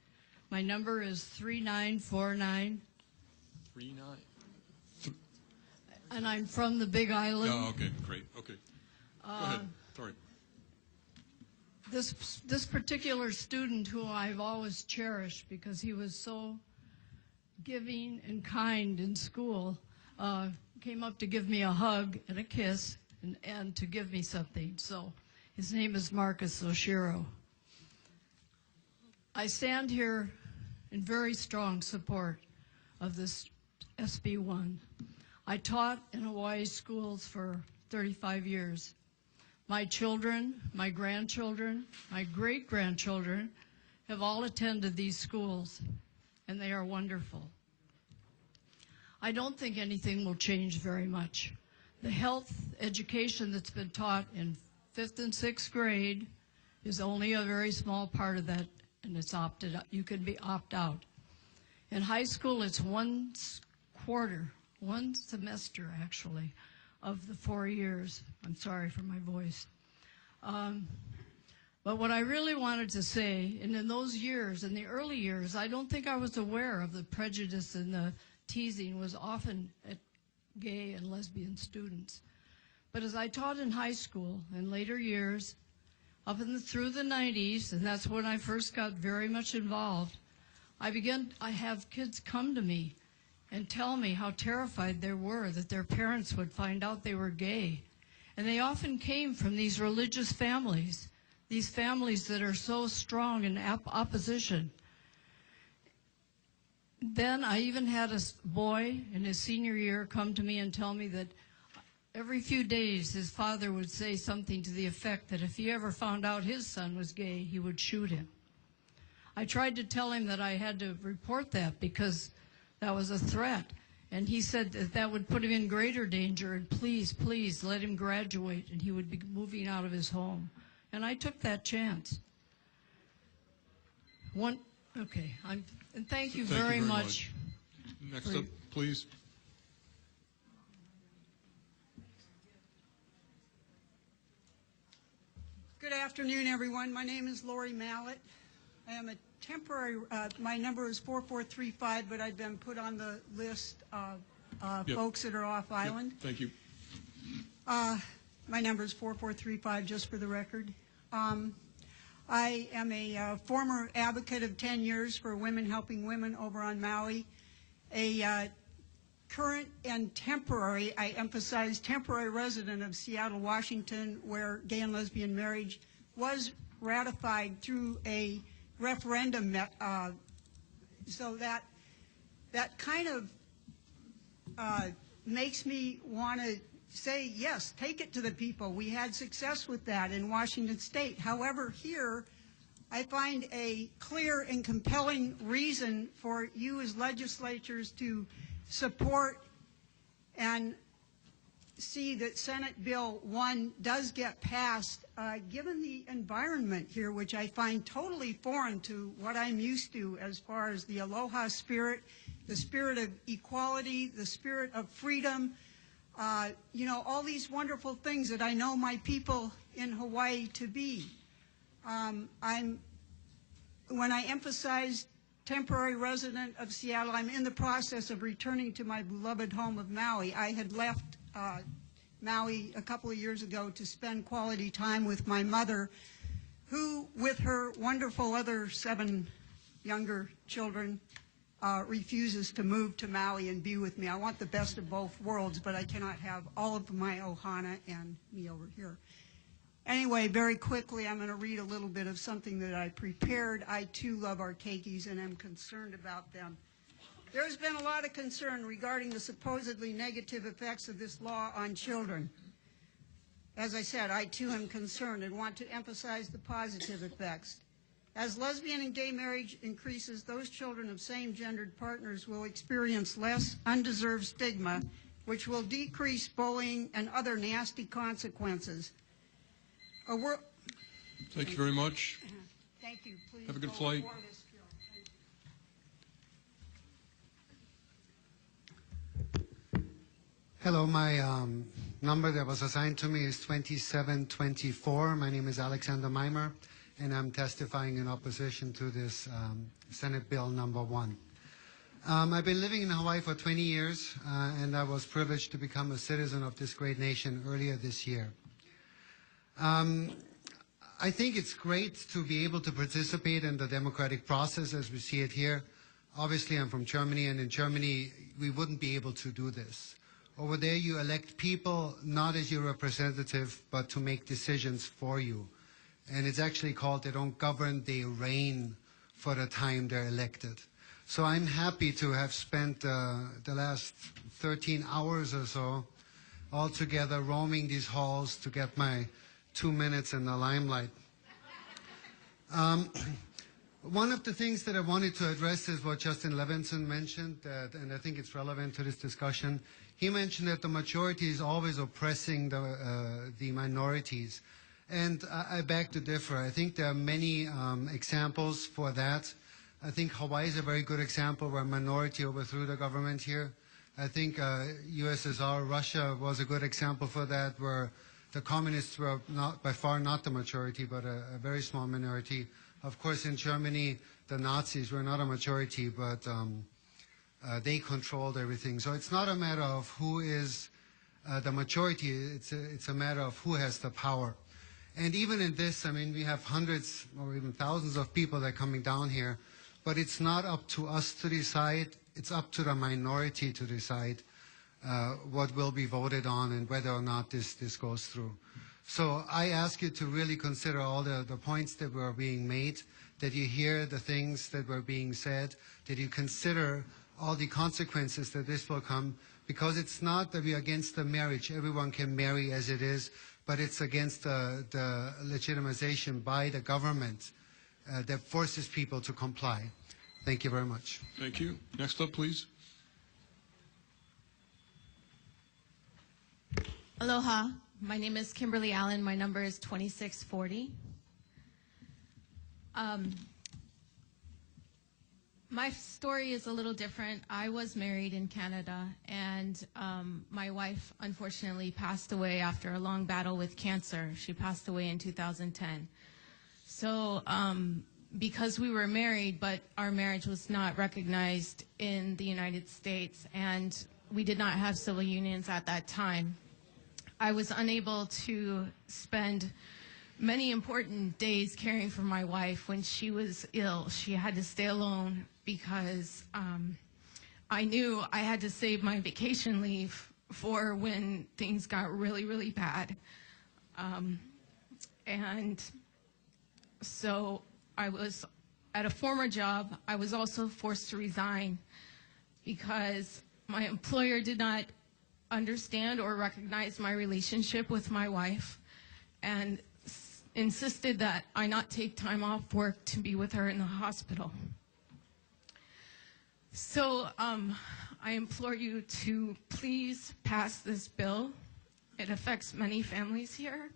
My number is 3949. 39. And I'm from the Big Island. Oh, okay, great. Okay. Go ahead. Sorry. This particular student who I've always cherished because he was so giving and kind in school, came up to give me a hug and a kiss and to give me something. So his name is Marcus Oshiro. I stand here in very strong support of this SB1. I taught in Hawaii schools for 35 years. My children, my grandchildren, my great-grandchildren have all attended these schools, and they are wonderful. I don't think anything will change very much. The health education that's been taught in 5th and 6th grade is only a very small part of that, and it's opted out. You can be opt out. In high school, it's one semester actually, of the 4 years. I'm sorry for my voice. But what I really wanted to say, and in those years, in the early years, I don't think I was aware of the prejudice and the teasing was often at gay and lesbian students. But as I taught in high school in later years, up through the 90s, and that's when I first got very much involved, I have kids come to me and tell me how terrified they were that their parents would find out they were gay. And they often came from these religious families, these families that are so strong in opposition. Then I even had a boy in his senior year come to me and tell me that every few days his father would say something to the effect that if he ever found out his son was gay, he would shoot him. I tried to tell him that I had to report that because that was a threat. And he said that that would put him in greater danger, and please, please let him graduate, and he would be moving out of his home. And I took that chance. And thank you very much. Next up, please. Good afternoon, everyone. My name is Lori Mallett. I am a temporary, my number is 4435, but I've been put on the list of folks that are off island. Thank you. My number is 4435, just for the record. I am a former advocate of 10 years for women helping women over on Maui. A current and temporary, I emphasize temporary resident of Seattle, Washington, where gay and lesbian marriage was ratified through a referendum. So that kind of makes me want to say, yes, take it to the people. We had success with that in Washington State. However, here, I find a clear and compelling reason for you as legislators to support and see that Senate Bill 1 does get passed, given the environment here, which I find totally foreign to what I'm used to as far as the aloha spirit, the spirit of equality, the spirit of freedom, all these wonderful things that I know my people in Hawaii to be. When I emphasize temporary resident of Seattle, I'm in the process of returning to my beloved home of Maui. I had left Maui a couple of years ago to spend quality time with my mother, who, with her wonderful other 7 younger children, refuses to move to Maui and be with me. I want the best of both worlds, but I cannot have all of my ohana and me over here. Anyway, very quickly, I'm going to read a little bit of something that I prepared. I, too, love our keikis and am concerned about them. There's been a lot of concern regarding the supposedly negative effects of this law on children. As I said, I too am concerned and want to emphasize the positive effects. As lesbian and gay marriage increases, those children of same-gendered partners will experience less undeserved stigma, which will decrease bullying and other nasty consequences. Thank you very much. Thank you. Please have a good flight. Hello, my number that was assigned to me is 2724. My name is Alexander Meimer, and I'm testifying in opposition to this Senate Bill number 1. I've been living in Hawaii for 20 years, and I was privileged to become a citizen of this great nation earlier this year. I think it's great to be able to participate in the democratic process as we see it here. Obviously, I'm from Germany, and in Germany, we wouldn't be able to do this. Over there, you elect people not as your representative, but to make decisions for you. And it's actually called, they don't govern, they reign for the time they're elected. So I'm happy to have spent the last 13 hours or so all together roaming these halls to get my 2 minutes in the limelight. One of the things that I wanted to address is what Justin Levinson mentioned, and I think it's relevant to this discussion. He mentioned that the majority is always oppressing the minorities. And I beg to differ. I think there are many examples for that. I think Hawaii is a very good example where a minority overthrew the government here. I think USSR, Russia was a good example for that, where the communists were by far not the majority, but a very small minority. Of course, in Germany, the Nazis were not a majority, but they controlled everything. So it's not a matter of who is the majority, it's a matter of who has the power. And even in this, I mean, we have hundreds or even thousands of people that are coming down here, but it's not up to us to decide, it's up to the minority to decide what will be voted on and whether or not this goes through. So I ask you to really consider all the points that were being made, that you hear the things that were being said, that you consider all the consequences that this will come, because it's not that we are against the marriage. Everyone can marry as it is, but it's against the legitimization by the government that forces people to comply. Thank you very much. Thank you. Next up, please. Aloha. My name is Kimberly Allen. My number is 2640. My story is a little different. I was married in Canada, and my wife unfortunately passed away after a long battle with cancer. She passed away in 2010. So because we were married, but our marriage was not recognized in the United States, and we did not have civil unions at that time, I was unable to spend many important days caring for my wife when she was ill. She had to stay alone because I knew I had to save my vacation leave for when things got really, really bad. And so I was at a former job. I was also forced to resign because my employer did not understand or recognize my relationship with my wife and insisted that I not take time off work to be with her in the hospital. So I implore you to please pass this bill. It affects many families here,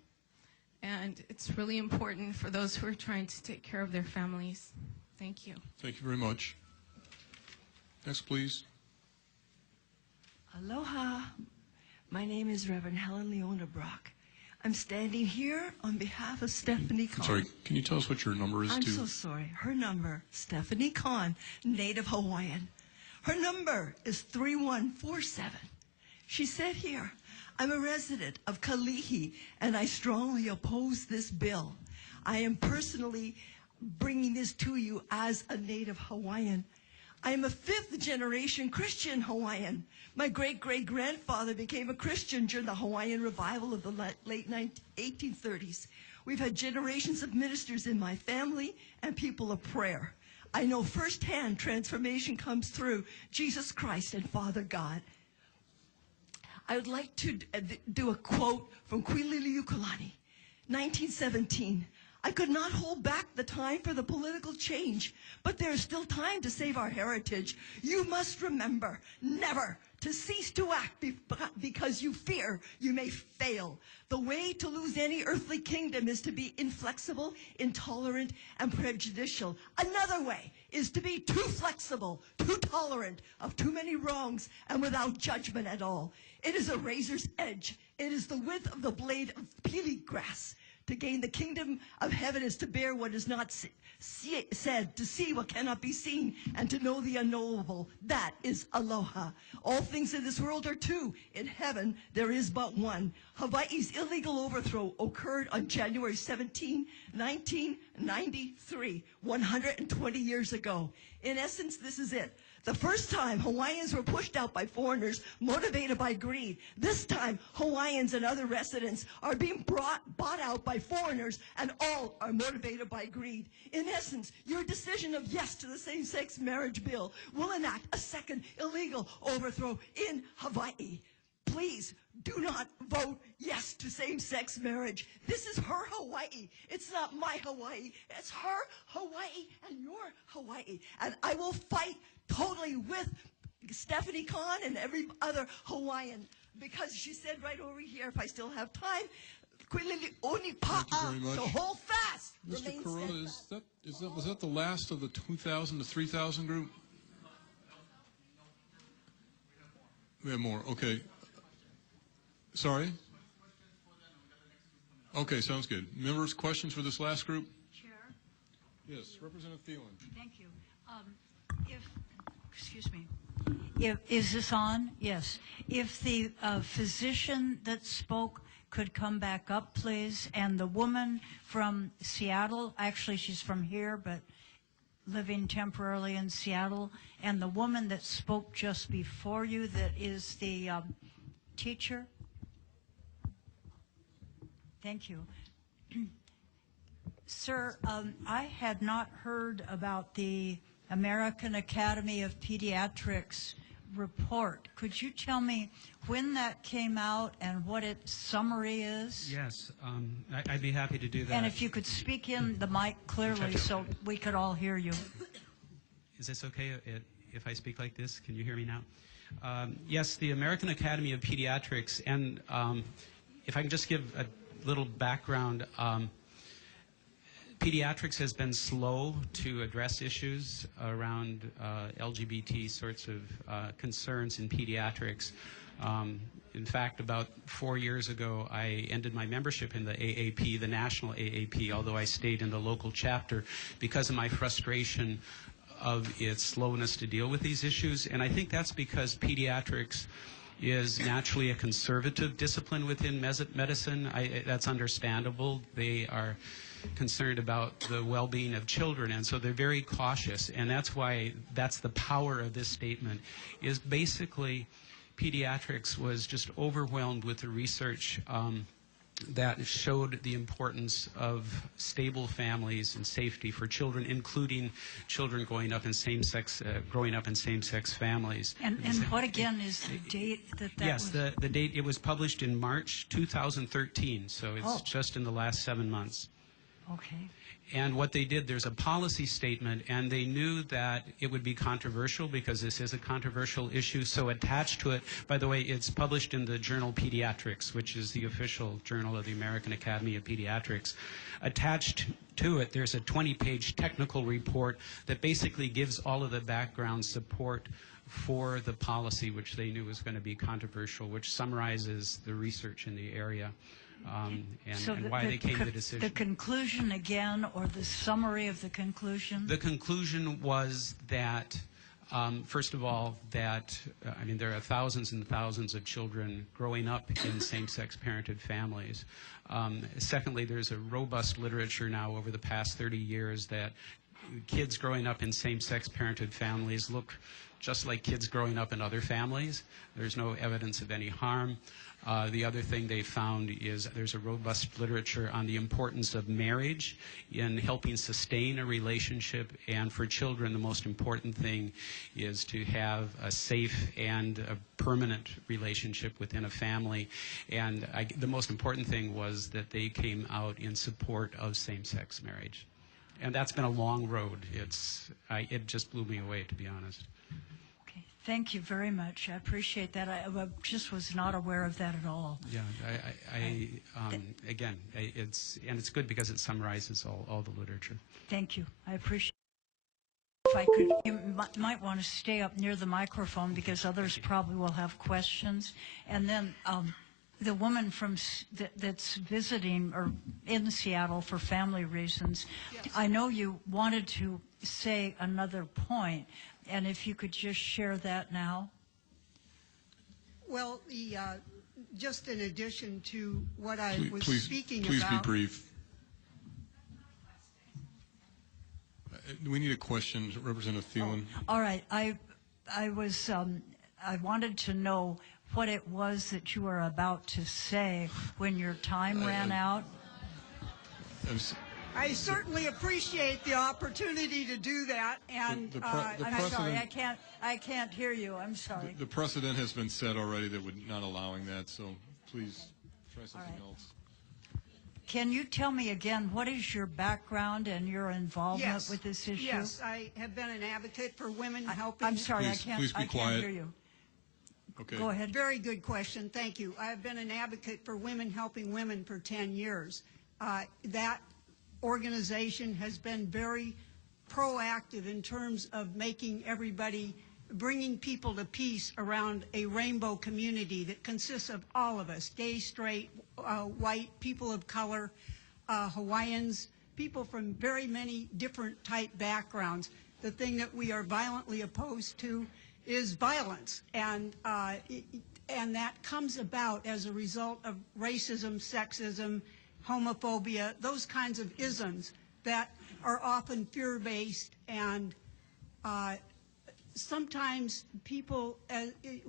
and it's really important for those who are trying to take care of their families. Thank you. Thank you very much. Next, please. Aloha. My name is Reverend Helen Leona Brock. I'm standing here on behalf of Stephanie Kahn. Sorry, can you tell us what your number is, I'm too? so sorry. Her number, Stephanie Kahn, Native Hawaiian. Her number is 3147. She said here, I'm a resident of Kalihi, and I strongly oppose this bill. I am personally bringing this to you as a Native Hawaiian. I am a fifth-generation Christian Hawaiian. My great-great-grandfather became a Christian during the Hawaiian revival of the late 1830s. We've had generations of ministers in my family and people of prayer. I know firsthand transformation comes through Jesus Christ and Father God. I would like to do a quote from Quililiukulani, 1917. I could not hold back the time for the political change, but there is still time to save our heritage. You must remember never to cease to act because you fear you may fail. The way to lose any earthly kingdom is to be inflexible, intolerant, and prejudicial. Another way is to be too flexible, too tolerant of too many wrongs, and without judgment at all. It is a razor's edge. It is the width of the blade of peely grass. To gain the kingdom of heaven is to bear what is not said, to see what cannot be seen, and to know the unknowable. That is aloha. All things in this world are two. In heaven, there is but one. Hawaii's illegal overthrow occurred on January 17, 1993, 120 years ago. In essence, this is it. The first time, Hawaiians were pushed out by foreigners motivated by greed. This time, Hawaiians and other residents are being bought out by foreigners, and all are motivated by greed. In essence, your decision of yes to the same-sex marriage bill will enact a second illegal overthrow in Hawaii. Please do not vote yes to same-sex marriage. This is her Hawaii. It's not my Hawaii. It's her Hawaii and your Hawaii. And I will fight totally with Stephanie Kahn and every other Hawaiian, because she said right over here, if I still have time, Thank you very much. so hold fast. Mr. Remain Kuroda, steadfast. was that the last of the 2,000 to 3,000 group? We have more. Okay. Sorry? Okay, sounds good. Members, questions for this last group? Chair? Yes, Representative Thielen. Thank you. Excuse me. Is this on? Yes. If the physician that spoke could come back up, please, and the woman from Seattle, actually she's from here, but living temporarily in Seattle, and the woman that spoke just before you that is the teacher. Thank you. Sir, I had not heard about the American Academy of Pediatrics report. Could you tell me when that came out and what its summary is? Yes, I'd be happy to do that. And if you could speak in the mic clearly so we could all hear you. Is this okay if I speak like this? Can you hear me now? Yes, the American Academy of Pediatrics, and if I can just give a little background, pediatrics has been slow to address issues around LGBT sorts of concerns in pediatrics. In fact, about 4 years ago, I ended my membership in the AAP, the national AAP, although I stayed in the local chapter because of my frustration of its slowness to deal with these issues. And I think that's because pediatrics is naturally a conservative discipline within medicine. That's understandable. They are concerned about the well-being of children, and so they're very cautious. And that's why that's the power of this statement, is basically pediatrics was just overwhelmed with the research that showed the importance of stable families and safety for children, including children growing up in same-sex families. And what again is the date that yes, was? the date, it was published in March 2013, so it's just in the last 7 months. Okay. And what they did, there's a policy statement, and they knew that it would be controversial because this is a controversial issue. So attached to it, by the way, it's published in the journal Pediatrics, which is the official journal of the American Academy of Pediatrics. Attached to it, there's a 20-page technical report that basically gives all of the background support for the policy, which they knew was going to be controversial, which summarizes the research in the area. And why they came to the decision. The conclusion again, or the summary of the conclusion? The conclusion was that, first of all, that, there are thousands and thousands of children growing up in same-sex parented families. Secondly, there's a robust literature now over the past 30 years that kids growing up in same-sex parented families look just like kids growing up in other families. There's no evidence of any harm. The other thing they found is there's a robust literature on the importance of marriage in helping sustain a relationship, and for children the most important thing is to have a safe and a permanent relationship within a family. And the most important thing was that they came out in support of same-sex marriage. And that's been a long road. It just blew me away, to be honest. Thank you very much. I appreciate that. I just was not aware of that at all. Yeah, again, it's good because it summarizes all the literature. Thank you. I appreciate it. If I could, you might want to stay up near the microphone because others probably will have questions. And then the woman that's visiting or in Seattle for family reasons, yes. I know you wanted to say another point. And if you could just share that now. Well, just in addition to what I was speaking about. Please be brief. We need a question, Representative Thielen. All right. I wanted to know what it was that you were about to say when your time ran out. I certainly appreciate the opportunity to do that, and I'm sorry, I can't hear you. I'm sorry. The precedent has been set already that we're not allowing that, so please try something else. Can you tell me again, what is your background and your involvement with this issue? Yes, I have been an advocate for women helping. I'm sorry, please be quiet. I can't hear you. Okay. Go ahead. Very good question. Thank you. I have been an advocate for women helping women for 10 years. That organization has been very proactive in terms of bringing people to peace around a rainbow community that consists of all of us, gay, straight, white, people of color, Hawaiians, people from very many different type backgrounds. The thing that we are violently opposed to is violence, and that comes about as a result of racism, sexism, homophobia, those kinds of isms that are often fear-based, and sometimes people,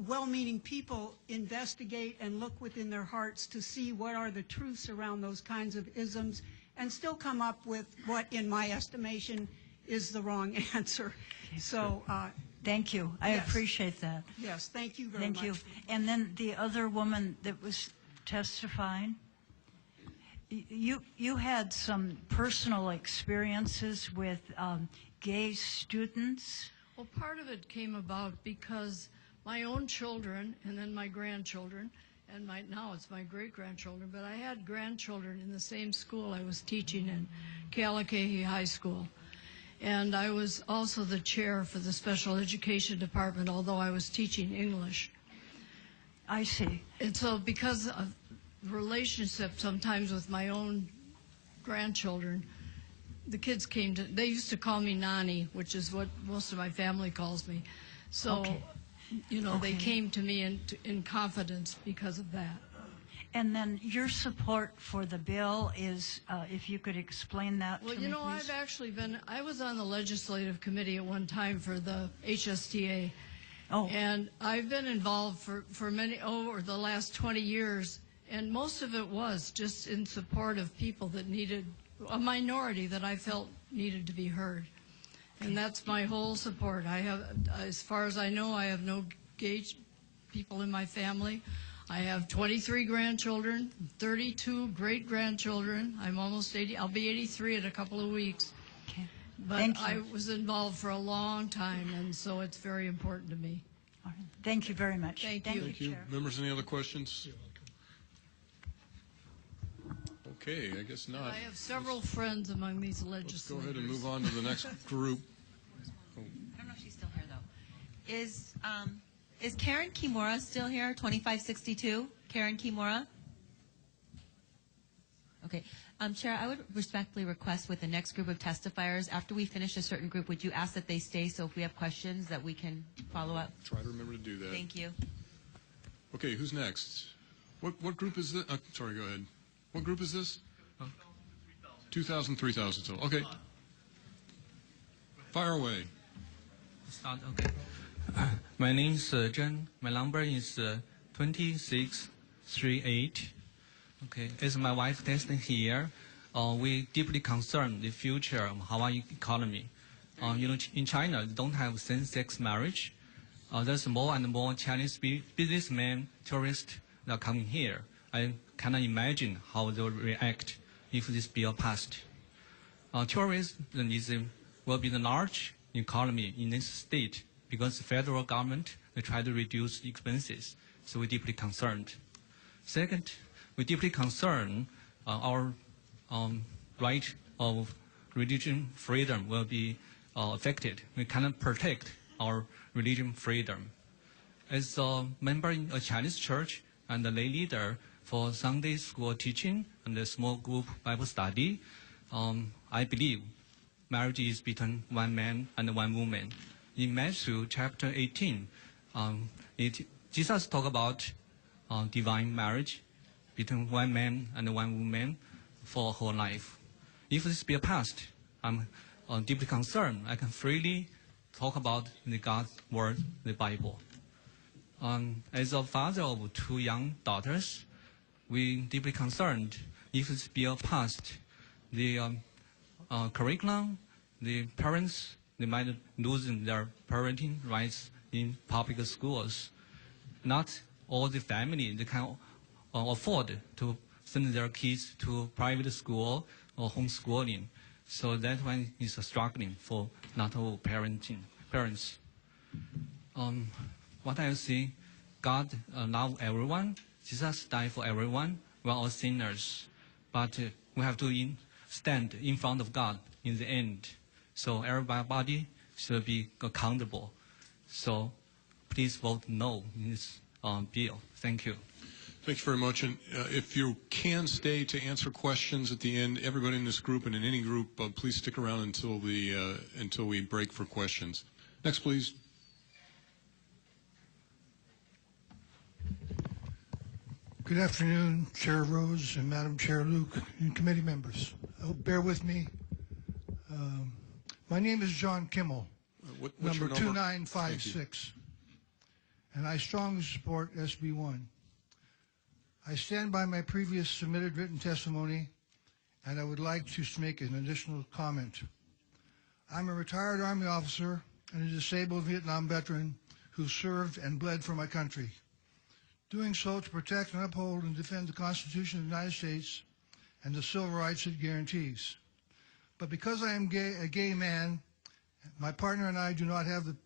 well-meaning people, investigate and look within their hearts to see what are the truths around those kinds of isms and still come up with what, in my estimation, is the wrong answer. So, thank you. I appreciate that. Yes, thank you very much. Thank you. And then the other woman that was testifying, you had some personal experiences with gay students. Well, part of it came about because my own children and then my grandchildren, and now it's my great-grandchildren, but I had grandchildren in the same school I was teaching in, Kealakekee High School. And I was also the chair for the special education department, although I was teaching English. I see. And so because of relationship sometimes with my own grandchildren, the kids they used to call me Nani, which is what most of my family calls me. So, they came to me in confidence because of that. And then your support for the bill is, if you could explain that to me, please. I've actually I was on the legislative committee at one time for the HSTA. Oh. And I've been involved for over the last 20 years. And most of it was just in support of people that needed, a minority that I felt needed to be heard. And that's my whole support. I have, as far as I know, I have no gay people in my family. I have 23 grandchildren, 32 great-grandchildren. I'm almost 80. I'll be 83 in a couple of weeks. Okay. But I was involved for a long time, and so it's very important to me. All right. Thank you very much. Thank you. Thank you. Chair. Members, any other questions? Okay, I guess not. I have several friends among these legislators. Let's go ahead and move on to the next group. I don't know if she's still here, though. Is Karen Kimura still here, 2562? Karen Kimura? Okay. Chair, I would respectfully request with the next group of testifiers, after we finish a certain group, would you ask that they stay so if we have questions that we can follow up? Try to remember to do that. Thank you. Okay, who's next? What group is this? Sorry, go ahead. What group is this? 2,000, 3,000. So, okay. Fire away. Okay. My name is Zhen. My number is 2638. Okay, as my wife testing here, we deeply concerned the future of Hawaii economy. In China, they don't have same-sex marriage. There's more and more Chinese businessmen, tourists that are coming here. I cannot imagine how they will react if this bill passed. Tourism will be the large economy in this state because the federal government will try to reduce expenses. So we're deeply concerned. Second, we're deeply concerned our right of religion freedom will be affected. We cannot protect our religion freedom. As a member in a Chinese church and a lay leader for Sunday school teaching and a small group Bible study, I believe marriage is between one man and one woman. In Matthew chapter 18, Jesus talked about divine marriage between one man and one woman for whole life. If this bill passed, I'm deeply concerned. I can freely talk about the God's word, the Bible. As a father of two young daughters, we deeply concerned if this bill passed, the curriculum, the parents, they might lose their parenting rights in public schools. Not all the family they can afford to send their kids to private school or homeschooling. So that one is struggling for not all parents. What I see, God loves everyone. Jesus died for everyone. We are all sinners. But we have to stand in front of God in the end. So everybody should be accountable. So please vote no in this bill. Thank you. Thank you very much. And if you can stay to answer questions at the end, everybody in this group and in any group, please stick around until we break for questions. Next, please. Good afternoon, Chair Rose and Madam Chair Luke and committee members. Bear with me. My name is John Kimmel, number 2956, and I strongly support SB1. I stand by my previous submitted written testimony, and I would like to make an additional comment. I'm a retired Army officer and a disabled Vietnam veteran who served and bled for my country, doing so to protect and uphold and defend the Constitution of the United States and the civil rights it guarantees. But because I am a gay man, my partner and I do not have the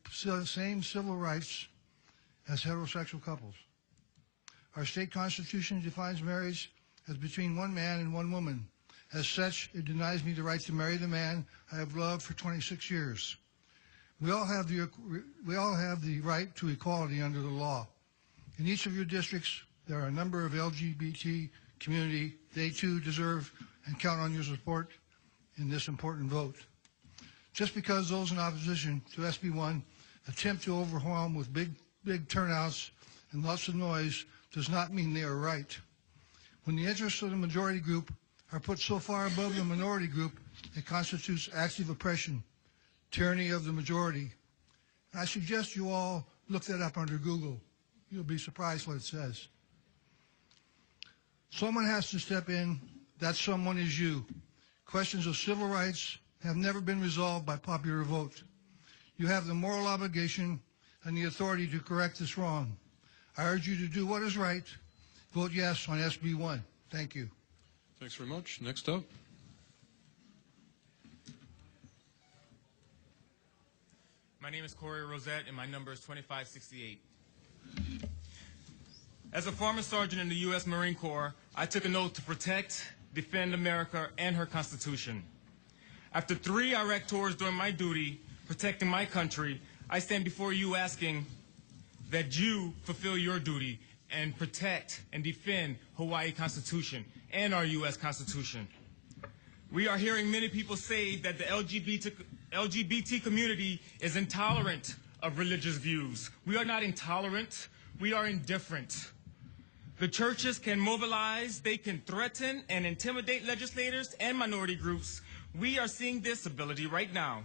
same civil rights as heterosexual couples. Our state constitution defines marriage as between one man and one woman. As such, it denies me the right to marry the man I have loved for 26 years. We all have the right to equality under the law. In each of your districts, there are a number of LGBT community. They too deserve and count on your support in this important vote. Just because those in opposition to SB1 attempt to overwhelm with big turnouts and lots of noise does not mean they are right. When the interests of the majority group are put so far above the minority group, it constitutes active oppression, tyranny of the majority. And I suggest you all look that up under Google. You'll be surprised what it says. Someone has to step in. That someone is you. Questions of civil rights have never been resolved by popular vote. You have the moral obligation and the authority to correct this wrong. I urge you to do what is right. Vote yes on SB1. Thank you. Thanks very much. Next up. My name is Corey Rosette, and my number is 2568. As a former sergeant in the U.S. Marine Corps, I took an oath to protect, defend America and her Constitution. After 3 Iraq tours during my duty, protecting my country, I stand before you asking that you fulfill your duty and protect and defend Hawaii Constitution and our U.S. Constitution. We are hearing many people say that the LGBT community is intolerant of religious views. We are not intolerant, we are indifferent. The churches can mobilize, they can threaten and intimidate legislators and minority groups. We are seeing this ability right now.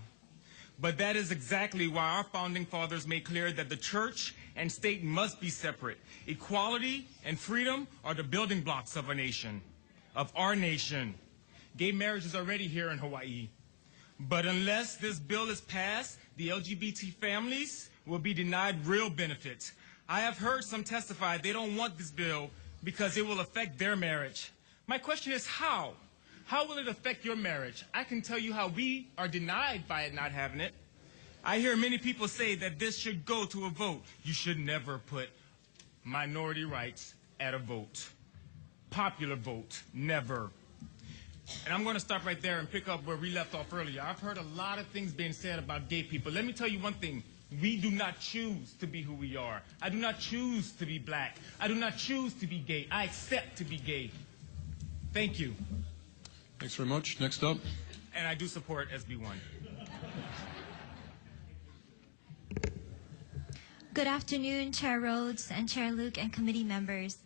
But that is exactly why our founding fathers made clear that the church and state must be separate. Equality and freedom are the building blocks of a nation, of our nation. Gay marriage is already here in Hawaii. But unless this bill is passed, the LGBT families will be denied real benefits. I have heard some testify they don't want this bill because it will affect their marriage. My question is how? How will it affect your marriage? I can tell you how we are denied by it not having it. I hear many people say that this should go to a vote. You should never put minority rights at a vote. Popular vote, never. And I'm going to stop right there and pick up where we left off earlier. I've heard a lot of things being said about gay people. Let me tell you one thing. We do not choose to be who we are. I do not choose to be black. I do not choose to be gay. I accept to be gay. Thank you. Thanks very much. Next up. And I do support SB1. Good afternoon, Chair Rhodes and Chair Luke and committee members.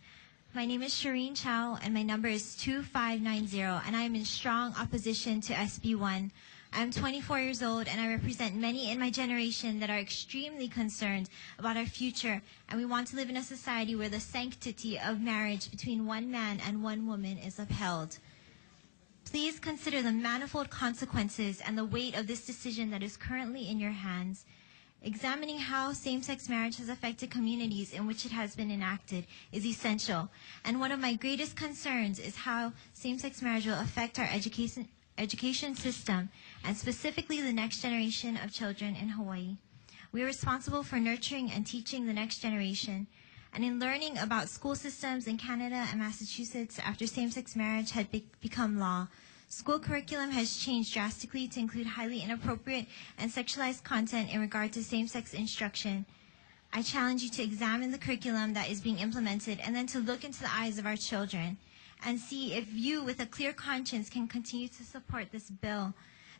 My name is Shireen Chow, and my number is 2590, and I am in strong opposition to SB1. I'm 24 years old, and I represent many in my generation that are extremely concerned about our future, and we want to live in a society where the sanctity of marriage between one man and one woman is upheld. Please consider the manifold consequences and the weight of this decision that is currently in your hands. Examining how same-sex marriage has affected communities in which it has been enacted is essential, and one of my greatest concerns is how same-sex marriage will affect our education system, and specifically the next generation of children in Hawaii. We are responsible for nurturing and teaching the next generation, and in learning about school systems in Canada and Massachusetts after same-sex marriage had become law, school curriculum has changed drastically to include highly inappropriate and sexualized content in regard to same-sex instruction. I challenge you to examine the curriculum that is being implemented and then to look into the eyes of our children and see if you, with a clear conscience, can continue to support this bill.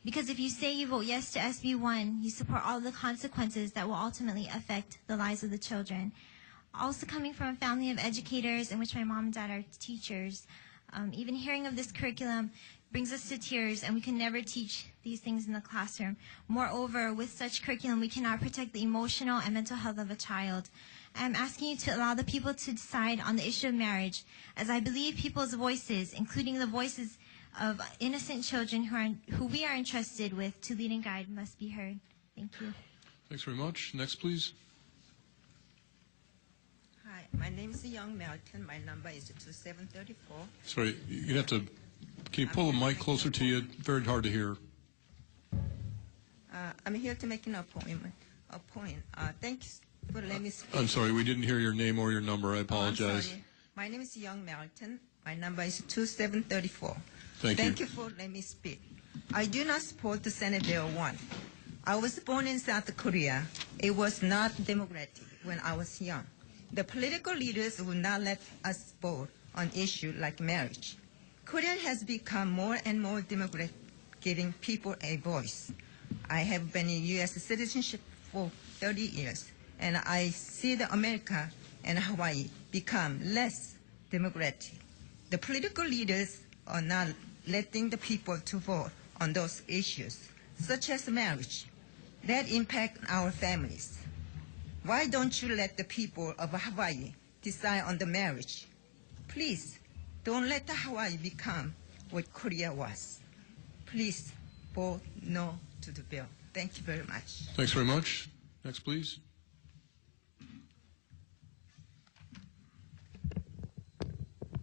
Because if you say you vote yes to SB1, you support all the consequences that will ultimately affect the lives of the children. Also coming from a family of educators in which my mom and dad are teachers, even hearing of this curriculum brings us to tears, and we can never teach these things in the classroom. Moreover, with such curriculum, we cannot protect the emotional and mental health of a child. I'm asking you to allow the people to decide on the issue of marriage, as I believe people's voices, including the voices of innocent children who we are entrusted with to lead and guide, must be heard. Thank you. Thanks very much. Next, please. Hi, my name is Young Melton. My number is 2734. Sorry, you'd have to. Can you pull the mic closer to you? Very hard to hear. I'm here to make an appointment. Thanks for letting me speak. I'm sorry, we didn't hear your name or your number. I apologize. I'm sorry. My name is Young Melton. My number is 2734. Thank you. Thank you for letting me speak. I do not support the Senate Bill 1. I was born in South Korea. It was not democratic when I was young. The political leaders would not let us vote on issues like marriage. Korea has become more and more democratic, giving people a voice. I have been in U.S. citizenship for 30 years, and I see the America and Hawaii become less democratic. The political leaders are not letting the people to vote on those issues, such as marriage, that impact our families. Why don't you let the people of Hawaii decide on the marriage? Please, don't let the Hawaii become what Korea was. Please vote no to the bill. Thank you very much. Thanks very much. Next, please.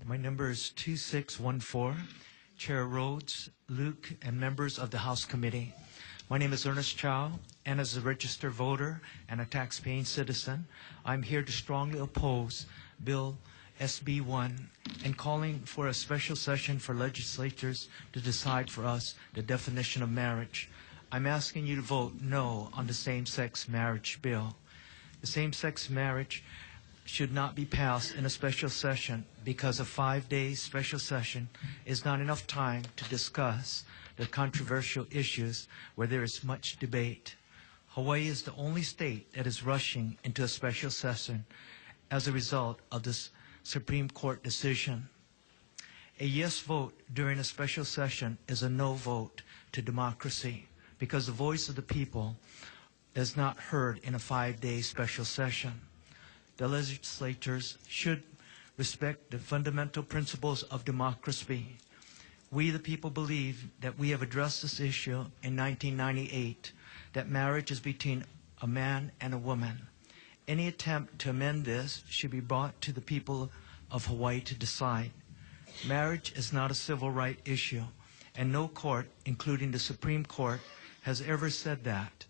My number is 2614. Chair Rhodes, Luke, and members of the House Committee. My name is Ernest Chow, and as a registered voter and a tax-paying citizen, I'm here to strongly oppose Bill SB1 and calling for a special session for legislatures to decide for us the definition of marriage. I'm asking you to vote no on the same-sex marriage bill. The same-sex marriage should not be passed in a special session because a 5-day special session is not enough time to discuss the controversial issues where there is much debate. Hawaii is the only state that is rushing into a special session as a result of this Supreme Court decision. A yes vote during a special session is a no vote to democracy. because the voice of the people is not heard in a 5-day special session. The legislators should respect the fundamental principles of democracy. We, the people, believe that we have addressed this issue in 1998, that marriage is between a man and a woman. Any attempt to amend this should be brought to the people of Hawaii to decide. Marriage is not a civil right issue, and no court, including the Supreme Court, has ever said that.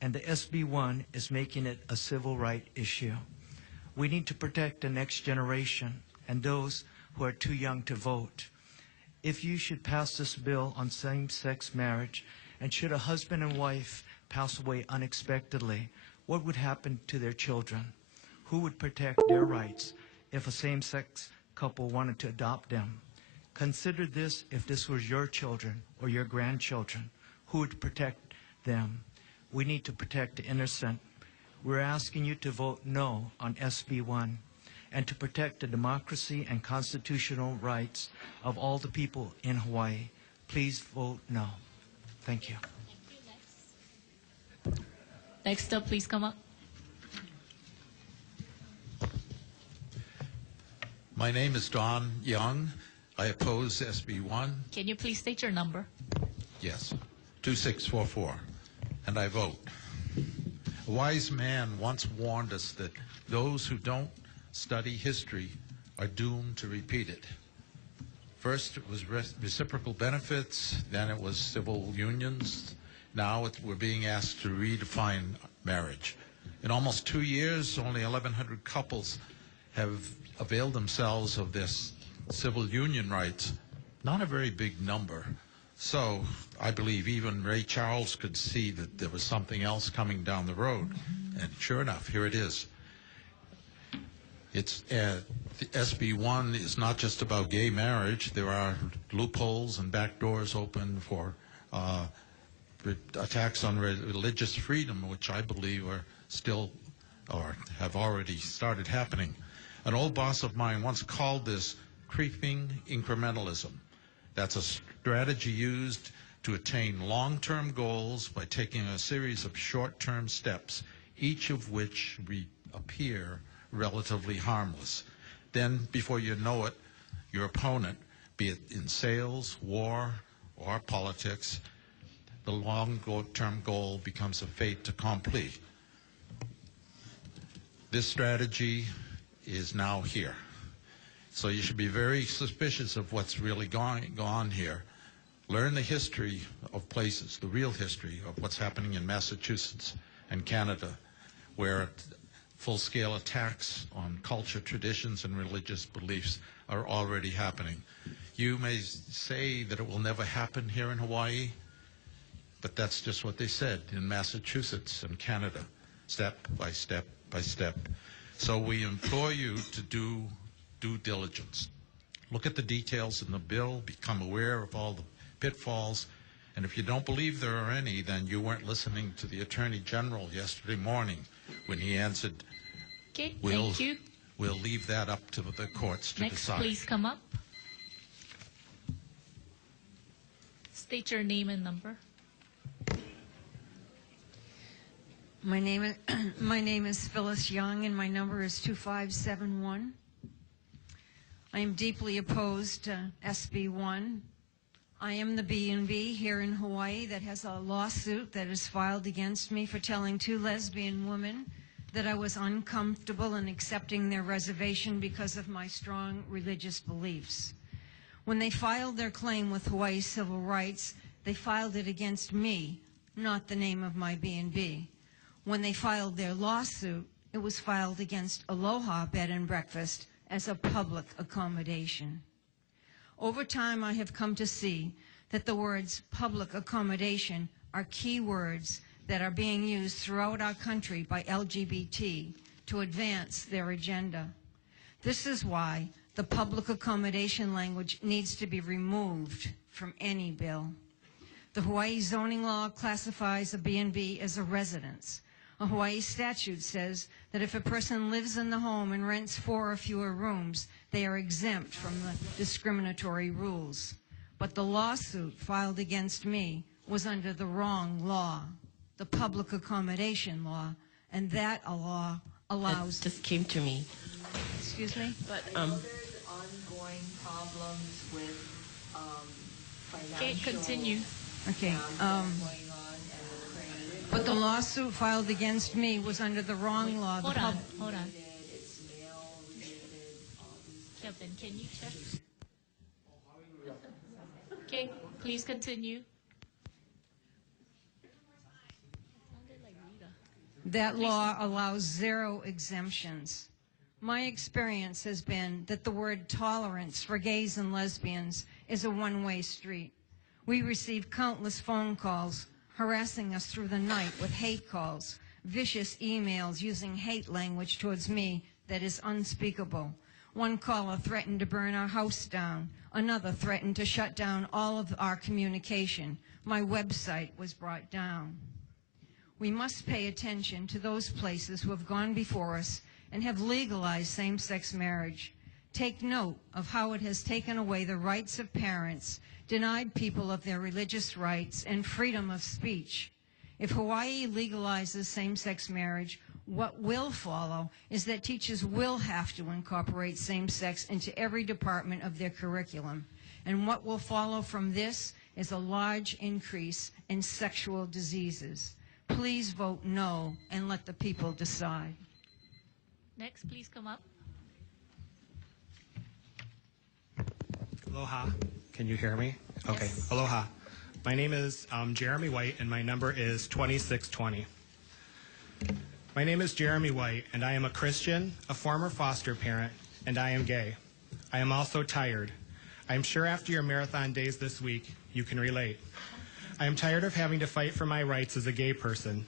And the SB1 is making it a civil right issue. We need to protect the next generation and those who are too young to vote. If you should pass this bill on same-sex marriage, and should a husband and wife pass away unexpectedly, what would happen to their children? Who would protect their rights if a same-sex couple wanted to adopt them? Consider this if this was your children or your grandchildren. Who would protect them? We need to protect the innocent. We're asking you to vote no on SB1 and to protect the democracy and constitutional rights of all the people in Hawaii. Please vote no. Thank you. Next up, please come up. My name is Don Young. I oppose SB1. Can you please state your number? Yes, 2644. And I vote. A wise man once warned us that those who don't study history are doomed to repeat it. First, it was reciprocal benefits, then it was civil unions. Now we're being asked to redefine marriage. In almost 2 years, only 1,100 couples have availed themselves of this civil union rights. Not a very big number. So I believe even Ray Charles could see that there was something else coming down the road. And sure enough, here it is. It's the SB1 is not just about gay marriage. There are loopholes and back doors open for attacks on religious freedom, which I believe are still or have already started happening. An old boss of mine once called this creeping incrementalism. That's a strategy used to attain long-term goals by taking a series of short-term steps, each of which appear relatively harmless. Then, before you know it, your opponent, be it in sales, war, or politics, the long-term goal becomes a fait accompli. This strategy is now here. So you should be very suspicious of what's really going on here. Learn the history of places, the real history of what's happening in Massachusetts and Canada, where full-scale attacks on culture, traditions, and religious beliefs are already happening. You may say that it will never happen here in Hawaii, but that's just what they said in Massachusetts and Canada, step by step by step. So we implore you to do due diligence. Look at the details in the bill, become aware of all the pitfalls, and if you don't believe there are any, then you weren't listening to the Attorney General yesterday morning when he answered, okay, thank you. We'll leave that up to the courts to decide. Next, please come up. State your name and number. My name is Phyllis Young, and my number is 2571. I am deeply opposed to SB1. I am the B&B here in Hawaii that has a lawsuit that is filed against me for telling 2 lesbian women that I was uncomfortable in accepting their reservation because of my strong religious beliefs. When they filed their claim with Hawaii Civil Rights, they filed it against me, not the name of my B&B. When they filed their lawsuit, it was filed against Aloha Bed and Breakfast as a public accommodation. Over time, I have come to see that the words public accommodation are key words that are being used throughout our country by LGBT to advance their agenda. This is why the public accommodation language needs to be removed from any bill. The Hawaii zoning law classifies a B&B as a residence. A Hawaii statute says that if a person lives in the home and rents 4 or fewer rooms, they are exempt from the discriminatory rules. But the lawsuit filed against me was under the wrong law, the public accommodation law, and that a law allows... That just came to me. Excuse me? But, ongoing problems with Okay, financial... continue. Okay. But the lawsuit filed against me was under the wrong law. Hold on. Kevin, can you check? Okay, please continue. That law allows 0 exemptions. My experience has been that the word tolerance for gays and lesbians is a one-way street. We receive countless phone calls harassing us through the night with hate calls, vicious emails using hate language towards me that is unspeakable. One caller threatened to burn our house down. Another threatened to shut down all of our communication. My website was brought down. We must pay attention to those places who have gone before us and have legalized same-sex marriage. Take note of how it has taken away the rights of parents, denied people of their religious rights and freedom of speech. If Hawaii legalizes same-sex marriage, what will follow is that teachers will have to incorporate same-sex into every department of their curriculum. And what will follow from this is a large increase in sexual diseases. Please vote no and let the people decide. Next, please come up. Aloha. Can you hear me? Okay. Yes. Aloha. My name is Jeremy White, and my number is 2620. My name is Jeremy White, and I am a Christian, a former foster parent, and I am gay. I am also tired. I am sure after your marathon days this week, you can relate. I am tired of having to fight for my rights as a gay person.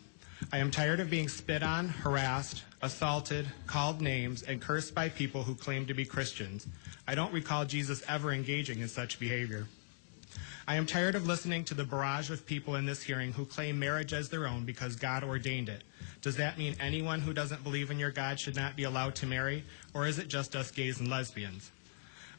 I am tired of being spit on, harassed, assaulted, called names, and cursed by people who claim to be Christians. I don't recall Jesus ever engaging in such behavior. I am tired of listening to the barrage of people in this hearing who claim marriage as their own because God ordained it. Does that mean anyone who doesn't believe in your God should not be allowed to marry, or is it just us gays and lesbians?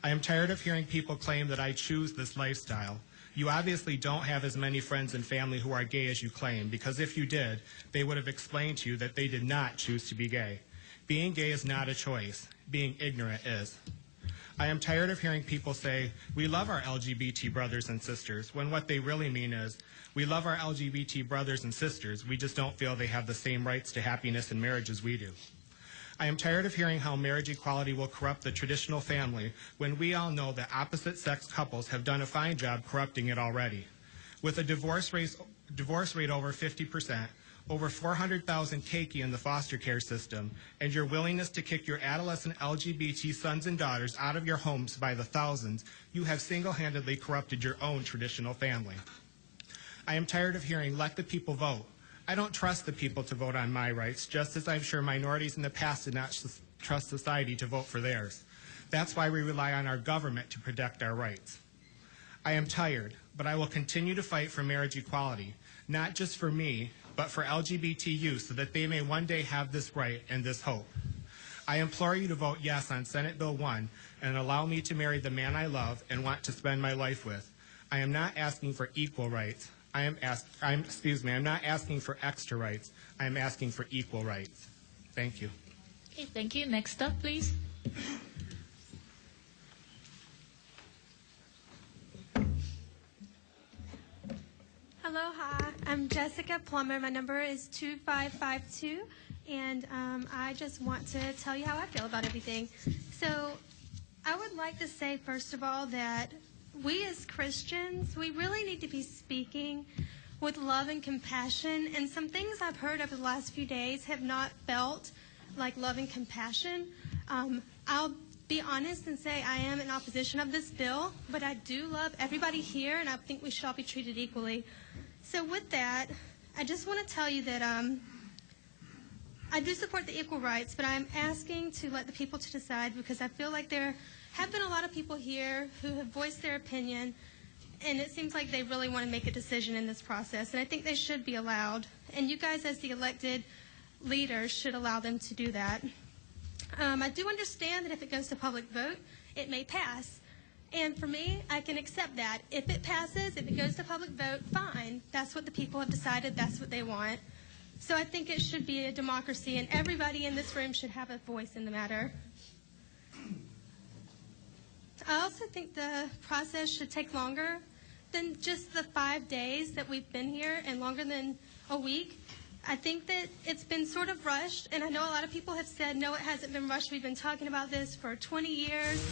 I am tired of hearing people claim that I choose this lifestyle. You obviously don't have as many friends and family who are gay as you claim, because if you did, they would have explained to you that they did not choose to be gay. Being gay is not a choice. Being ignorant is. I am tired of hearing people say, we love our LGBT brothers and sisters, when what they really mean is, we love our LGBT brothers and sisters, we just don't feel they have the same rights to happiness and marriage as we do. I am tired of hearing how marriage equality will corrupt the traditional family when we all know that opposite-sex couples have done a fine job corrupting it already. With a divorce rate over 50%, over 400,000 keiki in the foster care system, and your willingness to kick your adolescent LGBT sons and daughters out of your homes by the thousands, you have single-handedly corrupted your own traditional family. I am tired of hearing, let the people vote. I don't trust the people to vote on my rights, just as I'm sure minorities in the past did not trust society to vote for theirs. That's why we rely on our government to protect our rights. I am tired, but I will continue to fight for marriage equality, not just for me, but for LGBT youth so that they may one day have this right and this hope. I implore you to vote yes on Senate Bill 1 and allow me to marry the man I love and want to spend my life with. I am not asking for equal rights. I'm not asking for extra rights. I am asking for equal rights. Thank you. Okay, thank you. Next up, please. Aloha, I'm Jessica Plummer. My number is 2552, and I just want to tell you how I feel about everything. So I would like to say, first of all, that we as Christians, we really need to be speaking with love and compassion, and some things I've heard over the last few days have not felt like love and compassion. I'll be honest and say I am in opposition of this bill, but I do love everybody here, and I think we should all be treated equally. So with that, I just want to tell you that I do support the equal rights, but I'm asking to let the people to decide, because I feel like there have been a lot of people here who have voiced their opinion, and it seems like they really want to make a decision in this process, and I think they should be allowed. And you guys as the elected leaders should allow them to do that. I do understand that if it goes to public vote, it may pass. And for me, I can accept that. If it passes, if it goes to public vote, fine. That's what the people have decided. That's what they want. So I think it should be a democracy, and everybody in this room should have a voice in the matter. I also think the process should take longer than just the 5 days that we've been here and longer than a week. I think that it's been sort of rushed, and I know a lot of people have said, no, it hasn't been rushed. We've been talking about this for 20 years,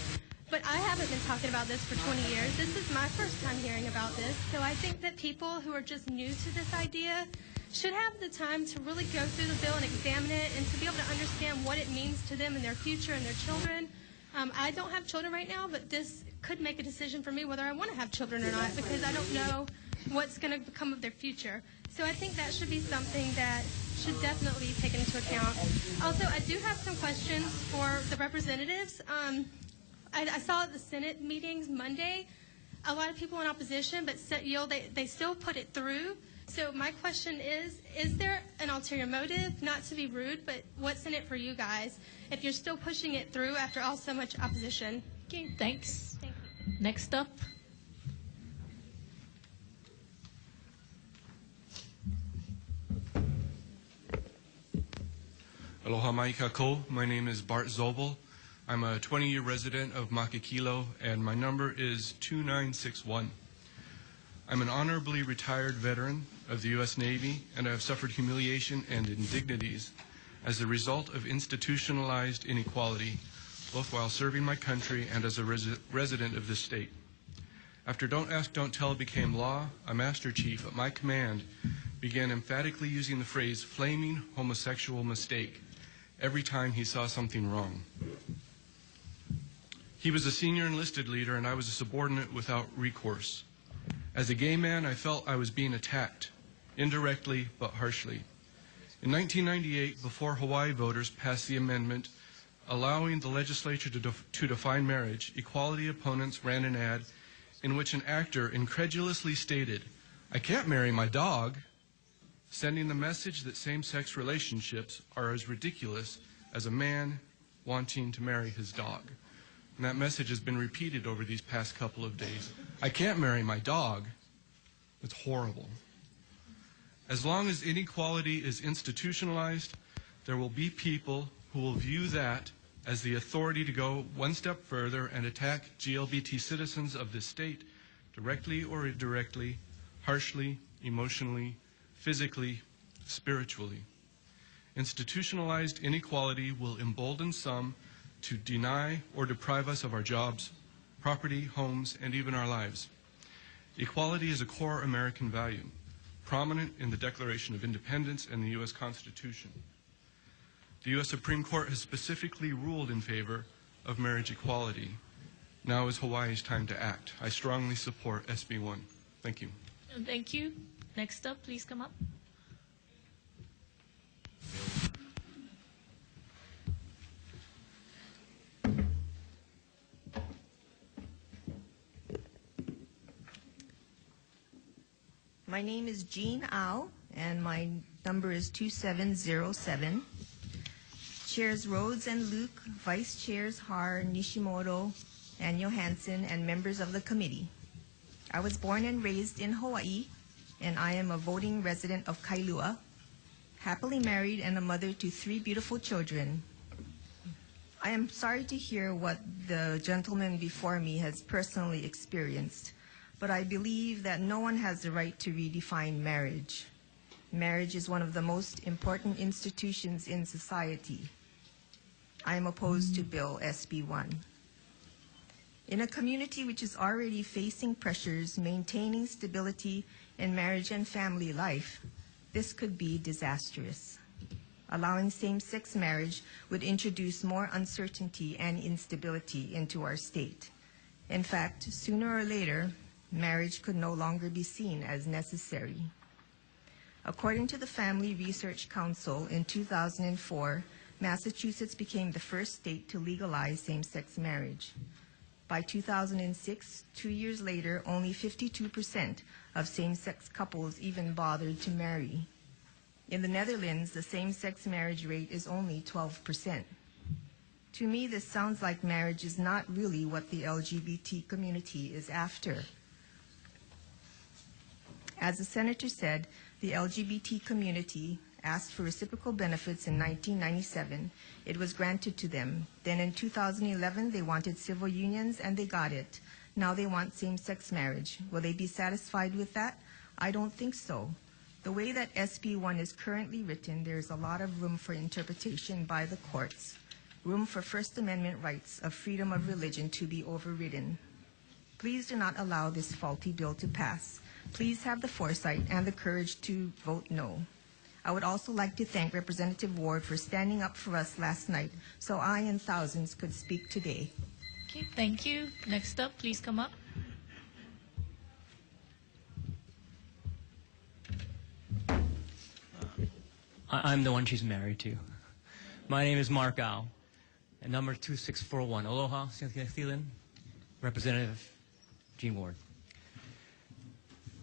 but I haven't been talking about this for 20 years. This is my first time hearing about this, so I think that people who are just new to this idea should have the time to really go through the bill and examine it and to be able to understand what it means to them and their future and their children. I don't have children right now, but this could make a decision for me whether I want to have children or not, because I don't know what's going to become of their future. So I think that should be something that should definitely be taken into account. Also, I do have some questions for the representatives. I saw at the Senate meetings Monday, a lot of people in opposition, but they still put it through. So my question is there an ulterior motive? Not to be rude, but what's in it for you guys if you're still pushing it through after all so much opposition? Okay, thanks. Thank you. Next up. Aloha mai kako. My name is Bart Zobel. I'm a 20-year resident of Makakilo, and my number is 2961. I'm an honorably retired veteran of the U.S. Navy, and I have suffered humiliation and indignities as a result of institutionalized inequality, both while serving my country and as a resident of this state. After Don't Ask, Don't Tell became law, a Master Chief at my command began emphatically using the phrase flaming homosexual mistake every time he saw something wrong. He was a senior enlisted leader, and I was a subordinate without recourse. As a gay man, I felt I was being attacked, indirectly but harshly. In 1998, before Hawaii voters passed the amendment allowing the legislature to define marriage, equality opponents ran an ad in which an actor incredulously stated, "I can't marry my dog," sending the message that same-sex relationships are as ridiculous as a man wanting to marry his dog. And that message has been repeated over these past couple of days. I can't marry my dog. It's horrible. As long as inequality is institutionalized, there will be people who will view that as the authority to go one step further and attack GLBT citizens of this state directly or indirectly, harshly, emotionally, physically, spiritually. Institutionalized inequality will embolden some to deny or deprive us of our jobs, property, homes, and even our lives. Equality is a core American value, prominent in the Declaration of Independence and the U.S. Constitution. The U.S. Supreme Court has specifically ruled in favor of marriage equality. Now is Hawaii's time to act. I strongly support SB1. Thank you. Thank you. Next up, please come up. My name is Jean Au, and my number is 2707. Chairs Rhodes and Luke, Vice Chairs Har, Nishimoto, and Johansson, and members of the committee. I was born and raised in Hawaii, and I am a voting resident of Kailua, happily married and a mother to 3 beautiful children. I am sorry to hear what the gentleman before me has personally experienced, but I believe that no one has the right to redefine marriage. Marriage is one of the most important institutions in society. I am opposed to Bill SB1. In a community which is already facing pressures, maintaining stability in marriage and family life, this could be disastrous. Allowing same-sex marriage would introduce more uncertainty and instability into our state. In fact, sooner or later, marriage could no longer be seen as necessary. According to the Family Research Council, in 2004, Massachusetts became the first state to legalize same-sex marriage. By 2006, 2 years later, only 52% of same-sex couples even bothered to marry. In the Netherlands, the same-sex marriage rate is only 12%. To me, this sounds like marriage is not really what the LGBT community is after. As the senator said, the LGBT community asked for reciprocal benefits in 1997. It was granted to them. Then in 2011, they wanted civil unions, and they got it. Now they want same-sex marriage. Will they be satisfied with that? I don't think so. The way that SB1 is currently written, there is a lot of room for interpretation by the courts, room for First Amendment rights of freedom of religion to be overridden. Please do not allow this faulty bill to pass. Please have the foresight and the courage to vote no. I would also like to thank Representative Ward for standing up for us last night so I and thousands could speak today. Okay, thank you. Next up, please come up. I'm the one she's married to. My name is Mark Au, and number 2641. Aloha, Thielen, Representative Gene Ward.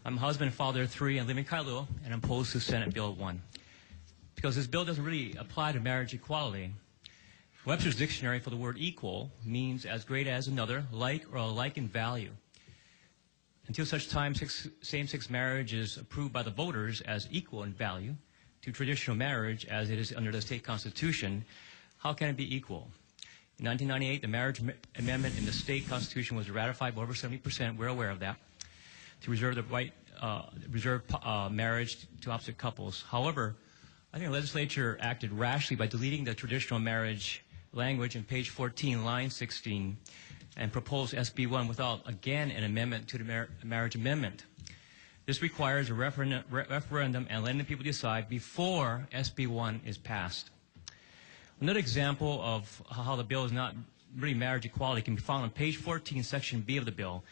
I'm a husband and father of 3 and live in Kailua, and I'm opposed to Senate Bill 1. Because this bill doesn't really apply to marriage equality. Webster's dictionary for the word equal means as great as another, like or alike in value. Until such time same-sex marriage is approved by the voters as equal in value to traditional marriage as it is under the state constitution, how can it be equal? In 1998, the marriage amendment in the state constitution was ratified by over 70%. We're aware of that, to reserve the right, marriage to opposite couples. However, I think the legislature acted rashly by deleting the traditional marriage language in page 14, line 16, and proposed SB1 without, again, an amendment to the marriage amendment. This requires a referendum and letting the people decide before SB1 is passed. Another example of how the bill is not really marriage equality can be found on page 14, section B of the bill.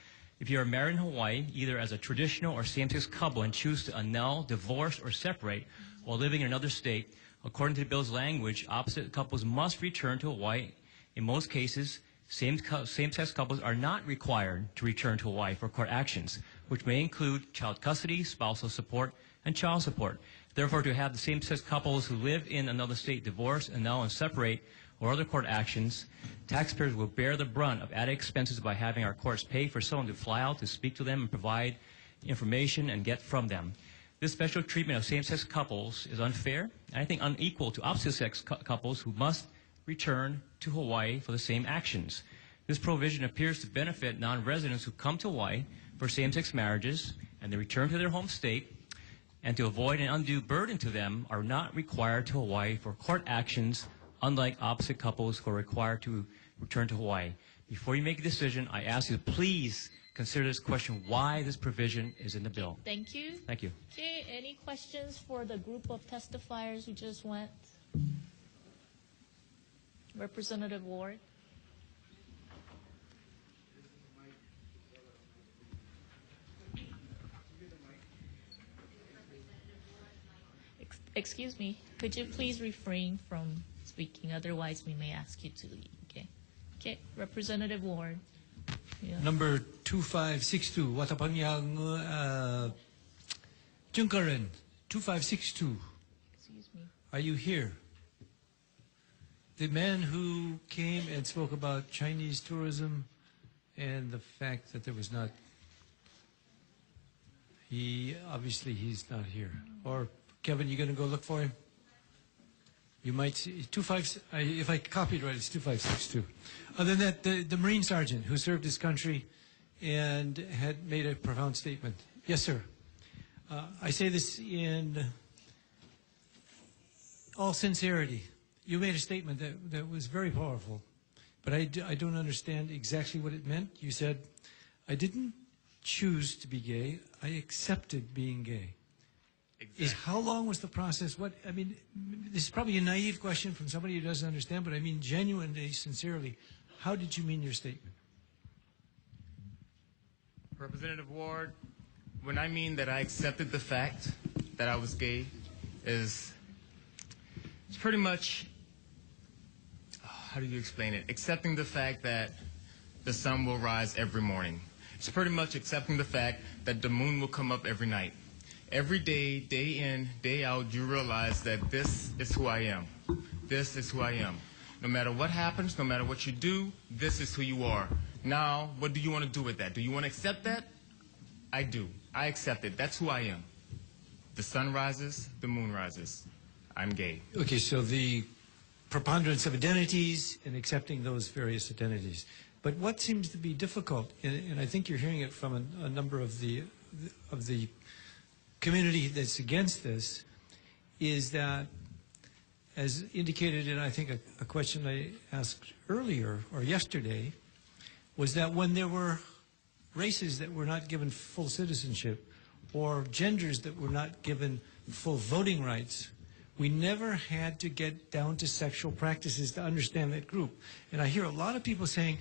If you are married in Hawaii, either as a traditional or same-sex couple, and choose to annul, divorce, or separate while living in another state, according to the bill's language, opposite couples must return to Hawaii. In most cases, same-sex couples are not required to return to Hawaii for court actions, which may include child custody, spousal support, and child support. Therefore, to have the same-sex couples who live in another state divorce, annul, and separate, or other court actions, taxpayers will bear the brunt of added expenses by having our courts pay for someone to fly out to speak to them and provide information and get from them. This special treatment of same-sex couples is unfair, and I think unequal to opposite-sex couples who must return to Hawaii for the same actions. This provision appears to benefit non-residents who come to Hawaii for same-sex marriages and they return to their home state, and to avoid an undue burden to them are not required to Hawaii for court actions, unlike opposite couples who are required to return to Hawaii. Before you make a decision, I ask you to please consider this question, why this provision is in the bill. Thank you. Thank you. Okay, any questions for the group of testifiers who just went? Representative Ward. Excuse me, could you please refrain from speaking? Otherwise, we may ask you to leave. Okay. Okay, Representative Ward. Yeah. Number 2562, Watapangyang Junkaran, 2562. Excuse me. Are you here? The man who came and spoke about Chinese tourism and the fact that there was not, obviously he's not here. Or Kevin, you going to go look for him? You might see, if I copied right, it's 2562. Other than that, the Marine Sergeant who served his country and had made a profound statement. Yes, sir. I say this in all sincerity. You made a statement that was very powerful, but I don't understand exactly what it meant. You said, I didn't choose to be gay, I accepted being gay. Exactly. How long was the process? I mean, this is probably a naive question from somebody who doesn't understand, but I mean genuinely, sincerely, how did you mean your statement? Representative Ward, when I mean that I accepted the fact that I was gay, it's pretty much, how do you explain it? Accepting the fact that the sun will rise every morning. It's pretty much accepting the fact that the moon will come up every night. Every day, day in, day out, you realize that this is who I am. This is who I am. No matter what happens, no matter what you do, this is who you are. Now, what do you want to do with that? Do you want to accept that? I do. I accept it. That's who I am. The sun rises, the moon rises. I'm gay. Okay, so the preponderance of identities and accepting those various identities. But what seems to be difficult, and I think you're hearing it from a number of the community that's against this, is that, as indicated in, I think, a question I asked earlier or yesterday, was that when there were races that were not given full citizenship or genders that were not given full voting rights, we never had to get down to sexual practices to understand that group. And I hear a lot of people saying,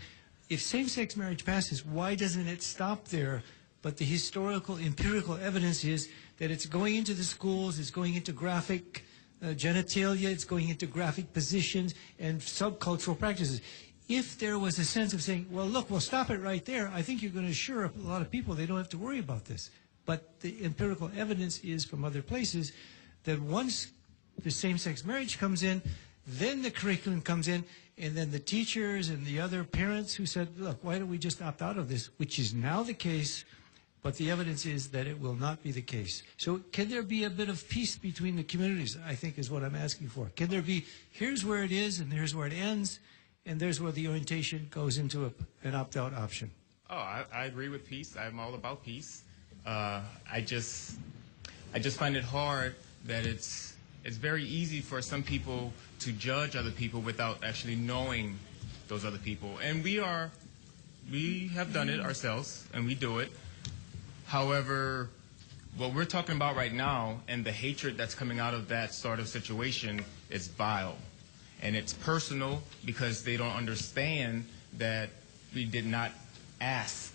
if same-sex marriage passes, why doesn't it stop there? But the historical, empirical evidence is that it's going into the schools, it's going into graphic genitalia, it's going into graphic positions and subcultural practices. If there was a sense of saying, well, look, we'll stop it right there, I think you're going to assure a lot of people they don't have to worry about this. But the empirical evidence is from other places that once the same-sex marriage comes in, then the curriculum comes in, and then the teachers and the other parents who said, look, why don't we just opt out of this, which is now the case, but the evidence is that it will not be the case. So can there be a bit of peace between the communities, I think is what I'm asking for. Can there be, here's where it is, and here's where it ends, and there's where the orientation goes into an opt-out option? Oh, I agree with peace. I'm all about peace. I just find it hard that it's very easy for some people to judge other people without actually knowing those other people. And we have done it ourselves, and we do it. However, what we're talking about right now and the hatred that's coming out of that sort of situation is vile. And it's personal because they don't understand that we did not ask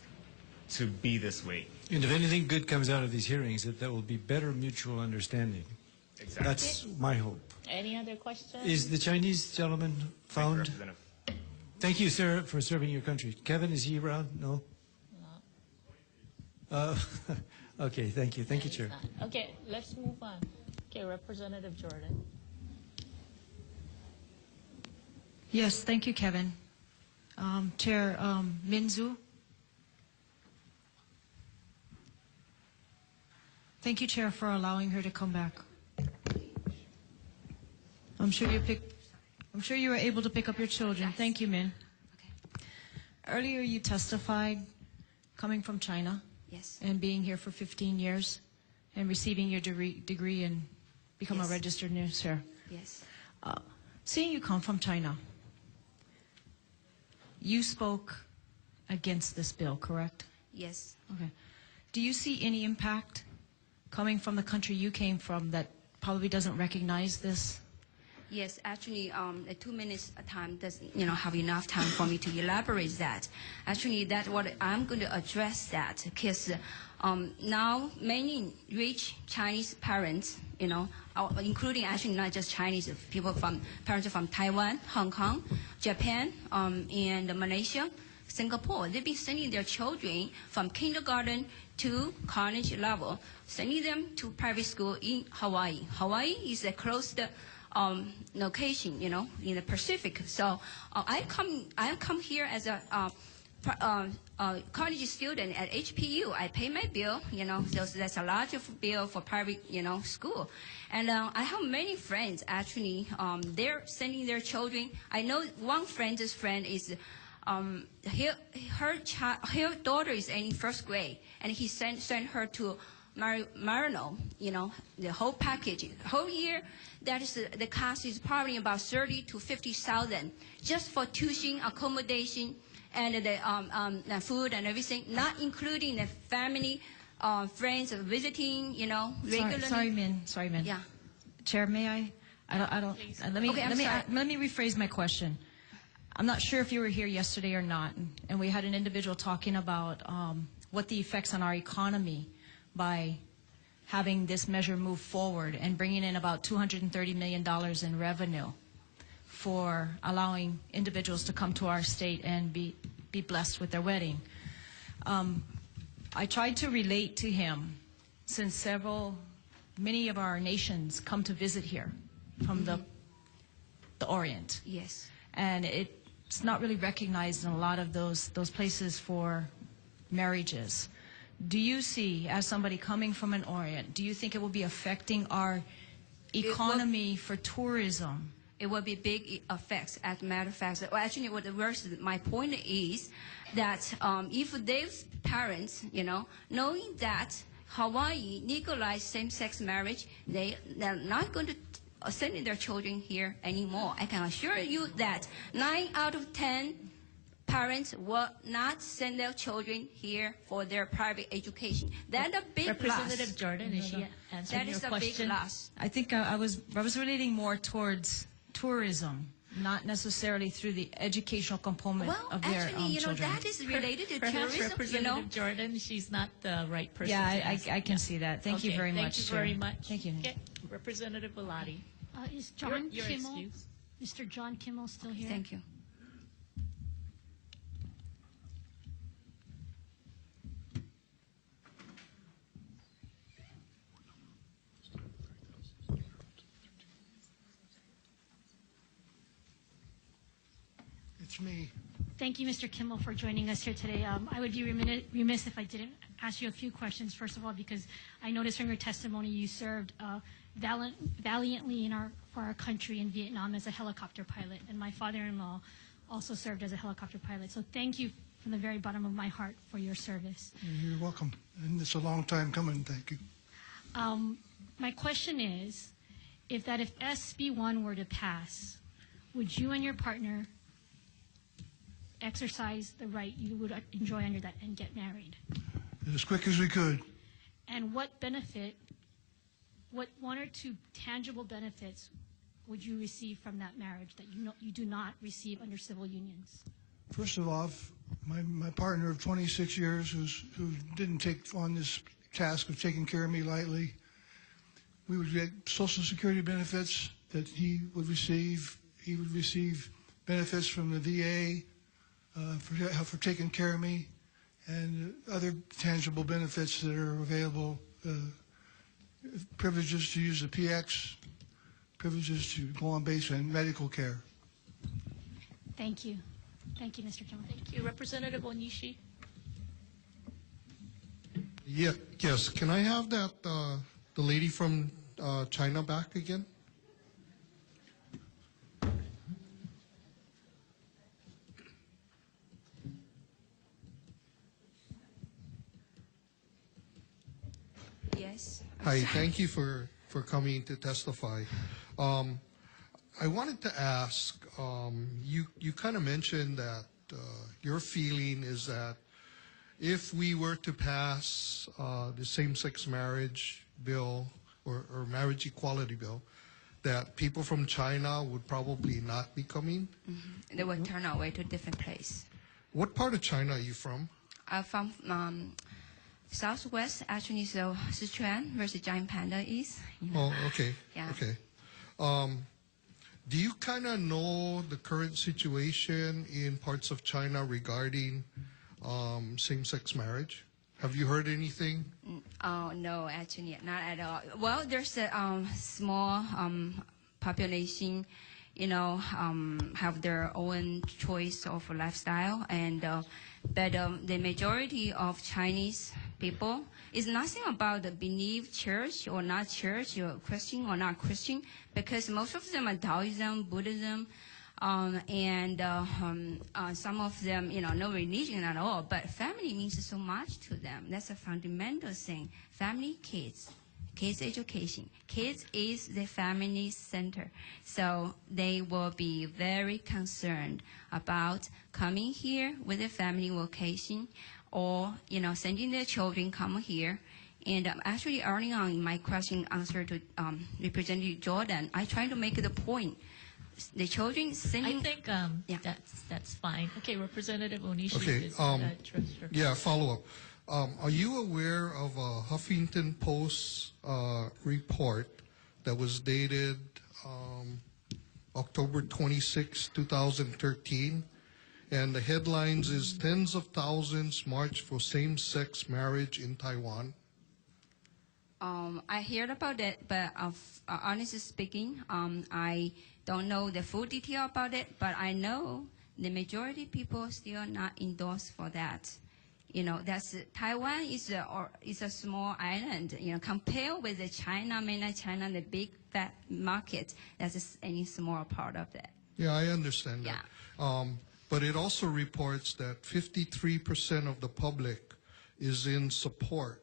to be this way. And if anything good comes out of these hearings, that there will be better mutual understanding. Exactly. That's my hope. Any other questions? Is the Chinese gentleman found? Thank you, sir, for serving your country. Kevin, is he around? No? Okay, thank you. Thank you, Chair. Okay, let's move on. Okay, Representative Jordan. Yes, thank you, Kevin. Chair Minzu. Thank you, Chair, for allowing her to come back. I'm sure you were able to pick up your children. Yes. Thank you, Min. Okay. Earlier you testified coming from China. Yes. And being here for 15 years and receiving your degree and become Yes. a registered nurse here. Yes. Seeing you come from China, you spoke against this bill, correct? Yes. Okay. Do you see any impact coming from the country you came from that probably doesn't recognize this? Yes, actually, 2 minutes time doesn't, have enough time for me to elaborate that. Actually, that's what I'm going to address that because now many rich Chinese parents, including actually not just Chinese parents from Taiwan, Hong Kong, Japan, and Malaysia, Singapore, they've been sending their children from kindergarten to college level, sending them to private school in Hawaii. Hawaii is the closest location, in the Pacific. So I come here as a college student at HPU. I pay my bill, so that's a large bill for private, school. And I have many friends actually. They're sending their children. I know one friend's friend is. Her daughter is in first grade, and he sent her to Marino, the whole package, whole year. That is the cost is probably about 30 to 50,000 just for tuition, accommodation, and the food and everything, not including the family, friends visiting, regularly. Sorry, Min. Yeah. Chair, may I? Let me rephrase my question. I'm not sure if you were here yesterday or not, and we had an individual talking about what the effects on our economy by having this measure move forward and bringing in about $230 million in revenue for allowing individuals to come to our state and be blessed with their wedding. I tried to relate to him since many of our nations come to visit here from the Orient. Yes. and it's not really recognized in a lot of those places for marriages. Do you see, as somebody coming from an Orient, do you think it will be affecting our economy for tourism? It will be big effects. As a matter of fact, well, actually, what the worst, my point is that if those parents, knowing that Hawaii legalized same-sex marriage, they're not going to send their children here anymore. I can assure you that 9 out of 10 parents will not send their children here for their private education. That's a big Representative loss. Jordan, is she answering your question? That is a big loss. I think I was relating more towards tourism, not necessarily through the educational component of their children. That is related to Perhaps tourism. Representative Jordan, she's not the right person. Yeah, to ask. I can see that. Thank you very much. Thank you very much. Thank you. Okay. Representative Bellotti. Is John Your Kimmel, excuse. Mr. John Kimmel, still here? Thank you. It's me. Thank you, Mr. Kimmel, for joining us here today. I would be remiss if I didn't ask you a few questions. First of all, because I noticed from your testimony you served valiantly for our country in Vietnam as a helicopter pilot, and my father-in-law also served as a helicopter pilot. So thank you from the very bottom of my heart for your service. You're welcome. And it's a long time coming. Thank you. My question is, if SB1 were to pass, would you and your partner exercise the right you would enjoy under that and get married? As quick as we could. And what one or two tangible benefits would you receive from that marriage that you do not receive under civil unions? First of all, my partner of 26 years who didn't take on this task of taking care of me lightly, we would get Social Security benefits that he would receive. He would receive benefits from the VA for taking care of me, and other tangible benefits that are available, privileges to use the PX, privileges to go on base, and medical care. Thank you. Thank you, Mr. Kimmel. Thank you. Representative Onishi. Yeah, yes. Can I have that the lady from China back again? Yes. Hi, thank you for coming to testify. I wanted to ask, you kind of mentioned that your feeling is that if we were to pass the same-sex marriage bill or marriage equality bill, that people from China would probably not be coming? Mm-hmm. They would turn away to a different place. What part of China are you from? I'm from Southwest, actually, so Sichuan, where the giant panda is. Oh, okay. Yeah. Okay. Do you kind of know the current situation in parts of China regarding same-sex marriage? Have you heard anything? Oh, no, actually, not at all. Well, there's a small population, have their own choice of lifestyle, and but the majority of Chinese people is nothing about the belief church or not church, or Christian or not Christian, because most of them are Taoism, Buddhism, and some of them, no religion at all, but family means so much to them. That's a fundamental thing. Family, kids education. Kids is the family center. So they will be very concerned about coming here with a family vocation, or, sending their children come here. And actually early on in my question answer to Representative Jordan, I tried to make the point. The children sending... I think that's fine. Okay, Representative Onishi. Okay, yeah, follow-up. Are you aware of a Huffington Post report that was dated October 26, 2013? And the headlines is tens of thousands march for same-sex marriage in Taiwan. I heard about it, but honestly speaking, I don't know the full detail about it, but I know the majority people still not endorse for that. You know, that's Taiwan is a small island. You know, compared with the China, mainland China, the big fat market, that's just any small part of that. Yeah, I understand that. But it also reports that 53% of the public is in support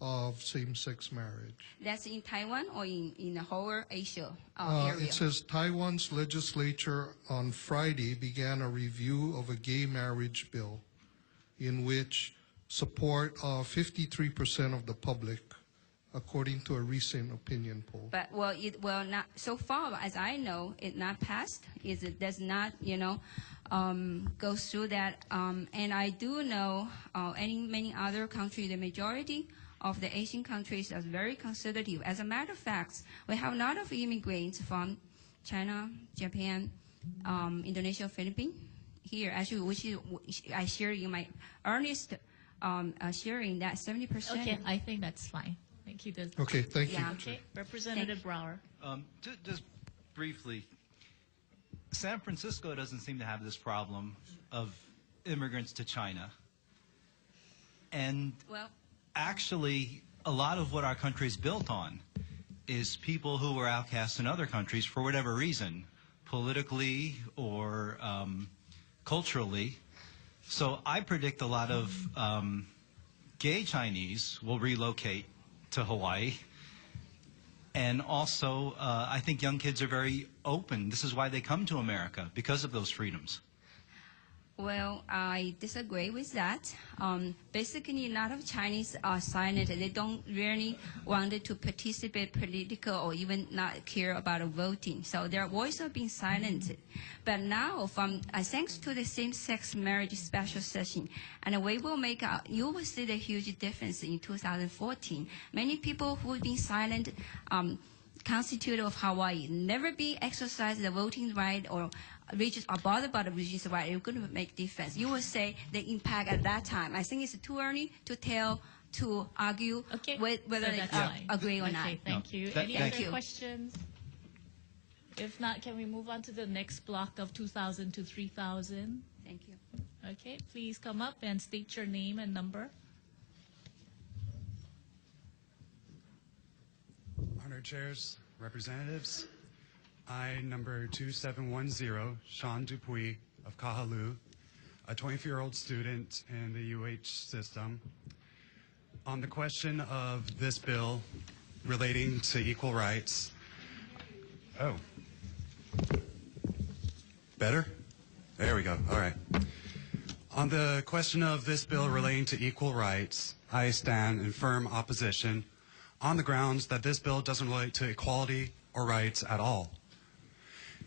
of same-sex marriage. That's in Taiwan or in the whole Asia area? It says Taiwan's legislature on Friday began a review of a gay marriage bill in which support of 53% of the public, according to a recent opinion poll. But it will not. So far, as I know, it not passed. It does not, go through that. And I do know, many other countries, the majority of the Asian countries are very conservative. As a matter of fact, we have a lot of immigrants from China, Japan, Indonesia, Philippines here, actually, which I share in my earnest sharing that 70%. Okay, I think that's fine. Thank you. Okay, thank you. Okay, Representative Brower. Just briefly, San Francisco doesn't seem to have this problem of immigrants to China. And actually, a lot of what our country is built on is people who were outcast in other countries for whatever reason, politically or culturally. So I predict a lot of gay Chinese will relocate to Hawaii. And also, I think young kids are very open. This is why they come to America, because of those freedoms. Well, I disagree with that. Basically, a lot of Chinese are silent. They don't really want to participate political or even not care about voting. So their voice are being silenced. But now, thanks to the same-sex marriage special session, and we will make you will see the huge difference in 2014. Many people who have been silent, Constitution of Hawaii, never be exercised the voting right or are bothered about the religious right, it's going to make difference. You will say the impact at that time. I think it's too early to argue whether they agree or not. Okay, thank you. Any other questions? If not, can we move on to the next block of 2,000 to 3,000? Thank you. Okay, please come up and state your name and number. Honored chairs, representatives. I, number 2710, Sean Dupuis of Kahalu, a 24-year-old student in the UH system. On the question of this bill relating to equal rights. Oh. Better? There we go. All right. On the question of this bill relating to equal rights, I stand in firm opposition on the grounds that this bill doesn't relate to equality or rights at all.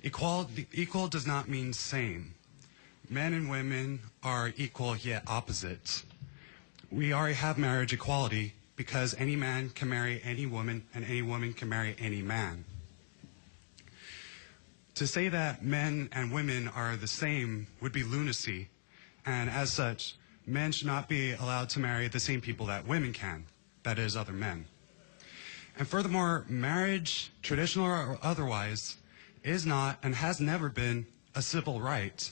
Equal does not mean same. Men and women are equal yet opposite. We already have marriage equality because any man can marry any woman and any woman can marry any man. To say that men and women are the same would be lunacy, and as such, men should not be allowed to marry the same people that women can, that is, other men. And furthermore, marriage, traditional or otherwise, is not and has never been a civil right.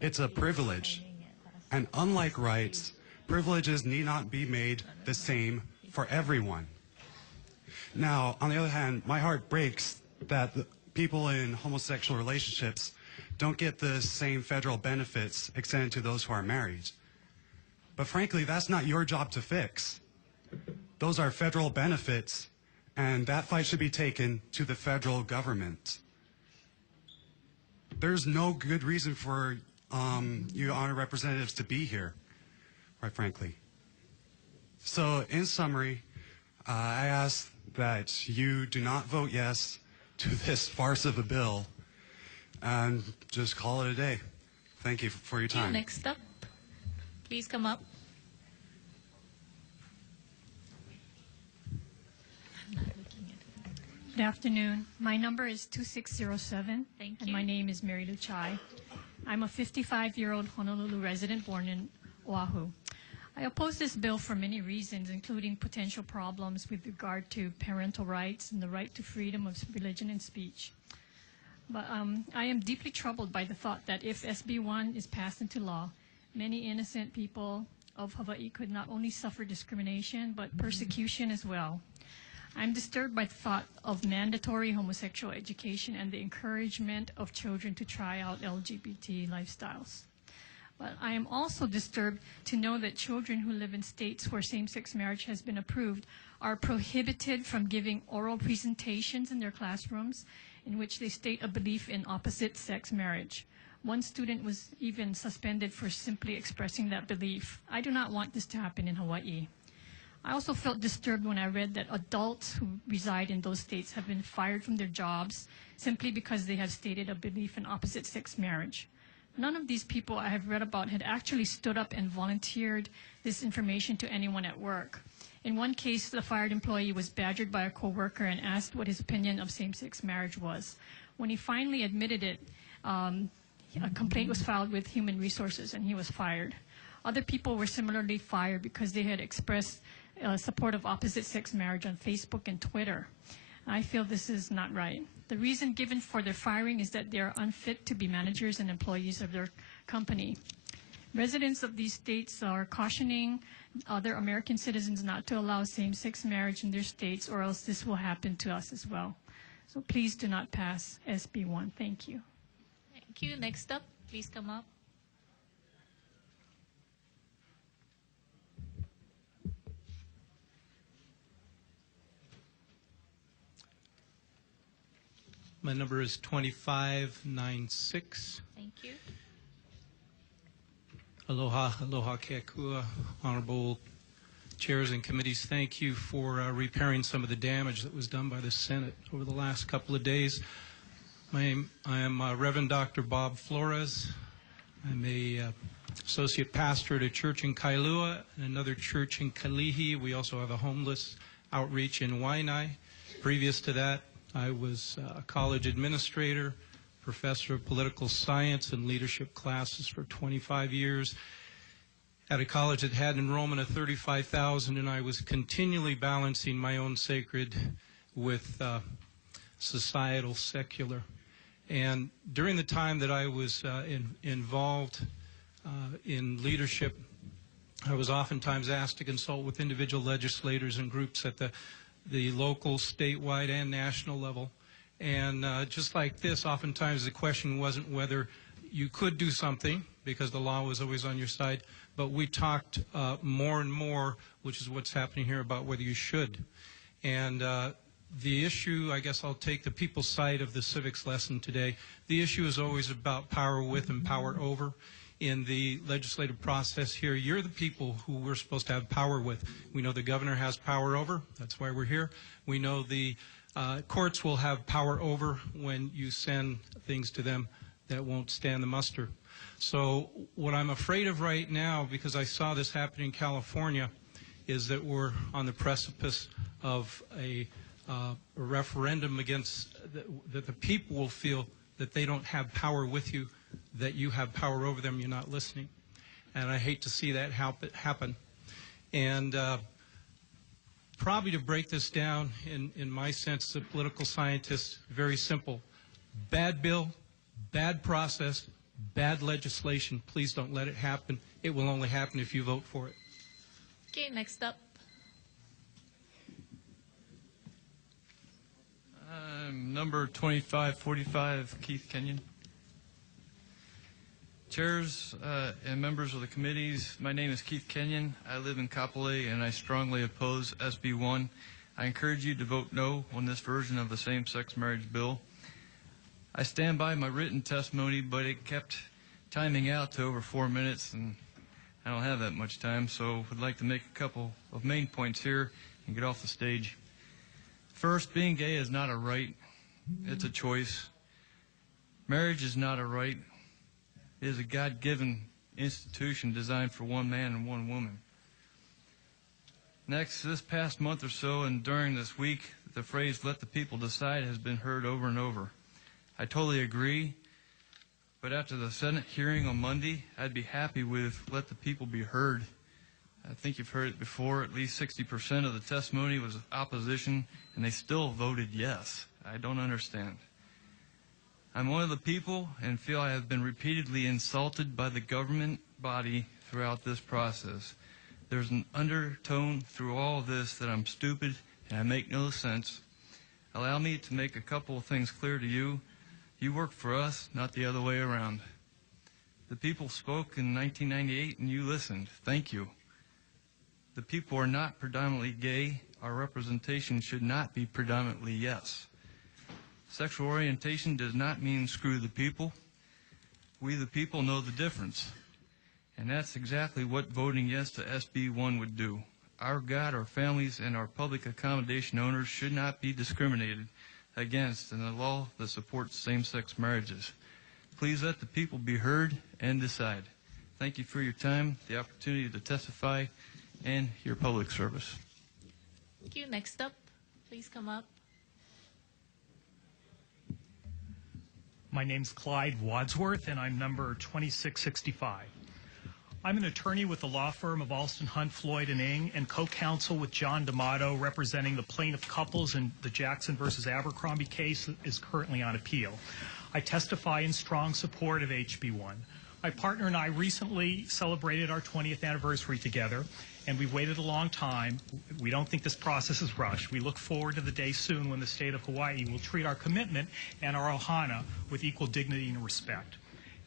It's a privilege. And unlike rights, privileges need not be made the same for everyone. Now, on the other hand, my heart breaks that the people in homosexual relationships don't get the same federal benefits extended to those who are married. But frankly, that's not your job to fix. Those are federal benefits, and that fight should be taken to the federal government. There's no good reason for you honored representatives to be here, quite frankly. So in summary, I ask that you do not vote yes to this farce of a bill and just call it a day. Thank you for your time. Next up, please come up. Good afternoon. My number is 2607. Thank and you. my name is Mary Lou Chai. I'm a 55-year-old Honolulu resident born in Oahu. I oppose this bill for many reasons, including potential problems with regard to parental rights and the right to freedom of religion and speech. But I am deeply troubled by the thought that if SB1 is passed into law, many innocent people of Hawaii could not only suffer discrimination, but persecution as well. I'm disturbed by the thought of mandatory homosexual education and the encouragement of children to try out LGBT lifestyles. But I am also disturbed to know that children who live in states where same-sex marriage has been approved are prohibited from giving oral presentations in their classrooms in which they state a belief in opposite-sex marriage. One student was even suspended for simply expressing that belief. I do not want this to happen in Hawaii. I also felt disturbed when I read that adults who reside in those states have been fired from their jobs simply because they have stated a belief in opposite-sex marriage. None of these people I have read about had actually stood up and volunteered this information to anyone at work. In one case, the fired employee was badgered by a coworker and asked what his opinion of same-sex marriage was. When he finally admitted it, a complaint was filed with Human Resources and he was fired. Other people were similarly fired because they had expressed support of opposite-sex marriage on Facebook and Twitter. I feel this is not right. The reason given for their firing is that they are unfit to be managers and employees of their company. Residents of these states are cautioning other American citizens not to allow same-sex marriage in their states, or else this will happen to us as well. So please do not pass SB1. Thank you. Thank you. Next up, please come up. My number is 2596. Thank you. Aloha, aloha keakua, honorable chairs and committees. Thank you for repairing some of the damage that was done by the Senate over the last couple of days. I am Reverend Dr. Bob Flores. I'm a associate pastor at a church in Kailua and another church in Kalihi. We also have a homeless outreach in Waianae. Previous to that, I was a college administrator, professor of political science and leadership classes for 25 years at a college that had an enrollment of 35,000, and I was continually balancing my own sacred with societal secular. And during the time that I was involved in leadership, I was oftentimes asked to consult with individual legislators and groups at the local, statewide, and national level. And just like this, oftentimes the question wasn't whether you could do something, because the law was always on your side, but we talked more and more, which is what's happening here, about whether you should. And the issue, I guess I'll take the people's side of the civics lesson today. The issue is always about power with and power over. In the legislative process here, you're the people who we're supposed to have power with. We know the governor has power over. That's why we're here. We know the courts will have power over when you send things to them that won't stand the muster. So what I'm afraid of right now, because I saw this happen in California, is that we're on the precipice of a referendum against, that the people will feel that they don't have power with you, that you have power over them, you're not listening. And I hate to see that happen. And probably to break this down, in my sense as a political scientist, very simple. Bad bill, bad process, bad legislation. Please don't let it happen. It will only happen if you vote for it. Okay, next up. Number 2545, Keith Kenyon. Chairs and members of the committees, my name is Keith Kenyon. I live in Kapolei, and I strongly oppose SB1. I encourage you to vote no on this version of the same-sex marriage bill. I stand by my written testimony, but it kept timing out to over 4 minutes, and I don't have that much time, so I'd like to make a couple of main points here and get off the stage. First, being gay is not a right. It's a choice. Marriage is not a right. It is a God-given institution designed for one man and one woman. Next, this past month or so and during this week, the phrase, "let the people decide," has been heard over and over. I totally agree, but after the Senate hearing on Monday, I'd be happy with "let the people be heard." I think you've heard it before. At least 60% of the testimony was opposition, and they still voted yes. I don't understand. I'm one of the people and feel I have been repeatedly insulted by the government body throughout this process. There's an undertone through all of this that I'm stupid and I make no sense. Allow me to make a couple of things clear to you. You work for us, not the other way around. The people spoke in 1998 and you listened. Thank you. The people are not predominantly gay. Our representation should not be predominantly yes. Sexual orientation does not mean screw the people. We the people know the difference. And that's exactly what voting yes to SB1 would do. Our God, our families, and our public accommodation owners should not be discriminated against in a law that supports same-sex marriages. Please let the people be heard and decide. Thank you for your time, the opportunity to testify, and your public service. Thank you. Next up, please come up. My name's Clyde Wadsworth, and I'm number 2665. I'm an attorney with the law firm of Alston, Hunt, Floyd & Ing, and co-counsel with John D'Amato, representing the plaintiff couples in the Jackson versus Abercrombie case that is currently on appeal. I testify in strong support of HB1. My partner and I recently celebrated our 20th anniversary together, and we've waited a long time. We don't think this process is rushed. We look forward to the day soon when the state of Hawaii will treat our commitment and our ohana with equal dignity and respect.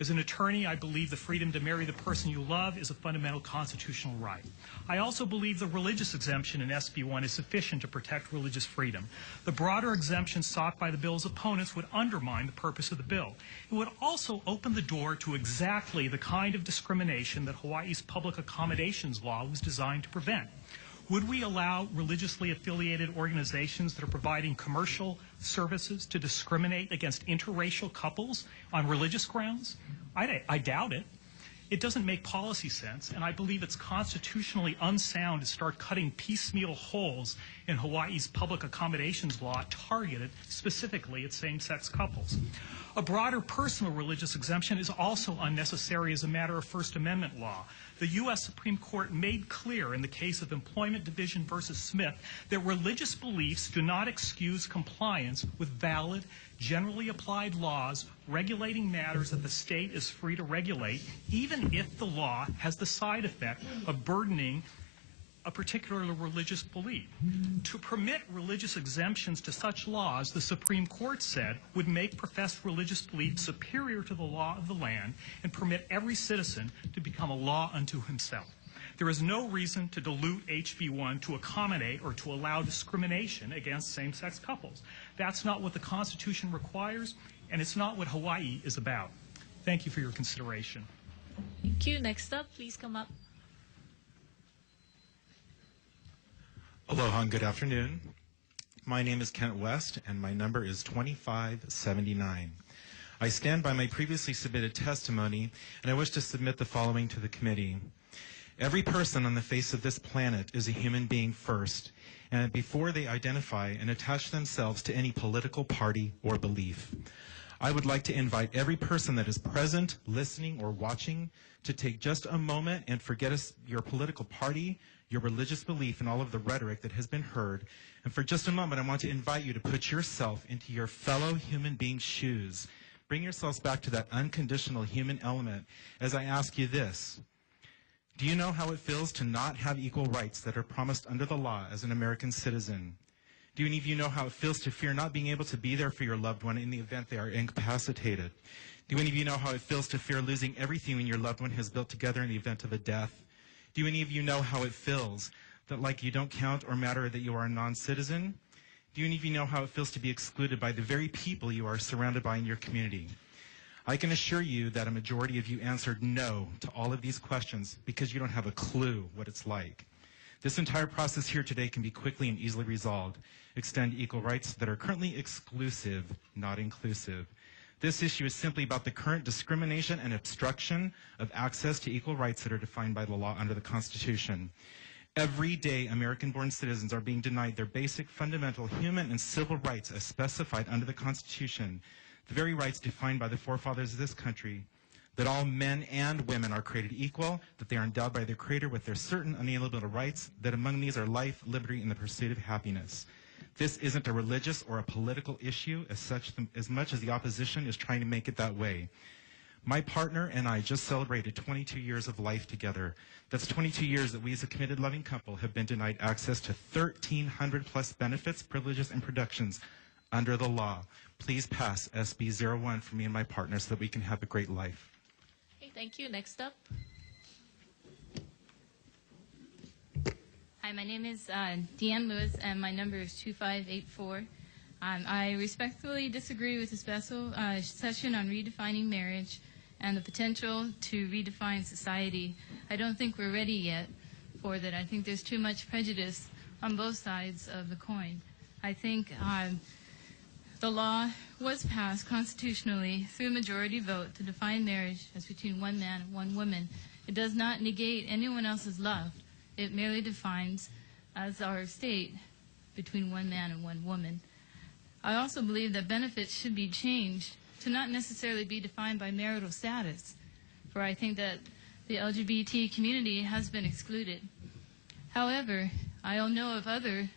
As an attorney, I believe the freedom to marry the person you love is a fundamental constitutional right. I also believe the religious exemption in SB1 is sufficient to protect religious freedom. The broader exemption sought by the bill's opponents would undermine the purpose of the bill. It would also open the door to exactly the kind of discrimination that Hawaii's public accommodations law was designed to prevent. Would we allow religiously affiliated organizations that are providing commercial services to discriminate against interracial couples on religious grounds? I doubt it. It doesn't make policy sense, and I believe it's constitutionally unsound to start cutting piecemeal holes in Hawaii's public accommodations law targeted specifically at same-sex couples. A broader personal religious exemption is also unnecessary as a matter of First Amendment law. The U.S. Supreme Court made clear in the case of Employment Division versus Smith that religious beliefs do not excuse compliance with valid, generally applied laws regulating matters that the state is free to regulate, even if the law has the side effect of burdening a particular religious belief. To permit religious exemptions to such laws, the Supreme Court said, would make professed religious belief superior to the law of the land and permit every citizen to become a law unto himself. There is no reason to dilute HB1 to accommodate or to allow discrimination against same-sex couples. That's not what the Constitution requires, and it's not what Hawaii is about. Thank you for your consideration. Thank you. Next up, please come up. Aloha and good afternoon. My name is Kent West, and my number is 2579. I stand by my previously submitted testimony, and I wish to submit the following to the committee. Every person on the face of this planet is a human being first, and before they identify and attach themselves to any political party or belief. I would like to invite every person that is present, listening, or watching to take just a moment and forget your political party, your religious belief, and all of the rhetoric that has been heard. And for just a moment, I want to invite you to put yourself into your fellow human being's shoes. Bring yourselves back to that unconditional human element as I ask you this. Do you know how it feels to not have equal rights that are promised under the law as an American citizen? Do any of you know how it feels to fear not being able to be there for your loved one in the event they are incapacitated? Do any of you know how it feels to fear losing everything when your loved one has built together in the event of a death? Do any of you know how it feels that like you don't count or matter, that you are a non-citizen? Do any of you know how it feels to be excluded by the very people you are surrounded by in your community? I can assure you that a majority of you answered no to all of these questions because you don't have a clue what it's like. This entire process here today can be quickly and easily resolved. Extend equal rights that are currently exclusive, not inclusive. This issue is simply about the current discrimination and obstruction of access to equal rights that are defined by the law under the Constitution. Every day, American-born citizens are being denied their basic, fundamental human and civil rights as specified under the Constitution, the very rights defined by the forefathers of this country, that all men and women are created equal, that they are endowed by their Creator with their certain unalienable rights, that among these are life, liberty, and the pursuit of happiness. This isn't a religious or a political issue as much as the opposition is trying to make it that way. My partner and I just celebrated 22 years of life together. That's 22 years that we as a committed, loving couple have been denied access to 1,300 plus benefits, privileges, and protections under the law. Please pass SB1 for me and my partner so that we can have a great life. Okay, thank you. Next up. Hi, my name is Deanne Lewis, and my number is 2584. I respectfully disagree with the special session on redefining marriage and the potential to redefine society. I don't think we're ready yet for that. I think there's too much prejudice on both sides of the coin. I think the law was passed constitutionally through a majority vote to define marriage as between one man and one woman. It does not negate anyone else's love. It merely defines, as our state, between one man and one woman. I also believe that benefits should be changed to not necessarily be defined by marital status, for I think that the LGBT community has been excluded. However, I all know of other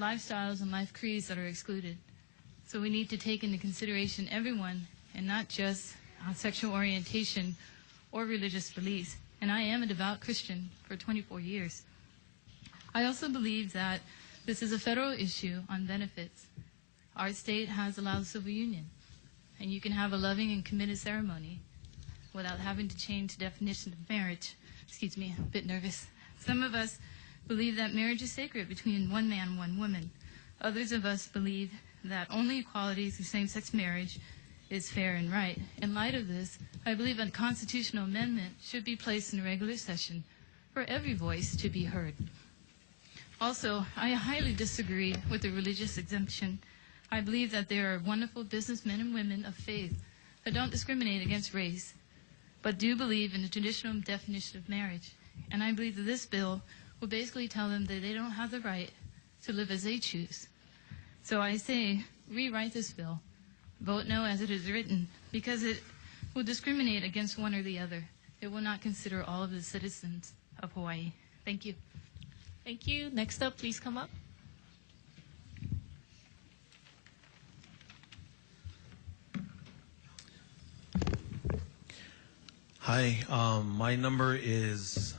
lifestyles and life creeds that are excluded. So we need to take into consideration everyone and not just sexual orientation or religious beliefs. And I am a devout Christian for 24 years. I also believe that this is a federal issue on benefits. Our state has allowed civil union, and you can have a loving and committed ceremony without having to change the definition of marriage. Excuse me, I'm a bit nervous. Some of us believe that marriage is sacred between one man and one woman. Others of us believe that only equality through same-sex marriage is fair and right. In light of this, I believe a constitutional amendment should be placed in a regular session for every voice to be heard. Also, I highly disagree with the religious exemption. I believe that there are wonderful businessmen and women of faith that don't discriminate against race, but do believe in the traditional definition of marriage. And I believe that this bill will basically tell them that they don't have the right to live as they choose. So I say, rewrite this bill. Vote no as it is written, because it will discriminate against one or the other. It will not consider all of the citizens of Hawaii. Thank you. Thank you. Next up, please come up. Hi, my number is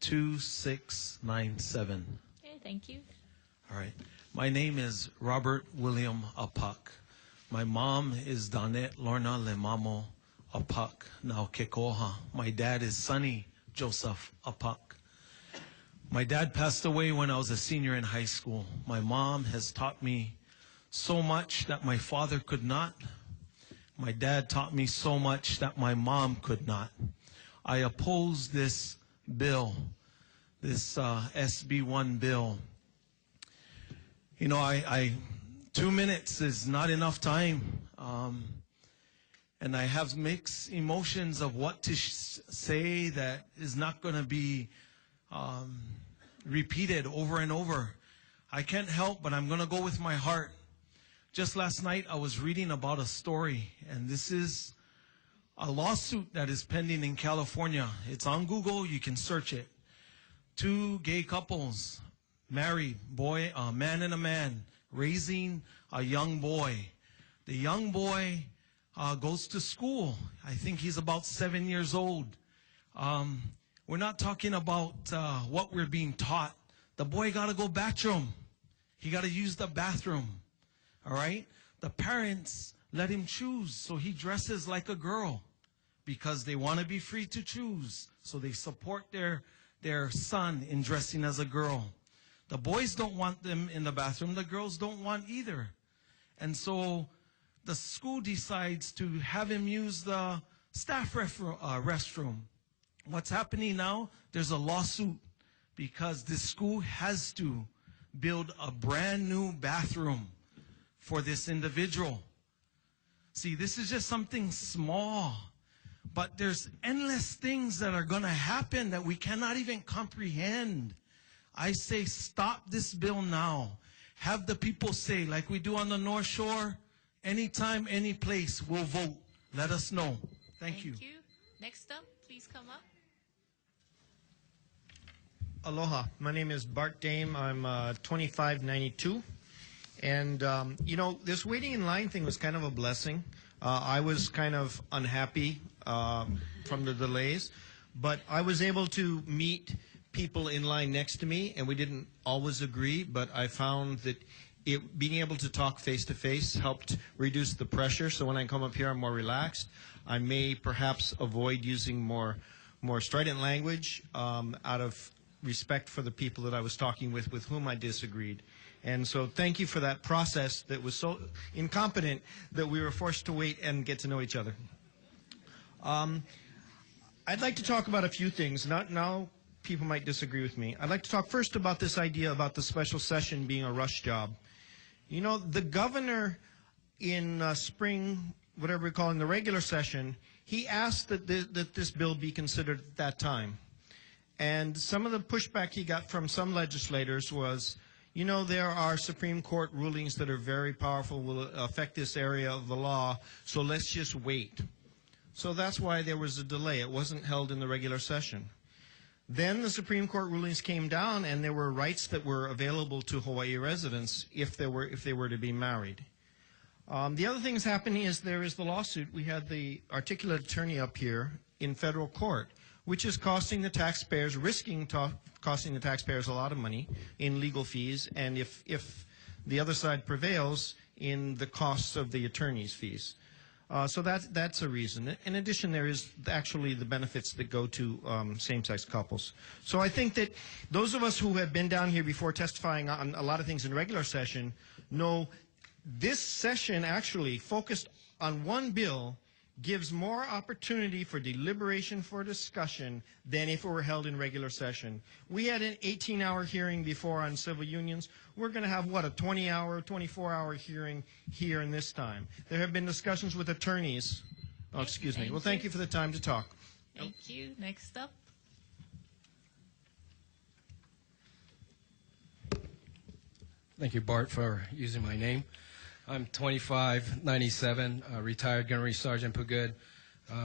2697. Okay, thank you. All right. My name is Robert William Apak. My mom is Danette Lorna Lemamo Apak Naukekoha. My dad is Sonny Joseph Apak. My dad passed away when I was a senior in high school. My mom has taught me so much that my father could not. My dad taught me so much that my mom could not. I oppose this bill, this SB1 bill. You know, 2 minutes is not enough time. And I have mixed emotions of what to say that is not going to be repeated over and over. I can't help, but I'm going to go with my heart. Just last night, I was reading about a story, and this is a lawsuit that is pending in California. It's on Google. You can search it. 2 gay couples, married, a man and a man, raising a young boy. The young boy goes to school. I think he's about 7 years old. We're not talking about what we're being taught. The boy got to go bathroom. He got to use the bathroom. All right? The parents let him choose, so he dresses like a girl because they want to be free to choose. So they support their son in dressing as a girl. The boys don't want them in the bathroom. The girls don't want either. And so the school decides to have him use the staff restroom. What's happening now? There's a lawsuit because this school has to build a brand new bathroom for this individual. See, this is just something small, but there's endless things that are going to happen that we cannot even comprehend. I say stop this bill now. Have the people say, like we do on the North Shore, anytime, any place, we'll vote. Let us know. Thank you. Next up, please come up. Aloha. My name is Bart Dame. I'm 2592. And, you know, this waiting in line thing was kind of a blessing. I was kind of unhappy from the delays, but I was able to meet people in line next to me, and we didn't always agree, but I found that being able to talk face-to-face helped reduce the pressure, so when I come up here, I'm more relaxed. I may perhaps avoid using more strident language out of respect for the people that I was talking with whom I disagreed. And so thank you for that process that was so incompetent that we were forced to wait and get to know each other. I'd like to talk about a few things. Now people might disagree with me. I'd like to talk first about this idea about the special session being a rush job. You know, the governor in spring, whatever we're calling the regular session, he asked that this bill be considered at that time. And some of the pushback he got from some legislators was, you know, there are Supreme Court rulings that are very powerful, will affect this area of the law, so let's just wait. So that's why there was a delay. It wasn't held in the regular session. Then the Supreme Court rulings came down, and there were rights that were available to Hawaii residents if they were to be married. The other thing that's happening is there is the lawsuit. We had the articulate attorney up here in federal court, which is costing the taxpayers, costing the taxpayers a lot of money in legal fees, and if the other side prevails, in the costs of the attorney's fees. So that's a reason. In addition, there is actually the benefits that go to same-sex couples. So I think that those of us who have been down here before testifying on a lot of things in regular session know this session actually focused on one bill gives more opportunity for deliberation, for discussion, than if it were held in regular session. We had an 18-hour hearing before on civil unions. We're going to have, what, a 20-hour, 24-hour hearing here in this time. There have been discussions with attorneys. Oh, excuse me. Well, thank you for the time to talk. Thank you. Next up. Thank you, Bart, for using my name. I'm 2597, retired Gunnery Sergeant Pugood,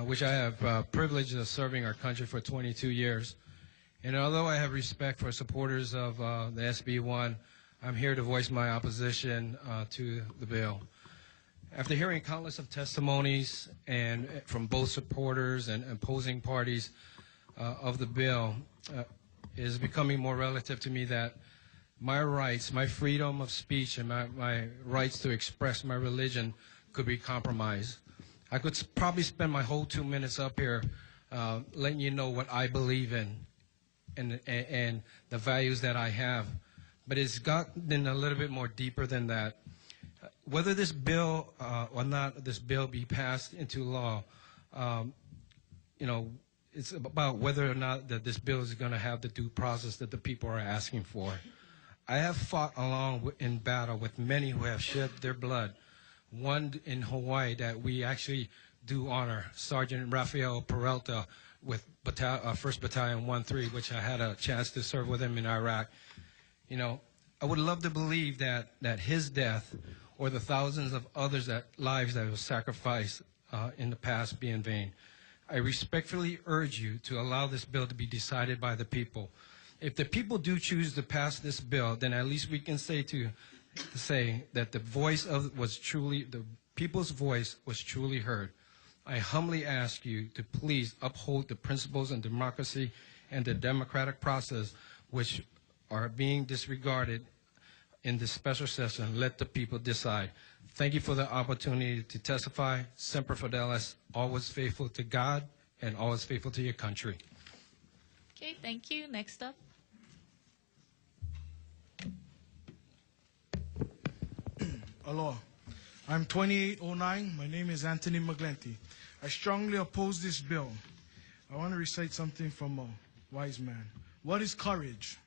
which I have privilege of serving our country for 22 years. And although I have respect for supporters of the SB1, I'm here to voice my opposition to the bill. After hearing countless of testimonies and from both supporters and opposing parties of the bill, it is becoming more relative to me that my rights, my freedom of speech, and my rights to express my religion could be compromised. I could probably spend my whole 2 minutes up here letting you know what I believe in and the values that I have. But it's gotten a little bit more deeper than that. Whether this bill or not this bill be passed into law, you know, it's about whether or not that this bill is going to have the due process that the people are asking for. I have fought along in battle with many who have shed their blood. One in Hawaii that we actually do honor, Sergeant Rafael Peralta with 1st Battalion 1-3, which I had a chance to serve with him in Iraq. You know, I would love to believe that his death or the thousands of others lives that were sacrificed in the past be in vain. I respectfully urge you to allow this bill to be decided by the people. If the people do choose to pass this bill, then at least we can say that the people's voice was truly heard. I humbly ask you to please uphold the principles and democracy and the democratic process which are being disregarded in this special session. Let the people decide. Thank you for the opportunity to testify. Semper Fidelis, always faithful to God and always faithful to your country. Okay, thank you. Next up. Aloha. I'm 2809. My name is Anthony Maglenti. I strongly oppose this bill. I want to recite something from a wise man. What is courage?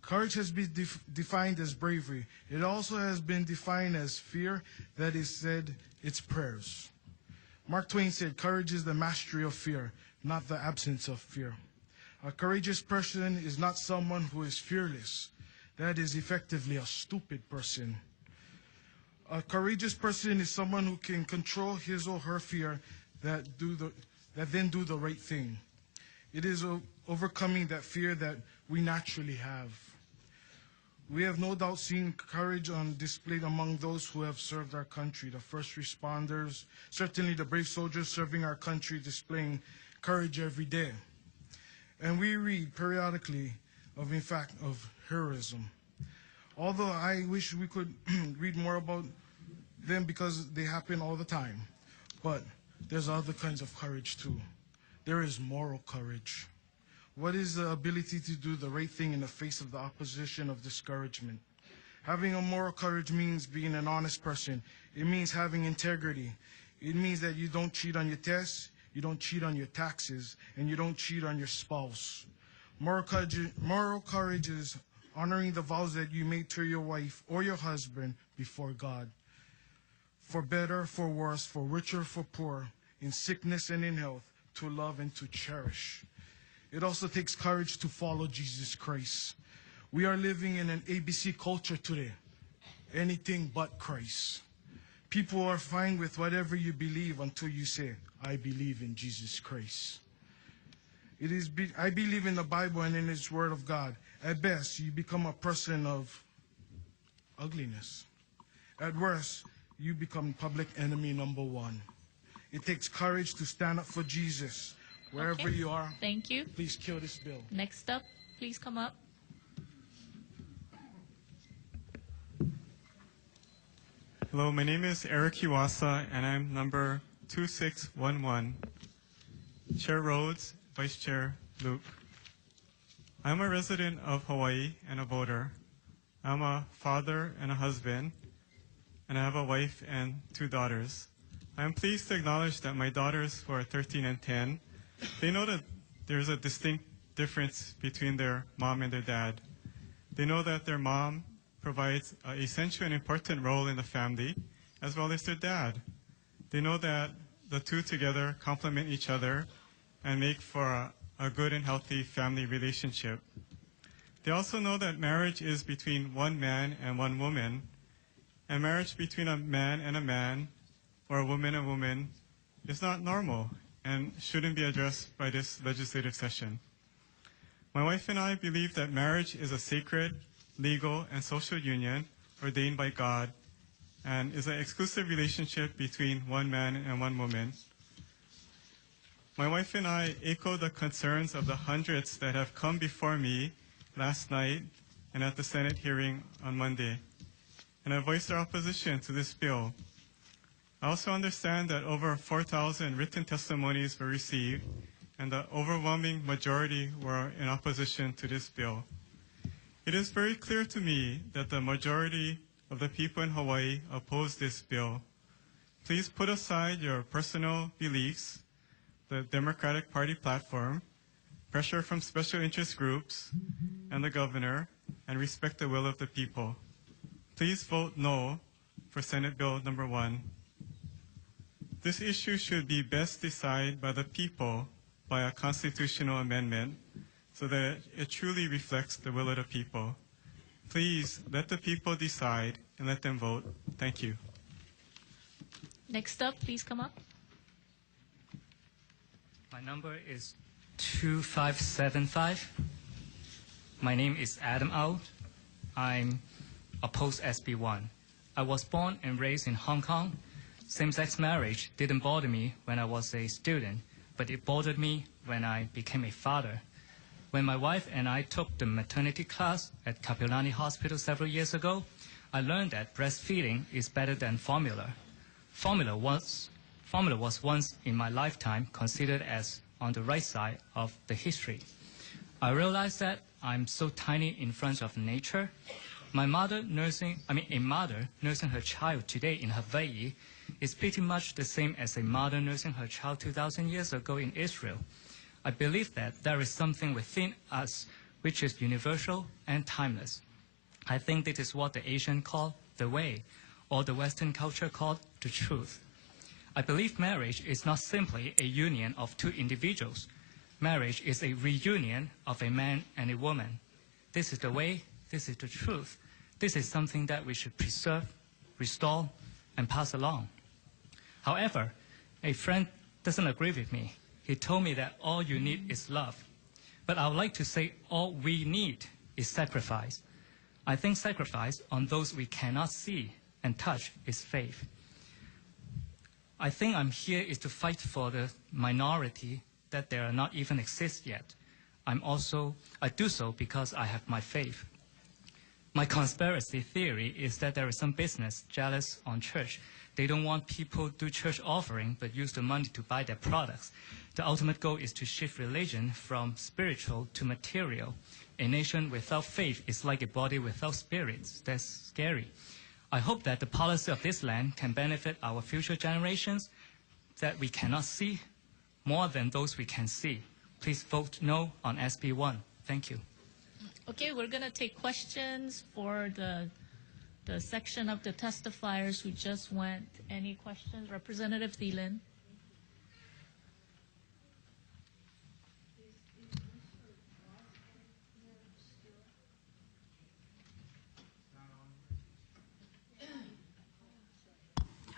Courage has been defined as bravery. It also has been defined as fear that is said it's prayers. Mark Twain said, courage is the mastery of fear, not the absence of fear. A courageous person is not someone who is fearless. That is effectively a stupid person. A courageous person is someone who can control his or her fear that do that then do the right thing. It is overcoming that fear that we naturally have. We have no doubt seen courage on display among those who have served our country, the first responders, certainly the brave soldiers serving our country, displaying courage every day. And we read periodically of heroism. Although I wish we could read more about them because they happen all the time. But there's other kinds of courage too. There is moral courage. What is the ability to do the right thing in the face of the opposition of discouragement? Having a moral courage means being an honest person. It means having integrity. It means that you don't cheat on your tests, you don't cheat on your taxes, and you don't cheat on your spouse. Moral courage is honoring the vows that you made to your wife or your husband before God. For better, for worse, for richer, for poor, in sickness and in health, to love and to cherish. It also takes courage to follow Jesus Christ. We are living in an ABC culture today. Anything but Christ. People are fine with whatever you believe until you say, I believe in Jesus Christ. I believe in the Bible and in His Word of God. At best, you become a person of ugliness. At worst, you become public enemy number one. It takes courage to stand up for Jesus. Wherever you are, thank you. Please kill this bill. Next up, please come up. Hello, my name is Eric Iwasa, and I'm number 2611. Chair Rhodes, Vice Chair Luke. I'm a resident of Hawaii and a voter. I'm a father and a husband, and I have a wife and 2 daughters. I'm pleased to acknowledge that my daughters, who are 13 and 10, they know that there's a distinct difference between their mom and their dad. They know that their mom provides an essential and important role in the family, as well as their dad. They know that the two together complement each other and make for a good and healthy family relationship. They also know that marriage is between one man and one woman, and marriage between a man or a woman and woman is not normal and shouldn't be addressed by this legislative session. My wife and I believe that marriage is a sacred, legal, and social union ordained by God and is an exclusive relationship between one man and one woman. My wife and I echo the concerns of the hundreds that have come before me last night and at the Senate hearing on Monday, and I voiced our opposition to this bill. I also understand that over 4,000 written testimonies were received, and the overwhelming majority were in opposition to this bill. It is very clear to me that the majority of the people in Hawaii oppose this bill. Please put aside your personal beliefs, the Democratic Party platform, pressure from special interest groups, and the governor, and respect the will of the people. Please vote no for Senate Bill number 1. This issue should be best decided by the people by a constitutional amendment so that it truly reflects the will of the people. Please let the people decide and let them vote. Thank you. Next up, please come up. My number is 2575. My name is Adam Au. I'm opposed SB1. I was born and raised in Hong Kong. Same-sex marriage didn't bother me when I was a student, but it bothered me when I became a father. When my wife and I took the maternity class at Kapilani Hospital several years ago, I learned that breastfeeding is better than formula. Formula was once in my lifetime considered as on the right side of the history. I realized that I'm so tiny in front of nature. A mother nursing her child today in Hawaii is pretty much the same as a mother nursing her child 2,000 years ago in Israel. I believe that there is something within us which is universal and timeless. I think this is what the Asian call the way, or the Western culture called the truth. I believe marriage is not simply a union of two individuals. Marriage is a reunion of a man and a woman. This is the way, this is the truth. This is something that we should preserve, restore, and pass along. However, a friend doesn't agree with me. He told me that all you need is love. But I would like to say all we need is sacrifice. I think sacrifice on those we cannot see and touch is faith. I think I'm here is to fight for the minority that there are not even exist yet. I do so because I have my faith. My conspiracy theory is that there is some business jealous on church. They don't want people to do church offering, but use the money to buy their products. The ultimate goal is to shift religion from spiritual to material. A nation without faith is like a body without spirits. That's scary. I hope that the policy of this land can benefit our future generations that we cannot see more than those we can see. Please vote no on SB1. Thank you. Okay, we're going to take questions for the section of the testifiers who just went. Any questions? Representative Thielen.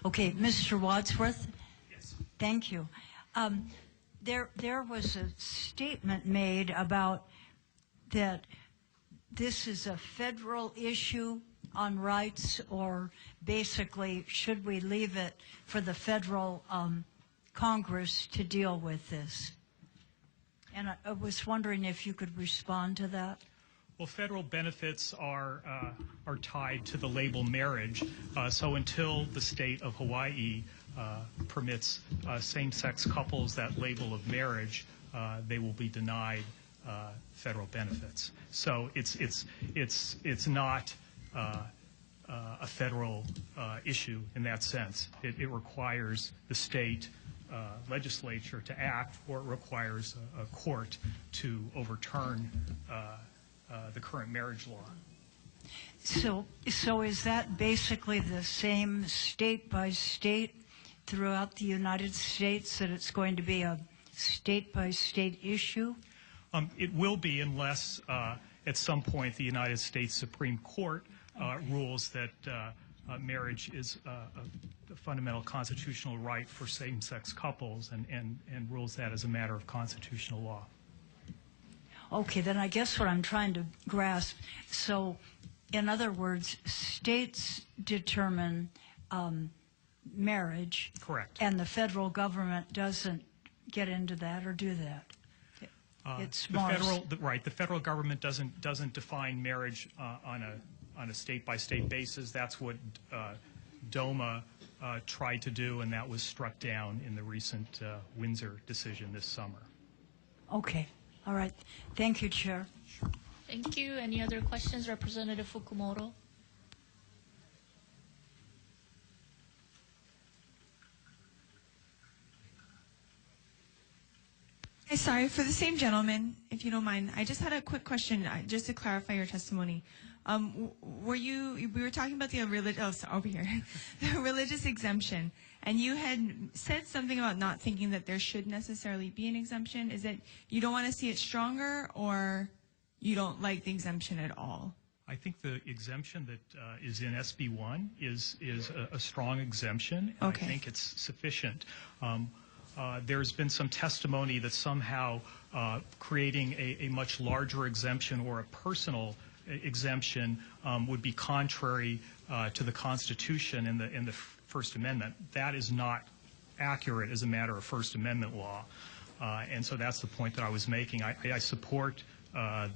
Okay, Mr. Wadsworth. Yes. Thank you. There was a statement made about that this is a federal issue on rights, or basically should we leave it for the federal Congress to deal with this? And I was wondering if you could respond to that. Well, federal benefits are tied to the label marriage, so until the state of Hawaii permits same-sex couples that label of marriage, they will be denied federal benefits. So it's not a federal issue in that sense. It requires the state legislature to act, or it requires a court to overturn the current marriage law. So is that basically the same state by state throughout the United States, that it's going to be a state by state issue? It will be, unless at some point the United States Supreme Court rules that marriage is a fundamental constitutional right for same-sex couples, and rules that as a matter of constitutional law. Okay, then I guess what I'm trying to grasp, so in other words, states determine marriage. Correct. And the federal government doesn't get into that or do that. It's more the federal government doesn't define marriage on a state-by-state basis. That's what DOMA tried to do, and that was struck down in the recent Windsor decision this summer. Okay. All right. Thank you, Chair. Thank you. Any other questions? Representative Fukumoto. Sorry, for the same gentleman, if you don't mind, I just had a quick question, just to clarify your testimony. We were talking about the religious exemption, and you had said something about not thinking that there should necessarily be an exemption. Is it you don't want to see it stronger, or you don't like the exemption at all? I think the exemption that is in SB1 is a strong exemption, and okay. I think it's sufficient. There's been some testimony that somehow creating a much larger exemption or a personal exemption would be contrary to the Constitution and the First Amendment. That is not accurate as a matter of First Amendment law, and so that's the point that I was making. I support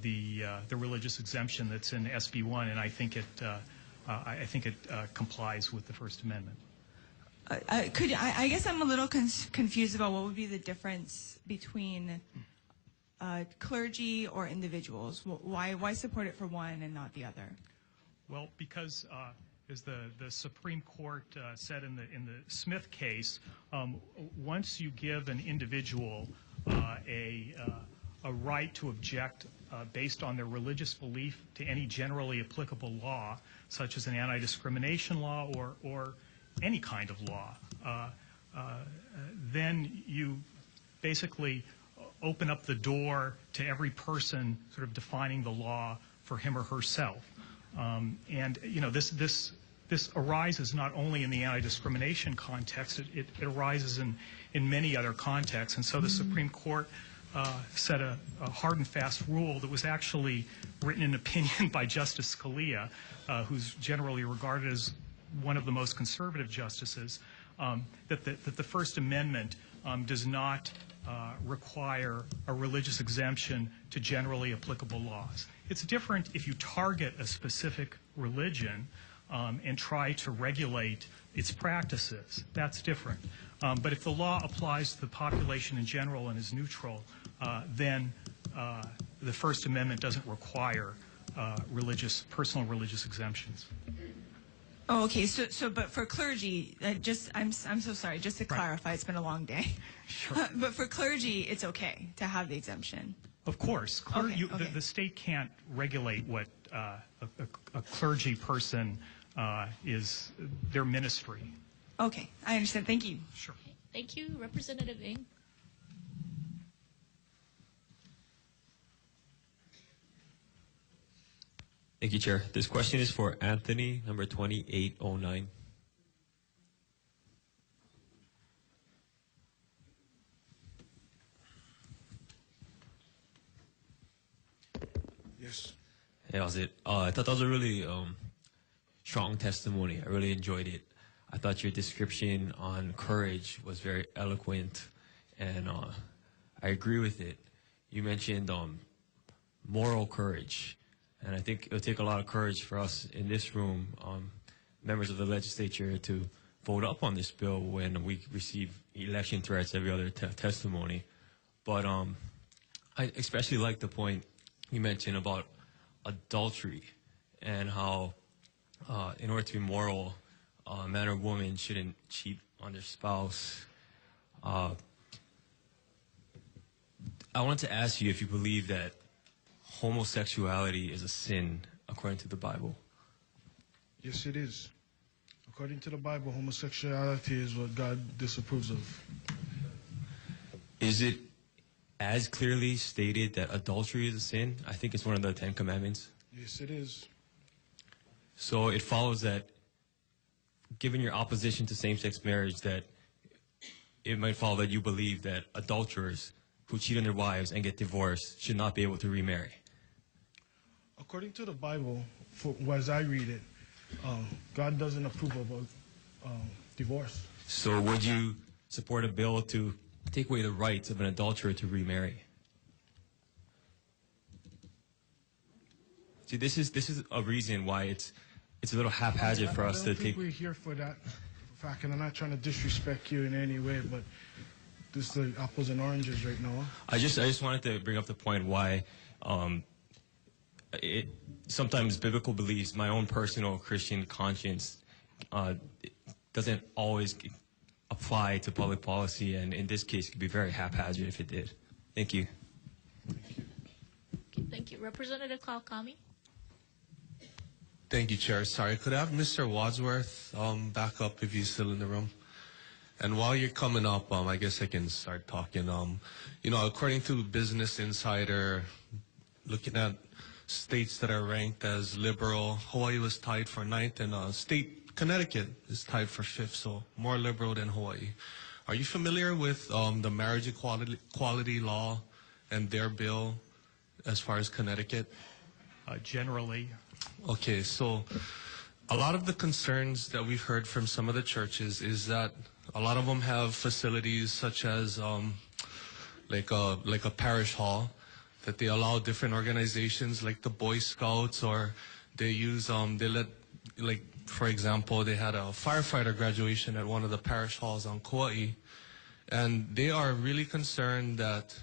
the religious exemption that's in SB1, and I think it complies with the First Amendment. I guess I'm a little confused about what would be the difference between clergy or individuals. Why support it for one and not the other? Well, because as the Supreme Court said in the Smith case, once you give an individual a right to object based on their religious belief to any generally applicable law, such as an anti-discrimination law or any kind of law, then you basically open up the door to every person sort of defining the law for him or herself. And you know, this arises not only in the anti-discrimination context, it arises in in many other contexts. And so the Supreme Court set a hard and fast rule that was actually written in opinion by Justice Scalia, who's generally regarded as one of the most conservative justices, that the First Amendment does not require a religious exemption to generally applicable laws. It's different if you target a specific religion and try to regulate its practices. That's different. But if the law applies to the population in general and is neutral, then the First Amendment doesn't require personal religious exemptions. Oh, okay. So, but for clergy, I'm so sorry. Just to clarify, it's been a long day. Sure. But for clergy, it's okay to have the exemption. Of course, the state can't regulate what a clergy person is their ministry. Okay, I understand. Thank you. Sure. Thank you, Representative Ng. Thank you, Chair. This question is for Anthony, number 2809. Yes. Hey, how's it? I thought that was a really strong testimony. I really enjoyed it. I thought your description on courage was very eloquent, and I agree with it. You mentioned moral courage, and I think it'll take a lot of courage for us in this room, members of the legislature, to vote up on this bill when we receive election threats every other testimony. But I especially like the point you mentioned about adultery and how in order to be moral, a man or woman shouldn't cheat on their spouse. I wanted to ask you if you believe that homosexuality is a sin according to the Bible. Yes, it is. According to the Bible, homosexuality is what God disapproves of. Is it as clearly stated that adultery is a sin? I think it's one of the 10 Commandments. Yes, it is. So it follows that, given your opposition to same-sex marriage, that it might follow that you believe that adulterers who cheat on their wives and get divorced should not be able to remarry. According to the Bible, as I read it, God doesn't approve of divorce. So would you support a bill to take away the rights of an adulterer to remarry? See, this is a reason why it's a little haphazard for us to take. I don't think we're here for that fact, and I'm not trying to disrespect you in any way, but this is the apples and oranges right now. I just wanted to bring up the point why sometimes biblical beliefs, my own personal Christian conscience, doesn't always apply to public policy, and in this case, it could be very haphazard if it did. Thank you. Okay, thank you. Representative Kawakami. Thank you, Chair. Sorry, could I have Mr. Wadsworth back up if he's still in the room? And while you're coming up, I guess I can start talking. According to Business Insider, looking at states that are ranked as liberal, Hawaii was tied for 9th, and Connecticut is tied for 5th, so more liberal than Hawaii. Are you familiar with the marriage equality law and their bill as far as Connecticut? Generally. Okay, so a lot of the concerns that we've heard from some of the churches is that a lot of them have facilities such as like a parish hall, that they allow different organizations like the Boy Scouts, or they use for example, they had a firefighter graduation at one of the parish halls on Kauai, and they are really concerned that,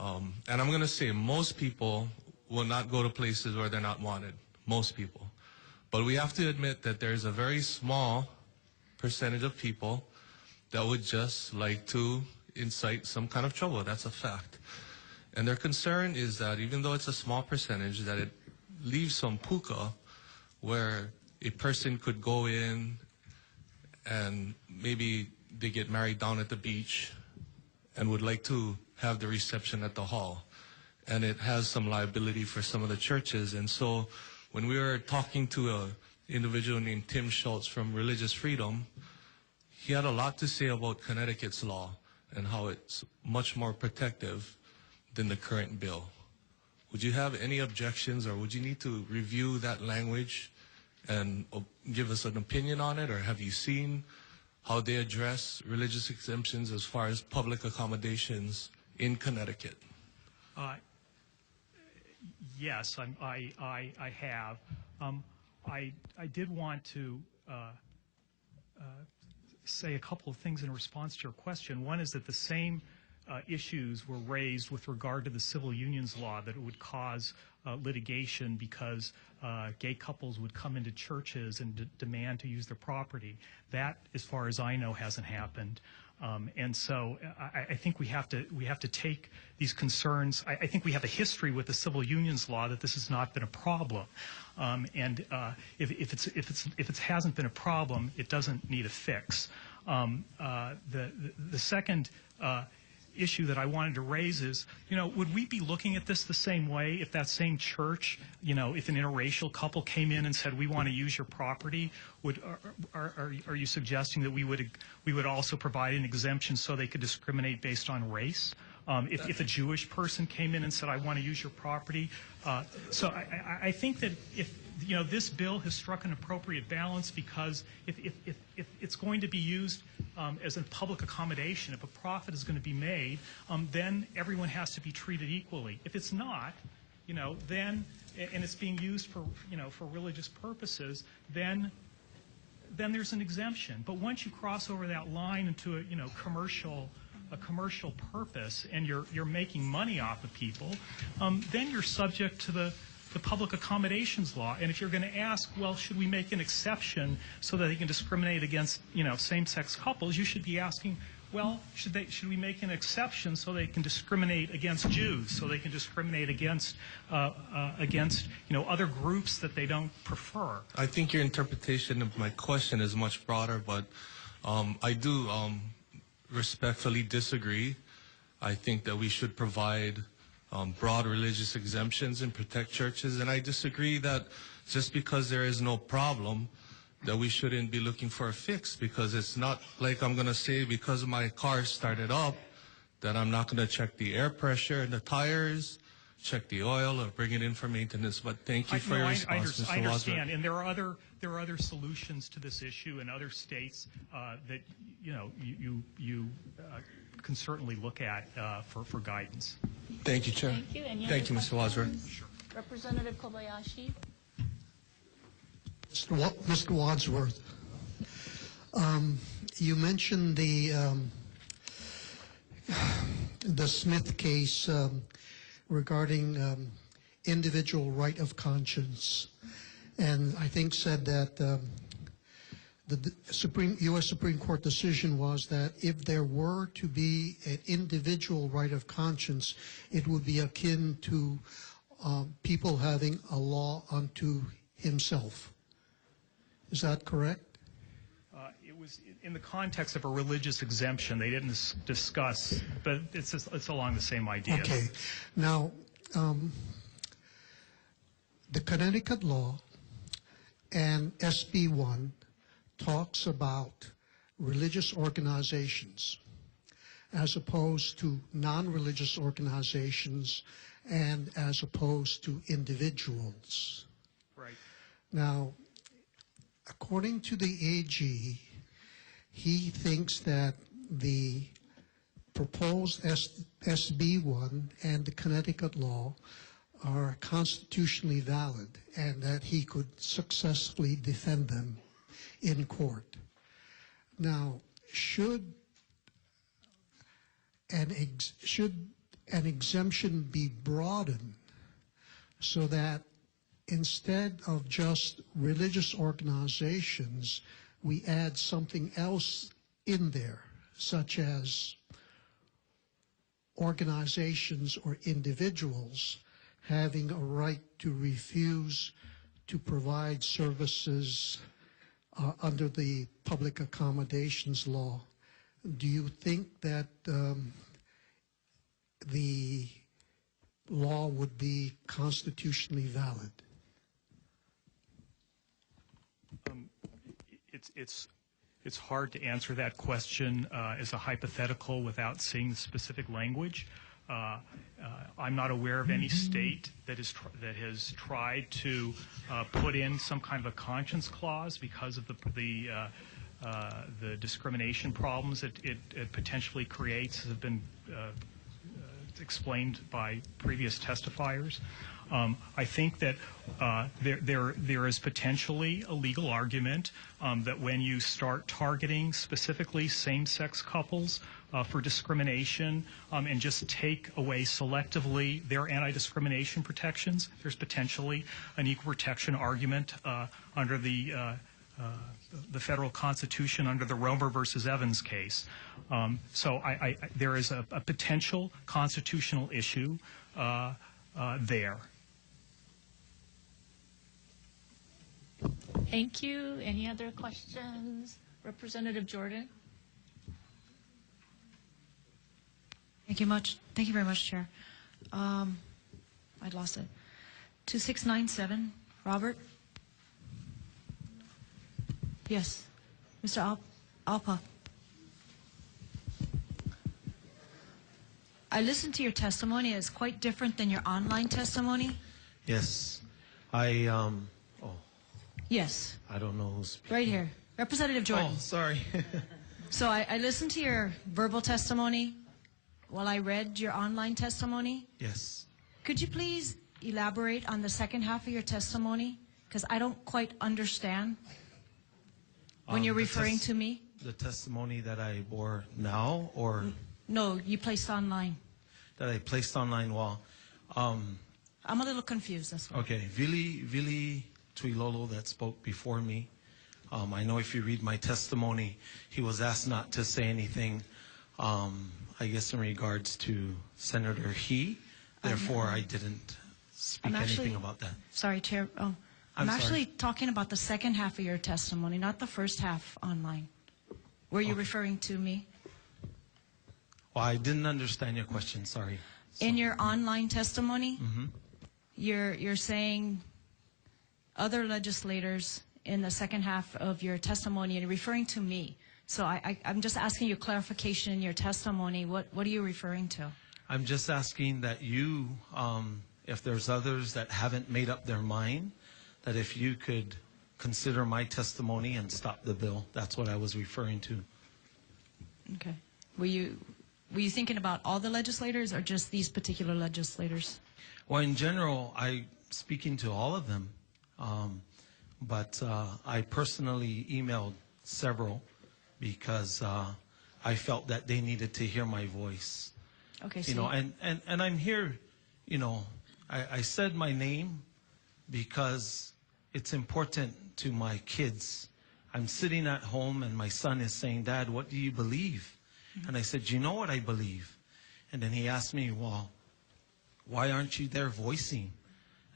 and I'm going to say most people will not go to places where they're not wanted, most people. But we have to admit that there's a very small percentage of people that would just like to incite some kind of trouble. That's a fact. And their concern is that even though it's a small percentage, that it leaves some puka where a person could go in and maybe they get married down at the beach and would like to have the reception at the hall. And it has some liability for some of the churches. And so when we were talking to an individual named Tim Schultz from Religious Freedom, he had a lot to say about Connecticut's law. and how it's much more protective than the current bill. Would you have any objections, or would you need to review that language and give us an opinion on it, or have you seen how they address religious exemptions as far as public accommodations in Connecticut? Yes, I have. I did want to say a couple of things in response to your question. One is that the same issues were raised with regard to the civil unions law, that it would cause litigation because gay couples would come into churches and demand to use their property. That, as far as I know, hasn't happened. And so I think we have to take these concerns. I think we have a history with the civil unions law that this has not been a problem. And if it hasn't been a problem, it doesn't need a fix. The second issue that I wanted to raise is, would we be looking at this the same way if that same church, if an interracial couple came in and said, we want to use your property, are you suggesting that we would also provide an exemption so they could discriminate based on race? If a Jewish person came in and said, I want to use your property. So I think that if this bill has struck an appropriate balance, because if it's going to be used as a public accommodation, if a profit is going to be made, then everyone has to be treated equally. If it's not, then, and it's being used for religious purposes, then there's an exemption. But once you cross over that line into a commercial purpose, and you're making money off of people, then you're subject to the public accommodations law. And if you're going to ask, well, should we make an exception so that they can discriminate against, same-sex couples, you should be asking, well, should we make an exception so they can discriminate against Jews, so they can discriminate against other groups that they don't prefer? I think your interpretation of my question is much broader, but I do respectfully disagree. I think that we should provide broad religious exemptions and protect churches, and I disagree that just because there is no problem that we shouldn't be looking for a fix, because it's not like I'm going to say because my car started up that I'm not going to check the air pressure and the tires, check the oil, or bring it in for maintenance. But thank you for your response, Mr. I understand, Wadsworth. and there are other solutions to this issue in other states that you can certainly look at for guidance. Thank you, Chair. Thank you. Any Thank you, other Mr. Wadsworth. questions? Sure. Representative Kobayashi. Mr. Wadsworth, you mentioned the Smith case regarding individual right of conscience, and I think said that the U.S. Supreme Court decision was that if there were to be an individual right of conscience, it would be akin to people having a law unto himself. Is that correct? It was in the context of a religious exemption. They didn't discuss, but it's along the same idea. Okay. Now, the Connecticut law and SB1 talks about religious organizations as opposed to non-religious organizations and as opposed to individuals. Right. Now, according to the AG, he thinks that the proposed SB1 and the Connecticut law are constitutionally valid and that he could successfully defend them in court. Now, should an exemption be broadened so that instead of just religious organizations, we add something else in there, such as organizations or individuals having a right to refuse to provide services under the public accommodations law? Do you think that the law would be constitutionally valid? it's hard to answer that question as a hypothetical without seeing the specific language. I'm not aware of any state that has tried to put in some kind of a conscience clause because of the discrimination problems it potentially creates, have been explained by previous testifiers. I think that there is potentially a legal argument that when you start targeting specifically same-sex couples for discrimination and just take away selectively their anti-discrimination protections, there's potentially an equal protection argument under the federal Constitution under the Romer versus Evans case. So there is a potential constitutional issue there. Thank you. Any other questions? Representative Jordan? Thank you much. Thank you very much, Chair. I lost it. 2697, Robert? Yes. Mr. Alpa. I listened to your testimony. It's quite different than your online testimony. Yes. Yes. I don't know who's speaking. Right here. Representative Jordan. Oh, sorry. So I listened to your verbal testimony while I read your online testimony. Yes. Could you please elaborate on the second half of your testimony? Because I don't quite understand when you're referring to me. The testimony that I bore now, or? No, you placed online. That I placed online while. I'm a little confused, that's why. Okay. Vili Tuilolo that spoke before me. I know if you read my testimony, he was asked not to say anything, I guess in regards to Senator He. Therefore, I didn't speak anything about that. Sorry, Chair. I'm actually talking about the second half of your testimony, not the first half online. Were you referring to me? Well, I didn't understand your question, sorry. In your online testimony, you're saying other legislators in the second half of your testimony, and you're referring to me. So I'm just asking you clarification in your testimony. What are you referring to? I'm just asking that you, if there's others that haven't made up their mind, that if you could consider my testimony and stop the bill. That's what I was referring to. Okay. Were you thinking about all the legislators or just these particular legislators? Well, in general, I'm speaking to all of them. But I personally emailed several because I felt that they needed to hear my voice. Okay. You know, and I'm here, you know, I said my name because it's important to my kids. I'm sitting at home and my son is saying, Dad, what do you believe? And I said, you know what I believe? And then he asked me, well, why aren't you there voicing?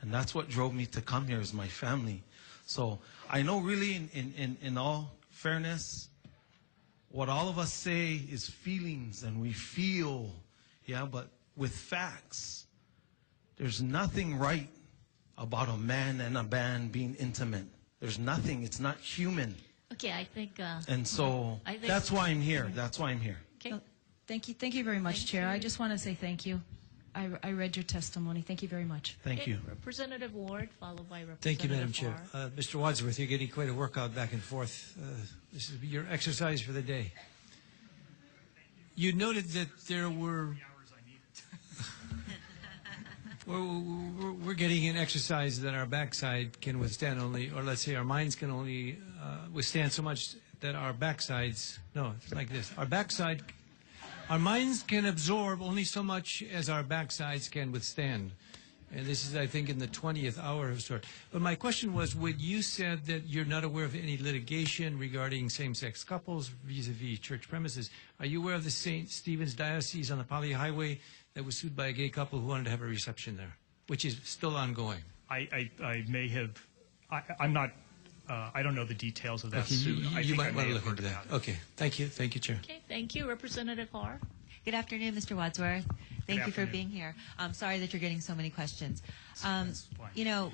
And that's what drove me to come here, is my family. So I know really in all fairness, what all of us say is feelings and we feel, yeah, but with facts, there's nothing right about a man and a man being intimate. There's nothing. It's not human. Okay, I think. And so that's why I'm here. That's why I'm here. Okay. Well, thank you very much, Chair. I just want to say thank you. I read your testimony. Thank you very much. Thank you. Representative Ward, followed by Representative Thank you, Madam Chair. Farr. Mr. Wadsworth, you're getting quite a workout back and forth. This is your exercise for the day. You noted that there were... we're getting an exercise that our backside can withstand only, or let's say our minds can only withstand so much that our backsides... No, it's like this. Our minds can absorb only so much as our backsides can withstand. And this is, I think, in the 20th hour of sort. But my question was, when you said that you're not aware of any litigation regarding same-sex couples vis-a-vis church premises, are you aware of the St. Stephen's Diocese on the Pali Highway that was sued by a gay couple who wanted to have a reception there, which is still ongoing? I may have, I'm not, I don't know the details of that Okay, suit. you might want to look into that. Okay, thank you, Chair. Okay, thank you. Representative Farr. Good afternoon, Mr. Wadsworth. Thank you for afternoon. being here. I'm sorry that you're getting so many questions. You know,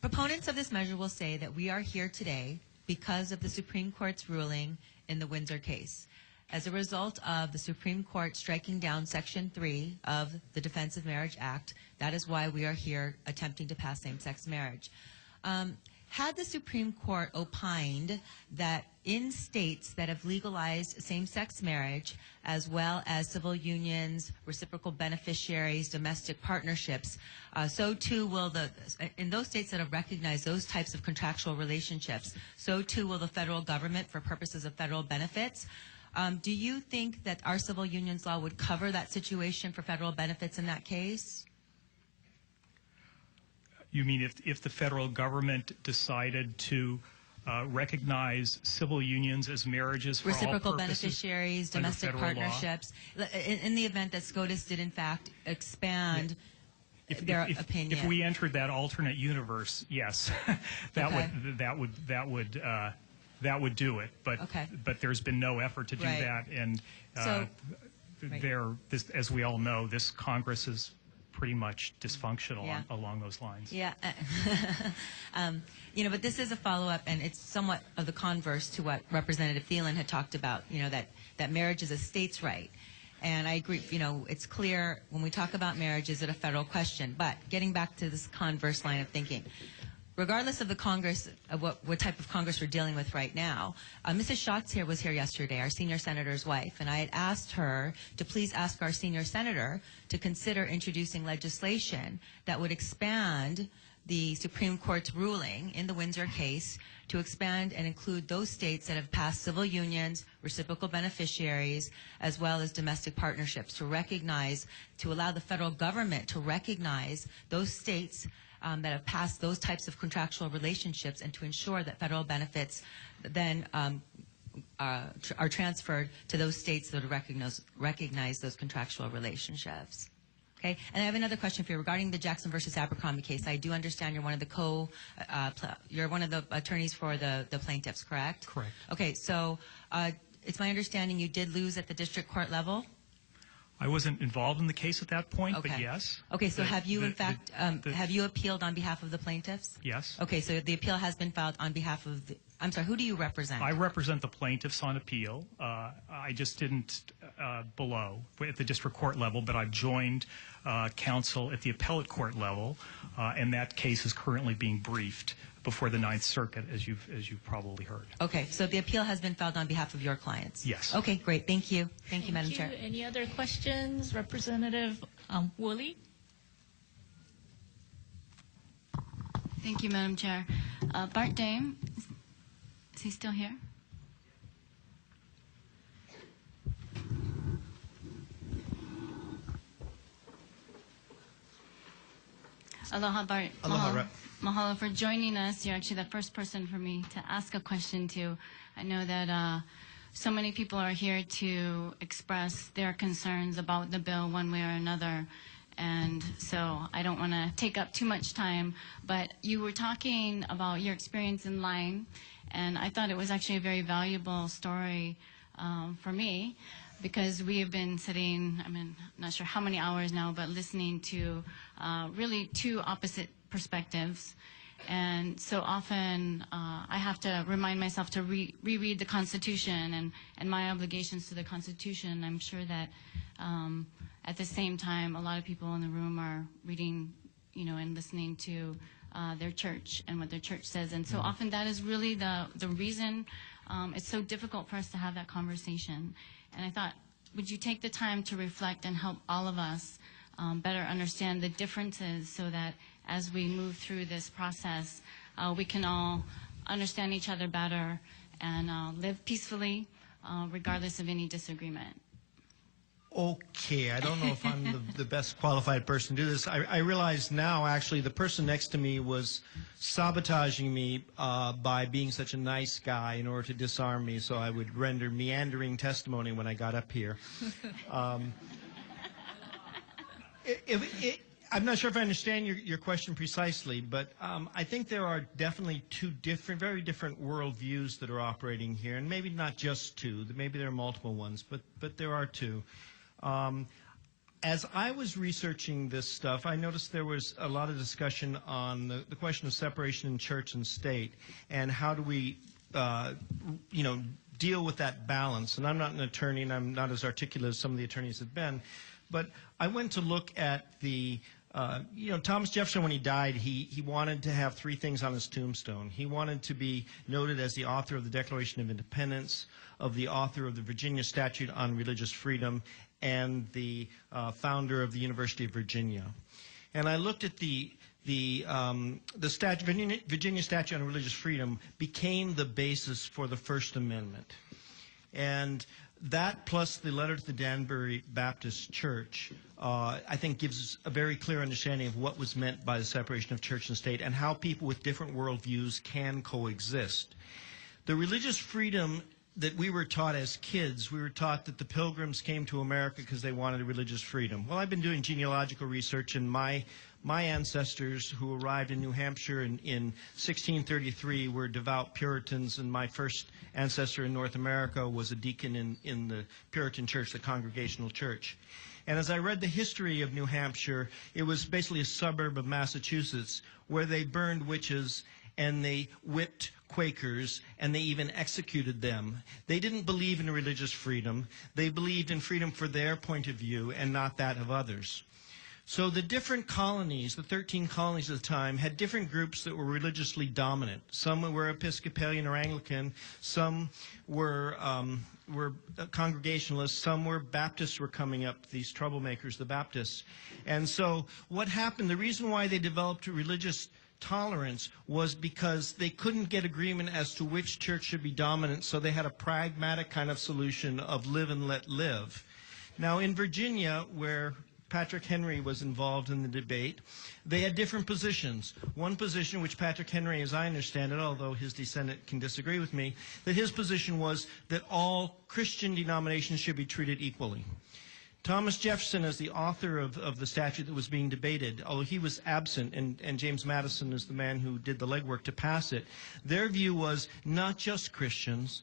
proponents of this measure will say that we are here today because of the Supreme Court's ruling in the Windsor case. As a result of the Supreme Court striking down Section 3 of the Defense of Marriage Act, that is why we are here attempting to pass same-sex marriage. Had the Supreme Court opined that in states that have legalized same-sex marriage, as well as civil unions, reciprocal beneficiaries, domestic partnerships, so too will in those states that have recognized those types of contractual relationships, so too will the federal government for purposes of federal benefits. Do you think that our civil unions law would cover that situation for federal benefits in that case? You mean if the federal government decided to recognize civil unions as marriages for reciprocal all purposes beneficiaries, under domestic federal law? partnerships, in the event that SCOTUS did in fact expand their opinion? If we entered that alternate universe, yes, that would do it. But there's been no effort to do that, and as we all know, this Congress is pretty much dysfunctional along those lines. Yeah. But this is a follow-up, and it's somewhat of the converse to what Representative Thielen had talked about, that marriage is a state's right. And I agree, it's clear when we talk about marriage, is it a federal question? But getting back to this converse line of thinking, regardless of the Congress, of what type of Congress we're dealing with right now, Mrs. Schatz was here yesterday, our senior senator's wife, and I had asked her to please ask our senior senator to consider introducing legislation that would expand the Supreme Court's ruling in the Windsor case to expand and include those states that have passed civil unions, reciprocal beneficiaries, as well as domestic partnerships, to allow the federal government to recognize those states that have passed those types of contractual relationships, and to ensure that federal benefits then are transferred to those states that recognize those contractual relationships. Okay, and I have another question for you regarding the Jackson versus Abercrombie case. I do understand you're one of the attorneys for the plaintiffs, correct? Correct. Okay, so it's my understanding you did lose at the district court level? I wasn't involved in the case at that point, but yes. Okay, so have you, in fact, have you appealed on behalf of the plaintiffs? Yes. Okay, so the appeal has been filed on behalf of the, I'm sorry, who do you represent? I represent the plaintiffs on appeal. I just didn't below at the district court level, but I've joined counsel at the appellate court level, and that case is currently being briefed before the Ninth Circuit, as you've probably heard. Okay, so the appeal has been filed on behalf of your clients? Yes. Okay, great. Thank you. Thank you, Madam Chair. Any other questions? Representative Woolley? Thank you, Madam Chair. Bart Dame, is he still here? Aloha, Bart. Aloha, Rep. Mahalo for joining us. You're actually the first person for me to ask a question to. I know that so many people are here to express their concerns about the bill one way or another, and so I don't want to take up too much time, but you were talking about your experience in line, and I thought it was actually a very valuable story for me, because we have been sitting, I'm not sure how many hours now, but listening to really two opposite perspectives. And so often I have to remind myself to reread the Constitution and my obligations to the Constitution. I'm sure that at the same time, a lot of people in the room are reading, and listening to their church and what their church says. And so often that is really the reason it's so difficult for us to have that conversation. And I thought, would you take the time to reflect and help all of us better understand the differences, so that as we move through this process, we can all understand each other better and live peacefully, regardless of any disagreement. Okay, I don't know if I'm the best qualified person to do this. I realize now, actually, the person next to me was sabotaging me by being such a nice guy in order to disarm me, so I would render meandering testimony when I got up here. I'm not sure if I understand your question precisely, but I think there are definitely two very different worldviews that are operating here, and maybe not just two. Maybe there are multiple ones, but there are two. As I was researching this stuff, I noticed there was a lot of discussion on the question of separation in church and state, and how do we, deal with that balance. And I'm not an attorney, and I'm not as articulate as some of the attorneys have been, but I went to look at the Thomas Jefferson, when he died, he wanted to have three things on his tombstone. He wanted to be noted as the author of the Declaration of Independence, of the author of the Virginia Statute on Religious Freedom, and the founder of the University of Virginia. And I looked at the Virginia Statute on Religious Freedom became the basis for the First Amendment. And that, plus the letter to the Danbury Baptist Church, I think gives us a very clear understanding of what was meant by the separation of church and state and how people with different worldviews can coexist. The religious freedom that we were taught as kids, we were taught that the Pilgrims came to America because they wanted religious freedom. Well, I've been doing genealogical research, and my ancestors who arrived in New Hampshire in 1633 were devout Puritans, and my first ancestor in North America was a deacon in the Puritan church, the Congregational Church. And as I read the history of New Hampshire, it was basically a suburb of Massachusetts where they burned witches and they whipped Quakers, and they even executed them. They didn't believe in religious freedom. They believed in freedom for their point of view and not that of others. So the different colonies, the 13 colonies at the time, had different groups that were religiously dominant. Some were Episcopalian or Anglican, some were Congregationalists, some were Baptists were coming up, these troublemakers, the Baptists. And so what happened, the reason why they developed religious tolerance was because they couldn't get agreement as to which church should be dominant, so they had a pragmatic kind of solution of live and let live. Now in Virginia, where Patrick Henry was involved in the debate, they had different positions. One position, which Patrick Henry, as I understand it, although his descendant can disagree with me, that his position was that all Christian denominations should be treated equally. Thomas Jefferson, as the author of the statute that was being debated, although he was absent, and James Madison is the man who did the legwork to pass it, their view was not just Christians,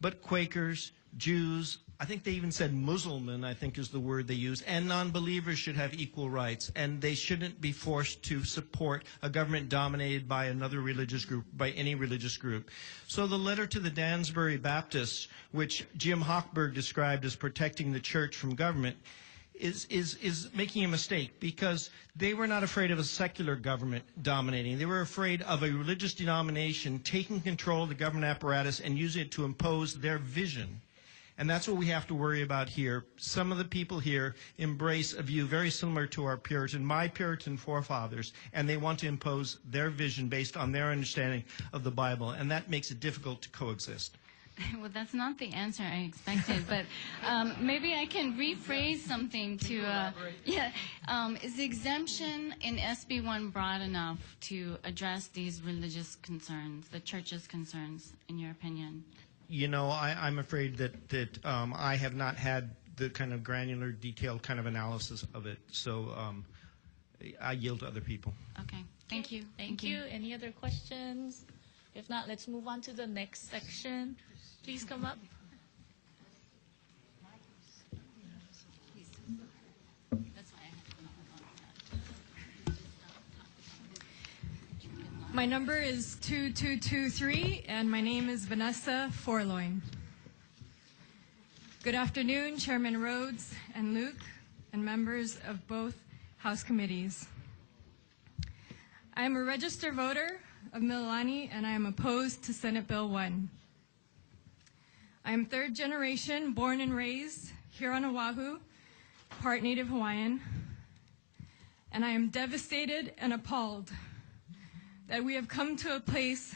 but Quakers, Jews, I think they even said Muslim, I think is the word they used, and non-believers should have equal rights, and they shouldn't be forced to support a government dominated by another religious group, by any religious group. So the letter to the Danbury Baptists, which Jim Hochberg described as protecting the church from government, is making a mistake, because they were not afraid of a secular government dominating. They were afraid of a religious denomination taking control of the government apparatus and using it to impose their vision. And that's what we have to worry about here. Some of the people here embrace a view very similar to my Puritan forefathers, and they want to impose their vision based on their understanding of the Bible, and that makes it difficult to coexist. Well, that's not the answer I expected, but maybe I can rephrase something to, is the exemption in SB1 broad enough to address these religious concerns, the church's concerns, in your opinion? You know, I'm afraid that I have not had the kind of granular, detailed kind of analysis of it, so I yield to other people. Okay, thank you. Thank you. Any other questions? If not, let's move on to the next section. Please come up. My number is 2223, and my name is Vanessa Forloin. Good afternoon, Chairman Rhodes and Luke, and members of both House committees. I am a registered voter of Mililani, and I am opposed to Senate Bill 1. I am third generation, born and raised here on Oahu, part Native Hawaiian, and I am devastated and appalled that we have come to a place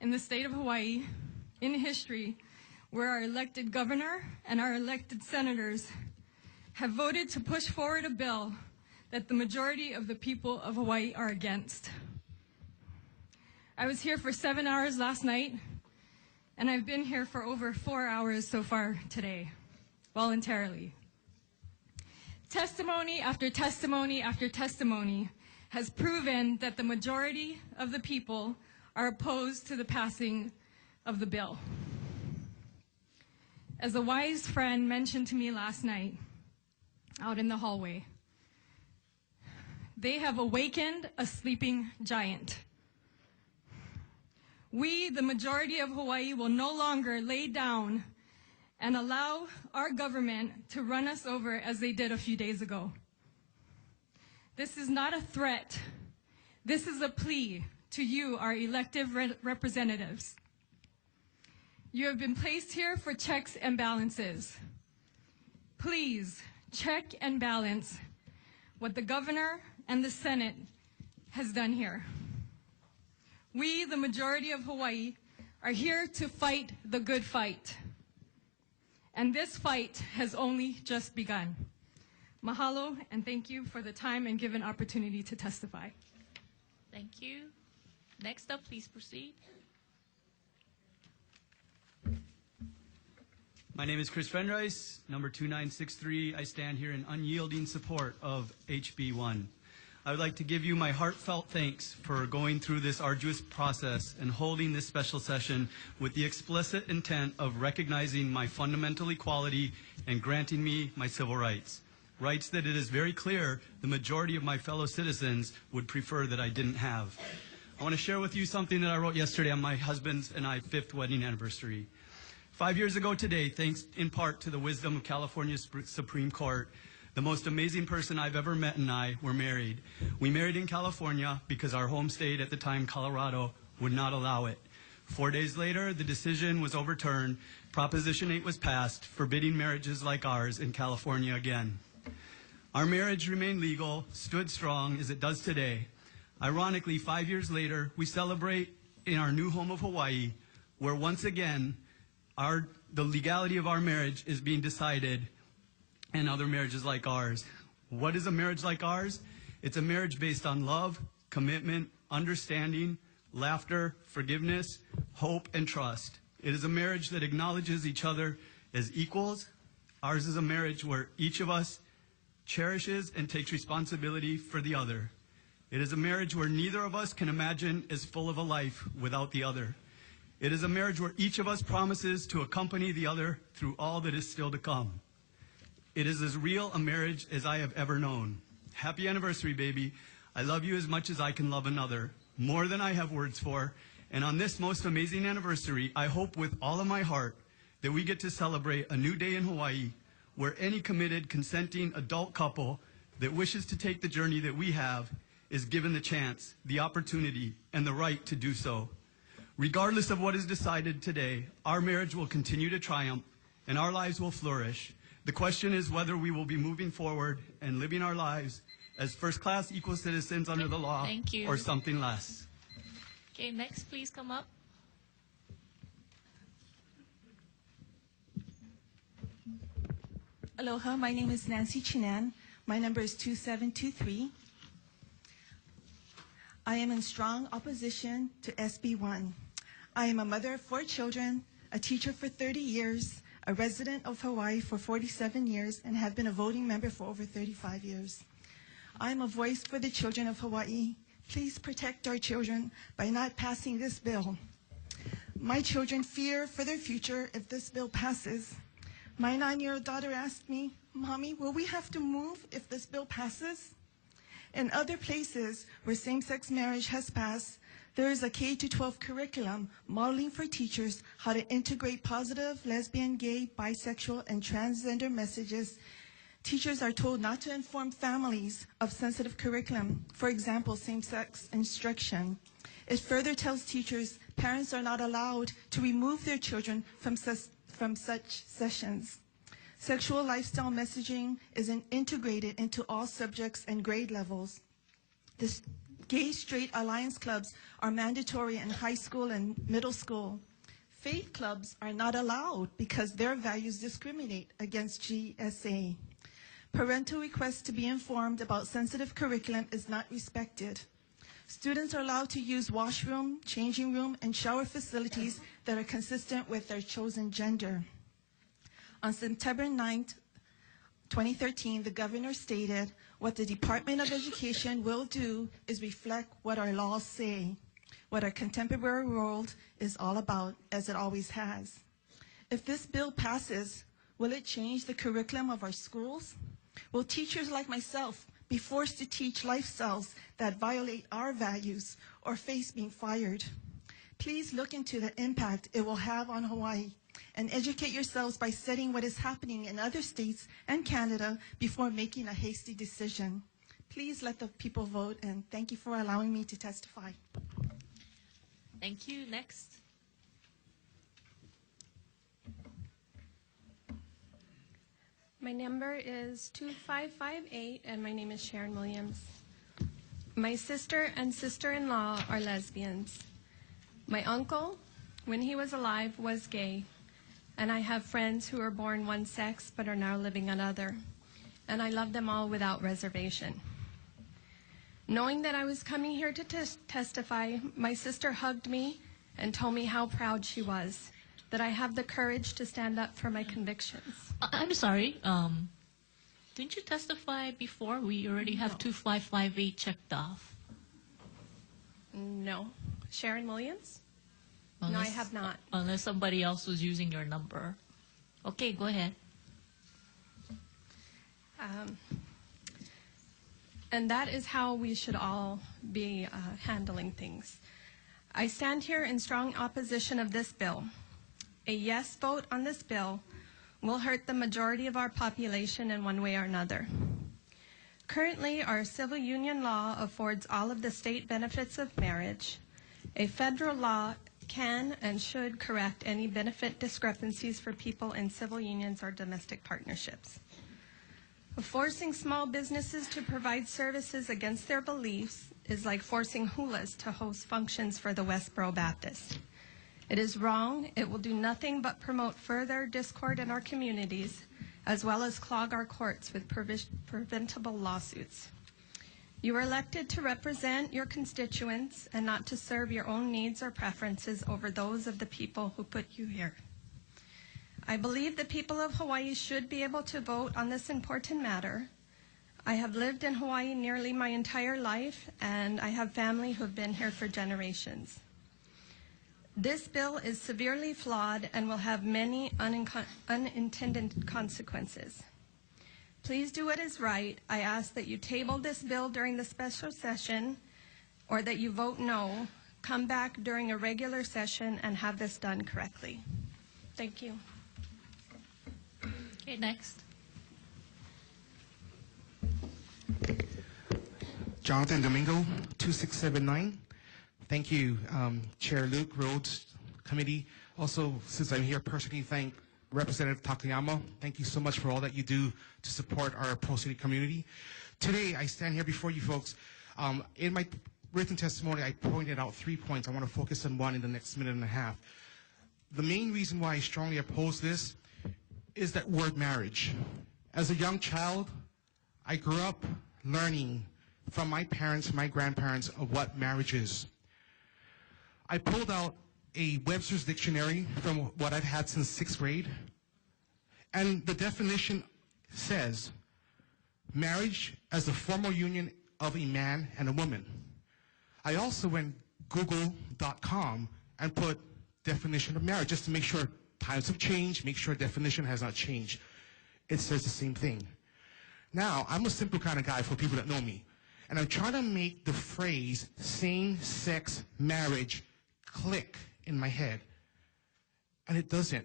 in the state of Hawaii, in history, where our elected governor and our elected senators have voted to push forward a bill that the majority of the people of Hawaii are against. I was here for 7 hours last night, and I've been here for over 4 hours so far today, voluntarily. Testimony after testimony after testimony has proven that the majority of the people are opposed to the passing of the bill. As a wise friend mentioned to me last night out in the hallway, they have awakened a sleeping giant. We, the majority of Hawaii, will no longer lay down and allow our government to run us over as they did a few days ago. This is not a threat. This is a plea to you, our elected representatives. You have been placed here for checks and balances. Please check and balance what the governor and the Senate has done here. We, the majority of Hawaii, are here to fight the good fight. And this fight has only just begun. Mahalo, and thank you for the time and given opportunity to testify. Thank you. Next up, please proceed. My name is Chris Fenrice, number 2963. I stand here in unyielding support of HB1. I would like to give you my heartfelt thanks for going through this arduous process and holding this special session with the explicit intent of recognizing my fundamental equality and granting me my civil rights. Rights that it is very clear the majority of my fellow citizens would prefer that I didn't have. I want to share with you something that I wrote yesterday on my husband's and I 5th wedding anniversary. 5 years ago today, thanks in part to the wisdom of California's Supreme Court, the most amazing person I've ever met and I were married. We married in California because our home state at the time, Colorado, would not allow it. 4 days later, the decision was overturned. Proposition 8 was passed, forbidding marriages like ours in California again. Our marriage remained legal, stood strong as it does today. Ironically, 5 years later, we celebrate in our new home of Hawaii, where once again, the legality of our marriage is being decided and other marriages like ours. What is a marriage like ours? It's a marriage based on love, commitment, understanding, laughter, forgiveness, hope, and trust. It is a marriage that acknowledges each other as equals. Ours is a marriage where each of us cherishes and takes responsibility for the other. It is a marriage where neither of us can imagine as full of a life without the other. It is a marriage where each of us promises to accompany the other through all that is still to come. It is as real a marriage as I have ever known. Happy anniversary, baby. I love you as much as I can love another, more than I have words for. And on this most amazing anniversary, I hope with all of my heart that we get to celebrate a new day in Hawaii where any committed, consenting adult couple that wishes to take the journey that we have is given the chance, the opportunity, and the right to do so. Regardless of what is decided today, our marriage will continue to triumph and our lives will flourish. The question is whether we will be moving forward and living our lives as first-class equal citizens under the law or something less. Okay, next, please come up. Aloha, my name is Nancy Chinan. My number is 2723. I am in strong opposition to SB1. I am a mother of 4 children, a teacher for 30 years, a resident of Hawaii for 47 years, and have been a voting member for over 35 years. I am a voice for the children of Hawaii. Please protect our children by not passing this bill. My children fear for their future if this bill passes. My 9-year-old daughter asked me, "Mommy, will we have to move if this bill passes?" In other places where same-sex marriage has passed, there is a K-12 curriculum modeling for teachers how to integrate positive lesbian, gay, bisexual, and transgender messages. Teachers are told not to inform families of sensitive curriculum, for example, same-sex instruction. It further tells teachers parents are not allowed to remove their children from such sessions. Sexual lifestyle messaging is integrated into all subjects and grade levels. The gay-straight alliance clubs are mandatory in high school and middle school. Faith clubs are not allowed because their values discriminate against GSA. Parental requests to be informed about sensitive curriculum is not respected. Students are allowed to use washroom, changing room, and shower facilities that are consistent with their chosen gender. On September 9th, 2013, the governor stated, "What the Department of Education will do is reflect what our laws say, what our contemporary world is all about, as it always has." If this bill passes, will it change the curriculum of our schools? Will teachers like myself be forced to teach lifestyles that violate our values or face being fired? Please look into the impact it will have on Hawaii and educate yourselves by studying what is happening in other states and Canada before making a hasty decision. Please let the people vote, and thank you for allowing me to testify. Thank you. Next. My number is 2558, and my name is Sharon Williams. My sister and sister-in-law are lesbians. My uncle, when he was alive, was gay, and I have friends who were born one sex but are now living another, and I love them all without reservation. Knowing that I was coming here to testify, my sister hugged me and told me how proud she was, that I have the courage to stand up for my convictions. I'm sorry. Didn't you testify before? We already have 2558 checked off. No. Sharon Williams? No, I have not. Unless somebody else was using your number. Okay, go ahead. And that is how we should all be handling things. I stand here in strong opposition of this bill. A yes vote on this bill will hurt the majority of our population in one way or another. Currently, our civil union law affords all of the state benefits of marriage. A federal law can and should correct any benefit discrepancies for people in civil unions or domestic partnerships. Forcing small businesses to provide services against their beliefs is like forcing hulas to host functions for the Westboro Baptist. It is wrong. It will do nothing but promote further discord in our communities, as well as clog our courts with preventable lawsuits. You are elected to represent your constituents and not to serve your own needs or preferences over those of the people who put you here. I believe the people of Hawaii should be able to vote on this important matter. I have lived in Hawaii nearly my entire life, and I have family who have been here for generations. This bill is severely flawed and will have many unintended consequences. Please do what is right. I ask that you table this bill during the special session, or that you vote no, come back during a regular session and have this done correctly. Thank you. Okay, next. Jonathan Domingo, 2679. Thank you, Chair Luke, Rhodes Committee. Also, since I'm here, personally thank Representative Takayama. Thank you so much for all that you do to support our pro-city community. Today, I stand here before you folks. In my written testimony, I pointed out 3 points. I want to focus on one in the next minute and a half. The main reason why I strongly oppose this is that word marriage. As a young child, I grew up learning from my parents, my grandparents, of what marriage is. I pulled out a Webster's dictionary from what I've had since 6th grade, and the definition says marriage as a formal union of a man and a woman. I also went google.com and put definition of marriage just to make sure times have changed, make sure definition has not changed. It says the same thing. Now, I'm a simple kind of guy for people that know me, and I'm trying to make the phrase same-sex marriage click in my head, and it doesn't.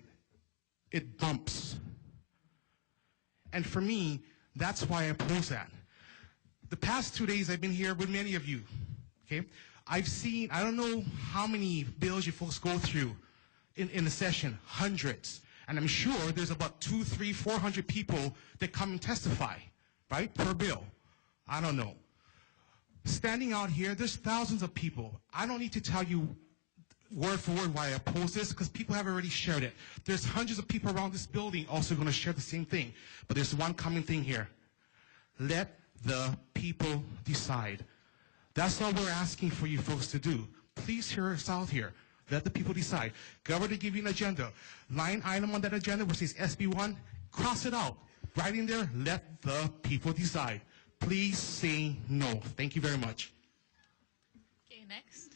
It bumps. And for me, that's why I oppose that. The past 2 days I've been here with many of you, okay? I've seen, I don't know how many bills you folks go through in the session, hundreds. And I'm sure there's about 200, 300, 400 people that come and testify, right, per bill. I don't know. Standing out here, there's thousands of people. I don't need to tell you word for word why I oppose this, because people have already shared it. There's hundreds of people around this building also going to share the same thing. But there's one common thing here. Let the people decide. That's all we're asking for you folks to do. Please hear us out here. Let the people decide. Governor give you an agenda. Line item on that agenda where it says SB1, cross it out. Right in there, let the people decide. Please say no. Thank you very much. Okay, next.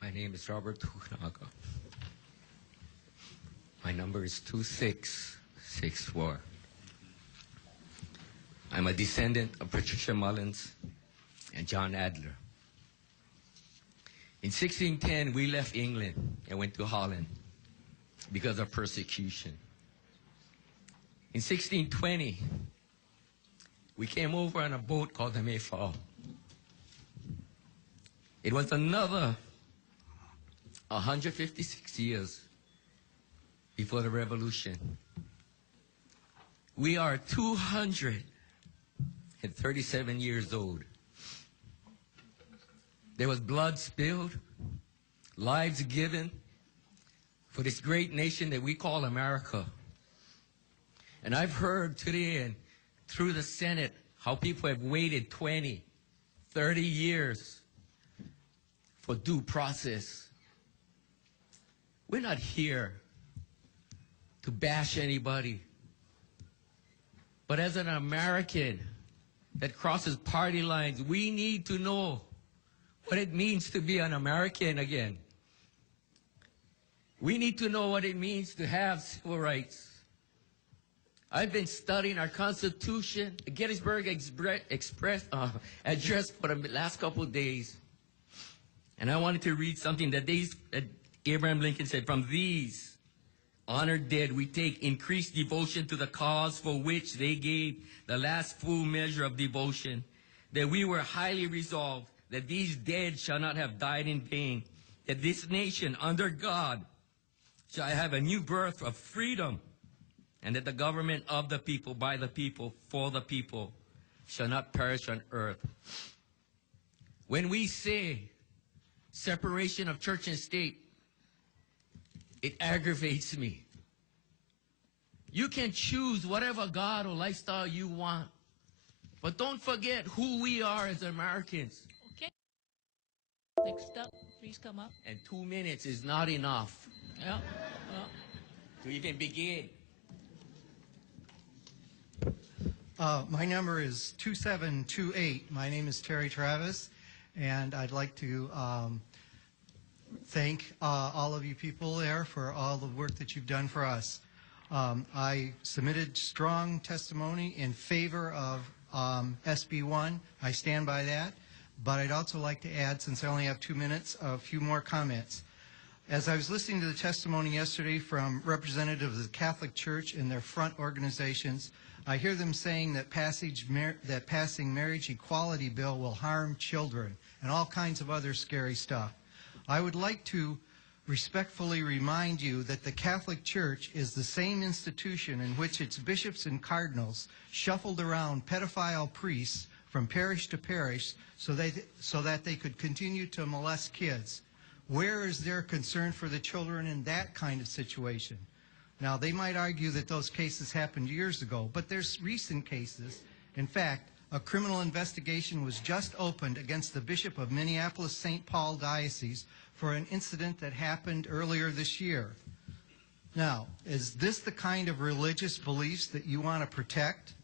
My name is Robert Tuchnaga. My number is 2664. I'm a descendant of Patricia Mullins and John Adler. In 1610, we left England and went to Holland because of persecution. In 1620, we came over on a boat called the Mayflower. It was another 156 years before the revolution. We are 237 years old. There was blood spilled, lives given for this great nation that we call America. And I've heard today and through the Senate how people have waited 20, 30 years for due process. We're not here to bash anybody. But as an American that crosses party lines, we need to know what it means to be an American again. We need to know what it means to have civil rights. I've been studying our Constitution, the Gettysburg Address for the last couple of days. And I wanted to read something that Abraham Lincoln said, "From these honored dead we take increased devotion to the cause for which they gave the last full measure of devotion, that we were highly resolved that these dead shall not have died in vain, that this nation under God shall have a new birth of freedom, and that the government of the people, by the people, for the people, shall not perish on earth." When we say separation of church and state, it aggravates me. You can choose whatever God or lifestyle you want, but don't forget who we are as Americans. Okay. Next up, please come up. And 2 minutes is not enough. Yeah. To even begin. My number is 2728. My name is Terry Travis, and I'd like to thank all of you people there for all the work that you've done for us. I submitted strong testimony in favor of SB1. I stand by that, but I'd also like to add, since I only have 2 minutes, a few more comments. As I was listening to the testimony yesterday from representatives of the Catholic Church and their front organizations, I hear them saying that passing marriage equality bill will harm children and all kinds of other scary stuff. I would like to respectfully remind you that the Catholic Church is the same institution in which its bishops and cardinals shuffled around pedophile priests from parish to parish so that they could continue to molest kids. Where is their concern for the children in that kind of situation? Now, they might argue that those cases happened years ago, but there's recent cases. In fact, a criminal investigation was just opened against the Bishop of Minneapolis-St. Paul Diocese for an incident that happened earlier this year. Now, is this the kind of religious beliefs that you want to protect?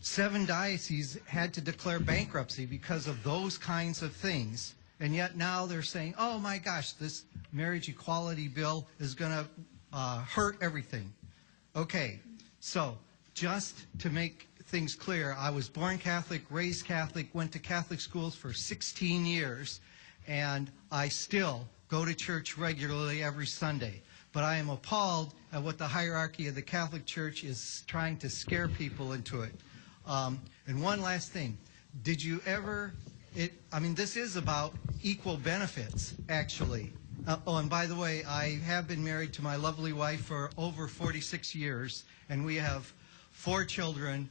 7 dioceses had to declare bankruptcy because of those kinds of things. And yet now they're saying, oh my gosh, this marriage equality bill is going to hurt everything. Okay, so just to make things clear, I was born Catholic, raised Catholic, went to Catholic schools for 16 years, and I still go to church regularly every Sunday. But I am appalled at what the hierarchy of the Catholic Church is trying to scare people into it. And one last thing. Did you ever... this is about equal benefits, actually. Oh, and by the way, I have been married to my lovely wife for over 46 years, and we have 4 children.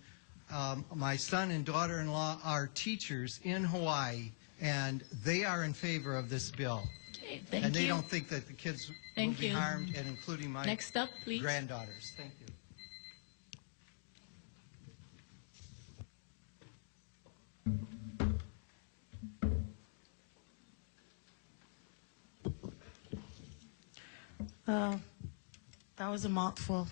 My son and daughter-in-law are teachers in Hawaii, and they are in favor of this bill. Okay, thank and they you. don't think that the kids Thank will be you. harmed, and including my Next up, please. granddaughters. Thank you. That was a mouthful.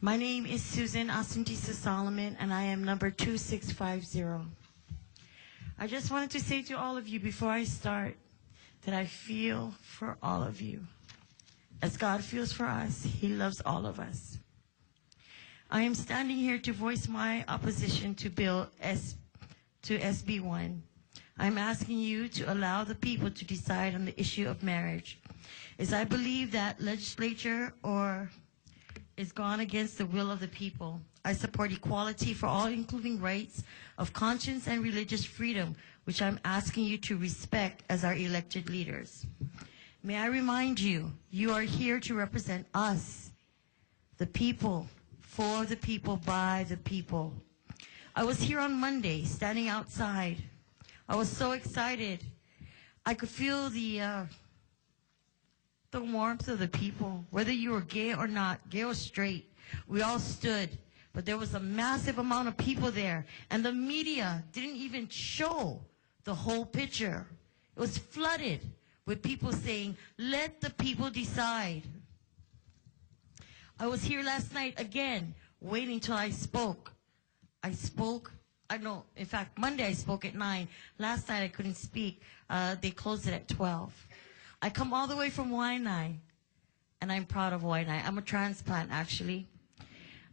My name is Susan Asantisa Solomon, and I am number 2650. I just wanted to say to all of you before I start that I feel for all of you. As God feels for us, He loves all of us. I am standing here to voice my opposition to SB1. I'm asking you to allow the people to decide on the issue of marriage, as I believe that legislature is gone against the will of the people. I support equality for all, including rights of conscience and religious freedom, which I'm asking you to respect as our elected leaders. May I remind you, you are here to represent us, the people, for the people, by the people. I was here on Monday, standing outside. I was so excited. I could feel the warmth of the people, whether you were gay or not, gay or straight. We all stood, but there was a massive amount of people there, and the media didn't even show the whole picture. It was flooded with people saying, let the people decide. I was here last night again, waiting till I spoke. In fact, Monday I spoke at 9. Last night I couldn't speak. They closed it at 12. I come all the way from Waianae, and I'm proud of Waianae. I'm a transplant, actually.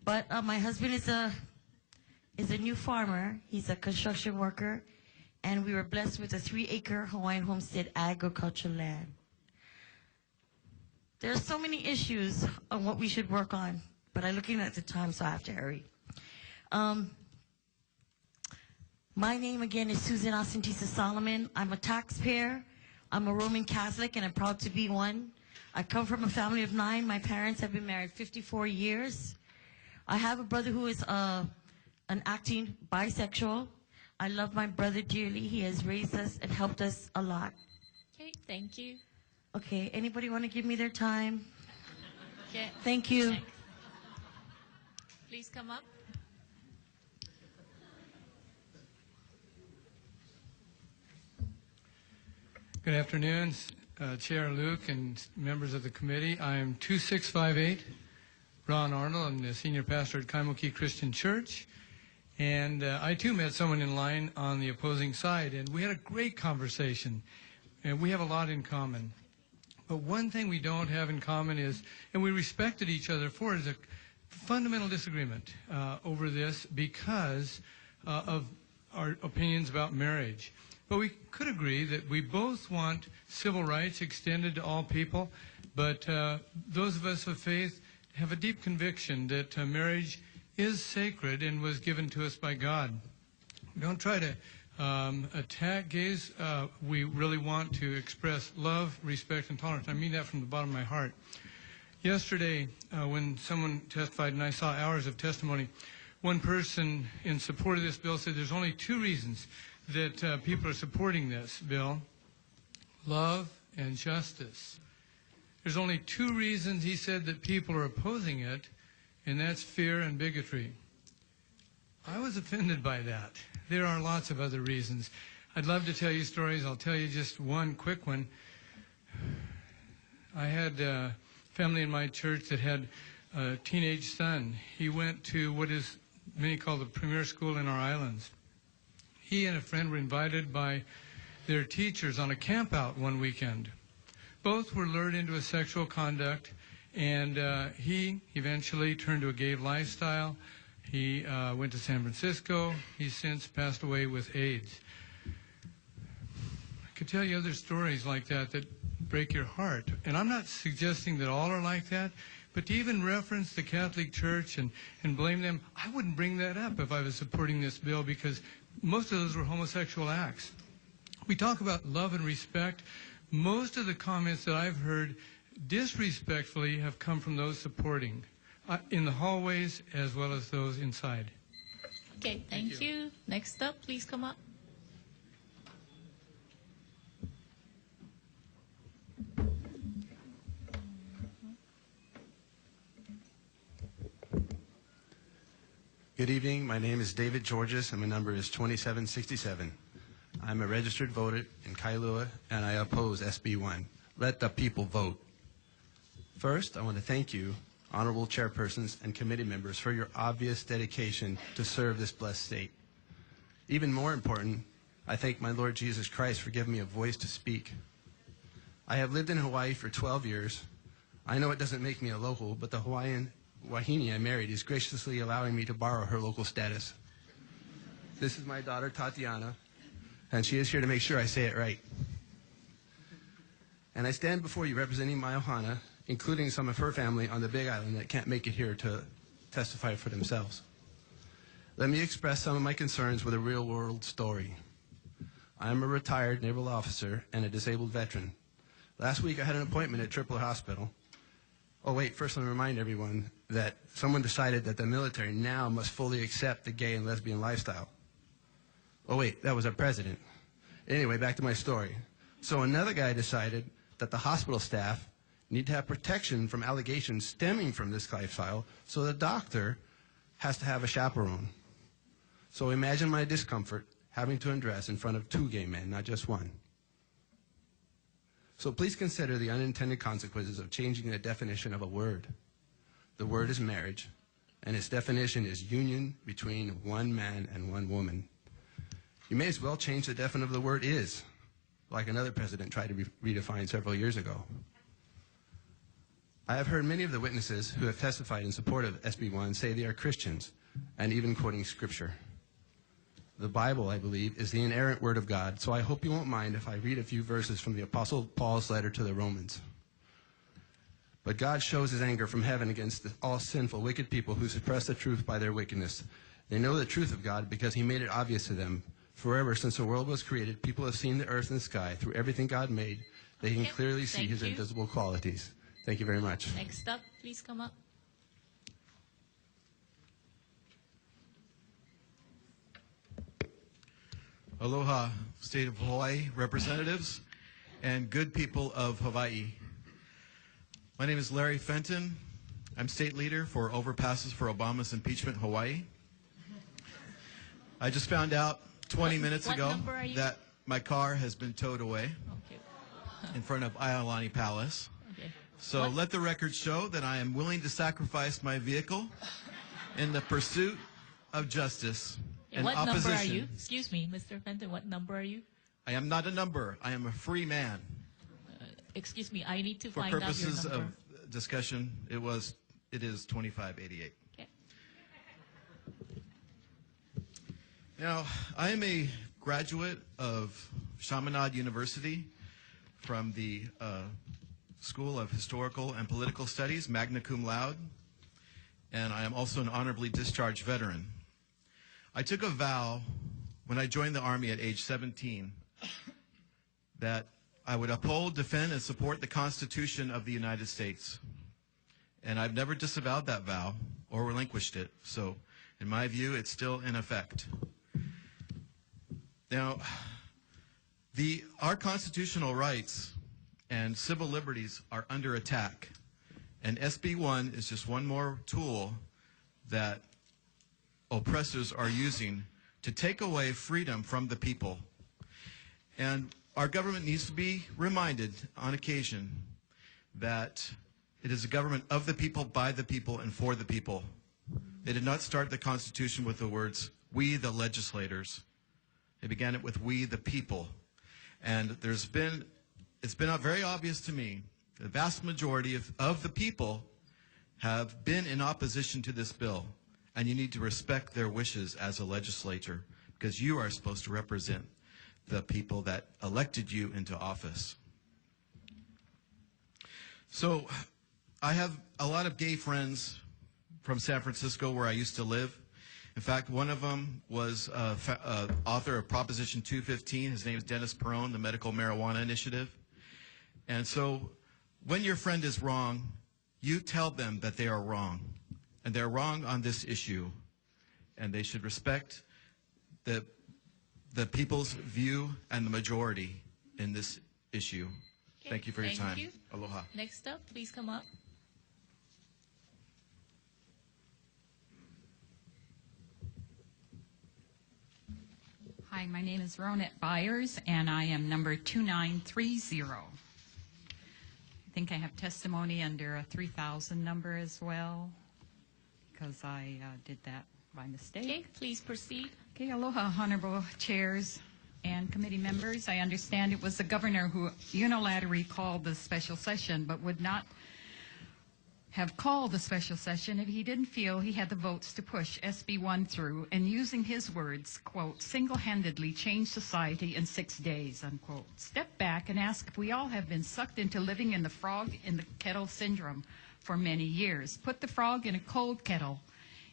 But my husband is a new farmer. He's a construction worker, and we were blessed with a 3-acre Hawaiian homestead agricultural land. There are so many issues on what we should work on, but I'm looking at the time, so I have to hurry. My name, again, is Susan Asantisa Solomon. I'm a taxpayer. I'm a Roman Catholic, and I'm proud to be one. I come from a family of 9. My parents have been married 54 years. I have a brother who is an acting bisexual. I love my brother dearly. He has raised us and helped us a lot. Okay, thank you. Okay, anybody want to give me their time? Okay. Thank you. Next. Please come up. Good afternoon, Chair Luke and members of the committee. I am 2658 Ron Arnold. I'm the senior pastor at Kaimuki Christian Church. And I, too, met someone in line on the opposing side, and we had a great conversation. And we have a lot in common. But one thing we don't have in common is, and we respected each other for, is a fundamental disagreement over this because of our opinions about marriage. But we could agree that we both want civil rights extended to all people, but those of us of faith have a deep conviction that marriage is sacred and was given to us by God. Don't try to attack gays. We really want to express love, respect, and tolerance. I mean that from the bottom of my heart. Yesterday, when someone testified, and I saw hours of testimony, one person in support of this bill said there's only 2 reasons that people are supporting this bill: love and justice. There's only 2 reasons, he said, that people are opposing it, and that's fear and bigotry. I was offended by that. There are lots of other reasons. I'd love to tell you stories. I'll tell you just one quick one. I had a family in my church that had a teenage son. He went to what is many call the premier school in our islands. He and a friend were invited by their teachers on a camp out one weekend. Both were lured into a sexual conduct, and he eventually turned to a gay lifestyle. He went to San Francisco. He's since passed away with AIDS. I could tell you other stories like that that break your heart. And I'm not suggesting that all are like that, but to even reference the Catholic Church and blame them, I wouldn't bring that up if I was supporting this bill, because most of those were homosexual acts. We talk about love and respect. Most of the comments that I've heard disrespectfully have come from those supporting, in the hallways as well as those inside. Okay, thank you. Next up, please come up. Good evening. My name is David Georges, and my number is 2767. I'm a registered voter in Kailua, and I oppose SB1. Let the people vote. First, I want to thank you, honorable chairpersons and committee members, for your obvious dedication to serve this blessed state. Even more important, I thank my Lord Jesus Christ for giving me a voice to speak. I have lived in Hawaii for 12 years. I know it doesn't make me a local, but the Hawaiian wahine I married is graciously allowing me to borrow her local status. This is my daughter, Tatiana, and she is here to make sure I say it right. And I stand before you representing my ohana, including some of her family on the Big Island that can't make it here to testify for themselves. Let me express some of my concerns with a real-world story. I am a retired naval officer and a disabled veteran. Last week I had an appointment at Tripoli Hospital. Oh wait, first let me remind everyone that someone decided that the military now must fully accept the gay and lesbian lifestyle. Oh wait, that was our president. Anyway, back to my story. So another guy decided that the hospital staff need to have protection from allegations stemming from this lifestyle, so the doctor has to have a chaperone. So imagine my discomfort having to undress in front of two gay men, not just one. So please consider the unintended consequences of changing the definition of a word. The word is marriage, and its definition is union between one man and one woman. You may as well change the definition of the word is, like another president tried to redefine several years ago. I have heard many of the witnesses who have testified in support of SB1 say they are Christians, and even quoting scripture. The Bible, I believe, is the inerrant word of God, so I hope you won't mind if I read a few verses from the Apostle Paul's letter to the Romans. But God shows his anger from heaven against all sinful, wicked people who suppress the truth by their wickedness. They know the truth of God because he made it obvious to them. Forever, since the world was created, people have seen the earth and the sky. Through everything God made, they can clearly see his invisible qualities. Thank you very much. Next up, please come up. Aloha, State of Hawaii representatives and good people of Hawaii. My name is Larry Fenton. I'm state leader for Overpasses for Obama's Impeachment Hawaii. I just found out 20 minutes ago that my car has been towed away in front of Iolani Palace. Okay. So let the record show that I am willing to sacrifice my vehicle in the pursuit of justice. And what opposition. number are you? Excuse me, Mr. Fenton, what number are you? I am not a number. I am a free man. Excuse me, I need to For find out your purposes number. of discussion, it is 2588. Okay. Now, I am a graduate of Chaminade University from the School of Historical and Political Studies, magna cum laude, and I am also an honorably discharged veteran. I took a vow when I joined the Army at age 17 that I would uphold, defend, and support the Constitution of the United States. And I've never disavowed that vow or relinquished it. So, in my view, it's still in effect. Now, our constitutional rights and civil liberties are under attack. And SB1 is just one more tool that oppressors are using to take away freedom from the people. And our government needs to be reminded on occasion that it is a government of the people, by the people, and for the people. They did not start the Constitution with the words, "We the legislators." They began it with "We the people." And it's been very obvious to me, the vast majority of the people have been in opposition to this bill. And you need to respect their wishes as a legislature, because you are supposed to represent the people that elected you into office. So I have a lot of gay friends from San Francisco, where I used to live. In fact, one of them was author of Proposition 215. His name is Dennis Perone, the Medical Marijuana Initiative. And so when your friend is wrong, you tell them that they are wrong. And they're wrong on this issue, and they should respect the people's view and the majority in this issue. Okay, thank you for your time. Thank you. Aloha. Next up, please come up. Hi, my name is Ronette Byers, and I am number 2930. I think I have testimony under a 3000 number as well, because I did that by mistake. Okay, please proceed. Okay, aloha, honorable chairs and committee members. I understand it was the governor who unilaterally called the special session, but would not have called the special session if he didn't feel he had the votes to push SB1 through and, using his words, quote, single-handedly change society in 6 days, unquote. Step back and ask if we all have been sucked into living in the frog in the kettle syndrome for many years. Put the frog in a cold kettle.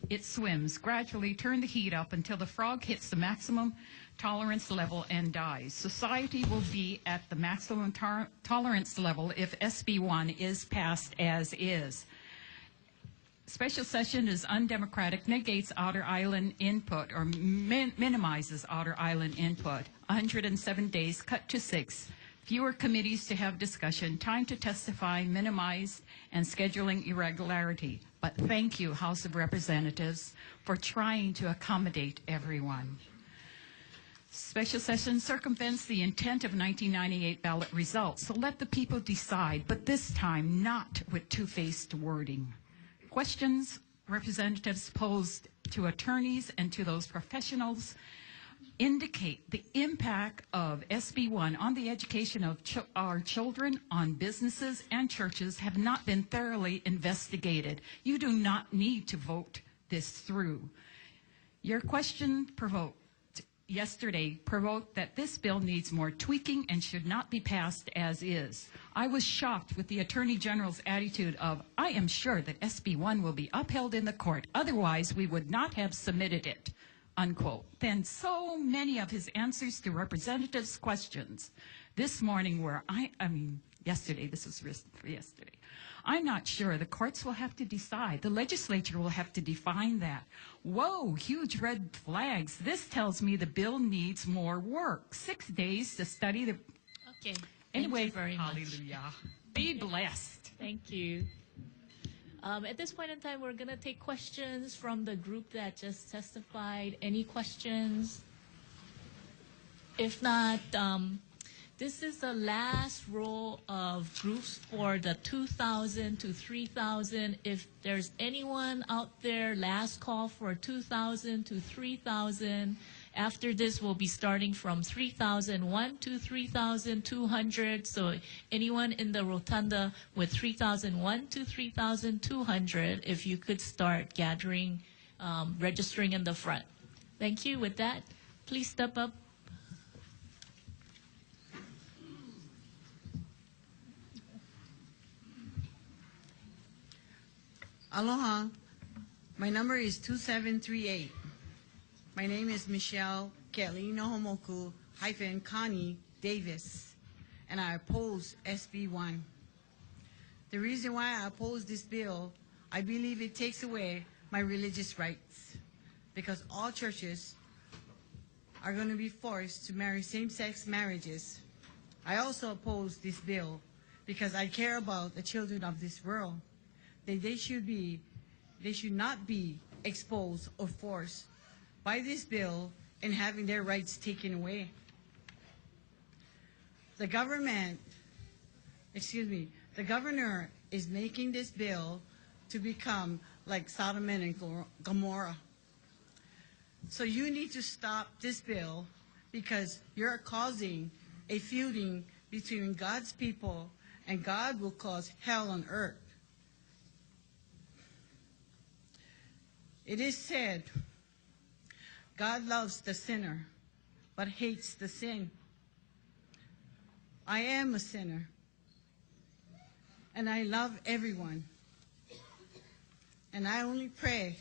It swims. Gradually turn the heat up until the frog hits the maximum tolerance level and dies. Society will be at the maximum tolerance level if SB1 is passed as is. Special session is undemocratic, negates outer island input, or minimizes outer island input. 107 days cut to 6. Fewer committees to have discussion, time to testify minimized, and scheduling irregularity. But thank you, House of Representatives, for trying to accommodate everyone. Special session circumvents the intent of 1998 ballot results, so let the people decide, but this time not with two-faced wording. Questions representatives posed to attorneys and to those professionals indicate the impact of SB1 on the education of our children, on businesses and churches have not been thoroughly investigated. You do not need to vote this through. Your question yesterday provoked that this bill needs more tweaking and should not be passed as is. I was shocked with the Attorney General's attitude of, I am sure that SB1 will be upheld in the court, otherwise we would not have submitted it, unquote. Then so many of his answers to representatives' questions this morning were, yesterday, this was for yesterday. I'm not sure. The courts will have to decide. The legislature will have to define that. Whoa, huge red flags. This tells me the bill needs more work. 6 days to study the... Okay. Anyway, Thank you very much. hallelujah. Be blessed. Thank you. At this point in time, we're going to take questions from the group that just testified. Any questions? If not, this is the last row of groups for the 2,000 to 3,000. If there's anyone out there, last call for 2,000 to 3,000. After this, we'll be starting from 3,001 to 3,200. So anyone in the rotunda with 3,001 to 3,200, if you could start gathering, registering in the front. Thank you. With that, please step up. Aloha. My number is 2738. My name is Michelle Ke'alinohomoku-Connie Davis, and I oppose SB1. The reason why I oppose this bill, I believe it takes away my religious rights, because all churches are going to be forced to marry same-sex marriages. I also oppose this bill because I care about the children of this world. They should not be exposed or forced by this bill and having their rights taken away. The governor is making this bill to become like Sodom and Gomorrah. So you need to stop this bill because you're causing a feuding between God's people, and God will cause hell on earth. It is said, God loves the sinner, but hates the sin. I am a sinner, and I love everyone. And I only pray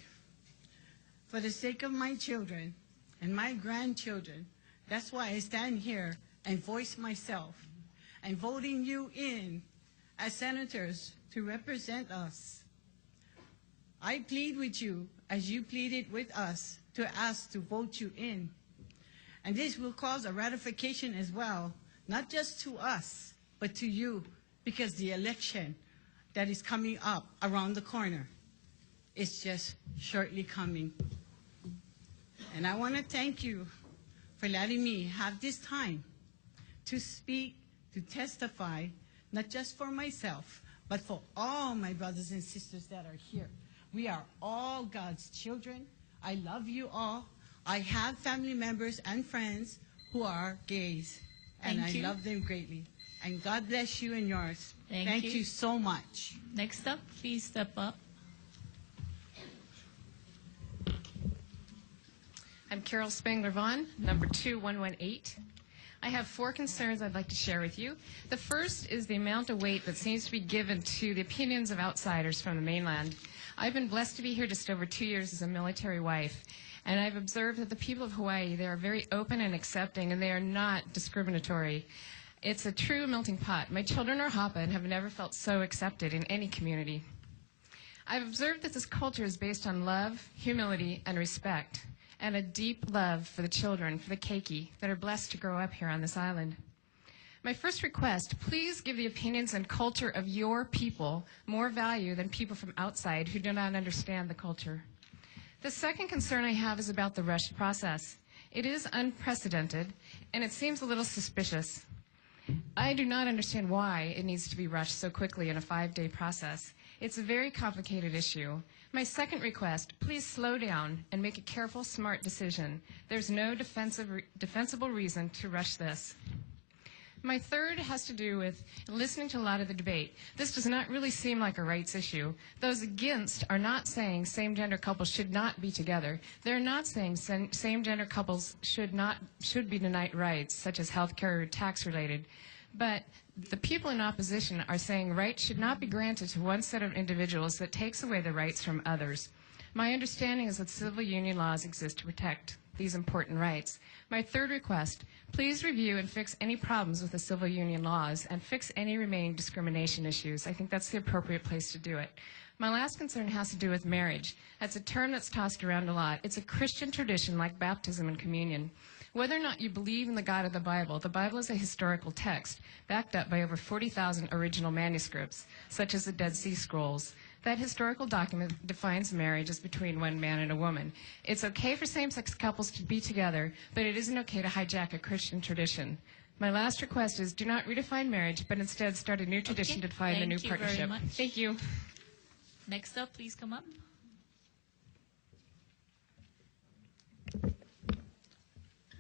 for the sake of my children and my grandchildren. That's why I stand here and voice myself and voting you in as senators to represent us. I plead with you as you pleaded with us to ask to vote you in. And this will cause a ratification as well, not just to us, but to you, because the election that is coming up around the corner is just shortly coming. And I want to thank you for letting me have this time to speak, to testify, not just for myself, but for all my brothers and sisters that are here. We are all God's children. I love you all. I have family members and friends who are gays, and Thank I you. love them greatly. And God bless you and yours. Thank you. you so much. Next up, please step up. I'm Carol Spangler-Vaughn, number 2118. I have 4 concerns I'd like to share with you. The first is the amount of weight that seems to be given to the opinions of outsiders from the mainland. I've been blessed to be here just over 2 years as a military wife, and I've observed that the people of Hawaii, they are very open and accepting, and they are not discriminatory. It's a true melting pot. My children are Hapa and have never felt so accepted in any community. I've observed that this culture is based on love, humility, and respect, and a deep love for the children, for the keiki, that are blessed to grow up here on this island. My first request, please give the opinions and culture of your people more value than people from outside who do not understand the culture. The second concern I have is about the rushed process. It is unprecedented, and it seems a little suspicious. I do not understand why it needs to be rushed so quickly in a 5-day process. It's a very complicated issue. My second request, please slow down and make a careful, smart decision. There's no defensible reason to rush this. My third has to do with listening to a lot of the debate. This does not really seem like a rights issue. Those against are not saying same-gender couples should not be together. They're not saying same-gender couples should be denied rights, such as health care or tax-related. But the people in opposition are saying rights should not be granted to one set of individuals that takes away the rights from others. My understanding is that civil union laws exist to protect these important rights. My third request, please review and fix any problems with the civil union laws and fix any remaining discrimination issues. I think that's the appropriate place to do it. My last concern has to do with marriage. That's a term that's tossed around a lot. It's a Christian tradition like baptism and communion. Whether or not you believe in the God of the Bible is a historical text backed up by over 40,000 original manuscripts, such as the Dead Sea Scrolls. That historical document defines marriage as between one man and a woman. It's okay for same-sex couples to be together, but it isn't okay to hijack a Christian tradition. My last request is do not redefine marriage, but instead start a new tradition to define the new partnership. Thank you. Next up, please come up.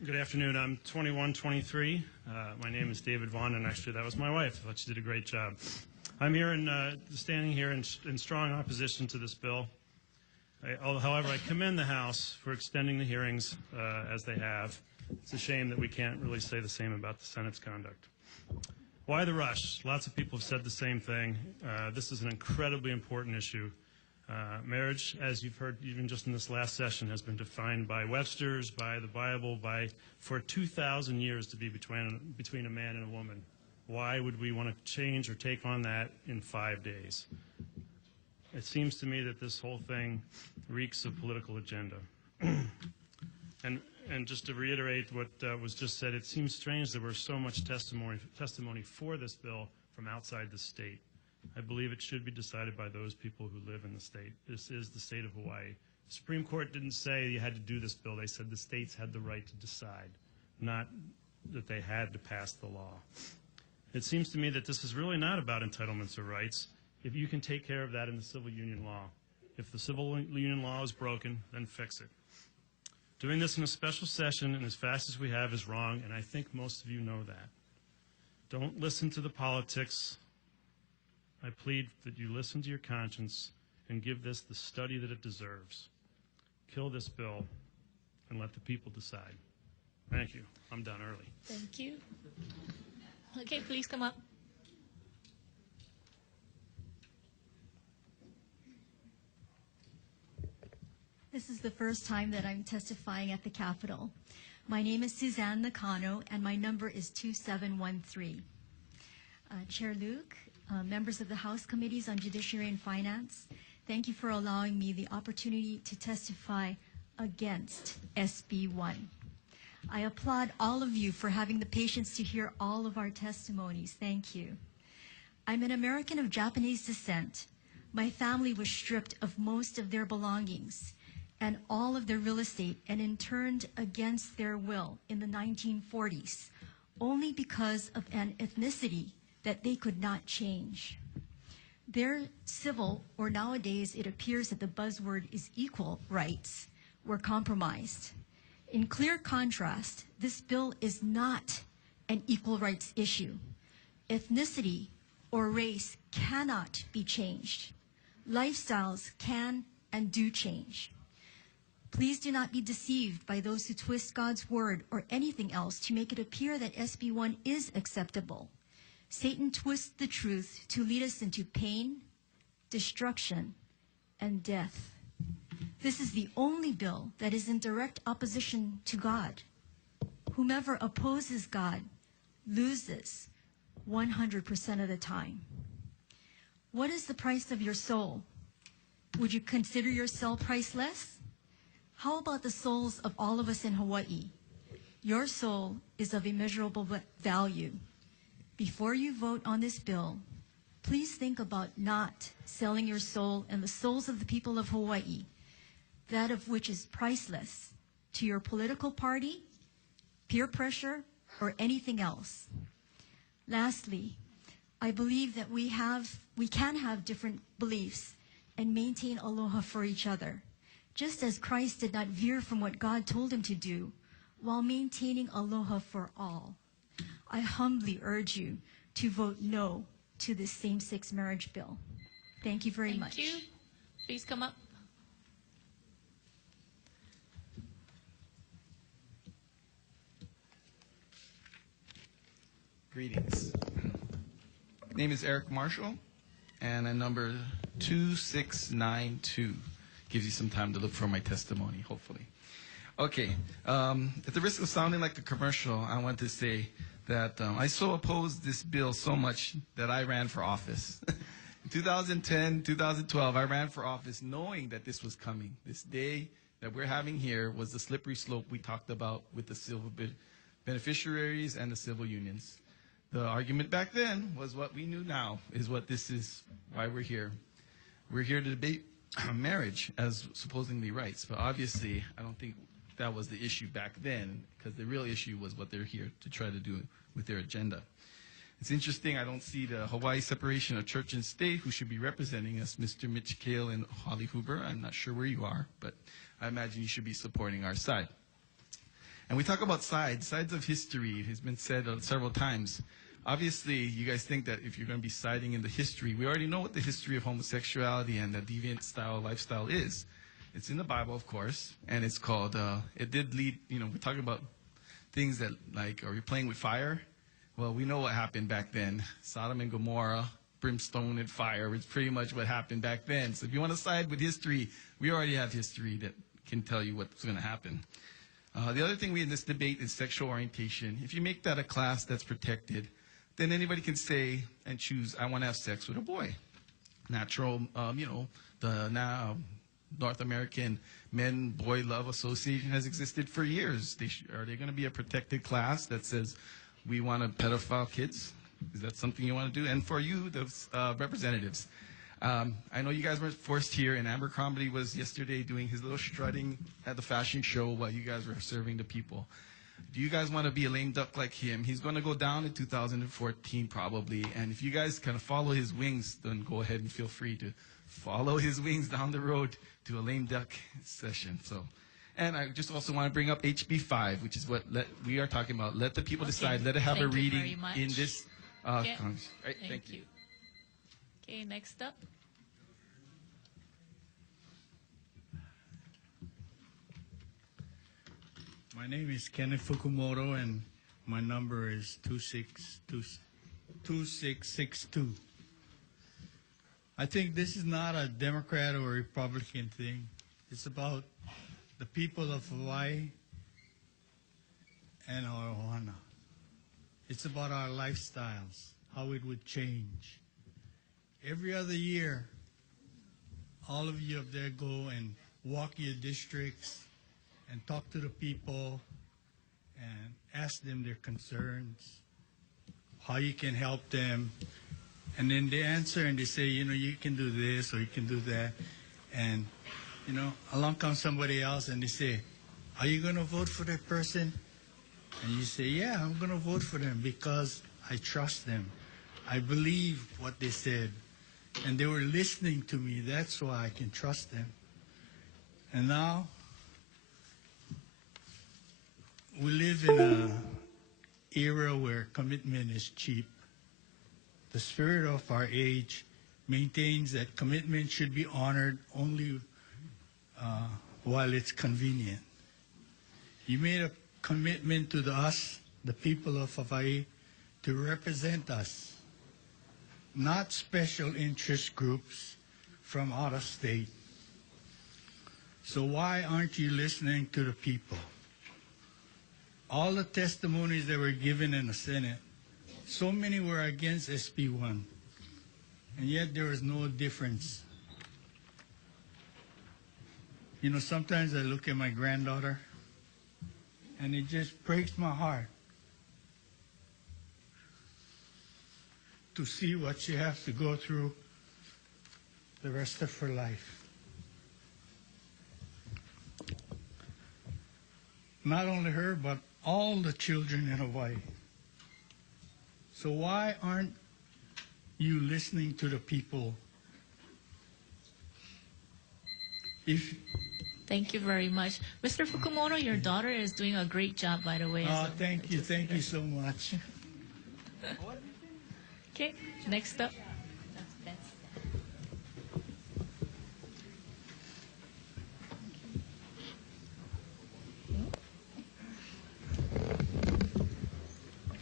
Good afternoon. I'm 2123. My name is David Vaughn, and actually that was my wife. I thought she did a great job. I'm here standing here in strong opposition to this bill. However, I commend the House for extending the hearings as they have. It's a shame that we can't really say the same about the Senate's conduct. Why the rush? Lots of people have said the same thing. This is an incredibly important issue. Marriage, as you've heard even just in this last session, has been defined by Webster's, by the Bible, for 2,000 years to be between a man and a woman. Why would we want to change or take on that in 5 days? It seems to me that this whole thing reeks of political agenda. And just to reiterate what was just said, it seems strange that there's so much testimony for this bill from outside the state. I believe it should be decided by those people who live in the state. This is the state of Hawaii. The Supreme Court didn't say you had to do this bill. They said the states had the right to decide, not that they had to pass the law. It seems to me that this is really not about entitlements or rights. If you can take care of that in the civil union law. If the civil union law is broken, then fix it. Doing this in a special session and as fast as we have is wrong, and I think most of you know that. Don't listen to the politics. I plead that you listen to your conscience and give this the study that it deserves. Kill this bill and let the people decide. Thank you. I'm done early. Thank you. Okay, please come up. This is the first time that I'm testifying at the Capitol. My name is Suzanne Nakano, and my number is 2713. Chair Luke, members of the House Committees on Judiciary and Finance, thank you for allowing me the opportunity to testify against SB1. I applaud all of you for having the patience to hear all of our testimonies. Thank you. I'm an American of Japanese descent. My family was stripped of most of their belongings and all of their real estate and interned against their will in the 1940s, only because of an ethnicity that they could not change. Their civil, or nowadays it appears that the buzzword is equal rights, were compromised. In clear contrast, this bill is not an equal rights issue. Ethnicity or race cannot be changed. Lifestyles can and do change. Please do not be deceived by those who twist God's word or anything else to make it appear that SB1 is acceptable. Satan twists the truth to lead us into pain, destruction, and death. This is the only bill that is in direct opposition to God. Whomever opposes God loses 100% of the time. What is the price of your soul? Would you consider your soul priceless? How about the souls of all of us in Hawaii? Your soul is of immeasurable value. Before you vote on this bill, please think about not selling your soul and the souls of the people of Hawaii, that of which is priceless, to your political party, peer pressure, or anything else. Lastly, I believe that we can have different beliefs and maintain aloha for each other, just as Christ did not veer from what God told him to do, while maintaining aloha for all. I humbly urge you to vote no to this same-sex marriage bill. Thank you very much. Thank you. Please come up. Greetings. My name is Eric Marshall, and a number 2692 gives you some time to look for my testimony, hopefully. Okay, at the risk of sounding like a commercial, I want to say that I so opposed this bill so much that I ran for office. In 2010, 2012, I ran for office knowing that this was coming. This day that we're having here was the slippery slope we talked about with the civil beneficiaries and the civil unions. The argument back then was what we knew now is what this is, why we're here. We're here to debate marriage as supposedly rights, but obviously I don't think that was the issue back then, because the real issue was what they're here to try to do with their agenda. It's interesting, I don't see the Hawaii separation of church and state, who should be representing us, Mr. Mitch Kale and Holly Huber. I'm not sure where you are, but I imagine you should be supporting our side. And we talk about sides of history has been said several times. Obviously, you guys think that if you're going to be siding in the history, we already know what the history of homosexuality and the deviant lifestyle is. It's in the Bible, of course, and it's called, it did lead, we're talking about things that, like, are we playing with fire? Well, we know what happened back then. Sodom and Gomorrah, brimstone and fire is pretty much what happened back then. So if you want to side with history, we already have history that can tell you what's going to happen. The other thing in this debate is sexual orientation. If you make that a class that's protected, then anybody can say and choose, I want to have sex with a boy. Natural, the North American Men-Boy Love Association has existed for years. Are they going to be a protected class that says, we want to pedophile kids? Is that something you want to do? And for you, the representatives, I know you guys weren't forced here, and Abercrombie was yesterday doing his little strutting at the fashion show while you guys were serving the people. Do you guys want to be a lame duck like him? He's going to go down in 2014 probably, and if you guys kind of follow his wings, then go ahead and feel free to follow his wings down the road to a lame duck session. So, and I just also want to bring up HB5, which is what we are talking about. Let the people decide. Let it have a reading in this Okay. Congress. Right, thank you. Okay, next up. My name is Kenneth Fukumoto, and my number is 2662. I think this is not a Democrat or Republican thing. It's about the people of Hawaii and our ohana. It's about our lifestyles, how it would change. Every other year, all of you up there go and walk your districts and talk to the people and ask them their concerns, how you can help them. And then they answer and they say, you can do this or you can do that. And, along comes somebody else and they say, are you going to vote for that person? And you say, yeah, I'm going to vote for them because I trust them. I believe what they said. And they were listening to me. That's why I can trust them. And now, live in an era where commitment is cheap. The spirit of our age maintains that commitment should be honored only while it's convenient. You made a commitment to us, the people of Hawaii, to represent us, not special interest groups from out of state. So why aren't you listening to the people? All the testimonies that were given in the Senate, so many were against SB1, and yet there was no difference. You know, sometimes I look at my granddaughter, and it just breaks my heart to see what she has to go through the rest of her life. Not only her, but all the children in Hawaii. So why aren't you listening to the people? Thank you very much. Mr. Fukumoto, your daughter is doing a great job, by the way. Thank you so much. Okay, next up.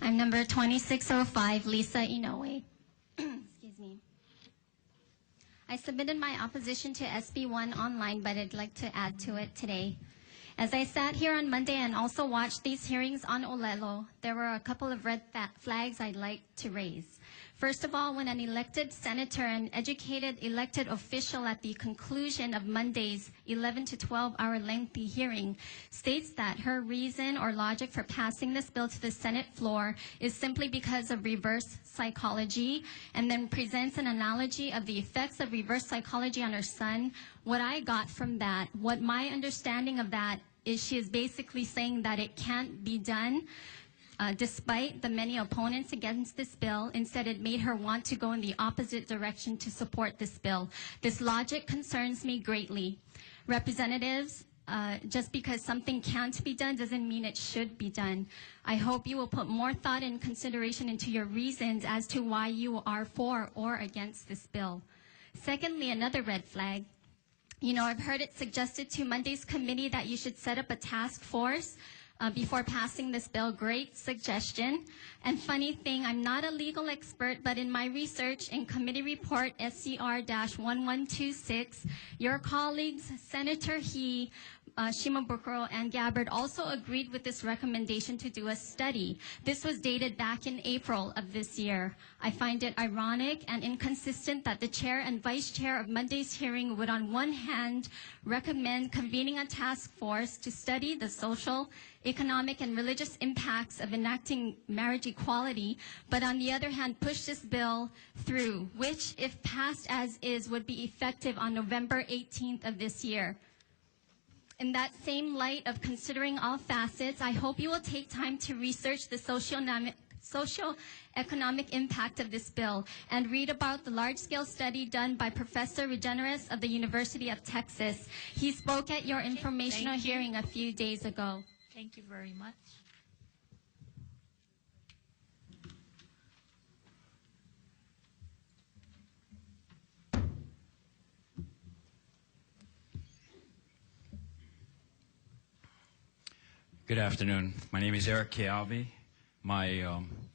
I'm number 2605, Lisa Inoue. Excuse me. I submitted my opposition to SB1 online, but I'd like to add to it today. As I sat here on Monday and also watched these hearings on Olelo, there were a couple of red flags I'd like to raise. First of all, when an elected senator and educated elected official at the conclusion of Monday's 11 to 12-hour lengthy hearing states that her reason or logic for passing this bill to the Senate floor is simply because of reverse psychology, and then presents an analogy of the effects of reverse psychology on her son, what I got from that, what my understanding of that is, she is basically saying that it can't be done. Despite the many opponents against this bill, instead it made her want to go in the opposite direction to support this bill. This logic concerns me greatly. Representatives, just because something can't be done doesn't mean it should be done. I hope you will put more thought and consideration into your reasons as to why you are for or against this bill. Secondly, another red flag. You know, I've heard it suggested to Monday's committee that you should set up a task force before passing this bill. Great suggestion. And funny thing, I'm not a legal expert, but in my research in committee report SCR-1126, your colleagues, Senator He, Shimabukuro, and Gabbard also agreed with this recommendation to do a study. This was dated back in April of this year. I find it ironic and inconsistent that the chair and vice chair of Monday's hearing would on one hand recommend convening a task force to study the social, economic, and religious impacts of enacting marriage equality, but on the other hand push this bill through, which if passed as is would be effective on November 18th of this year. In that same light of considering all facets, I hope you will take time to research the socio-economic impact of this bill and read about the large-scale study done by Professor Regeneres of the University of Texas. He spoke at your informational hearing a few days ago. Thank you very much. Good afternoon. My name is Eric Kialvi. My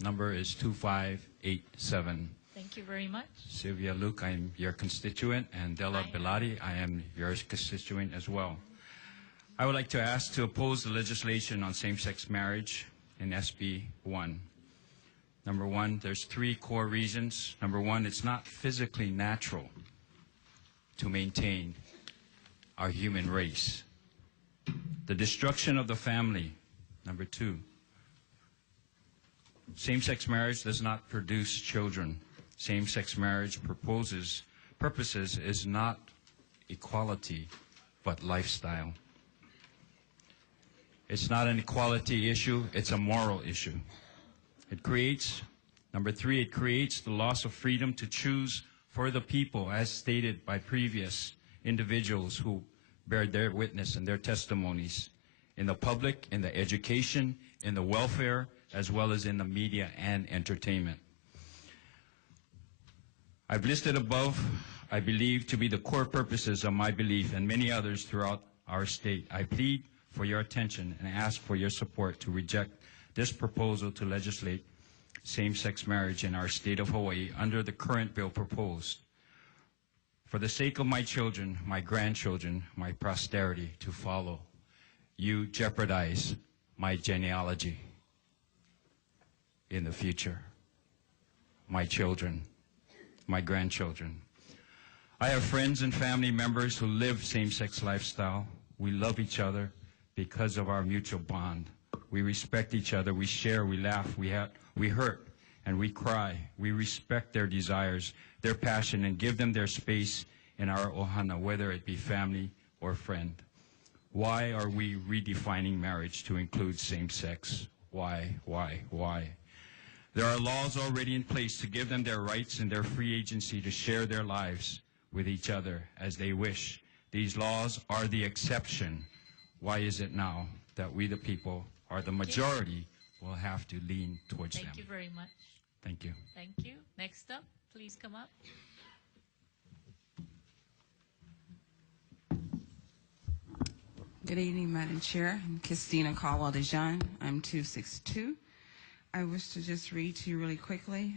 number is 2587. Thank you very much. Sylvia Luke, I'm your constituent, and Della Belati, I am your constituent as well. I would like to ask to oppose the legislation on same-sex marriage in SB 1. Number one, there's three core reasons. Number one, it's not physically natural to maintain our human race. The destruction of the family. Number two, same-sex marriage does not produce children. Same-sex marriage purposes is not equality, but lifestyle. It's not an equality issue, it's a moral issue. It creates, number three, it creates the loss of freedom to choose for the people, as stated by previous individuals who bear their witness and their testimonies. in the public, in the education, in the welfare, as well as in the media and entertainment. I've listed above, I believe, to be the core purposes of my belief and many others throughout our state. I plead for your attention and ask for your support to reject this proposal to legislate same-sex marriage in our state of Hawaii under the current bill proposed. For the sake of my children, my grandchildren, my posterity to follow, you jeopardize my genealogy in the future. My children, my grandchildren. I have friends and family members who live same-sex lifestyle. We love each other because of our mutual bond. We respect each other, we share, we laugh, we hurt, and we cry. We respect their desires, their passion, and give them their space in our ohana, whether it be family or friend. Why are we redefining marriage to include same-sex? Why? There are laws already in place to give them their rights and their free agency to share their lives with each other as they wish. These laws are the exception. Why is it now that we the people, or the majority, will have to lean towards them? Thank you very much. Thank you. Thank you. Next up, please come up. Good evening, Madam Chair. I'm Christina Caldwell-DeJean. I'm 262. I wish to just read to you really quickly.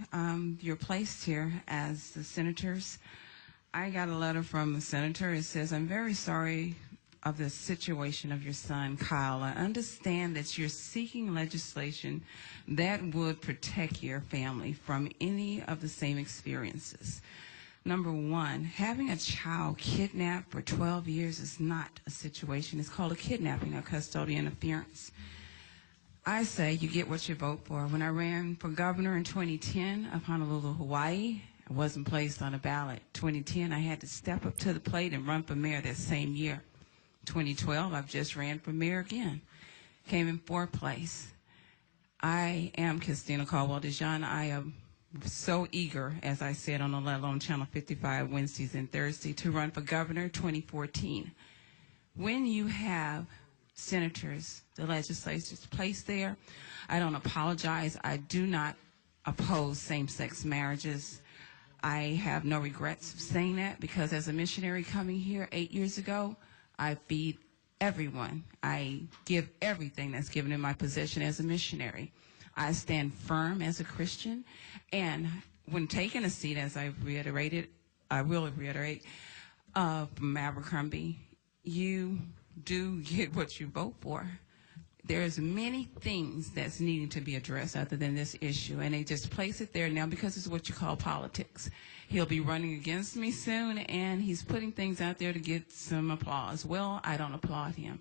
You're placed here as the senators. I got a letter from the senator. It says, I'm very sorry of the situation of your son, Kyle. I understand that you're seeking legislation that would protect your family from any of the same experiences. Number one, having a child kidnapped for 12 years is not a situation. It's called a kidnapping, a custodial interference. I say you get what you vote for. When I ran for governor in 2010 of Honolulu, Hawaii, I wasn't placed on a ballot. 2010, I had to step up to the plate and run for mayor that same year. 2012, I've just ran for mayor again. Came in fourth place. I am Christina Caldwell-DeJean. I am so eager, as I said on the Let Alone Channel 55 Wednesdays and Thursdays, to run for governor 2014. When you have senators, the legislators placed there, I don't apologize. I do not oppose same-sex marriages. I have no regrets of saying that because as a missionary coming here 8 years ago, I feed everyone. I give everything that's given in my possession as a missionary. I stand firm as a Christian. And when taking a seat, as I reiterated, I will reiterate, from Abercrombie, you do get what you vote for. There's many things that's needing to be addressed other than this issue, and they just place it there now because it's what you call politics. He'll be running against me soon, and he's putting things out there to get some applause. Well, I don't applaud him.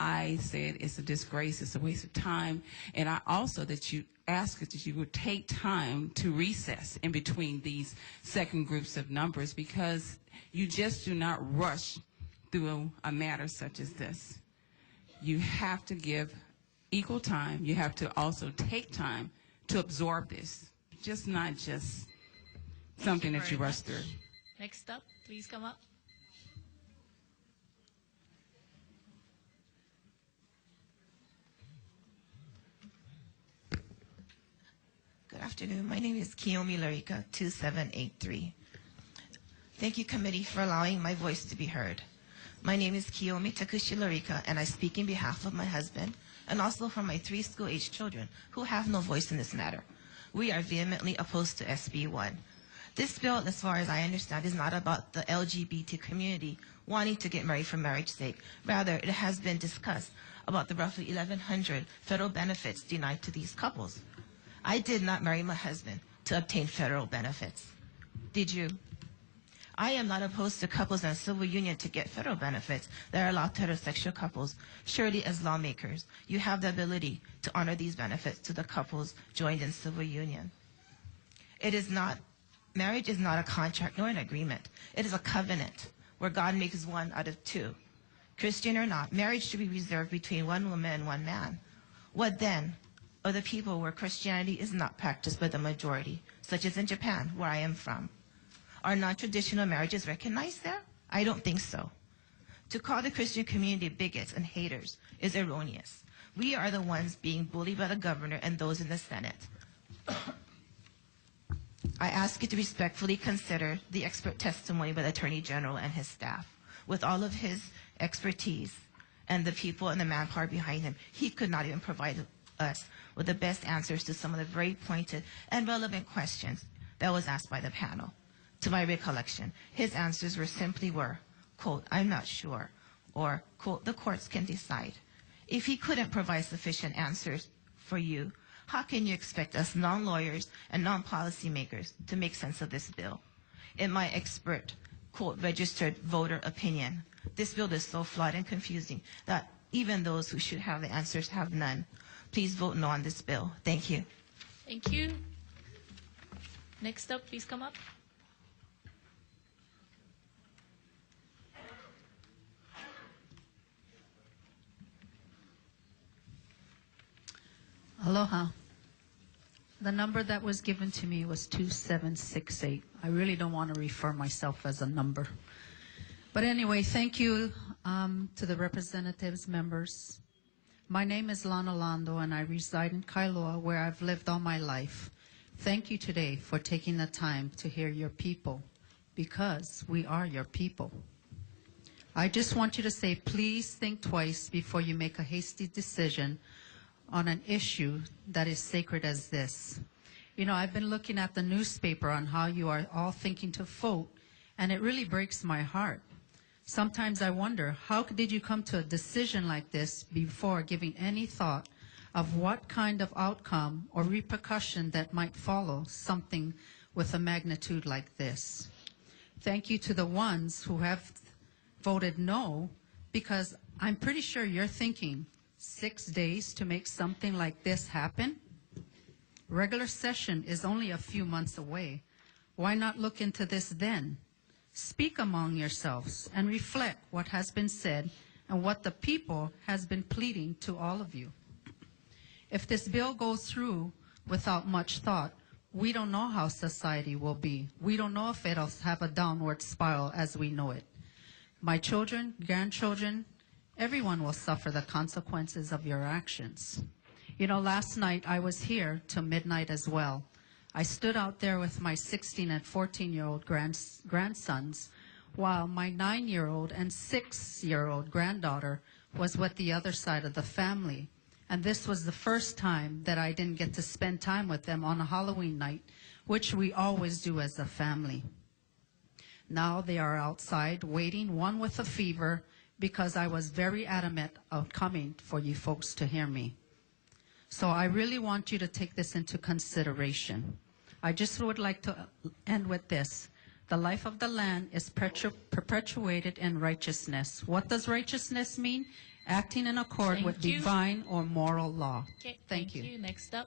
I said it's a disgrace, it's a waste of time, and I also that you ask that you would take time to recess in between these second groups of numbers because you just do not rush through a matter such as this. You have to give equal time. You have to also take time to absorb this, just not just something that you rush through. Next up, please come up. Good afternoon. My name is Kiyomi Larika, 2783. Thank you, committee, for allowing my voice to be heard. My name is Kiyomi Takushi Larika, and I speak in behalf of my husband and also for my 3 school-age children who have no voice in this matter. We are vehemently opposed to SB1. This bill, as far as I understand, is not about the LGBT community wanting to get married for marriage's sake. Rather, it has been discussed about the roughly 1,100 federal benefits denied to these couples. I did not marry my husband to obtain federal benefits. Did you? I am not opposed to couples and civil union to get federal benefits that are allowed to heterosexual couples. Surely, as lawmakers, you have the ability to honor these benefits to the couples joined in civil union. Marriage is not a contract nor an agreement. It is a covenant where God makes one out of two. Christian or not, marriage should be reserved between one woman and one man. What then of the people where Christianity is not practiced by the majority, such as in Japan, where I am from? Are non-traditional marriages recognized there? I don't think so. To call the Christian community bigots and haters is erroneous. We are the ones being bullied by the governor and those in the Senate. I ask you to respectfully consider the expert testimony by the Attorney General and his staff. With all of his expertise and the people and the manpower behind him, he could not even provide us with the best answers to some of the very pointed and relevant questions that was asked by the panel. To my recollection, his answers were, quote, I'm not sure, or, quote, the courts can decide. If he couldn't provide sufficient answers for you, how can you expect us non-lawyers and non-policy makers to make sense of this bill? In my expert, quote, registered voter opinion, this bill is so flawed and confusing that even those who should have the answers have none. Please vote no on this bill. Thank you. Thank you. Next up, please come up. Aloha. The number that was given to me was 2768. I really don't want to refer myself as a number. But anyway, thank you to the representatives, members. My name is Lana Lando, and I reside in Kailua, where I've lived all my life. Thank you today for taking the time to hear your people, because we are your people. I just want you to say, please think twice before you make a hasty decision on an issue that is sacred as this. You know, I've been looking at the newspaper on how you are all thinking to vote, and it really breaks my heart. Sometimes I wonder, how did you come to a decision like this before giving any thought of what kind of outcome or repercussion that might follow something with a magnitude like this? Thank you to the ones who have voted no, because I'm pretty sure you're thinking, 6 days to make something like this happen? Regular session is only a few months away. Why not look into this then? Speak among yourselves and reflect what has been said and what the people has been pleading to all of you. If this bill goes through without much thought, we don't know how society will be. We don't know if it'll have a downward spiral as we know it. My children, grandchildren, everyone will suffer the consequences of your actions. You know, last night I was here till midnight as well. I stood out there with my 16 and 14-year-old grandsons, while my 9-year-old and 6-year-old granddaughter was with the other side of the family. And this was the first time that I didn't get to spend time with them on a Halloween night, which we always do as a family. Now they are outside waiting, one with a fever, because I was very adamant of coming for you folks to hear me. So I really want you to take this into consideration. I just would like to end with this. The life of the land is perpetuated in righteousness. What does righteousness mean? Acting in accord with divine or moral law. Okay, Thank you. Next up.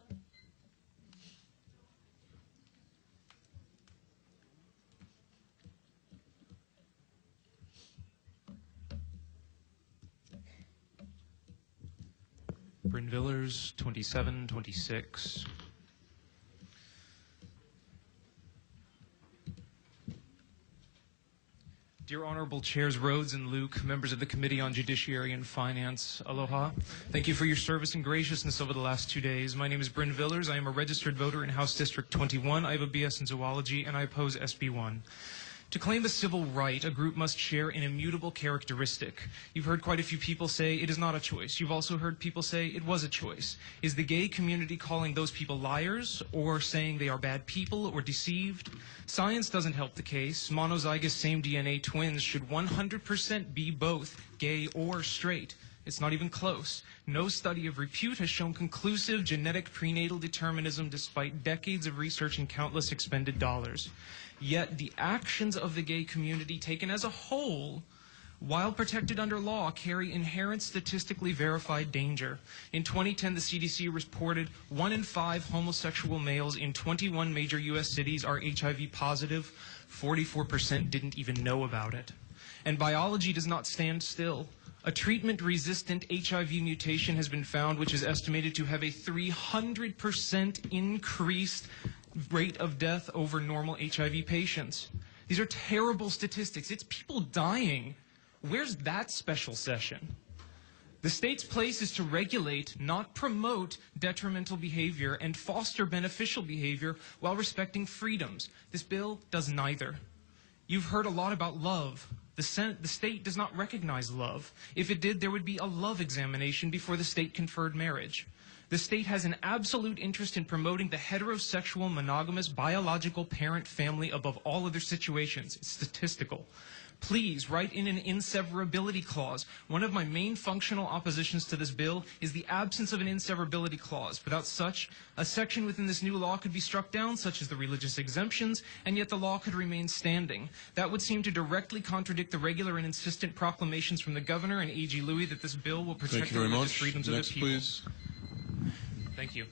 Bryn Villers, 2726. Dear Honorable Chairs Rhodes and Luke, members of the Committee on Judiciary and Finance, aloha. Thank you for your service and graciousness over the last 2 days. My name is Bryn Villers. I am a registered voter in House District 21. I have a BS in zoology, and I oppose SB1. To claim a civil right, a group must share an immutable characteristic. You've heard quite a few people say it is not a choice. You've also heard people say it was a choice. Is the gay community calling those people liars, or saying they are bad people or deceived? Science doesn't help the case. Monozygous same DNA twins should 100% be both gay or straight. It's not even close. No study of repute has shown conclusive genetic prenatal determinism despite decades of research and countless expended dollars. Yet the actions of the gay community taken as a whole, while protected under law, carry inherent statistically verified danger. In 2010, the CDC reported 1 in 5 homosexual males in 21 major U.S. cities are HIV positive. 44% didn't even know about it. And biology does not stand still. A treatment-resistant HIV mutation has been found, which is estimated to have a 300% increased rate of death over normal HIV patients. These are terrible statistics. It's people dying Where's that special session? The state's place is to regulate, not promote detrimental behavior and foster beneficial behavior while respecting freedoms. This bill does neither. You've heard a lot about love. The state does not recognize love. If it did, there would be a love examination before the state conferred marriage. The state has an absolute interest in promoting the heterosexual, monogamous, biological parent family above all other situations. It's statistical. Please write in an inseverability clause. One of my main functional oppositions to this bill is the absence of an inseverability clause. Without such, a section within this new law could be struck down, such as the religious exemptions, and yet the law could remain standing. That would seem to directly contradict the regular and insistent proclamations from the governor and A.G. Louis that this bill will protect the religious freedoms of the people. Next, please. Thank you.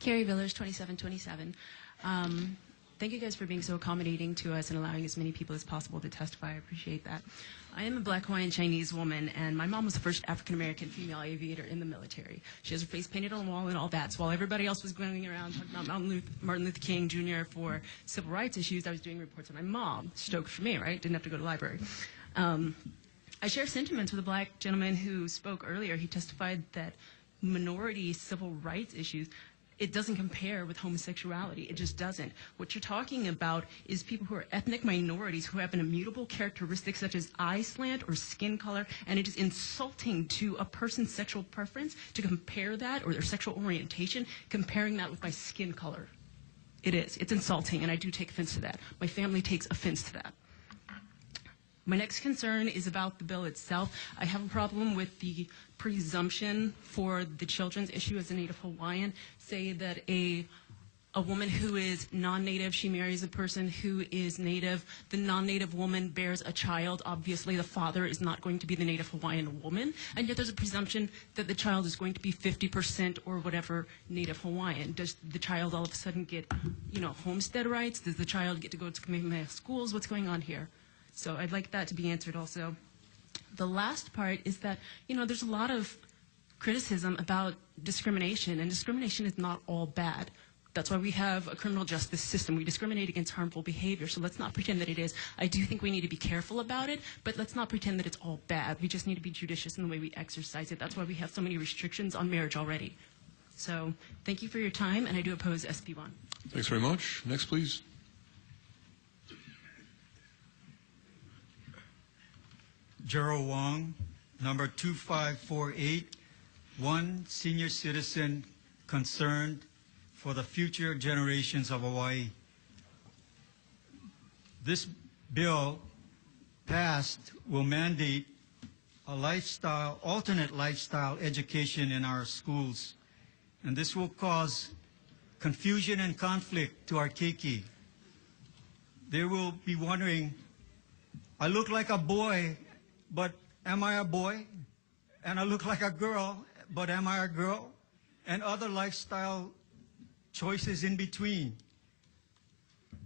Carrie Villers, 2727. Thank you guys for being so accommodating to us and allowing as many people as possible to testify. I appreciate that. I am a Black Hawaiian Chinese woman, and my mom was the first African-American female aviator in the military. She has her face painted on the wall and all that. So while everybody else was going around talking about Martin Luther King Jr. for civil rights issues, I was doing reports on my mom. Stoked for me, right? Didn't have to go to the library. I share sentiments with a Black gentleman who spoke earlier. He testified that minority civil rights issues, it doesn't compare with homosexuality. It just doesn't. What you're talking about is people who are ethnic minorities who have an immutable characteristic such as eye slant or skin color, and it is insulting to a person's sexual preference to compare that, or their sexual orientation, comparing that with my skin color. It is. It's insulting, and I do take offense to that. My family takes offense to that. My next concern is about the bill itself. I have a problem with the presumption for the children's issue as a Native Hawaiian. Say that a woman who is non-Native, she marries a person who is Native. The non-Native woman bears a child. Obviously, the father is not going to be the Native Hawaiian woman. And yet there's a presumption that the child is going to be 50% or whatever Native Hawaiian. Does the child all of a sudden get, homestead rights? Does the child get to go to Kamehameha schools? What's going on here? So I'd like that to be answered also. The last part is that, there's a lot of criticism about discrimination, and discrimination is not all bad. That's why we have a criminal justice system. We discriminate against harmful behavior, so let's not pretend that it is. I do think we need to be careful about it, but let's not pretend that it's all bad. We just need to be judicious in the way we exercise it. That's why we have so many restrictions on marriage already. So thank you for your time, and I do oppose SB1. Thanks very much. Next, please. Gerald Wong, number 2548, one senior citizen concerned for the future generations of Hawaii. This bill passed will mandate a alternate lifestyle education in our schools. And this will cause confusion and conflict to our keiki. They will be wondering, I look like a boy, but am I a boy? And I look like a girl, but am I a girl? And other lifestyle choices in between.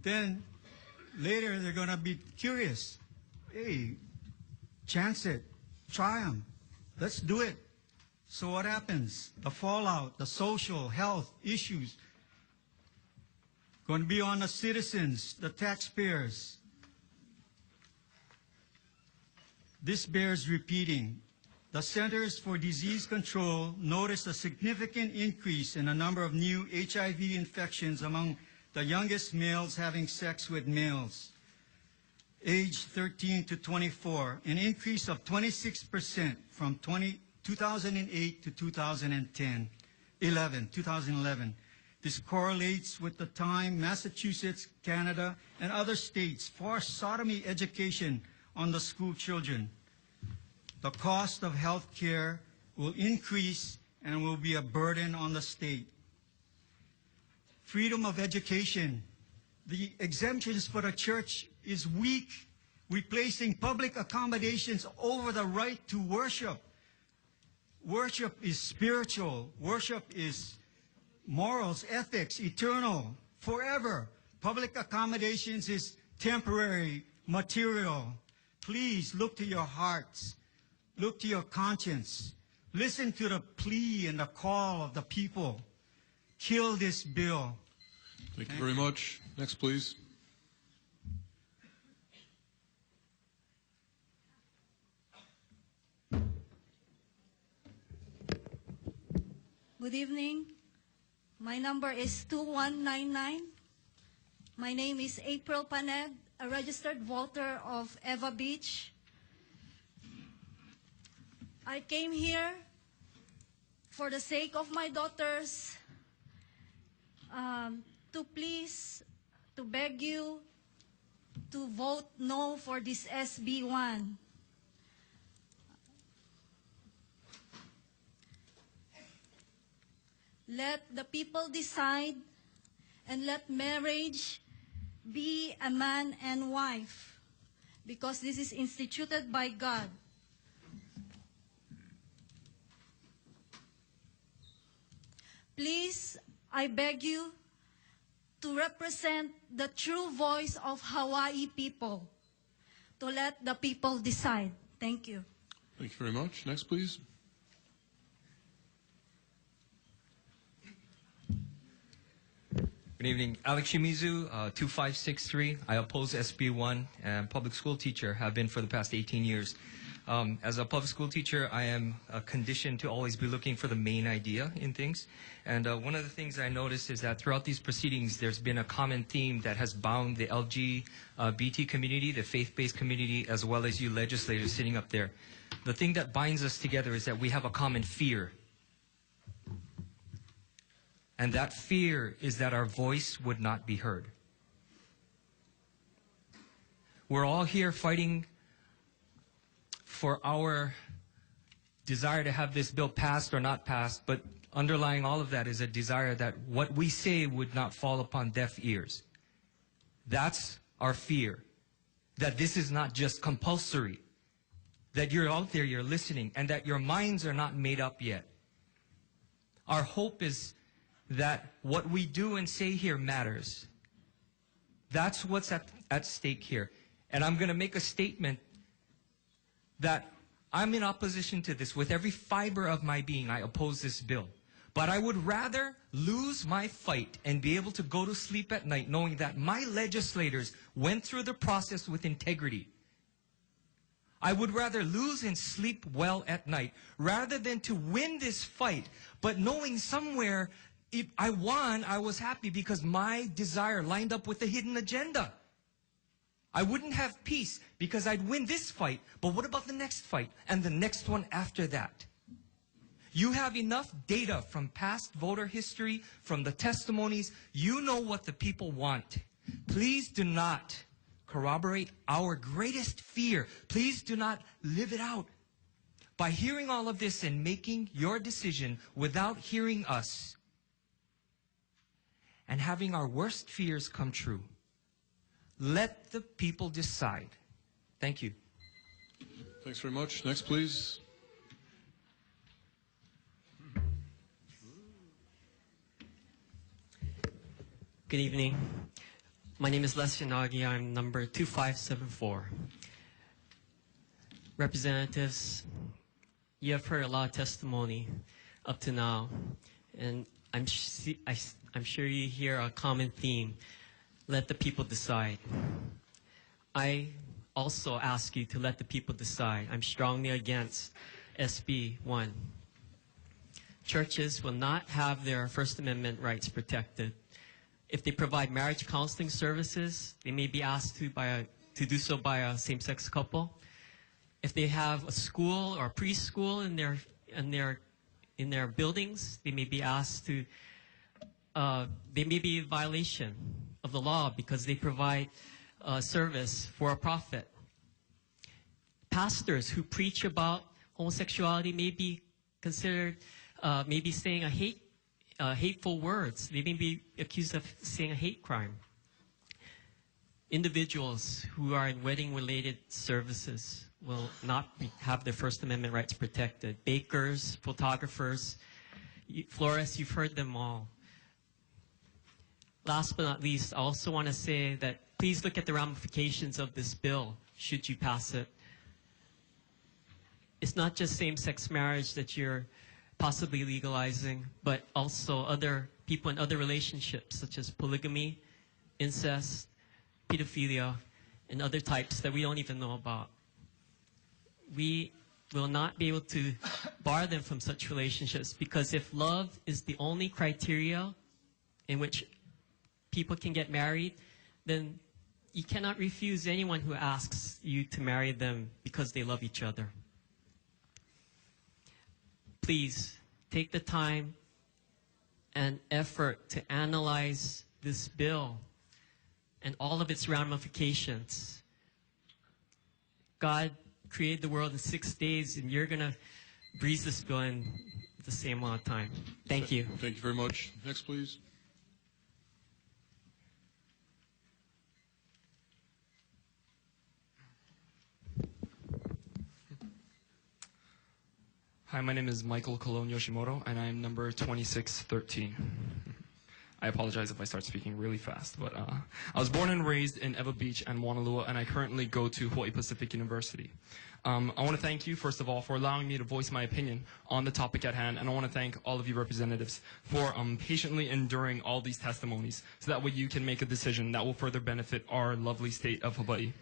Then later they're going to be curious. Hey, chance it, try them, let's do it. So what happens? The fallout, the social health issues, going to be on the citizens, the taxpayers. This bears repeating. The Centers for Disease Control noticed a significant increase in the number of new HIV infections among the youngest males having sex with males, aged 13 to 24, an increase of 26% from 2008 to 2011. This correlates with the time Massachusetts, Canada, and other states forced sodomy education on the school children. The cost of health care will increase and will be a burden on the state. Freedom of education. The exemptions for the church is weak, replacing public accommodations over the right to worship. Worship is spiritual. Worship is morals, ethics, eternal, forever. Public accommodations is temporary, material. Please look to your hearts. Look to your conscience. Listen to the plea and the call of the people. kill this bill. Thank you very much. Next, please. Good evening. My number is 2199. My name is April Paned, a registered voter of Eva Beach. I came here for the sake of my daughters to beg you to vote no for this SB1. Let the people decide, and let marriage be a man and wife, because this is instituted by God. Please, I beg you to represent the true voice of Hawaii people, to let the people decide. Thank you. Thank you very much. Next, please. Good evening. Alex Shimizu, 2563. I oppose SB1 and public school teacher, have been for the past 18 years. As a public school teacher, I am conditioned to always be looking for the main idea in things. And one of the things I noticed is that throughout these proceedings, there's been a common theme that has bound the LGBT community, the faith-based community, as well as you legislators sitting up there. The thing that binds us together is that we have a common fear. And that fear is that our voice would not be heard. We're all here fighting for our desire to have this bill passed or not passed, but underlying all of that is a desire that what we say would not fall upon deaf ears. That's our fear, that this is not just compulsory, that you're out there, you're listening, and that your minds are not made up yet. Our hope is that what we do and say here matters. That's what's at stake here. And I'm going to make a statement that I'm in opposition to this. With every fiber of my being, I oppose this bill. But I would rather lose my fight and be able to go to sleep at night knowing that my legislators went through the process with integrity. I would rather lose and sleep well at night rather than to win this fight, but knowing somewhere if I won, I was happy because my desire lined up with the hidden agenda. I wouldn't have peace because I'd win this fight, but what about the next fight and the next one after that? You have enough data from past voter history, from the testimonies. You know what the people want. Please do not corroborate our greatest fear. Please do not live it out. By hearing all of this and making your decision without hearing us, and having our worst fears come true. Let the people decide. Thank you. Thanks very much. Next, please. Good evening. My name is Les Yanagi. I'm number 2574. Representatives, you have heard a lot of testimony up to now, and I'm sure you hear a common theme. Let the people decide. I also ask you to let the people decide. I'm strongly against SB1. Churches will not have their First Amendment rights protected. If they provide marriage counseling services, they may be asked to do so by a same-sex couple. If they have a school or preschool in their buildings, they may be asked to. They may be in violation of the law because they provide service for a profit. Pastors who preach about homosexuality may be considered, maybe saying hateful words. They may be accused of saying a hate crime. Individuals who are in wedding-related services will not have their First Amendment rights protected. Bakers, photographers, florists, you've heard them all. Last but not least, I also want to say that please look at the ramifications of this bill, should you pass it. It's not just same-sex marriage that you're possibly legalizing, but also other people in other relationships, such as polygamy, incest, pedophilia, and other types that we don't even know about. We will not be able to bar them from such relationships, because if love is the only criteria in which people can get married, then you cannot refuse anyone who asks you to marry them because they love each other. Please take the time and effort to analyze this bill and all of its ramifications. God created the world in 6 days, and you're going to breeze this bill in the same amount of time. Thank you. Thank you very much. Next, please. Hi, my name is Michael Colon Yoshimoto, and I am number 2613. I apologize if I start speaking really fast, but I was born and raised in Eva Beach and Honolulu, and I currently go to Hawaii Pacific University. I want to thank you, first of all, for allowing me to voice my opinion on the topic at hand, and I want to thank all of you representatives for patiently enduring all these testimonies, so that way you can make a decision that will further benefit our lovely state of Hawaii.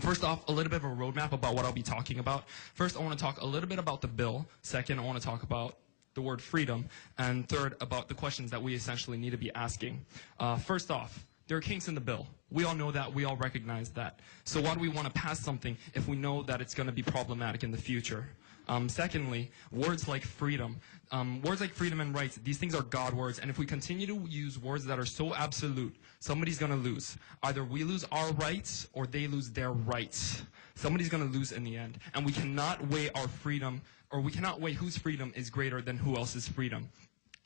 First off, a little bit of a roadmap about what I'll be talking about. First, I want to talk a little bit about the bill. Second, I want to talk about the word freedom. And third, about the questions that we essentially need to be asking. First off, there are kinks in the bill. We all know that. We all recognize that. So why do we want to pass something if we know that it's going to be problematic in the future? Secondly, words like freedom. Words like freedom and rights, these things are God words, and if we continue to use words that are so absolute, somebody's going to lose. Either we lose our rights or they lose their rights. Somebody's going to lose in the end, and we cannot weigh our freedom, or we cannot weigh whose freedom is greater than who else's freedom.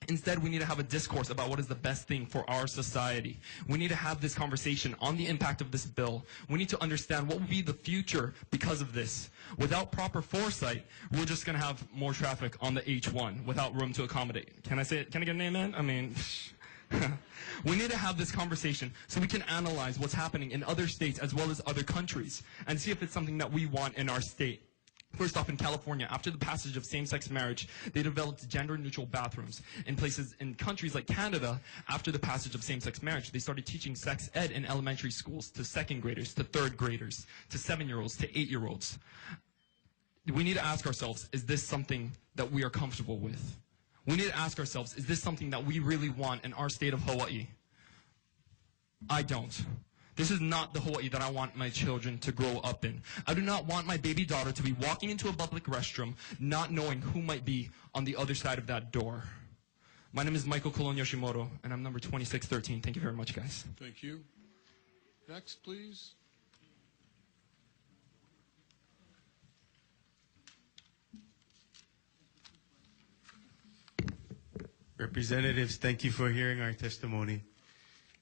Instead, we need to have a discourse about what is the best thing for our society. We need to have this conversation on the impact of this bill. We need to understand what will be the future because of this. Without proper foresight, we're just going to have more traffic on the H1 without room to accommodate. Can I say it? Can I get an amen? I mean, we need to have this conversation so we can analyze what's happening in other states as well as other countries and see if it's something that we want in our state. First off, in California, after the passage of same-sex marriage, they developed gender-neutral bathrooms. In countries like Canada, after the passage of same-sex marriage, they started teaching sex ed in elementary schools to second graders, to third graders, to 7-year-olds, to 8-year-olds. We need to ask ourselves, is this something that we are comfortable with? We need to ask ourselves, is this something that we really want in our state of Hawaii? I don't. This is not the Hawaii that I want my children to grow up in. I do not want my baby daughter to be walking into a public restroom not knowing who might be on the other side of that door. My name is Michael Colon Yoshimoto, and I'm number 2613. Thank you very much, guys. Thank you. Next, please. Representatives, thank you for hearing our testimony.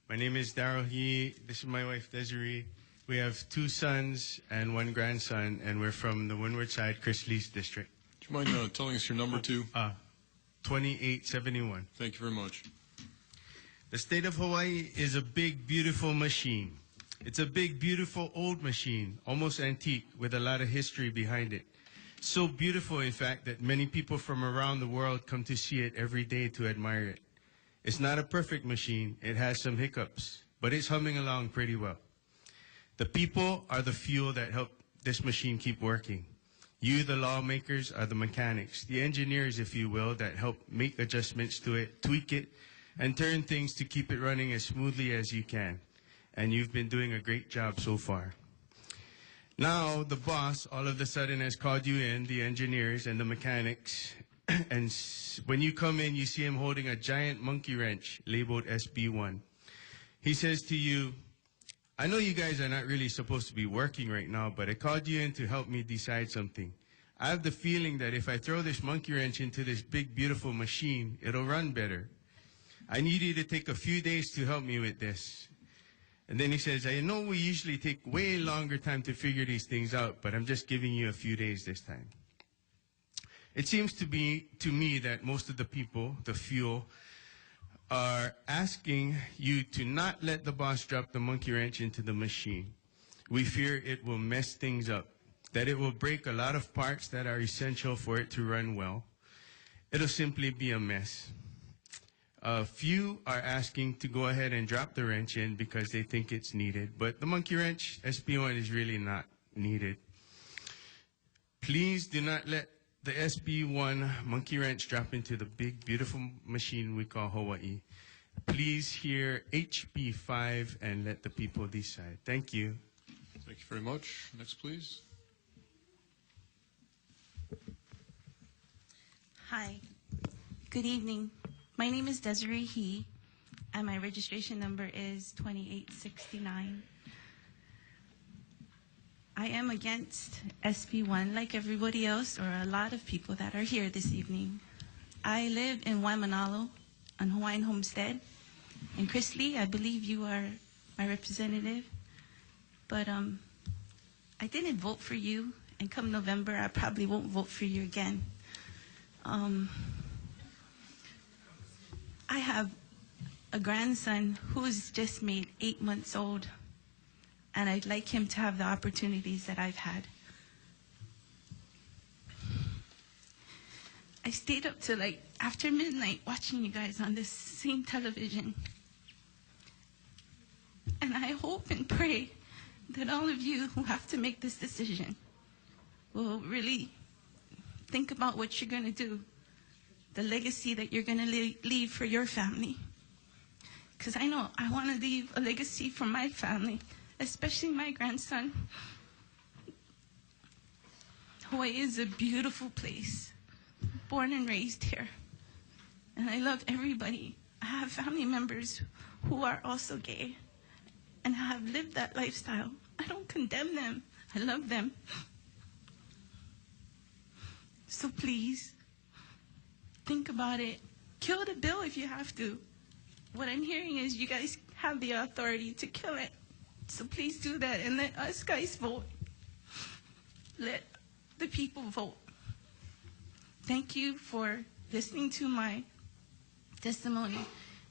My name is Darryl He. This is my wife, Desiree. We have 2 sons and 1 grandson, and we're from the Windward Side, Chris Lee's district. Do you mind telling us your number, too? 2871. Thank you very much. The state of Hawaii is a big, beautiful machine. It's a big, beautiful, old machine, almost antique, with a lot of history behind it. So beautiful, in fact, that many people from around the world come to see it every day to admire it. It's not a perfect machine. It has some hiccups, but it's humming along pretty well. The people are the fuel that help this machine keep working. You, the lawmakers, are the mechanics, the engineers, if you will, that help make adjustments to it, tweak it, and turn things to keep it running as smoothly as you can. And you've been doing a great job so far. Now, the boss all of a sudden has called you in, the engineers and the mechanics, and when you come in, you see him holding a giant monkey wrench labeled SB1. He says to you, I know you guys are not really supposed to be working right now, but I called you in to help me decide something. I have the feeling that if I throw this monkey wrench into this big, beautiful machine, it'll run better. I need you to take a few days to help me with this. And then he says, I know we usually take way longer time to figure these things out, but I'm just giving you a few days this time. It seems to me that most of the people, the fuel, are asking you to not let the boss drop the monkey wrench into the machine. We fear it will mess things up, that it will break a lot of parts that are essential for it to run well. it'll simply be a mess. A few are asking to go ahead and drop the wrench in because they think it's needed, but the monkey wrench, SB1, is really not needed. Please do not let the SB1 monkey wrench drop into the big, beautiful machine we call Hawaii. Please hear HB5 and let the people decide. Thank you. Thank you very much. Next, please. Hi. Good evening. My name is Desiree He, and my registration number is 2869. I am against SB1 like everybody else, or a lot of people that are here this evening. I live in Waimanalo on Hawaiian Homestead. And Chris Lee, I believe you are my representative. But I didn't vote for you, and come November, I probably won't vote for you again. I have a grandson who's just made 8 months old, and I'd like him to have the opportunities that I've had. I stayed up till like after midnight watching you guys on this same television. And I hope and pray that all of you who have to make this decision will really think about what you're going to do, the legacy that you're going to leave for your family. Because I know I want to leave a legacy for my family, especially my grandson. Hawaii is a beautiful place, born and raised here. And I love everybody. I have family members who are also gay and have lived that lifestyle. I don't condemn them. I love them. So please, think about it. Kill the bill if you have to. What I'm hearing is you guys have the authority to kill it. So please do that and let us guys vote. Let the people vote. Thank you for listening to my testimony,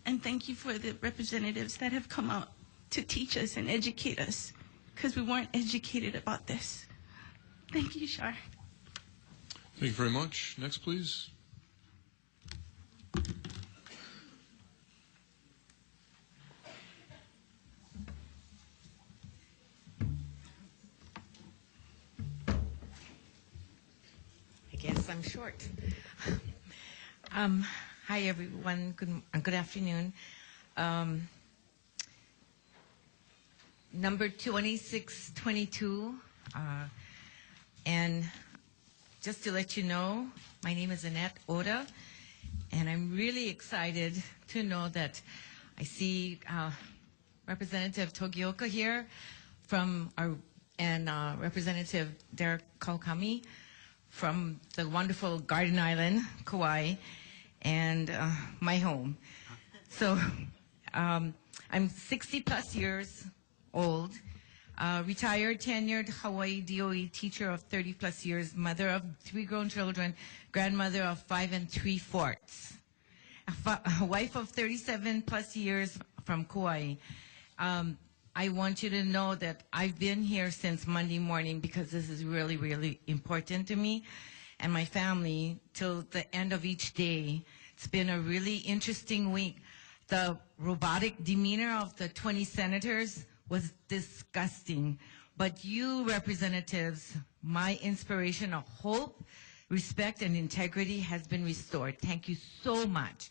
and thank you for the representatives that have come out to teach us and educate us, because we weren't educated about this. Thank you, Shar. Thank you very much. Next, please. I guess I'm short. Hi, everyone. Good afternoon. Number 2622. And just to let you know, my name is Annette Oda, and I'm really excited to know that I see Representative Togioka here and Representative Derek Kaukami from the wonderful Garden Island, Kauai, and my home. So I'm 60 plus years old, retired, tenured Hawaii DOE teacher of 30 plus years, mother of 3 grown children, grandmother of 5 3/4, a wife of 37 plus years from Kauai. I want you to know that I've been here since Monday morning because this is really, really important to me and my family till the end of each day. It's been a really interesting week. The robotic demeanor of the 20 senators was disgusting. But you representatives, my inspiration of hope, respect, and integrity has been restored. Thank you so much.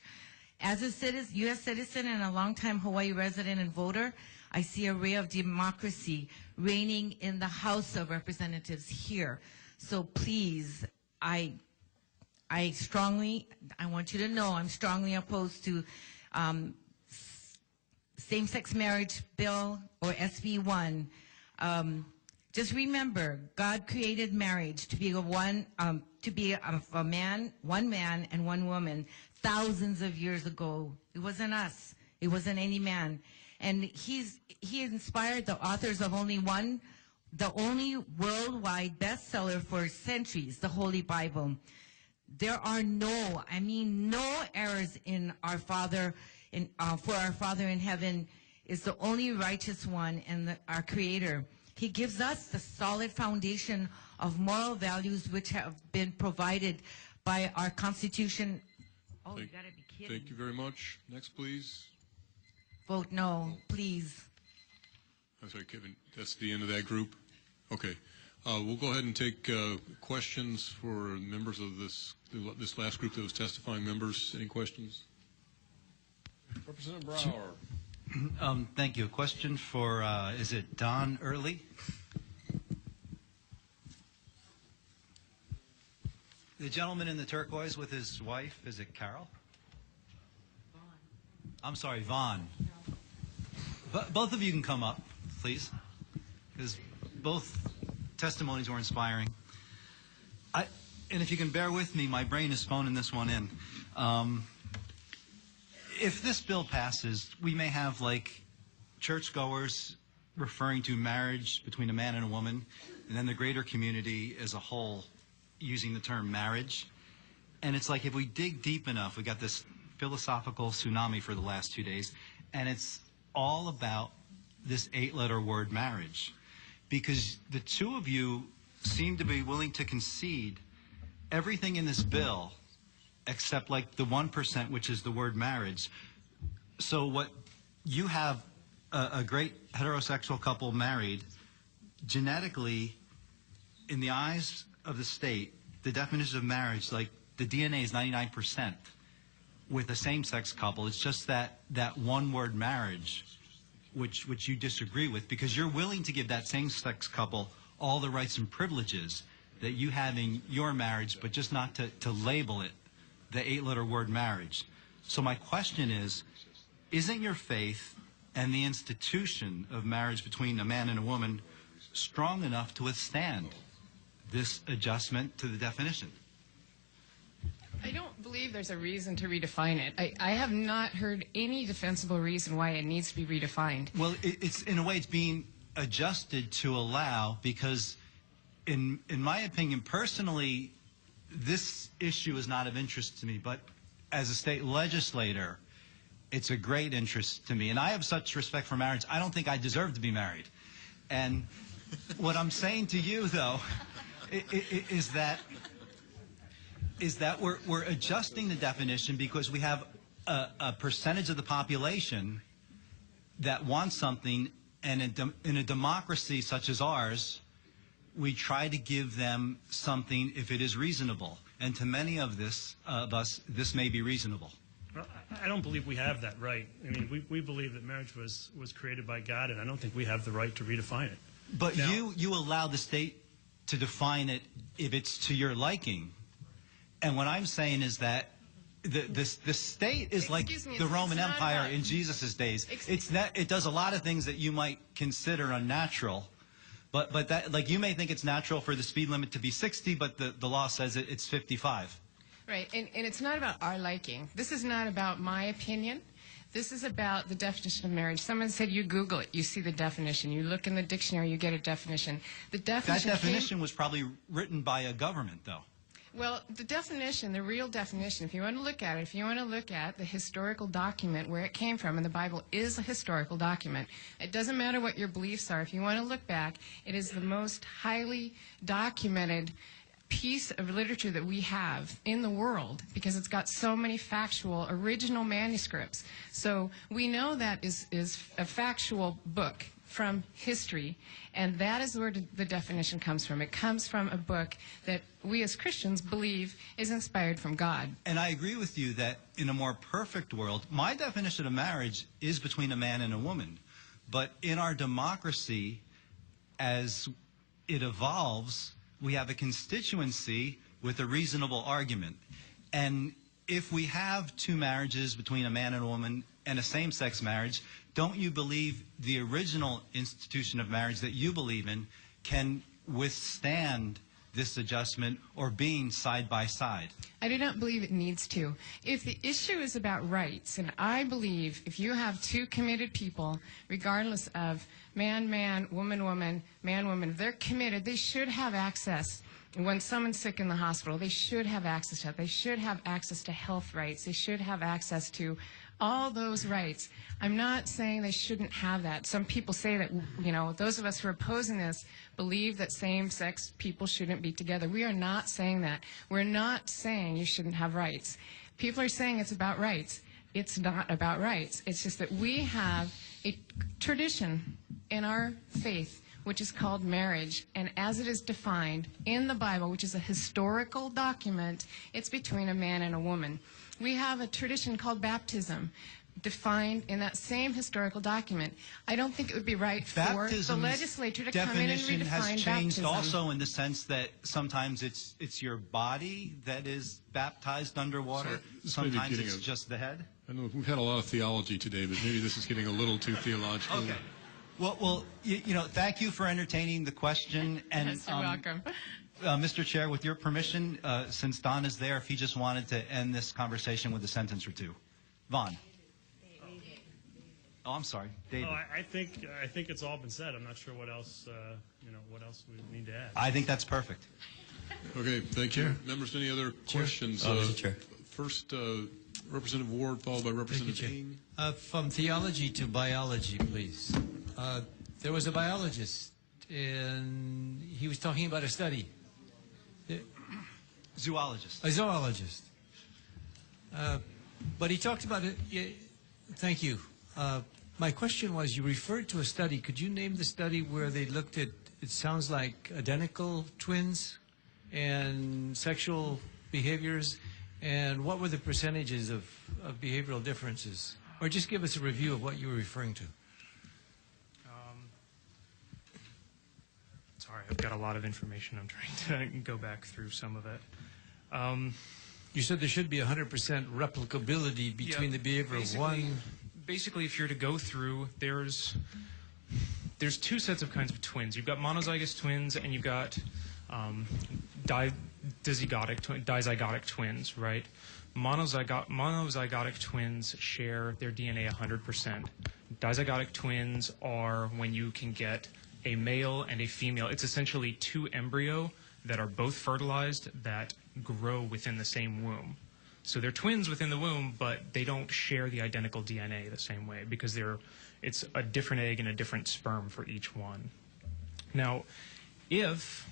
As a U.S. citizen and a longtime Hawaii resident and voter, I see a ray of democracy reigning in the House of Representatives here. So please, I want you to know I'm strongly opposed to same-sex marriage bill or SB1. Just remember, God created marriage to be one man and one woman thousands of years ago. It wasn't us. It wasn't any man. And he inspired the authors of the only worldwide bestseller for centuries, the Holy Bible. There are no errors in our Father, for our Father in heaven is the only righteous one and our Creator. He gives us the solid foundation of moral values which have been provided by our Constitution. Oh, you gotta be kidding. Thank you very much. Next, please. Vote no, please. I'm sorry, Kevin. That's the end of that group? Okay. We'll go ahead and take questions for members of this last group that was testifying. Members, any questions? Representative Brower. Thank you. A question for, is it Don Early? The gentleman in the turquoise with his wife, is it Carol? Vaughn. I'm sorry, Vaughn. Both of you can come up, please, because both testimonies were inspiring. And if you can bear with me, my brain is phoning this one in. If this bill passes, we may have like churchgoers referring to marriage between a man and a woman, and then the greater community as a whole using the term marriage. And it's like if we dig deep enough, we got this philosophical tsunami for the last 2 days, and it's all about this 8-letter word marriage. Because the two of you seem to be willing to concede everything in this bill except like the 1%, which is the word marriage. So what you have a great heterosexual couple married, genetically, in the eyes of the state, the definition of marriage, like the DNA is 99% with a same-sex couple. It's just that one word marriage, which you disagree with, because you're willing to give that same-sex couple all the rights and privileges that you have in your marriage, but just not to label it the 8-letter word marriage. So my question is, isn't your faith and the institution of marriage between a man and a woman strong enough to withstand this adjustment to the definition? I don't believe there's a reason to redefine it. I have not heard any defensible reason why it needs to be redefined. Well, it's in a way it's being adjusted to allow, because in my opinion, personally, this issue is not of interest to me, but as a state legislator, it's a great interest to me. And I have such respect for marriage, I don't think I deserve to be married. And what I'm saying to you, though, is that we're adjusting the definition because we have a percentage of the population that wants something, and in a democracy such as ours, we try to give them something if it is reasonable. And to many of us, this may be reasonable. I don't believe we have that right. I mean, we believe that marriage was created by God, and I don't think we have the right to redefine it. But now, you allow the state to define it if it's to your liking. And what I'm saying is that the state is like the Roman Empire in Jesus' days. It does a lot of things that you might consider unnatural. But that, like, you may think it's natural for the speed limit to be 60, but the law says it's 55. Right, and it's not about our liking. This is not about my opinion. This is about the definition of marriage. Someone said you Google it, you see the definition. You look in the dictionary, you get a definition. That definition was probably written by a government, though. Well, the definition, the real definition, if you want to look at it, if you want to look at the historical document where it came from, and the Bible is a historical document, it doesn't matter what your beliefs are. If you want to look back, it is the most highly documented piece of literature that we have in the world, because it's got so many factual original manuscripts. So we know that is a factual book from history, and that is where the definition comes from. It comes from a book that we as Christians believe is inspired from God. And I agree with you that in a more perfect world, my definition of marriage is between a man and a woman. But in our democracy, as it evolves, we have a constituency with a reasonable argument. And if we have two marriages between a man and a woman and a same-sex marriage, don't you believe the original institution of marriage that you believe in can withstand this adjustment or being side by side? I do not believe it needs to. If the issue is about rights, and I believe if you have two committed people, regardless of man, man, woman, woman, man, woman, if they're committed, they should have access. When someone's sick in the hospital, they should have access to that. They should have access to health rights. They should have access to all those rights. I'm not saying they shouldn't have that. Some people say that, you know, those of us who are opposing this believe that same-sex people shouldn't be together. We are not saying that. We're not saying you shouldn't have rights. People are saying it's about rights. It's not about rights. It's just that we have a tradition in our faith which is called marriage, and as it is defined in the Bible, which is a historical document, it's between a man and a woman. We have a tradition called baptism, defined in that same historical document. I don't think it would be right for the legislature to come in and redefine has changed baptism. also in the sense that sometimes it's your body that is baptized underwater. Sometimes it's just the head. I know we've had a lot of theology today, but maybe this is getting a little too theological. Okay. Well, thank you for entertaining the question. And Yes, you're welcome. Mr. Chair, with your permission, since Don is there, if he just wanted to end this conversation with a sentence or two. Vaughn. Oh, I'm sorry, David. Oh, I think it's all been said. I'm not sure what else what else we need to add. I think that's perfect. Okay, thank you. Members, any other questions? Mr. Chair. First, Representative Ward, followed by Representative King. From theology to biology, please. There was a biologist, and he was talking about a study. Zoologist. A zoologist. But he talked about it. Thank you. My question was, you referred to a study. Could you name the study where they looked at, it sounds like, identical twins and sexual behaviors, and what were the percentages of behavioral differences? Or just give us a review of what you were referring to. Sorry, I've got a lot of information. I'm trying to go back through some of it. You said there should be 100% replicability between the behavior of one. Basically, if you're to go through, there's two sets of kinds of twins. You've got monozygotic twins, and you've got dizygotic twins, right? Monozygotic twins share their DNA 100%. Dizygotic twins are when you can get a male and a female. It's essentially two embryo that are both fertilized that grow within the same womb. So they're twins within the womb, but they don't share the identical DNA the same way because it's a different egg and a different sperm for each one. Now, if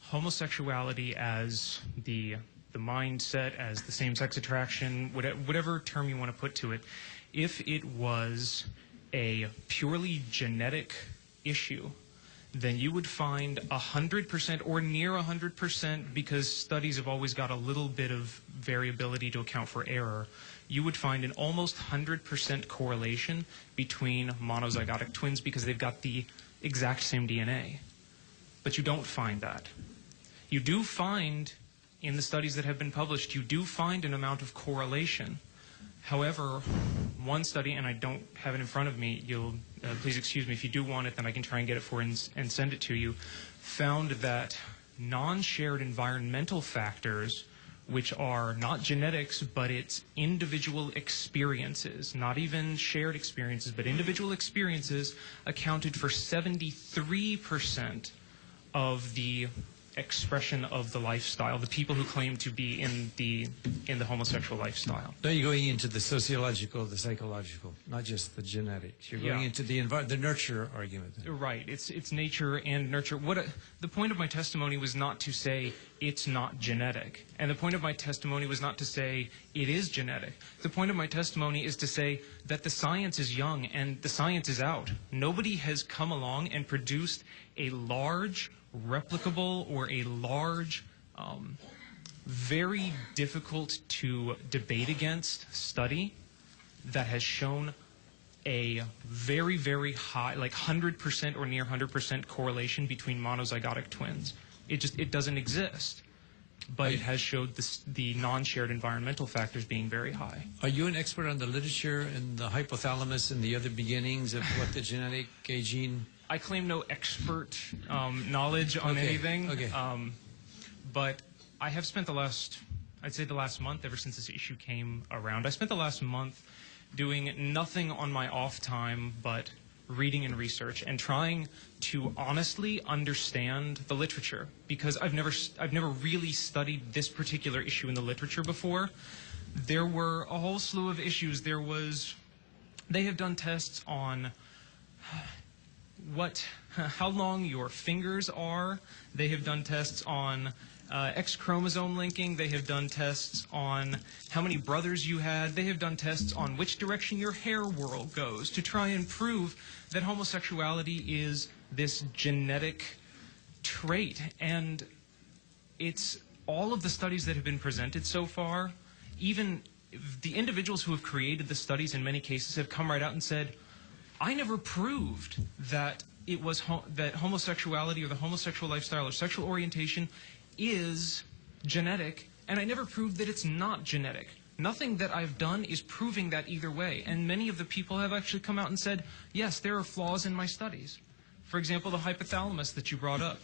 homosexuality as the mindset, as the same-sex attraction, whatever term you want to put to it, if it was a purely genetic issue, then you would find 100% or near 100%, because studies have always got a little bit of variability to account for error, you would find an almost 100% correlation between monozygotic twins because they've got the exact same DNA. But you don't find that. You do find, in the studies that have been published, you do find an amount of correlation. However, one study, and I don't have it in front of me, you'll please excuse me, if you do want it, then I can try and get it for you and send it to you, found that non-shared environmental factors, which are not genetics, but it's individual experiences, not even shared experiences, but individual experiences, accounted for 73% of the expression of the lifestyle, the people who claim to be in the homosexual lifestyle. Now you're going into the sociological, the psychological, not just the genetics. You're going into the nurture argument. Right. It's nature and nurture. The point of my testimony was not to say it's not genetic. And the point of my testimony was not to say it is genetic. The point of my testimony is to say that the science is young and the science is out. Nobody has come along and produced a large, replicable, or a large, very difficult to debate against study that has shown a very, very high, like 100% or near 100% correlation between monozygotic twins. It doesn't exist. But it has showed the non-shared environmental factors being very high. Are you an expert on the literature and the hypothalamus and the other beginnings of what the genetic gene? I claim no expert knowledge on anything. Okay. But I have spent the last month, ever since this issue came around, I spent the last month doing nothing on my off time but reading and research and trying to honestly understand the literature, because I've never really studied this particular issue in the literature before. There were a whole slew of issues. They have done tests on how long your fingers are. They have done tests on X chromosome linking. They have done tests on how many brothers you had. They have done tests on which direction your hair whorl goes to try and prove that homosexuality is this genetic trait. And it's all of the studies that have been presented so far, even the individuals who have created the studies in many cases have come right out and said, I never proved that it was that homosexuality or the homosexual lifestyle or sexual orientation is genetic, and I never proved that it's not genetic. Nothing that I've done is proving that either way. And many of the people have actually come out and said, yes, there are flaws in my studies. For example, the hypothalamus that you brought up.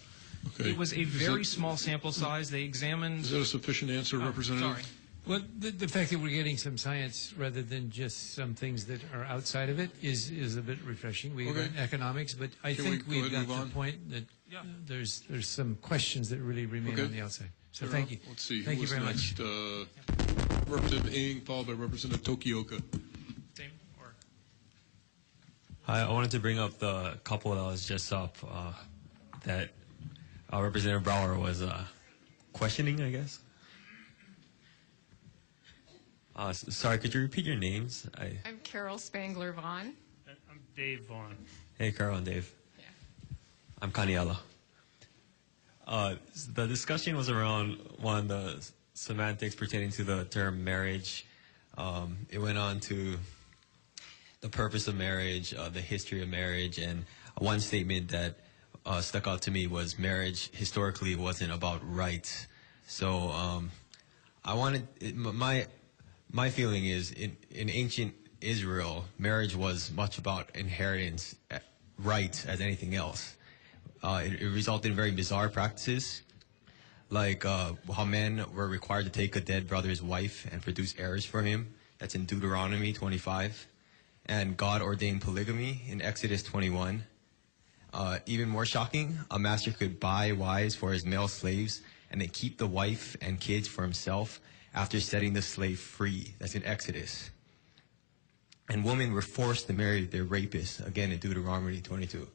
Okay. It was a very small sample size. They examined... Is that a sufficient answer, Representative? Sorry. Well, the fact that we're getting some science rather than just some things that are outside of it is a bit refreshing. We Okay. learned economics, but I Can think we go we've ahead and got move the on? point that there's some questions that really remain Okay. on the outside. So Fair thank enough. you. Let's see. Thank Who you was very next? much. Representative Ng, followed by Representative Tokioka. Hi, I wanted to bring up the couple that was just up that Representative Brower was questioning, I guess. Sorry, could you repeat your names? I'm Carol Spangler Vaughn. I'm Dave Vaughn. Hey, Carol and Dave. Yeah. I'm Kaniela. The discussion was around one of the semantics pertaining to the term marriage. It went on to the purpose of marriage, the history of marriage, and one statement that stuck out to me was marriage historically wasn't about rights. So I wanted my feeling is in ancient Israel, marriage was much about inheritance rights as anything else. It resulted in very bizarre practices, like how men were required to take a dead brother's wife and produce heirs for him. That's in Deuteronomy 25. And God ordained polygamy in Exodus 21. Even more shocking, a master could buy wives for his male slaves and then keep the wife and kids for himself after setting the slave free. That's in Exodus. And women were forced to marry their rapists, again in Deuteronomy 22.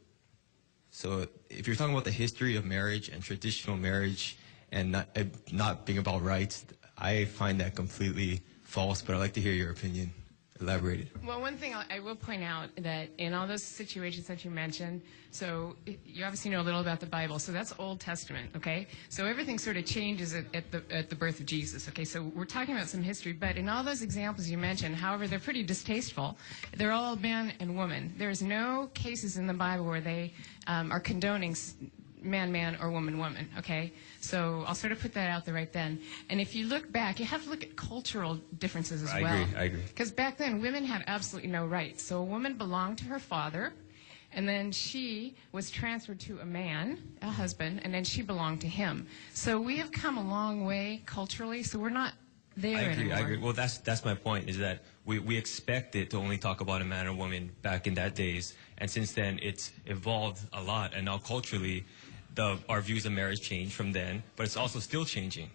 So if you're talking about the history of marriage and traditional marriage and not being about rights, I find that completely false, but I'd like to hear your opinion elaborated. Well, one thing I will point out that in all those situations that you mentioned, so you obviously know a little about the Bible, so that's Old Testament, okay? So everything sort of changes at the birth of Jesus, okay? So we're talking about some history, but in all those examples you mentioned, however, they're pretty distasteful. They're all man and woman. There's no cases in the Bible where they are condoning man, or woman, okay? So I'll sort of put that out there right then. And if you look back, you have to look at cultural differences as well. I agree. Because back then, women had absolutely no rights. So a woman belonged to her father, and then she was transferred to a man, a husband, and then she belonged to him. So we have come a long way culturally, so we're not there anymore. I agree. Well, that's my point, is that we expected to only talk about a man and woman back in that days, and since then it's evolved a lot, and now culturally our views of marriage changed from then, but it's also still changing.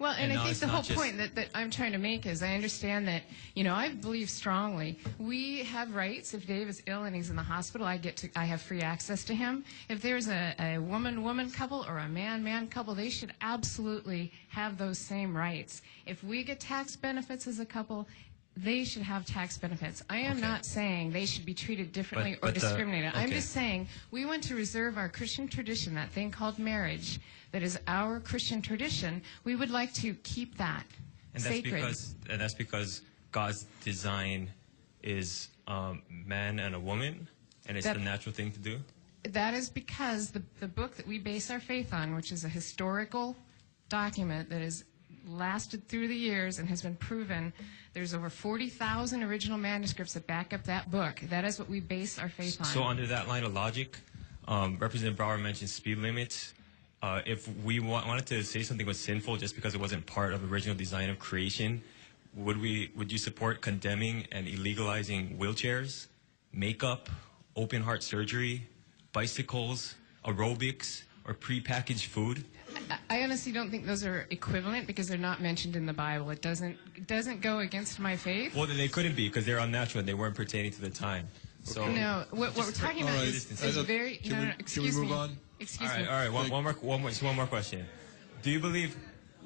Well, and I now think it's the not whole just- point that I'm trying to make is I understand that, I believe strongly we have rights. If Dave is ill and he's in the hospital, I have free access to him. If there's a woman-woman couple or a man-man couple, they should absolutely have those same rights. If we get tax benefits as a couple, they should have tax benefits. I am not saying they should be treated differently or discriminated. I'm just saying we want to reserve our Christian tradition, that thing called marriage, that is our Christian tradition. We would like to keep that sacred. And that's because God's design is man and a woman, and it's the natural thing to do? That is because the book that we base our faith on, which is a historical document that has lasted through the years and has been proven, there's over 40,000 original manuscripts that back up that book. That is what we base our faith on. So under that line of logic, Representative Brower mentioned speed limits. If we wanted to say something was sinful just because it wasn't part of the original design of creation, would you support condemning and illegalizing wheelchairs, makeup, open heart surgery, bicycles, aerobics, or prepackaged food? I honestly don't think those are equivalent because they're not mentioned in the Bible. It doesn't go against my faith. Well, then they couldn't be because they're unnatural and they weren't pertaining to the time. So No, what we're talking about is very. Excuse me. Can we move on? Excuse me. All right. One more question. Do you believe?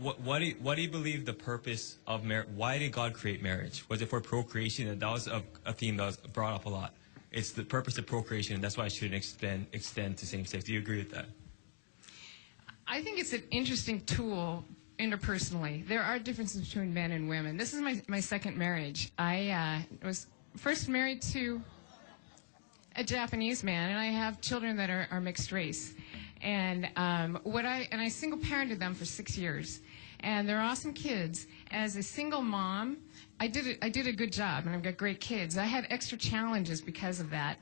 What do you believe the purpose of marriage? Why did God create marriage? Was it for procreation? And that was a theme that was brought up a lot. It's the purpose of procreation, and that's why it shouldn't extend to same sex. Do you agree with that? I think it's an interesting tool interpersonally. There are differences between men and women. This is my second marriage. I was first married to a Japanese man, and I have children that are mixed race. And I single parented them for 6 years, and they're awesome kids. As a single mom, I did a good job, and I've got great kids. I had extra challenges because of that,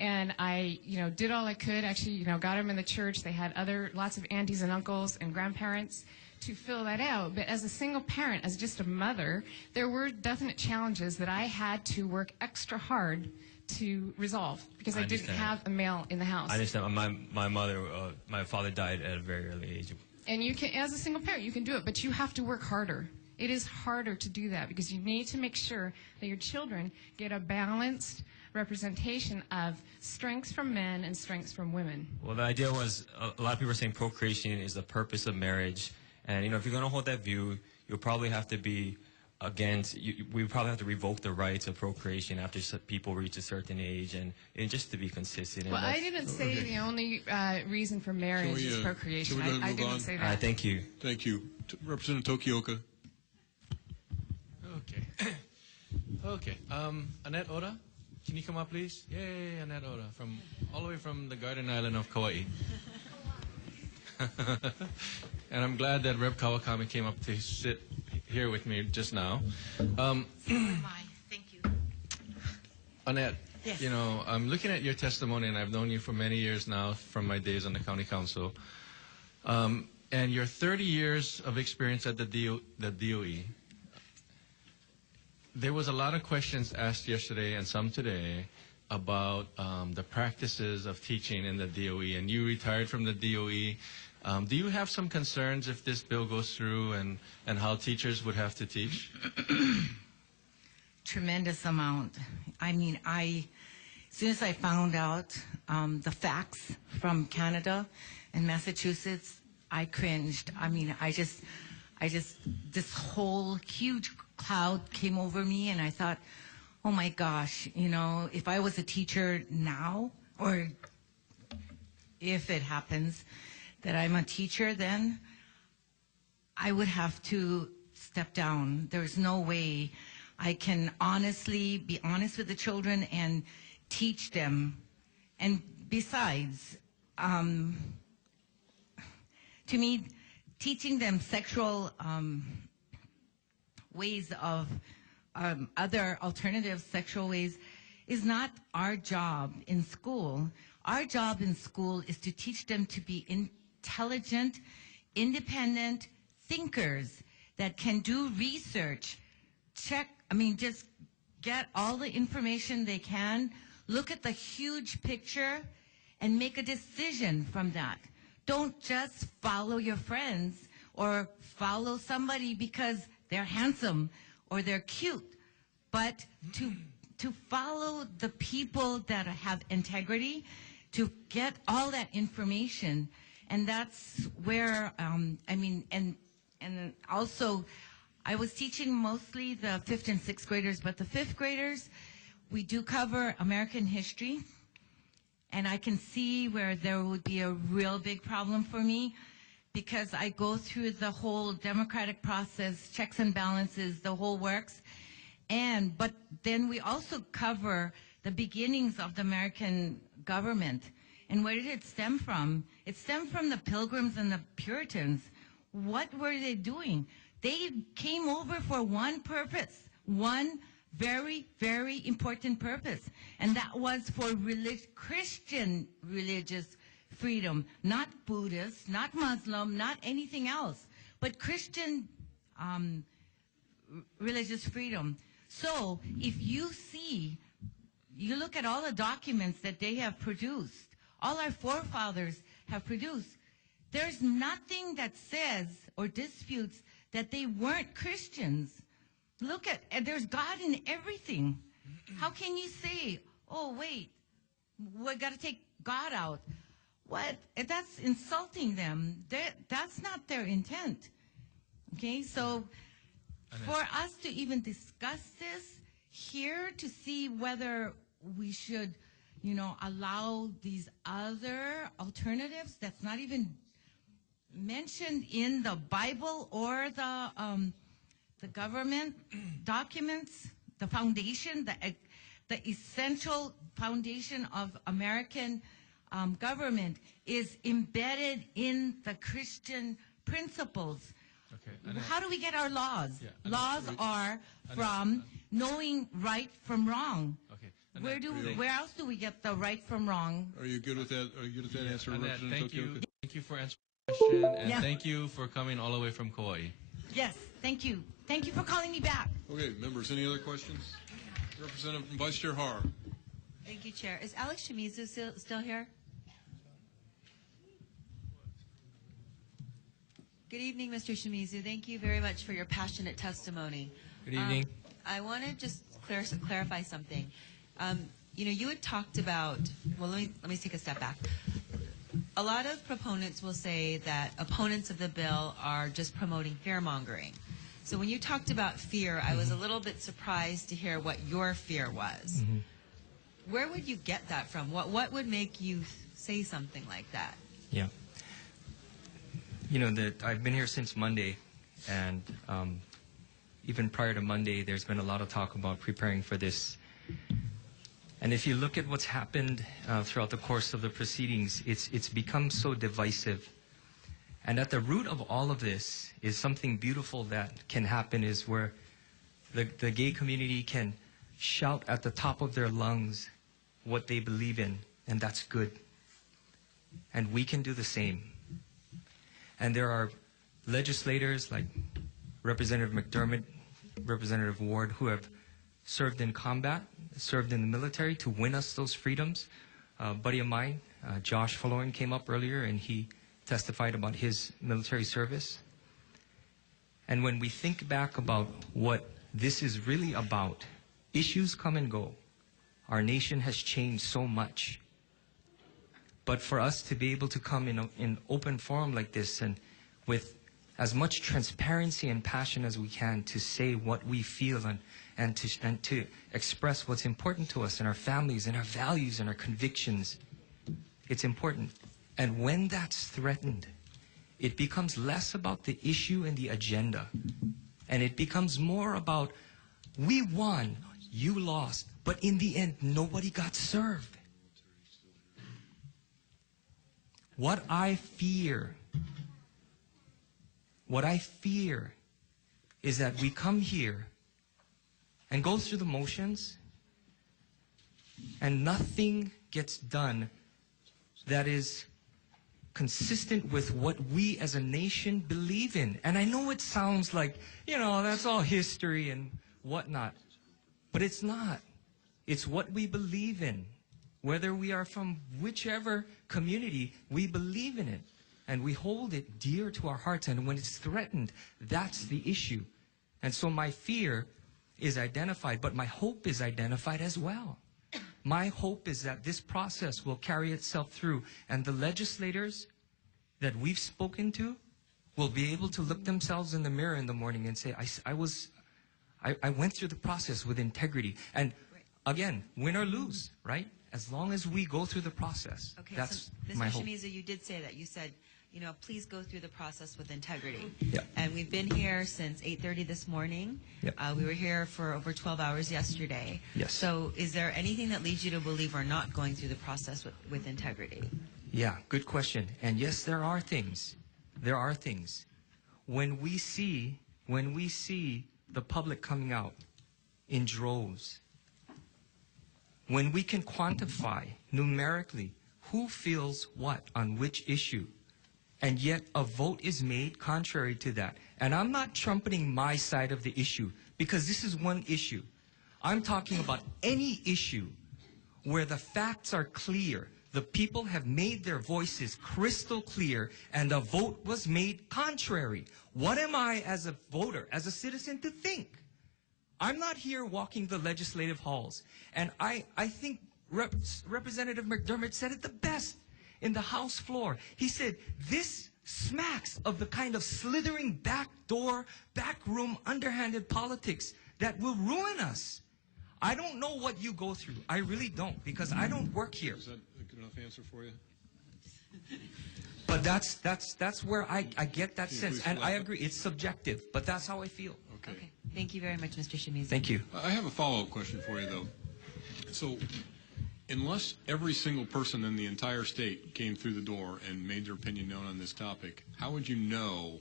and I did all I could. Actually, got them in the church. They had lots of aunties and uncles and grandparents to fill that out. But as a single parent, as just a mother, there were definite challenges that I had to work extra hard to resolve because I didn't have a male in the house. I understand. My father died at a very early age. And you can, as a single parent, you can do it, but you have to work harder. It is harder to do that because you need to make sure that your children get a balanced representation of strengths from men and strengths from women. Well, the idea was a lot of people are saying procreation is the purpose of marriage, and if you're going to hold that view, you'll probably have to be against. We probably have to revoke the rights of procreation after people reach a certain age, and just to be consistent. Well, I didn't say the only reason for marriage is procreation. I didn't say that. Thank you. Thank you, Representative Tokioka. Okay. Annette Oda, can you come up, please? Yay, Annette Oda, all the way from the Garden Island of Kauai. And I'm glad that Rep. Kawakami came up to sit here with me just now. Thank you. Annette, yes. I'm looking at your testimony, and I've known you for many years now from my days on the county council. And your 30 years of experience at the DOE, there was a lot of questions asked yesterday and some today about the practices of teaching in the DOE, and you retired from the DOE. Do you have some concerns if this bill goes through and how teachers would have to teach? Tremendous amount. I mean, as soon as I found out the facts from Canada and Massachusetts, I cringed. I mean, I just, this whole huge cloud came over me, and I thought, oh my gosh, if I was a teacher now, or if it happens that I'm a teacher, then I would have to step down. There's no way I can honestly be honest with the children and teach them. And besides, to me, teaching them sexual ways of other alternative sexual ways is not our job in school. Our job in school is to teach them to be intelligent, independent thinkers that can do research, just get all the information they can, look at the huge picture, and make a decision from that. Don't just follow your friends or follow somebody because they're handsome or they're cute, but to follow the people that have integrity, to get all that information. And that's where, and also, I was teaching mostly the 5th and 6th graders, but the 5th graders, we do cover American history, and I can see where there would be a real big problem for me, because I go through the whole democratic process, checks and balances, the whole works, but then we also cover the beginnings of the American government. And where did it stem from? It stemmed from the Pilgrims and the Puritans. What were they doing? They came over for one purpose, one very, very important purpose, and that was for Christian religious freedom, not Buddhist, not Muslim, not anything else, but Christian religious freedom. So if you look at all the documents that they have produced, all our forefathers have produced, there's nothing that says or disputes that they weren't Christians. Look at, and there's God in everything. How can you say, oh, wait, we got to take God out. What? That's insulting them. That's not their intent. Okay, so for us to even discuss this here to see whether we should, allow these other alternatives that's not even mentioned in the Bible or the government documents, the foundation, the essential foundation of American government is embedded in the Christian principles. Okay. How do we get our laws? Yeah, Laws are from knowing right from wrong. Okay. Where else do we get the right from wrong? Are you good with that? Are you good with that answer, Annette, Representative thank you. Tokioka? Thank you for answering the question, and Yeah. thank you for coming all the way from Kauai. Yes, thank you. Thank you for calling me back. Okay, members, any other questions? Representative Vice Chair Har. Thank you, Chair. Is Alex Shimizu still here? Good evening, Mr. Shimizu. Thank you very much for your passionate testimony. Good evening. I want to just clarify something. You had talked about, well, let me take a step back. A lot of proponents will say that opponents of the bill are just promoting fear-mongering. So when you talked about fear, I was a little bit surprised to hear what your fear was. Where would you get that from? What would make you say something like that? Yeah. I've been here since Monday, and even prior to Monday, there's been a lot of talk about preparing for this. And if you look at what's happened throughout the course of the proceedings, it's become so divisive. And at the root of all of this is something beautiful that can happen, is where the gay community can shout at the top of their lungs what they believe in, and that's good. And we can do the same. And there are legislators like Representative McDermott, Representative Ward, who have served in combat, served in the military to win us those freedoms. A buddy of mine, Josh Falloran, came up earlier and he testified about his military service. And when we think back about what this is really about, issues come and go. Our nation has changed so much. But for us to be able to come in an open forum like this and with as much transparency and passion as we can to say what we feel and to express what's important to us and our families and our values and our convictions, it's important. And when that's threatened, it becomes less about the issue and the agenda. And it becomes more about, we won, you lost, but in the end, nobody got served. What I fear is that we come here and go through the motions and nothing gets done that is consistent with what we as a nation believe in. And I know it sounds like, that's all history and whatnot, but it's not. It's what we believe in. Whether we are from whichever community, we believe in it. And we hold it dear to our hearts. And when it's threatened, that's the issue. And so my fear is identified, but my hope is identified as well. My hope is that this process will carry itself through, and the legislators that we've spoken to will be able to look themselves in the mirror in the morning and say, I went through the process with integrity. And again, win or lose, right? As long as we go through the process, Okay, that's so my Mr. hope. Shimizu, you did say that. You said, please go through the process with integrity. Yep. And we've been here since 8:30 this morning. Yep. We were here for over 12 hours yesterday. Yes. So is there anything that leads you to believe we're not going through the process with integrity? Yeah, good question. And yes, there are things. There are things. When we see the public coming out in droves, when we can quantify numerically who feels what on which issue, and yet a vote is made contrary to that. And I'm not trumpeting my side of the issue, because this is one issue. I'm talking about any issue where the facts are clear, the people have made their voices crystal clear, and a vote was made contrary. What am I as a voter, as a citizen, to think? I'm not here walking the legislative halls. And I think Representative McDermott said it the best in the House floor. He said, this smacks of the kind of slithering backdoor, backroom, underhanded politics that will ruin us. I don't know what you go through. I really don't, because I don't work here. Is that a good enough answer for you? But that's where I get that Can you sense. please And I elaborate? agree, it's subjective, but that's how I feel. Okay. Thank you very much, Mr. Shimizu. Thank you. I have a follow-up question for you, though. So, unless every single person in the entire state came through the door and made their opinion known on this topic, how would you know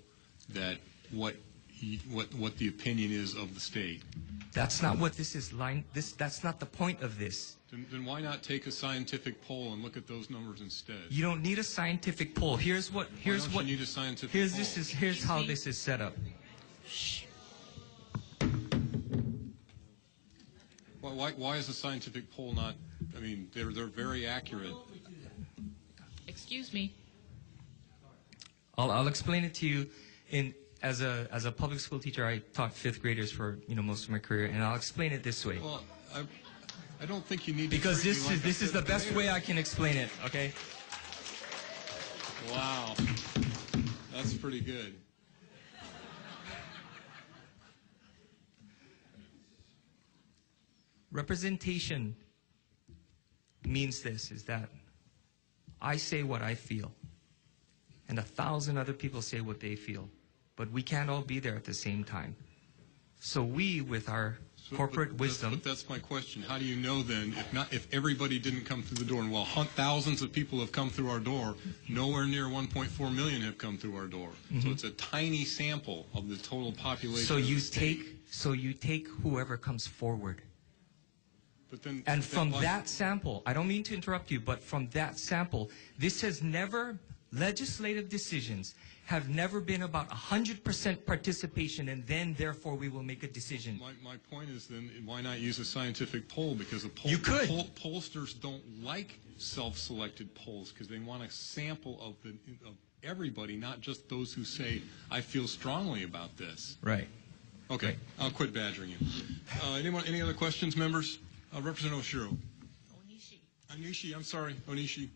that what the opinion is of the state? That's not what this is. That's not the point of this. Then why not take a scientific poll and look at those numbers instead? You don't need a scientific poll. Here's Why don't you need a scientific poll? Here's how this is set up. Why is a scientific poll not? I mean, they're very accurate. Excuse me. I'll explain it to you. As a public school teacher, I taught fifth graders for most of my career, and I'll explain it this way. Well, I don't think you need because to treat me like this is the best way I can explain it. Okay. Wow, that's pretty good. Representation means this, is that I say what I feel, and 1,000 other people say what they feel, but we can't all be there at the same time. So we, with our corporate wisdom... But that's my question. How do you know then, if everybody didn't come through the door, and while thousands of people have come through our door, nowhere near 1.4 million have come through our door. So it's a tiny sample of the total population So of the you state. take whoever comes forward. But then, And from that sample, I don't mean to interrupt you, but from that sample, this has never, legislative decisions have never been about 100% participation, and then therefore we will make a decision. My point is then, why not use a scientific poll? Because You could. Pollsters don't like self-selected polls because they want a sample of everybody, not just those who say, I feel strongly about this. Right. Okay, I'll quit badgering you. Any other questions, members? Representative Oshiro. Onishi, I'm sorry, Onishi.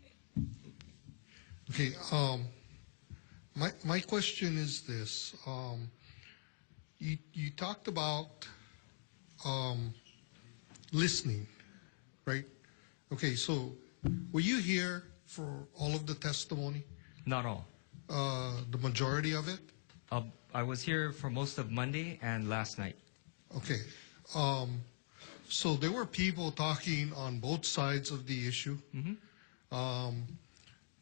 Okay, my question is this. You talked about listening, right? Okay, so were you here for all of the testimony? Not all. The majority of it? I was here for most of Monday and last night. Okay. So there were people talking on both sides of the issue.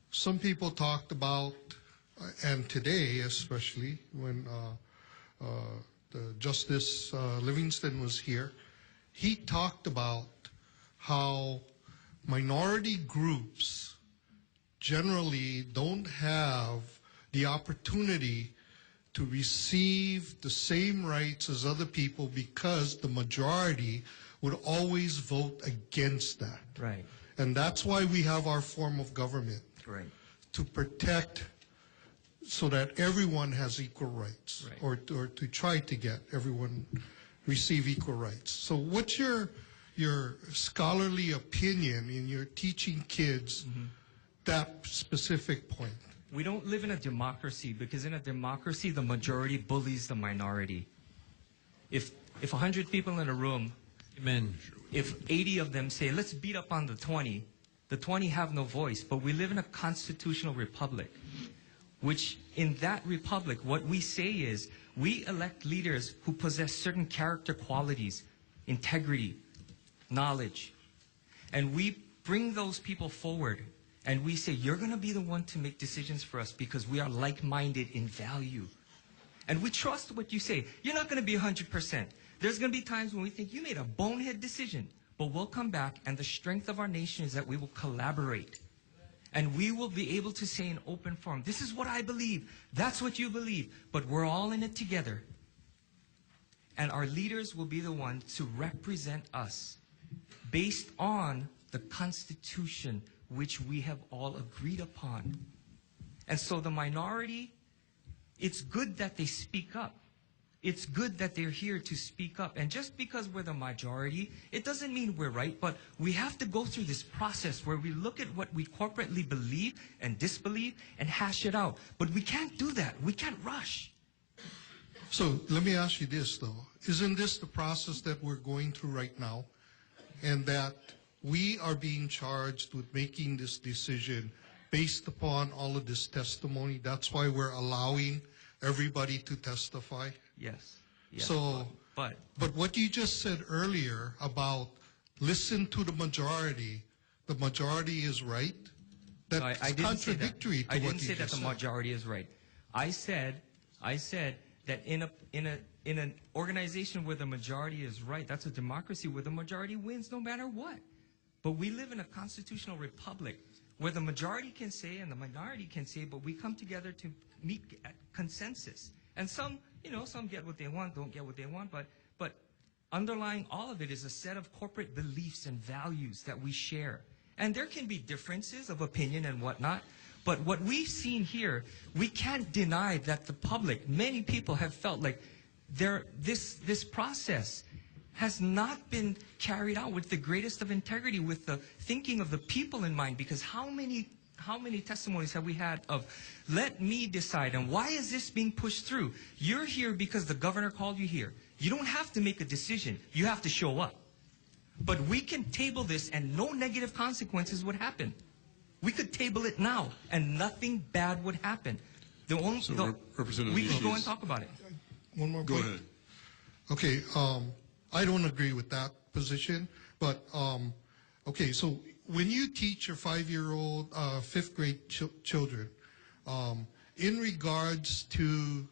Some people talked about, and today especially, when the Justice Livingston was here, he talked about how minority groups generally don't have the opportunity to receive the same rights as other people because the majority would always vote against that. Right. And that's why we have our form of government. Right. To protect so that everyone has equal rights, or to try to get everyone receive equal rights. So what's your scholarly opinion in your teaching kids that specific point? We don't live in a democracy, because in a democracy, the majority bullies the minority. If 100 people in a room, Amen. If 80 of them say, let's beat up on the 20 have no voice. But we live in a constitutional republic, which in that republic, what we say is, we elect leaders who possess certain character qualities, integrity, knowledge. And we bring those people forward, and we say, you're going to be the one to make decisions for us because we are like-minded in value. And we trust what you say. You're not going to be 100%. There's going to be times when we think you made a bonehead decision, but we'll come back, and the strength of our nation is that we will collaborate. And we will be able to say in open forum, this is what I believe, that's what you believe, but we're all in it together. And our leaders will be the ones to represent us based on the Constitution which we have all agreed upon. And so the minority, it's good that they speak up, it's good that they're here to speak up. And just because we're the majority, it doesn't mean we're right, but we have to go through this process where we look at what we corporately believe and disbelieve and hash it out. But we can't do that. We can't rush. So let me ask you this, though. Isn't this the process that we're going through right now? And that we are being charged with making this decision based upon all of this testimony? That's why we're allowing everybody to testify? Yes. Yes. So, but what you just said earlier about listen to the majority is right. That's No, I didn't contradictory say that. to I what didn't you say that just the said. majority is right. I said that in an organization where the majority is right, that's a democracy where the majority wins no matter what. But we live in a constitutional republic where the majority can say and the minority can say, but we come together to meet at consensus. And some get what they want, don't get what they want, but underlying all of it is a set of corporate beliefs and values that we share. And there can be differences of opinion and whatnot, but what we've seen here, we can't deny that the public, many people have felt like this process has not been carried out with the greatest of integrity, with the thinking of the people in mind, because how many testimonies have we had of, let me decide, and why is this being pushed through? You're here because the governor called you here. You don't have to make a decision. You have to show up. But we can table this and no negative consequences would happen. We could table it now and nothing bad would happen. Representative we can go Yushi's- and talk about it. One more Go point. ahead. Okay, I don't agree with that position, but okay, so when you teach your 5-year-old, fifth grade children, in regards to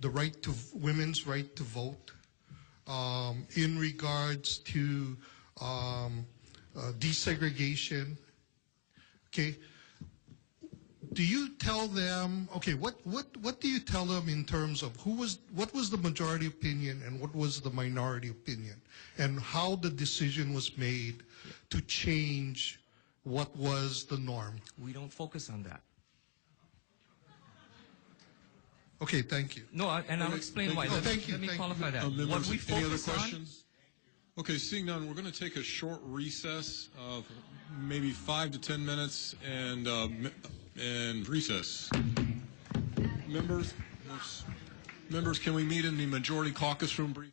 the right to women's right to vote, in regards to desegregation, okay, do you tell them, okay, what do you tell them in terms of what was the majority opinion and what was the minority opinion, and how the decision was made to change what was the norm? We don't focus on that. Okay, thank you. No, and I'll explain why. No, thank you. Let me thank qualify you. that. Members, What we any other focus on, questions? Okay, seeing none, we're going to take a short recess of maybe 5 to 10 minutes and recess. Members, can we meet in the majority caucus room briefly?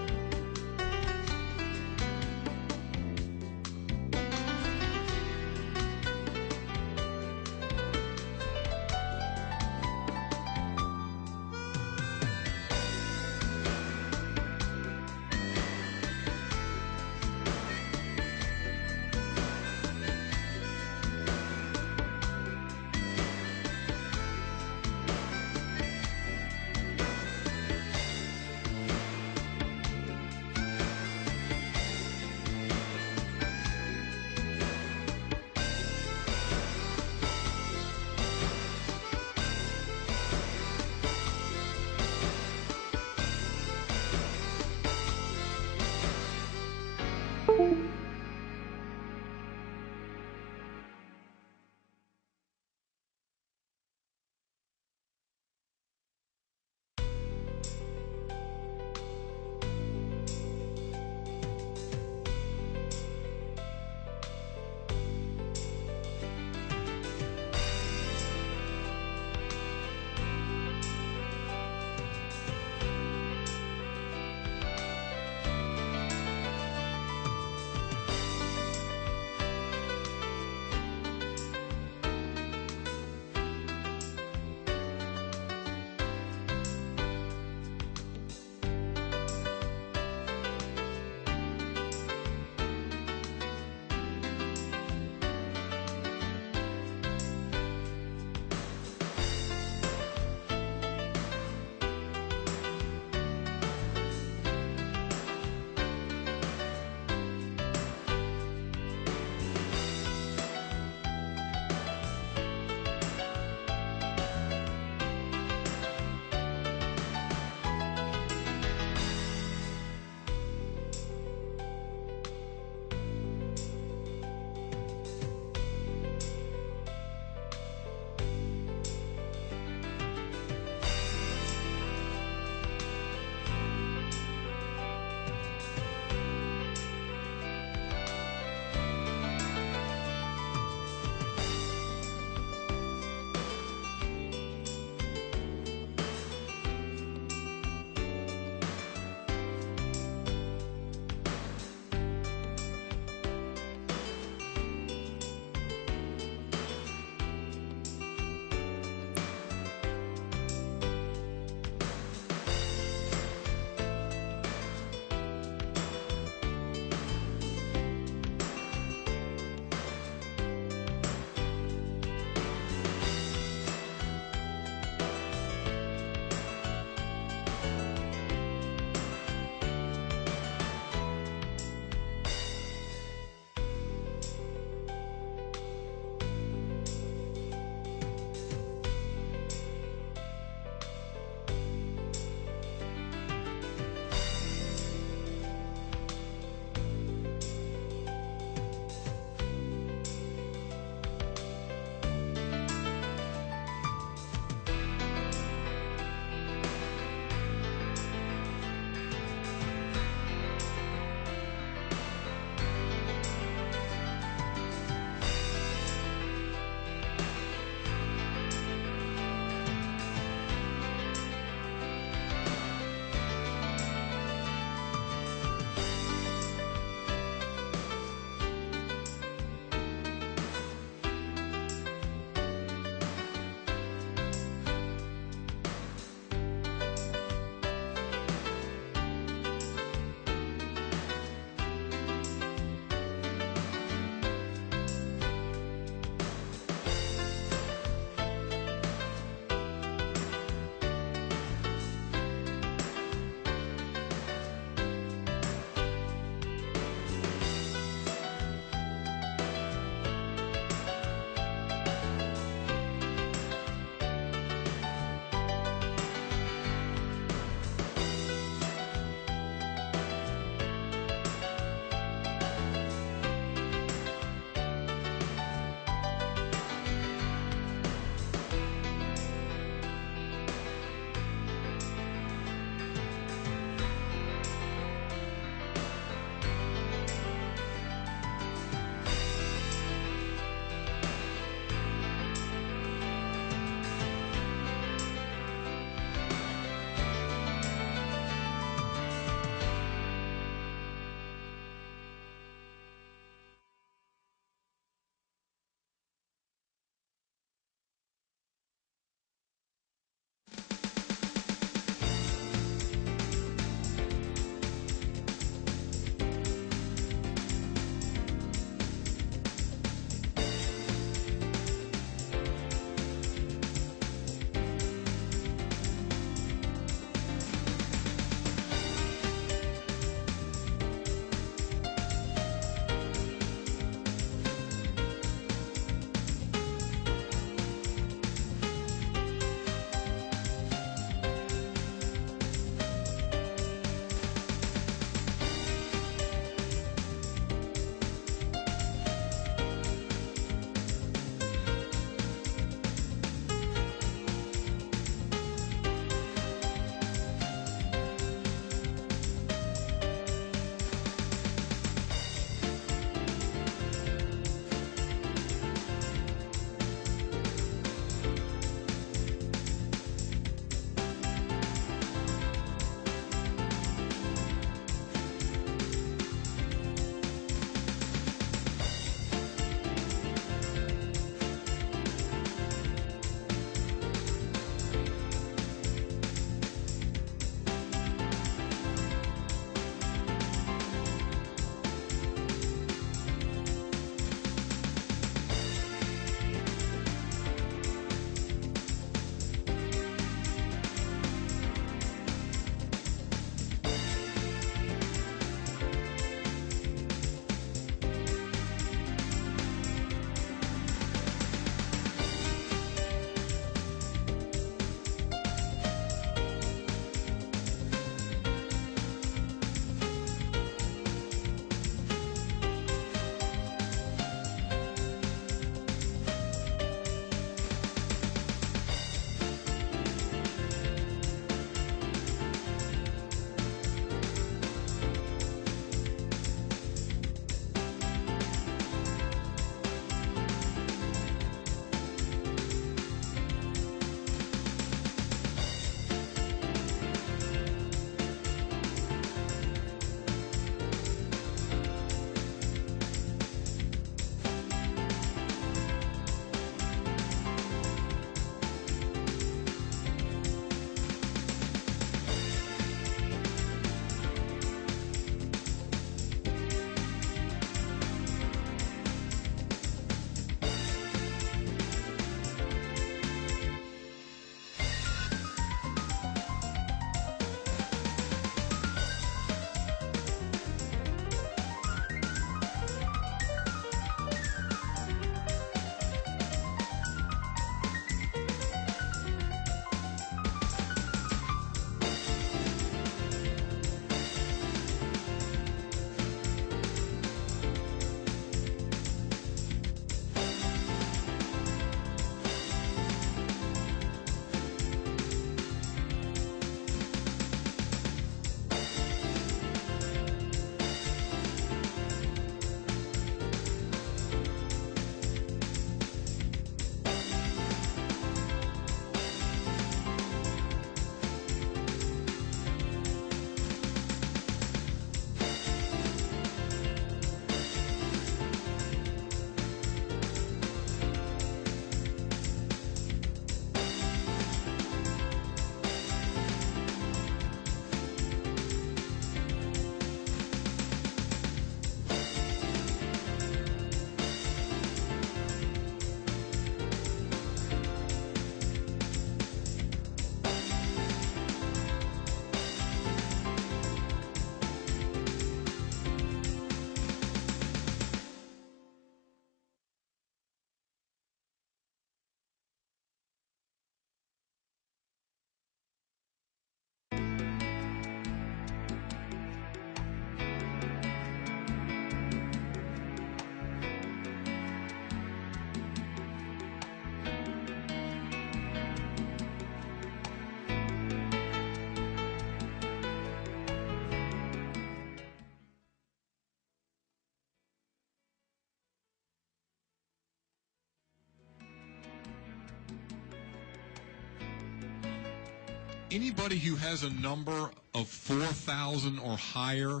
anybody who has a number of 4,000 or higher,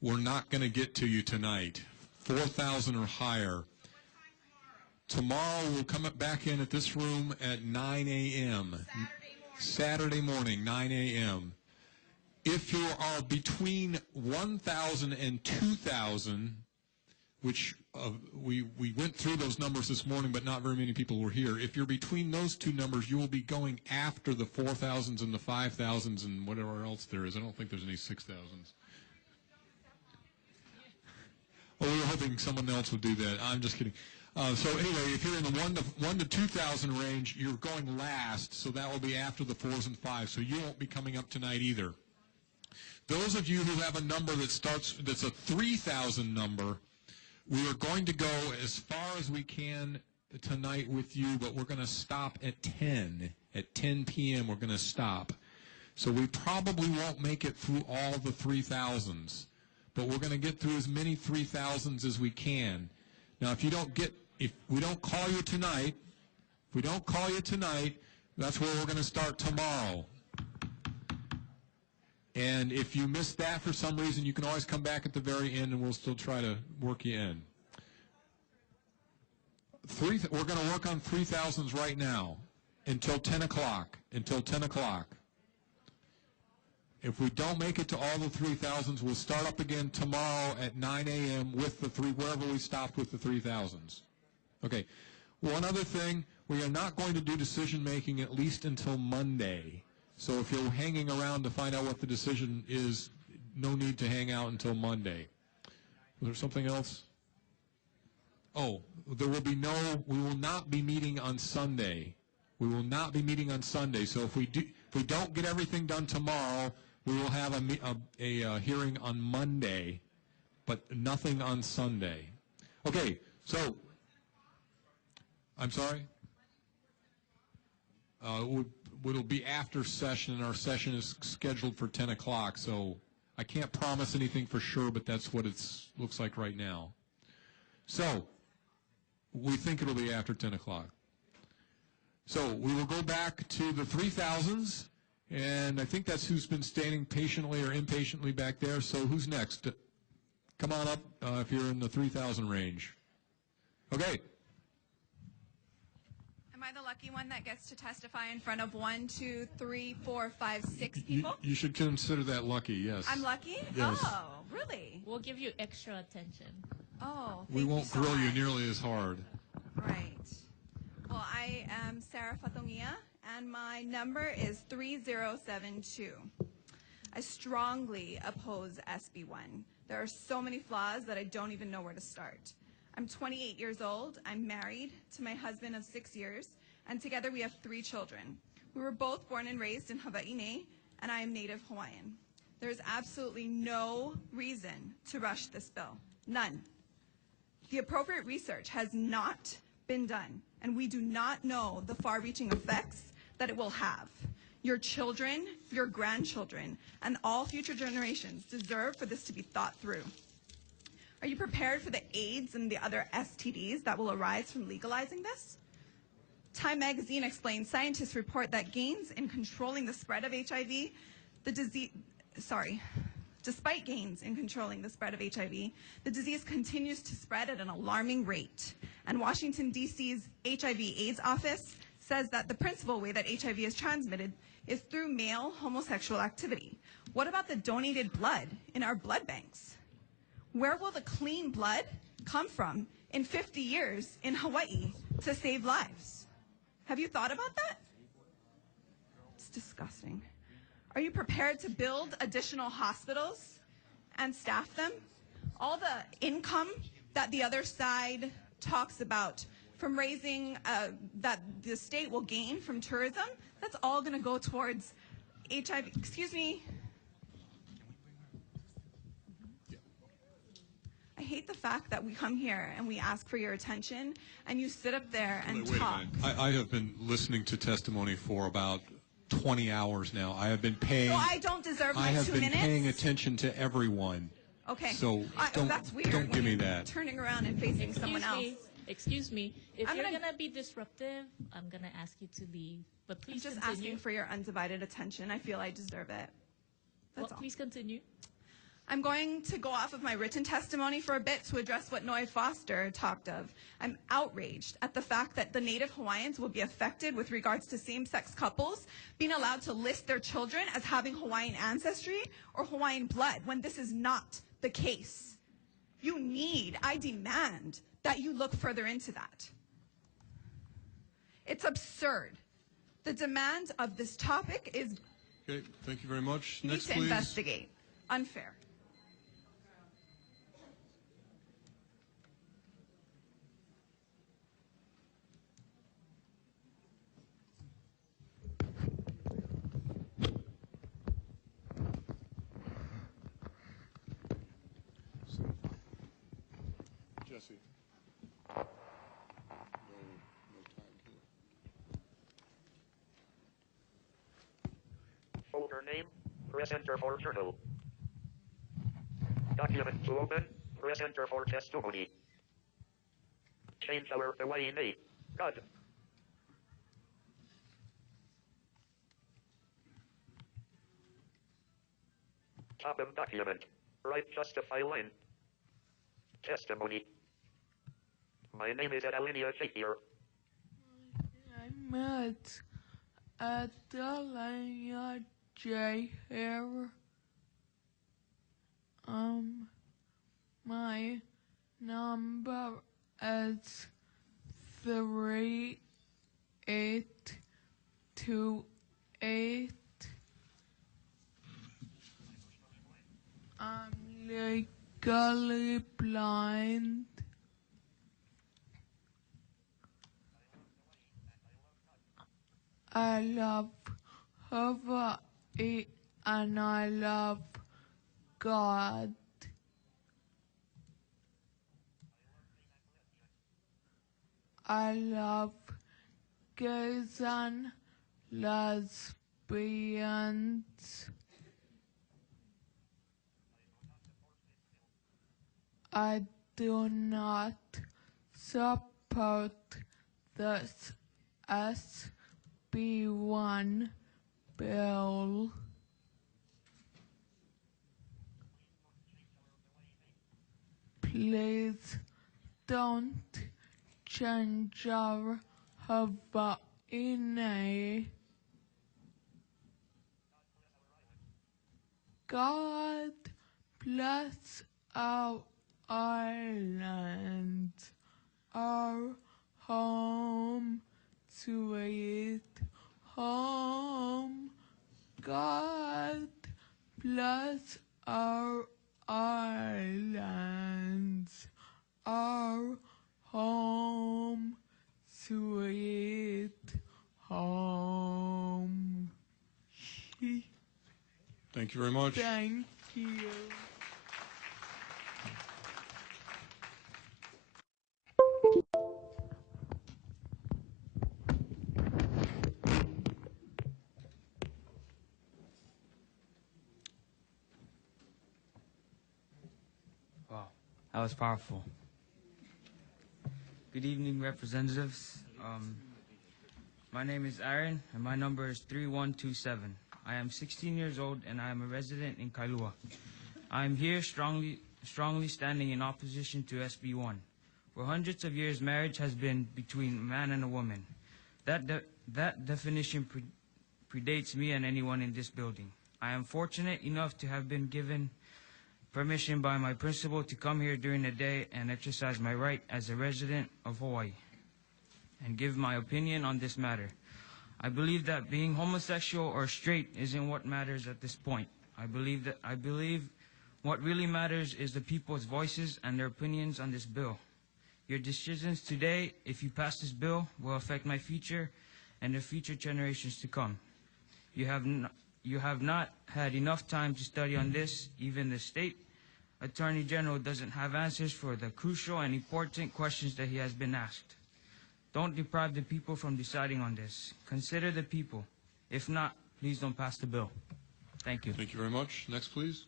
we're not going to get to you tonight. 4,000 or higher. Tomorrow we'll come back in at this room at 9 a.m. Saturday morning, 9 a.m. If you are between 1,000 and 2,000, which we went through those numbers this morning, but not very many people were here. If you're between those two numbers, you will be going after the 4,000s and the 5,000s and whatever else there is. I don't think there's any 6,000s. Well, we were hoping someone else would do that. I'm just kidding. So anyway, if you're in the 1 to 2,000 range, you're going last, so that will be after the 4s and 5s. So you won't be coming up tonight either. Those of you who have a number that's a 3,000 number, we are going to go as far as we can tonight with you, but we're going to stop at 10. At 10 p.m. we're going to stop. So we probably won't make it through all the 3,000s, but we're going to get through as many 3,000s as we can. Now, if we don't call you tonight, that's where we're going to start tomorrow. And if you missed that for some reason, you can always come back at the very end and we'll still try to work you in. We're going to work on 3,000s right now until 10 o'clock. If we don't make it to all the 3,000s, we'll start up again tomorrow at 9 a.m. with the wherever we stopped with the 3,000s. Okay. One other thing, we are not going to do decision making at least until Monday. So if you're hanging around to find out what the decision is, no need to hang out until Monday. Was there something else? Oh, we will not be meeting on Sunday. We will not be meeting on Sunday. So if we don't get everything done tomorrow, we will have a hearing on Monday, but nothing on Sunday. Okay, so, I'm sorry? It'll be after session, and our session is scheduled for 10 o'clock, so I can't promise anything for sure, but that's what it looks like right now. So, we think it'll be after 10 o'clock. So, we will go back to the 3,000s, and I think that's who's been standing patiently or impatiently back there, so who's next? Come on up if you're in the 3,000 range. Okay. Am I the lucky one that gets to testify in front of 1, 2, 3, 4, 5, 6 people? You should consider that lucky, yes. I'm lucky? Yes. Oh, really? We'll give you extra attention. Oh, We won't grill you nearly as hard. Right. Well, I am Sarah Fatongia, and my number is 3072. I strongly oppose SB1. There are so many flaws that I don't even know where to start. I'm 28 years old, I'm married to my husband of 6 years, and together we have 3 children. We were both born and raised in Hawaii, and I am Native Hawaiian. There is absolutely no reason to rush this bill. None. The appropriate research has not been done, and we do not know the far-reaching effects that it will have. Your children, your grandchildren, and all future generations deserve for this to be thought through. Are you prepared for the AIDS and the other STDs that will arise from legalizing this? Time magazine explains scientists report that gains in controlling the spread of HIV, despite gains in controlling the spread of HIV, the disease continues to spread at an alarming rate. And Washington, D.C.'s HIV/AIDS office says that the principal way that HIV is transmitted is through male homosexual activity. What about the donated blood in our blood banks? Where will the clean blood come from in 50 years in Hawaii to save lives? Have you thought about that? It's disgusting. Are you prepared to build additional hospitals and staff them? All the income that the other side talks about from raising, that the state will gain from tourism, that's all going to go towards HIV. Excuse me. I hate the fact that we come here and we ask for your attention and you sit up there and Wait talk. a minute. I have been listening to testimony for about 20 hours now. I have been paying. So I don't deserve my 2 minutes? I have been paying attention to everyone. Okay. So that's weird. don't give me when you're that. Turning around and facing someone else. Excuse me. If I'm you're gonna- going to be disruptive, I'm going to ask you to leave. But I'm please just continue. asking for your undivided attention. I feel I deserve it. That's all. Please continue. I'm going to go off of my written testimony for a bit to address what Noy Foster talked of. I'm outraged at the fact that the Native Hawaiians will be affected with regards to same-sex couples being allowed to list their children as having Hawaiian ancestry or Hawaiian blood when this is not the case. I demand that you look further into that. It's absurd. The demand of this topic is Okay, thank you very much. you need Next, to please. investigate. Unfair. Jesse. Folder name, press enter for journal. Document to open, press enter for testimony. Change our Hawaii name. God. Top of document. Right justify line. Testimony. My name is Adelinea Shakir. I met Adelinea J. Hare. My number is 3828. I'm legally blind. I love Hawaii and I love God. I love gays and lesbians. I do not support this SB1 bill. Please don't change our Hawaii name. God bless our island, our home, sweet home. God bless our islands, our home, sweet home. Thank you very much. Thank you. Wow, that was powerful. Good evening, representatives. My name is Aaron, and my number is 3127. I am 16 years old, and I am a resident in Kailua. I am here strongly standing in opposition to SB1. For hundreds of years, marriage has been between a man and a woman. That definition predates me and anyone in this building. I am fortunate enough to have been given permission by my principal to come here during the day and exercise my right as a resident of Hawaii and give my opinion on this matter. I believe that being homosexual or straight isn't what matters at this point. I believe what really matters is the people's voices and their opinions on this bill. Your decisions today, if you pass this bill, will affect my future and the future generations to come. You have not had enough time to study on this. Even the state attorney general doesn't have answers for the crucial and important questions that he has been asked. Don't deprive the people from deciding on this. Consider the people. If not, please don't pass the bill. Thank you. Thank you very much. Next, please.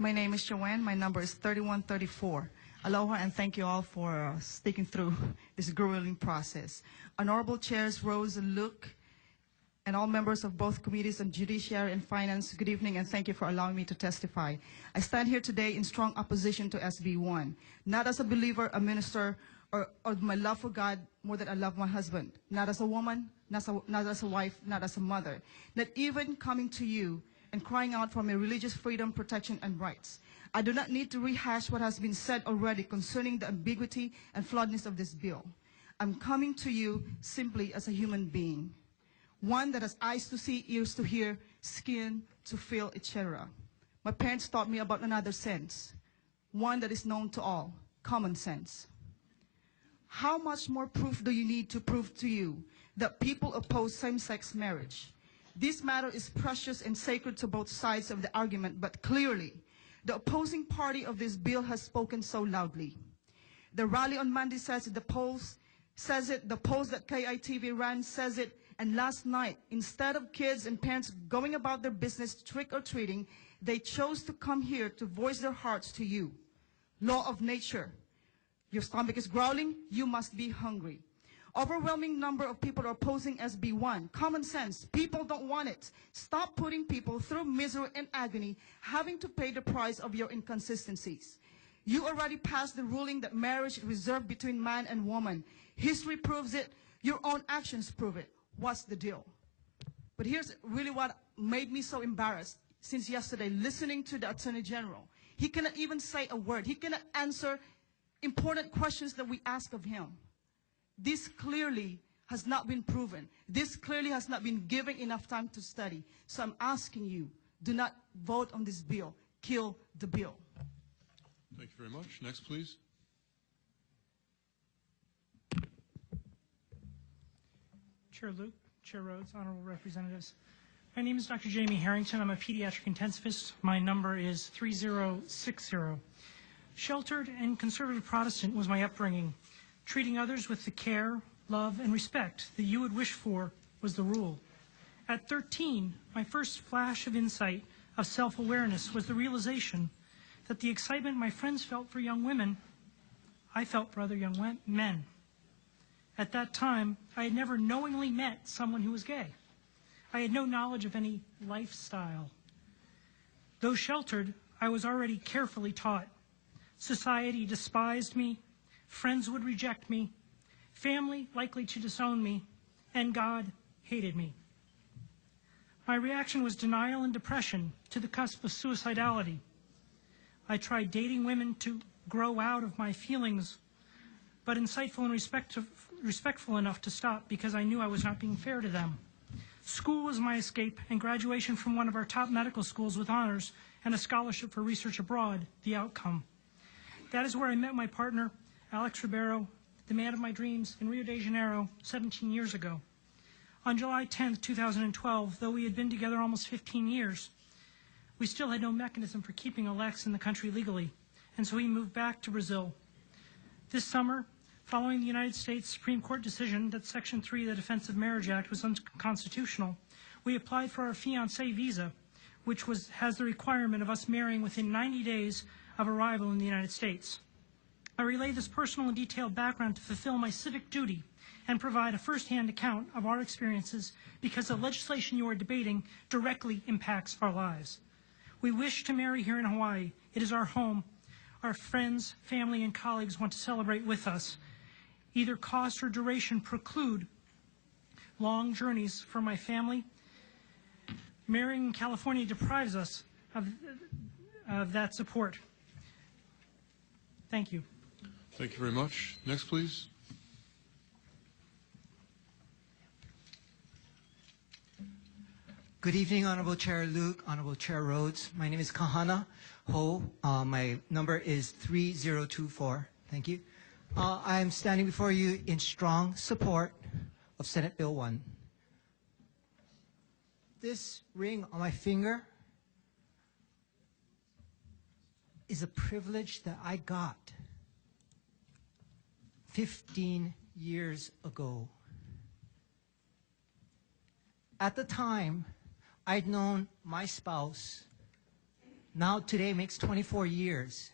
My name is Joanne. My number is 3134. Aloha, and thank you all for sticking through this grueling process. Honorable Chairs Rose and Luke, and all members of both committees on Judiciary and Finance, good evening, and thank you for allowing me to testify. I stand here today in strong opposition to SB1, not as a believer, a minister, or my love for God more than I love my husband, not as a woman, not as a wife, not as a mother, not even coming to you and crying out for my religious freedom, protection, and rights. I do not need to rehash what has been said already concerning the ambiguity and flawedness of this bill. I'm coming to you simply as a human being, one that has eyes to see, ears to hear, skin to feel, etc. My parents taught me about another sense, one that is known to all, common sense. How much more proof do you need to prove to you that people oppose same-sex marriage? This matter is precious and sacred to both sides of the argument, but clearly, the opposing party of this bill has spoken so loudly. The rally on Monday says it, the polls says it, the polls that KITV ran says it, and last night, instead of kids and parents going about their business trick-or-treating, they chose to come here to voice their hearts to you. Law of nature. Your stomach is growling, you must be hungry. Overwhelming number of people are opposing SB1. Common sense, people don't want it. Stop putting people through misery and agony, having to pay the price of your inconsistencies. You already passed the ruling that marriage is reserved between man and woman. History proves it, your own actions prove it. What's the deal? But here's really what made me so embarrassed since yesterday, listening to the Attorney General. He cannot even say a word. He cannot answer important questions that we ask of him. This clearly has not been proven. This clearly has not been given enough time to study. So I'm asking you, do not vote on this bill. Kill the bill. Thank you very much. Next, please. Chair Luke, Chair Rhodes, Honorable Representatives. My name is Dr. Jamie Harrington. I'm a pediatric intensivist. My number is 3060. Sheltered and conservative Protestant was my upbringing. Treating others with the care, love, and respect that you would wish for was the rule. At 13, my first flash of insight, of self-awareness, was the realization that the excitement my friends felt for young women, I felt for other young men. At that time, I had never knowingly met someone who was gay. I had no knowledge of any lifestyle. Though sheltered, I was already carefully taught. Society despised me, friends would reject me, family likely to disown me, and God hated me. My reaction was denial and depression, to the cusp of suicidality. I tried dating women to grow out of my feelings, but insightful and respectful enough to stop because I knew I was not being fair to them. School was my escape, and graduation from one of our top medical schools with honors and a scholarship for research abroad, the outcome. That is where I met my partner, Alex Ribeiro, the man of my dreams, in Rio de Janeiro 17 years ago. On July 10th, 2012, though we had been together almost 15 years, we still had no mechanism for keeping Alex in the country legally, and so he moved back to Brazil. This summer, following the United States Supreme Court decision that Section 3 of the Defense of Marriage Act was unconstitutional, we applied for our fiancé visa, which has the requirement of us marrying within 90 days of arrival in the United States. I relay this personal and detailed background to fulfill my civic duty and provide a first-hand account of our experiences because the legislation you are debating directly impacts our lives. We wish to marry here in Hawaii. It is our home. Our friends, family, and colleagues want to celebrate with us. Either cost or duration preclude long journeys for my family. Marrying in California deprives us of that support. Thank you. Thank you very much. Next, please. Good evening, Honorable Chair Luke, Honorable Chair Rhodes. My name is Kahana Ho. My number is 3024. Thank you. I am standing before you in strong support of Senate Bill 1. This ring on my finger is a privilege that I got 15 years ago. At the time, I'd known my spouse now today makes 24 years.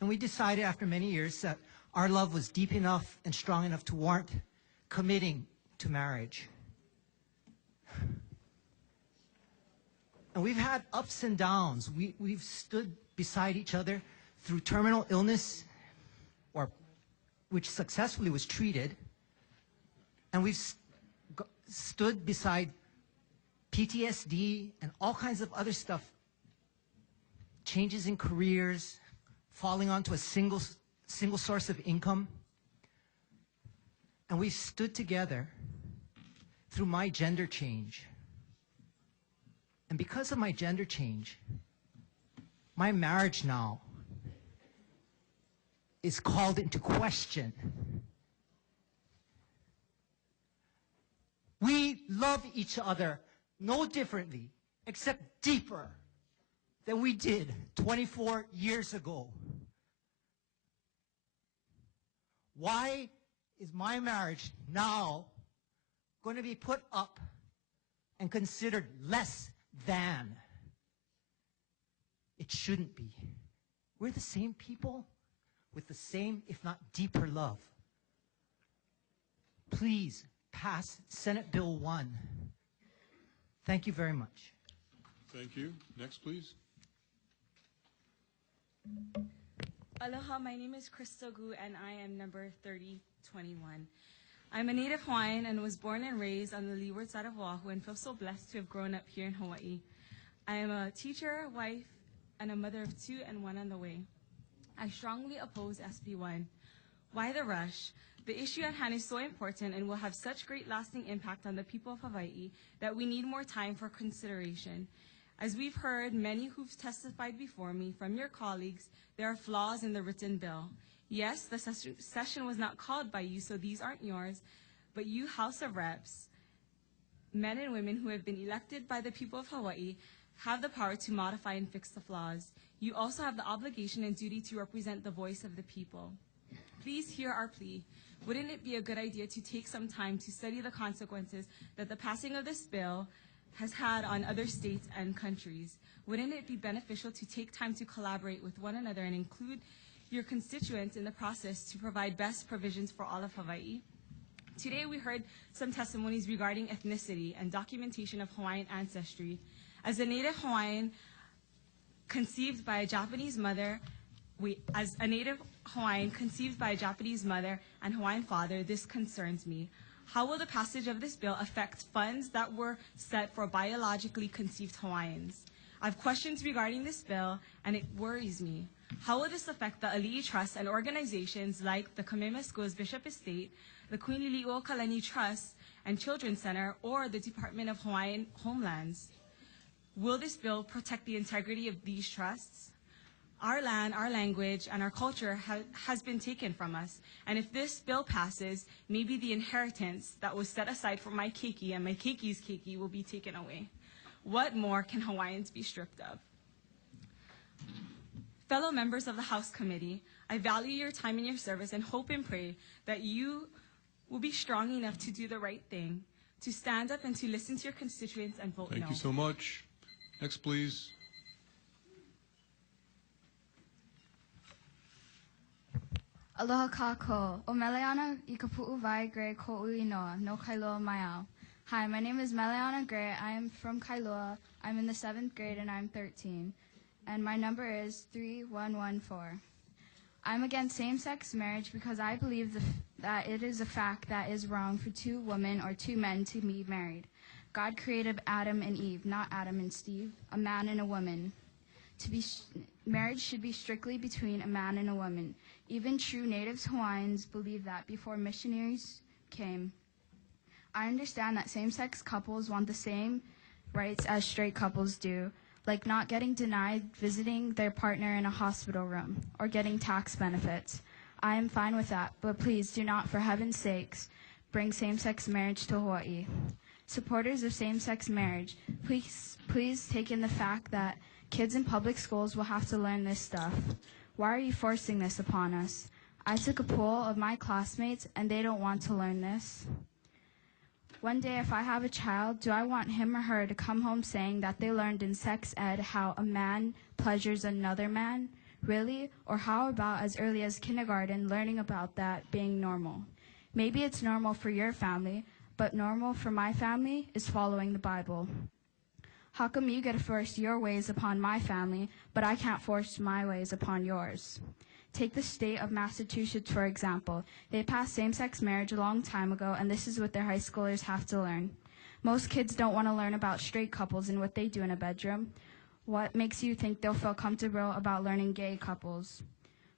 And we decided after many years that our love was deep enough and strong enough to warrant committing to marriage. And we've had ups and downs. We've stood beside each other through terminal illness, which successfully was treated. And we've stood beside PTSD and all kinds of other stuff, changes in careers, falling onto a single source of income. And we stood together through my gender change. And because of my gender change, my marriage now is called into question. We love each other no differently, except deeper than we did 24 years ago. Why is my marriage now going to be put up and considered less than? It shouldn't be. We're the same people with the same, if not deeper, love. Please pass Senate Bill 1. Thank you very much. Thank you. Next, please. Aloha, my name is Crystal Gu, and I am number 3021. I'm a native Hawaiian and was born and raised on the leeward side of Oahu and feel so blessed to have grown up here in Hawaii. I am a teacher, wife, and a mother of 2 and 1 on the way. I strongly oppose SB1. Why the rush? The issue at hand is so important and will have such great lasting impact on the people of Hawaii that we need more time for consideration. As we've heard many who've testified before me from your colleagues, there are flaws in the written bill. Yes, the session was not called by you, so these aren't yours, but you, House of Reps, men and women who have been elected by the people of Hawaii, have the power to modify and fix the flaws. You also have the obligation and duty to represent the voice of the people. Please hear our plea. Wouldn't it be a good idea to take some time to study the consequences that the passing of this bill has had on other states and countries? Wouldn't it be beneficial to take time to collaborate with one another and include your constituents in the process to provide best provisions for all of Hawaii? Today we heard some testimonies regarding ethnicity and documentation of Hawaiian ancestry. As a native Hawaiian conceived by a Japanese mother, as a native Hawaiian conceived by a Japanese mother and Hawaiian father, this concerns me. How will the passage of this bill affect funds that were set for biologically conceived Hawaiians? I have questions regarding this bill, and it worries me. How will this affect the Ali'i Trust and organizations like the Kamehameha Schools Bishop Estate, the Queen Liliuokalani Trust and Children's Center, or the Department of Hawaiian Homelands? Will this bill protect the integrity of these trusts? Our land, our language, and our culture has been taken from us. And if this bill passes, maybe the inheritance that was set aside for my keiki and my keiki's keiki will be taken away. What more can Hawaiians be stripped of? Fellow members of the House Committee, I value your time and your service and hope and pray that you will be strong enough to do the right thing, to stand up and to listen to your constituents and vote no. Thank you so much. Next, please. Aloha kako. O Meleana I kapu'u vai Gray ko'u inoa, no Kailua maiau. Hi, my name is Meleana Gray. I am from Kailua. I'm in the 7th grade and I'm 13. And my number is 3114. I'm against same-sex marriage because I believe that it is a fact that is wrong for 2 women or 2 men to be married. God created Adam and Eve, not Adam and Steve, a man and a woman. Marriage should be strictly between a man and a woman. Even true natives Hawaiians believe that before missionaries came. I understand that same-sex couples want the same rights as straight couples do, like not getting denied visiting their partner in a hospital room or getting tax benefits. I am fine with that, but please do not, for heaven's sakes, bring same-sex marriage to Hawaii. Supporters of same-sex marriage, please take in the fact that kids in public schools will have to learn this stuff. Why are you forcing this upon us? I took a poll of my classmates and they don't want to learn this. One day, if I have a child, do I want him or her to come home saying that they learned in sex ed how a man pleasures another man? Really? Or how about as early as kindergarten, learning about that being normal? Maybe it's normal for your family, but normal for my family is following the Bible. How come you get to force your ways upon my family, but I can't force my ways upon yours? Take the state of Massachusetts, for example. They passed same-sex marriage a long time ago, and this is what their high schoolers have to learn. Most kids don't want to learn about straight couples and what they do in a bedroom. What makes you think they'll feel comfortable about learning gay couples?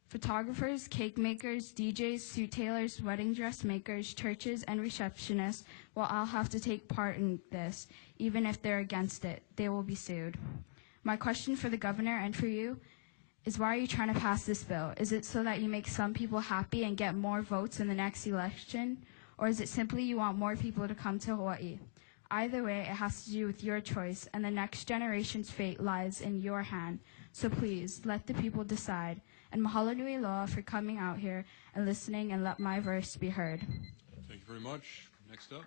Photographers, cake makers, DJs, suit tailors, wedding dress makers, churches, and receptionists will all have to take part in this. Even if they're against it, they will be sued. My question for the governor and for you is, why are you trying to pass this bill? Is it so that you make some people happy and get more votes in the next election? Or is it simply you want more people to come to Hawaii? Either way, it has to do with your choice, and the next generation's fate lies in your hand. So please, let the people decide. And mahalo nui loa for coming out here and listening, and let my verse be heard. Thank you very much. Next up.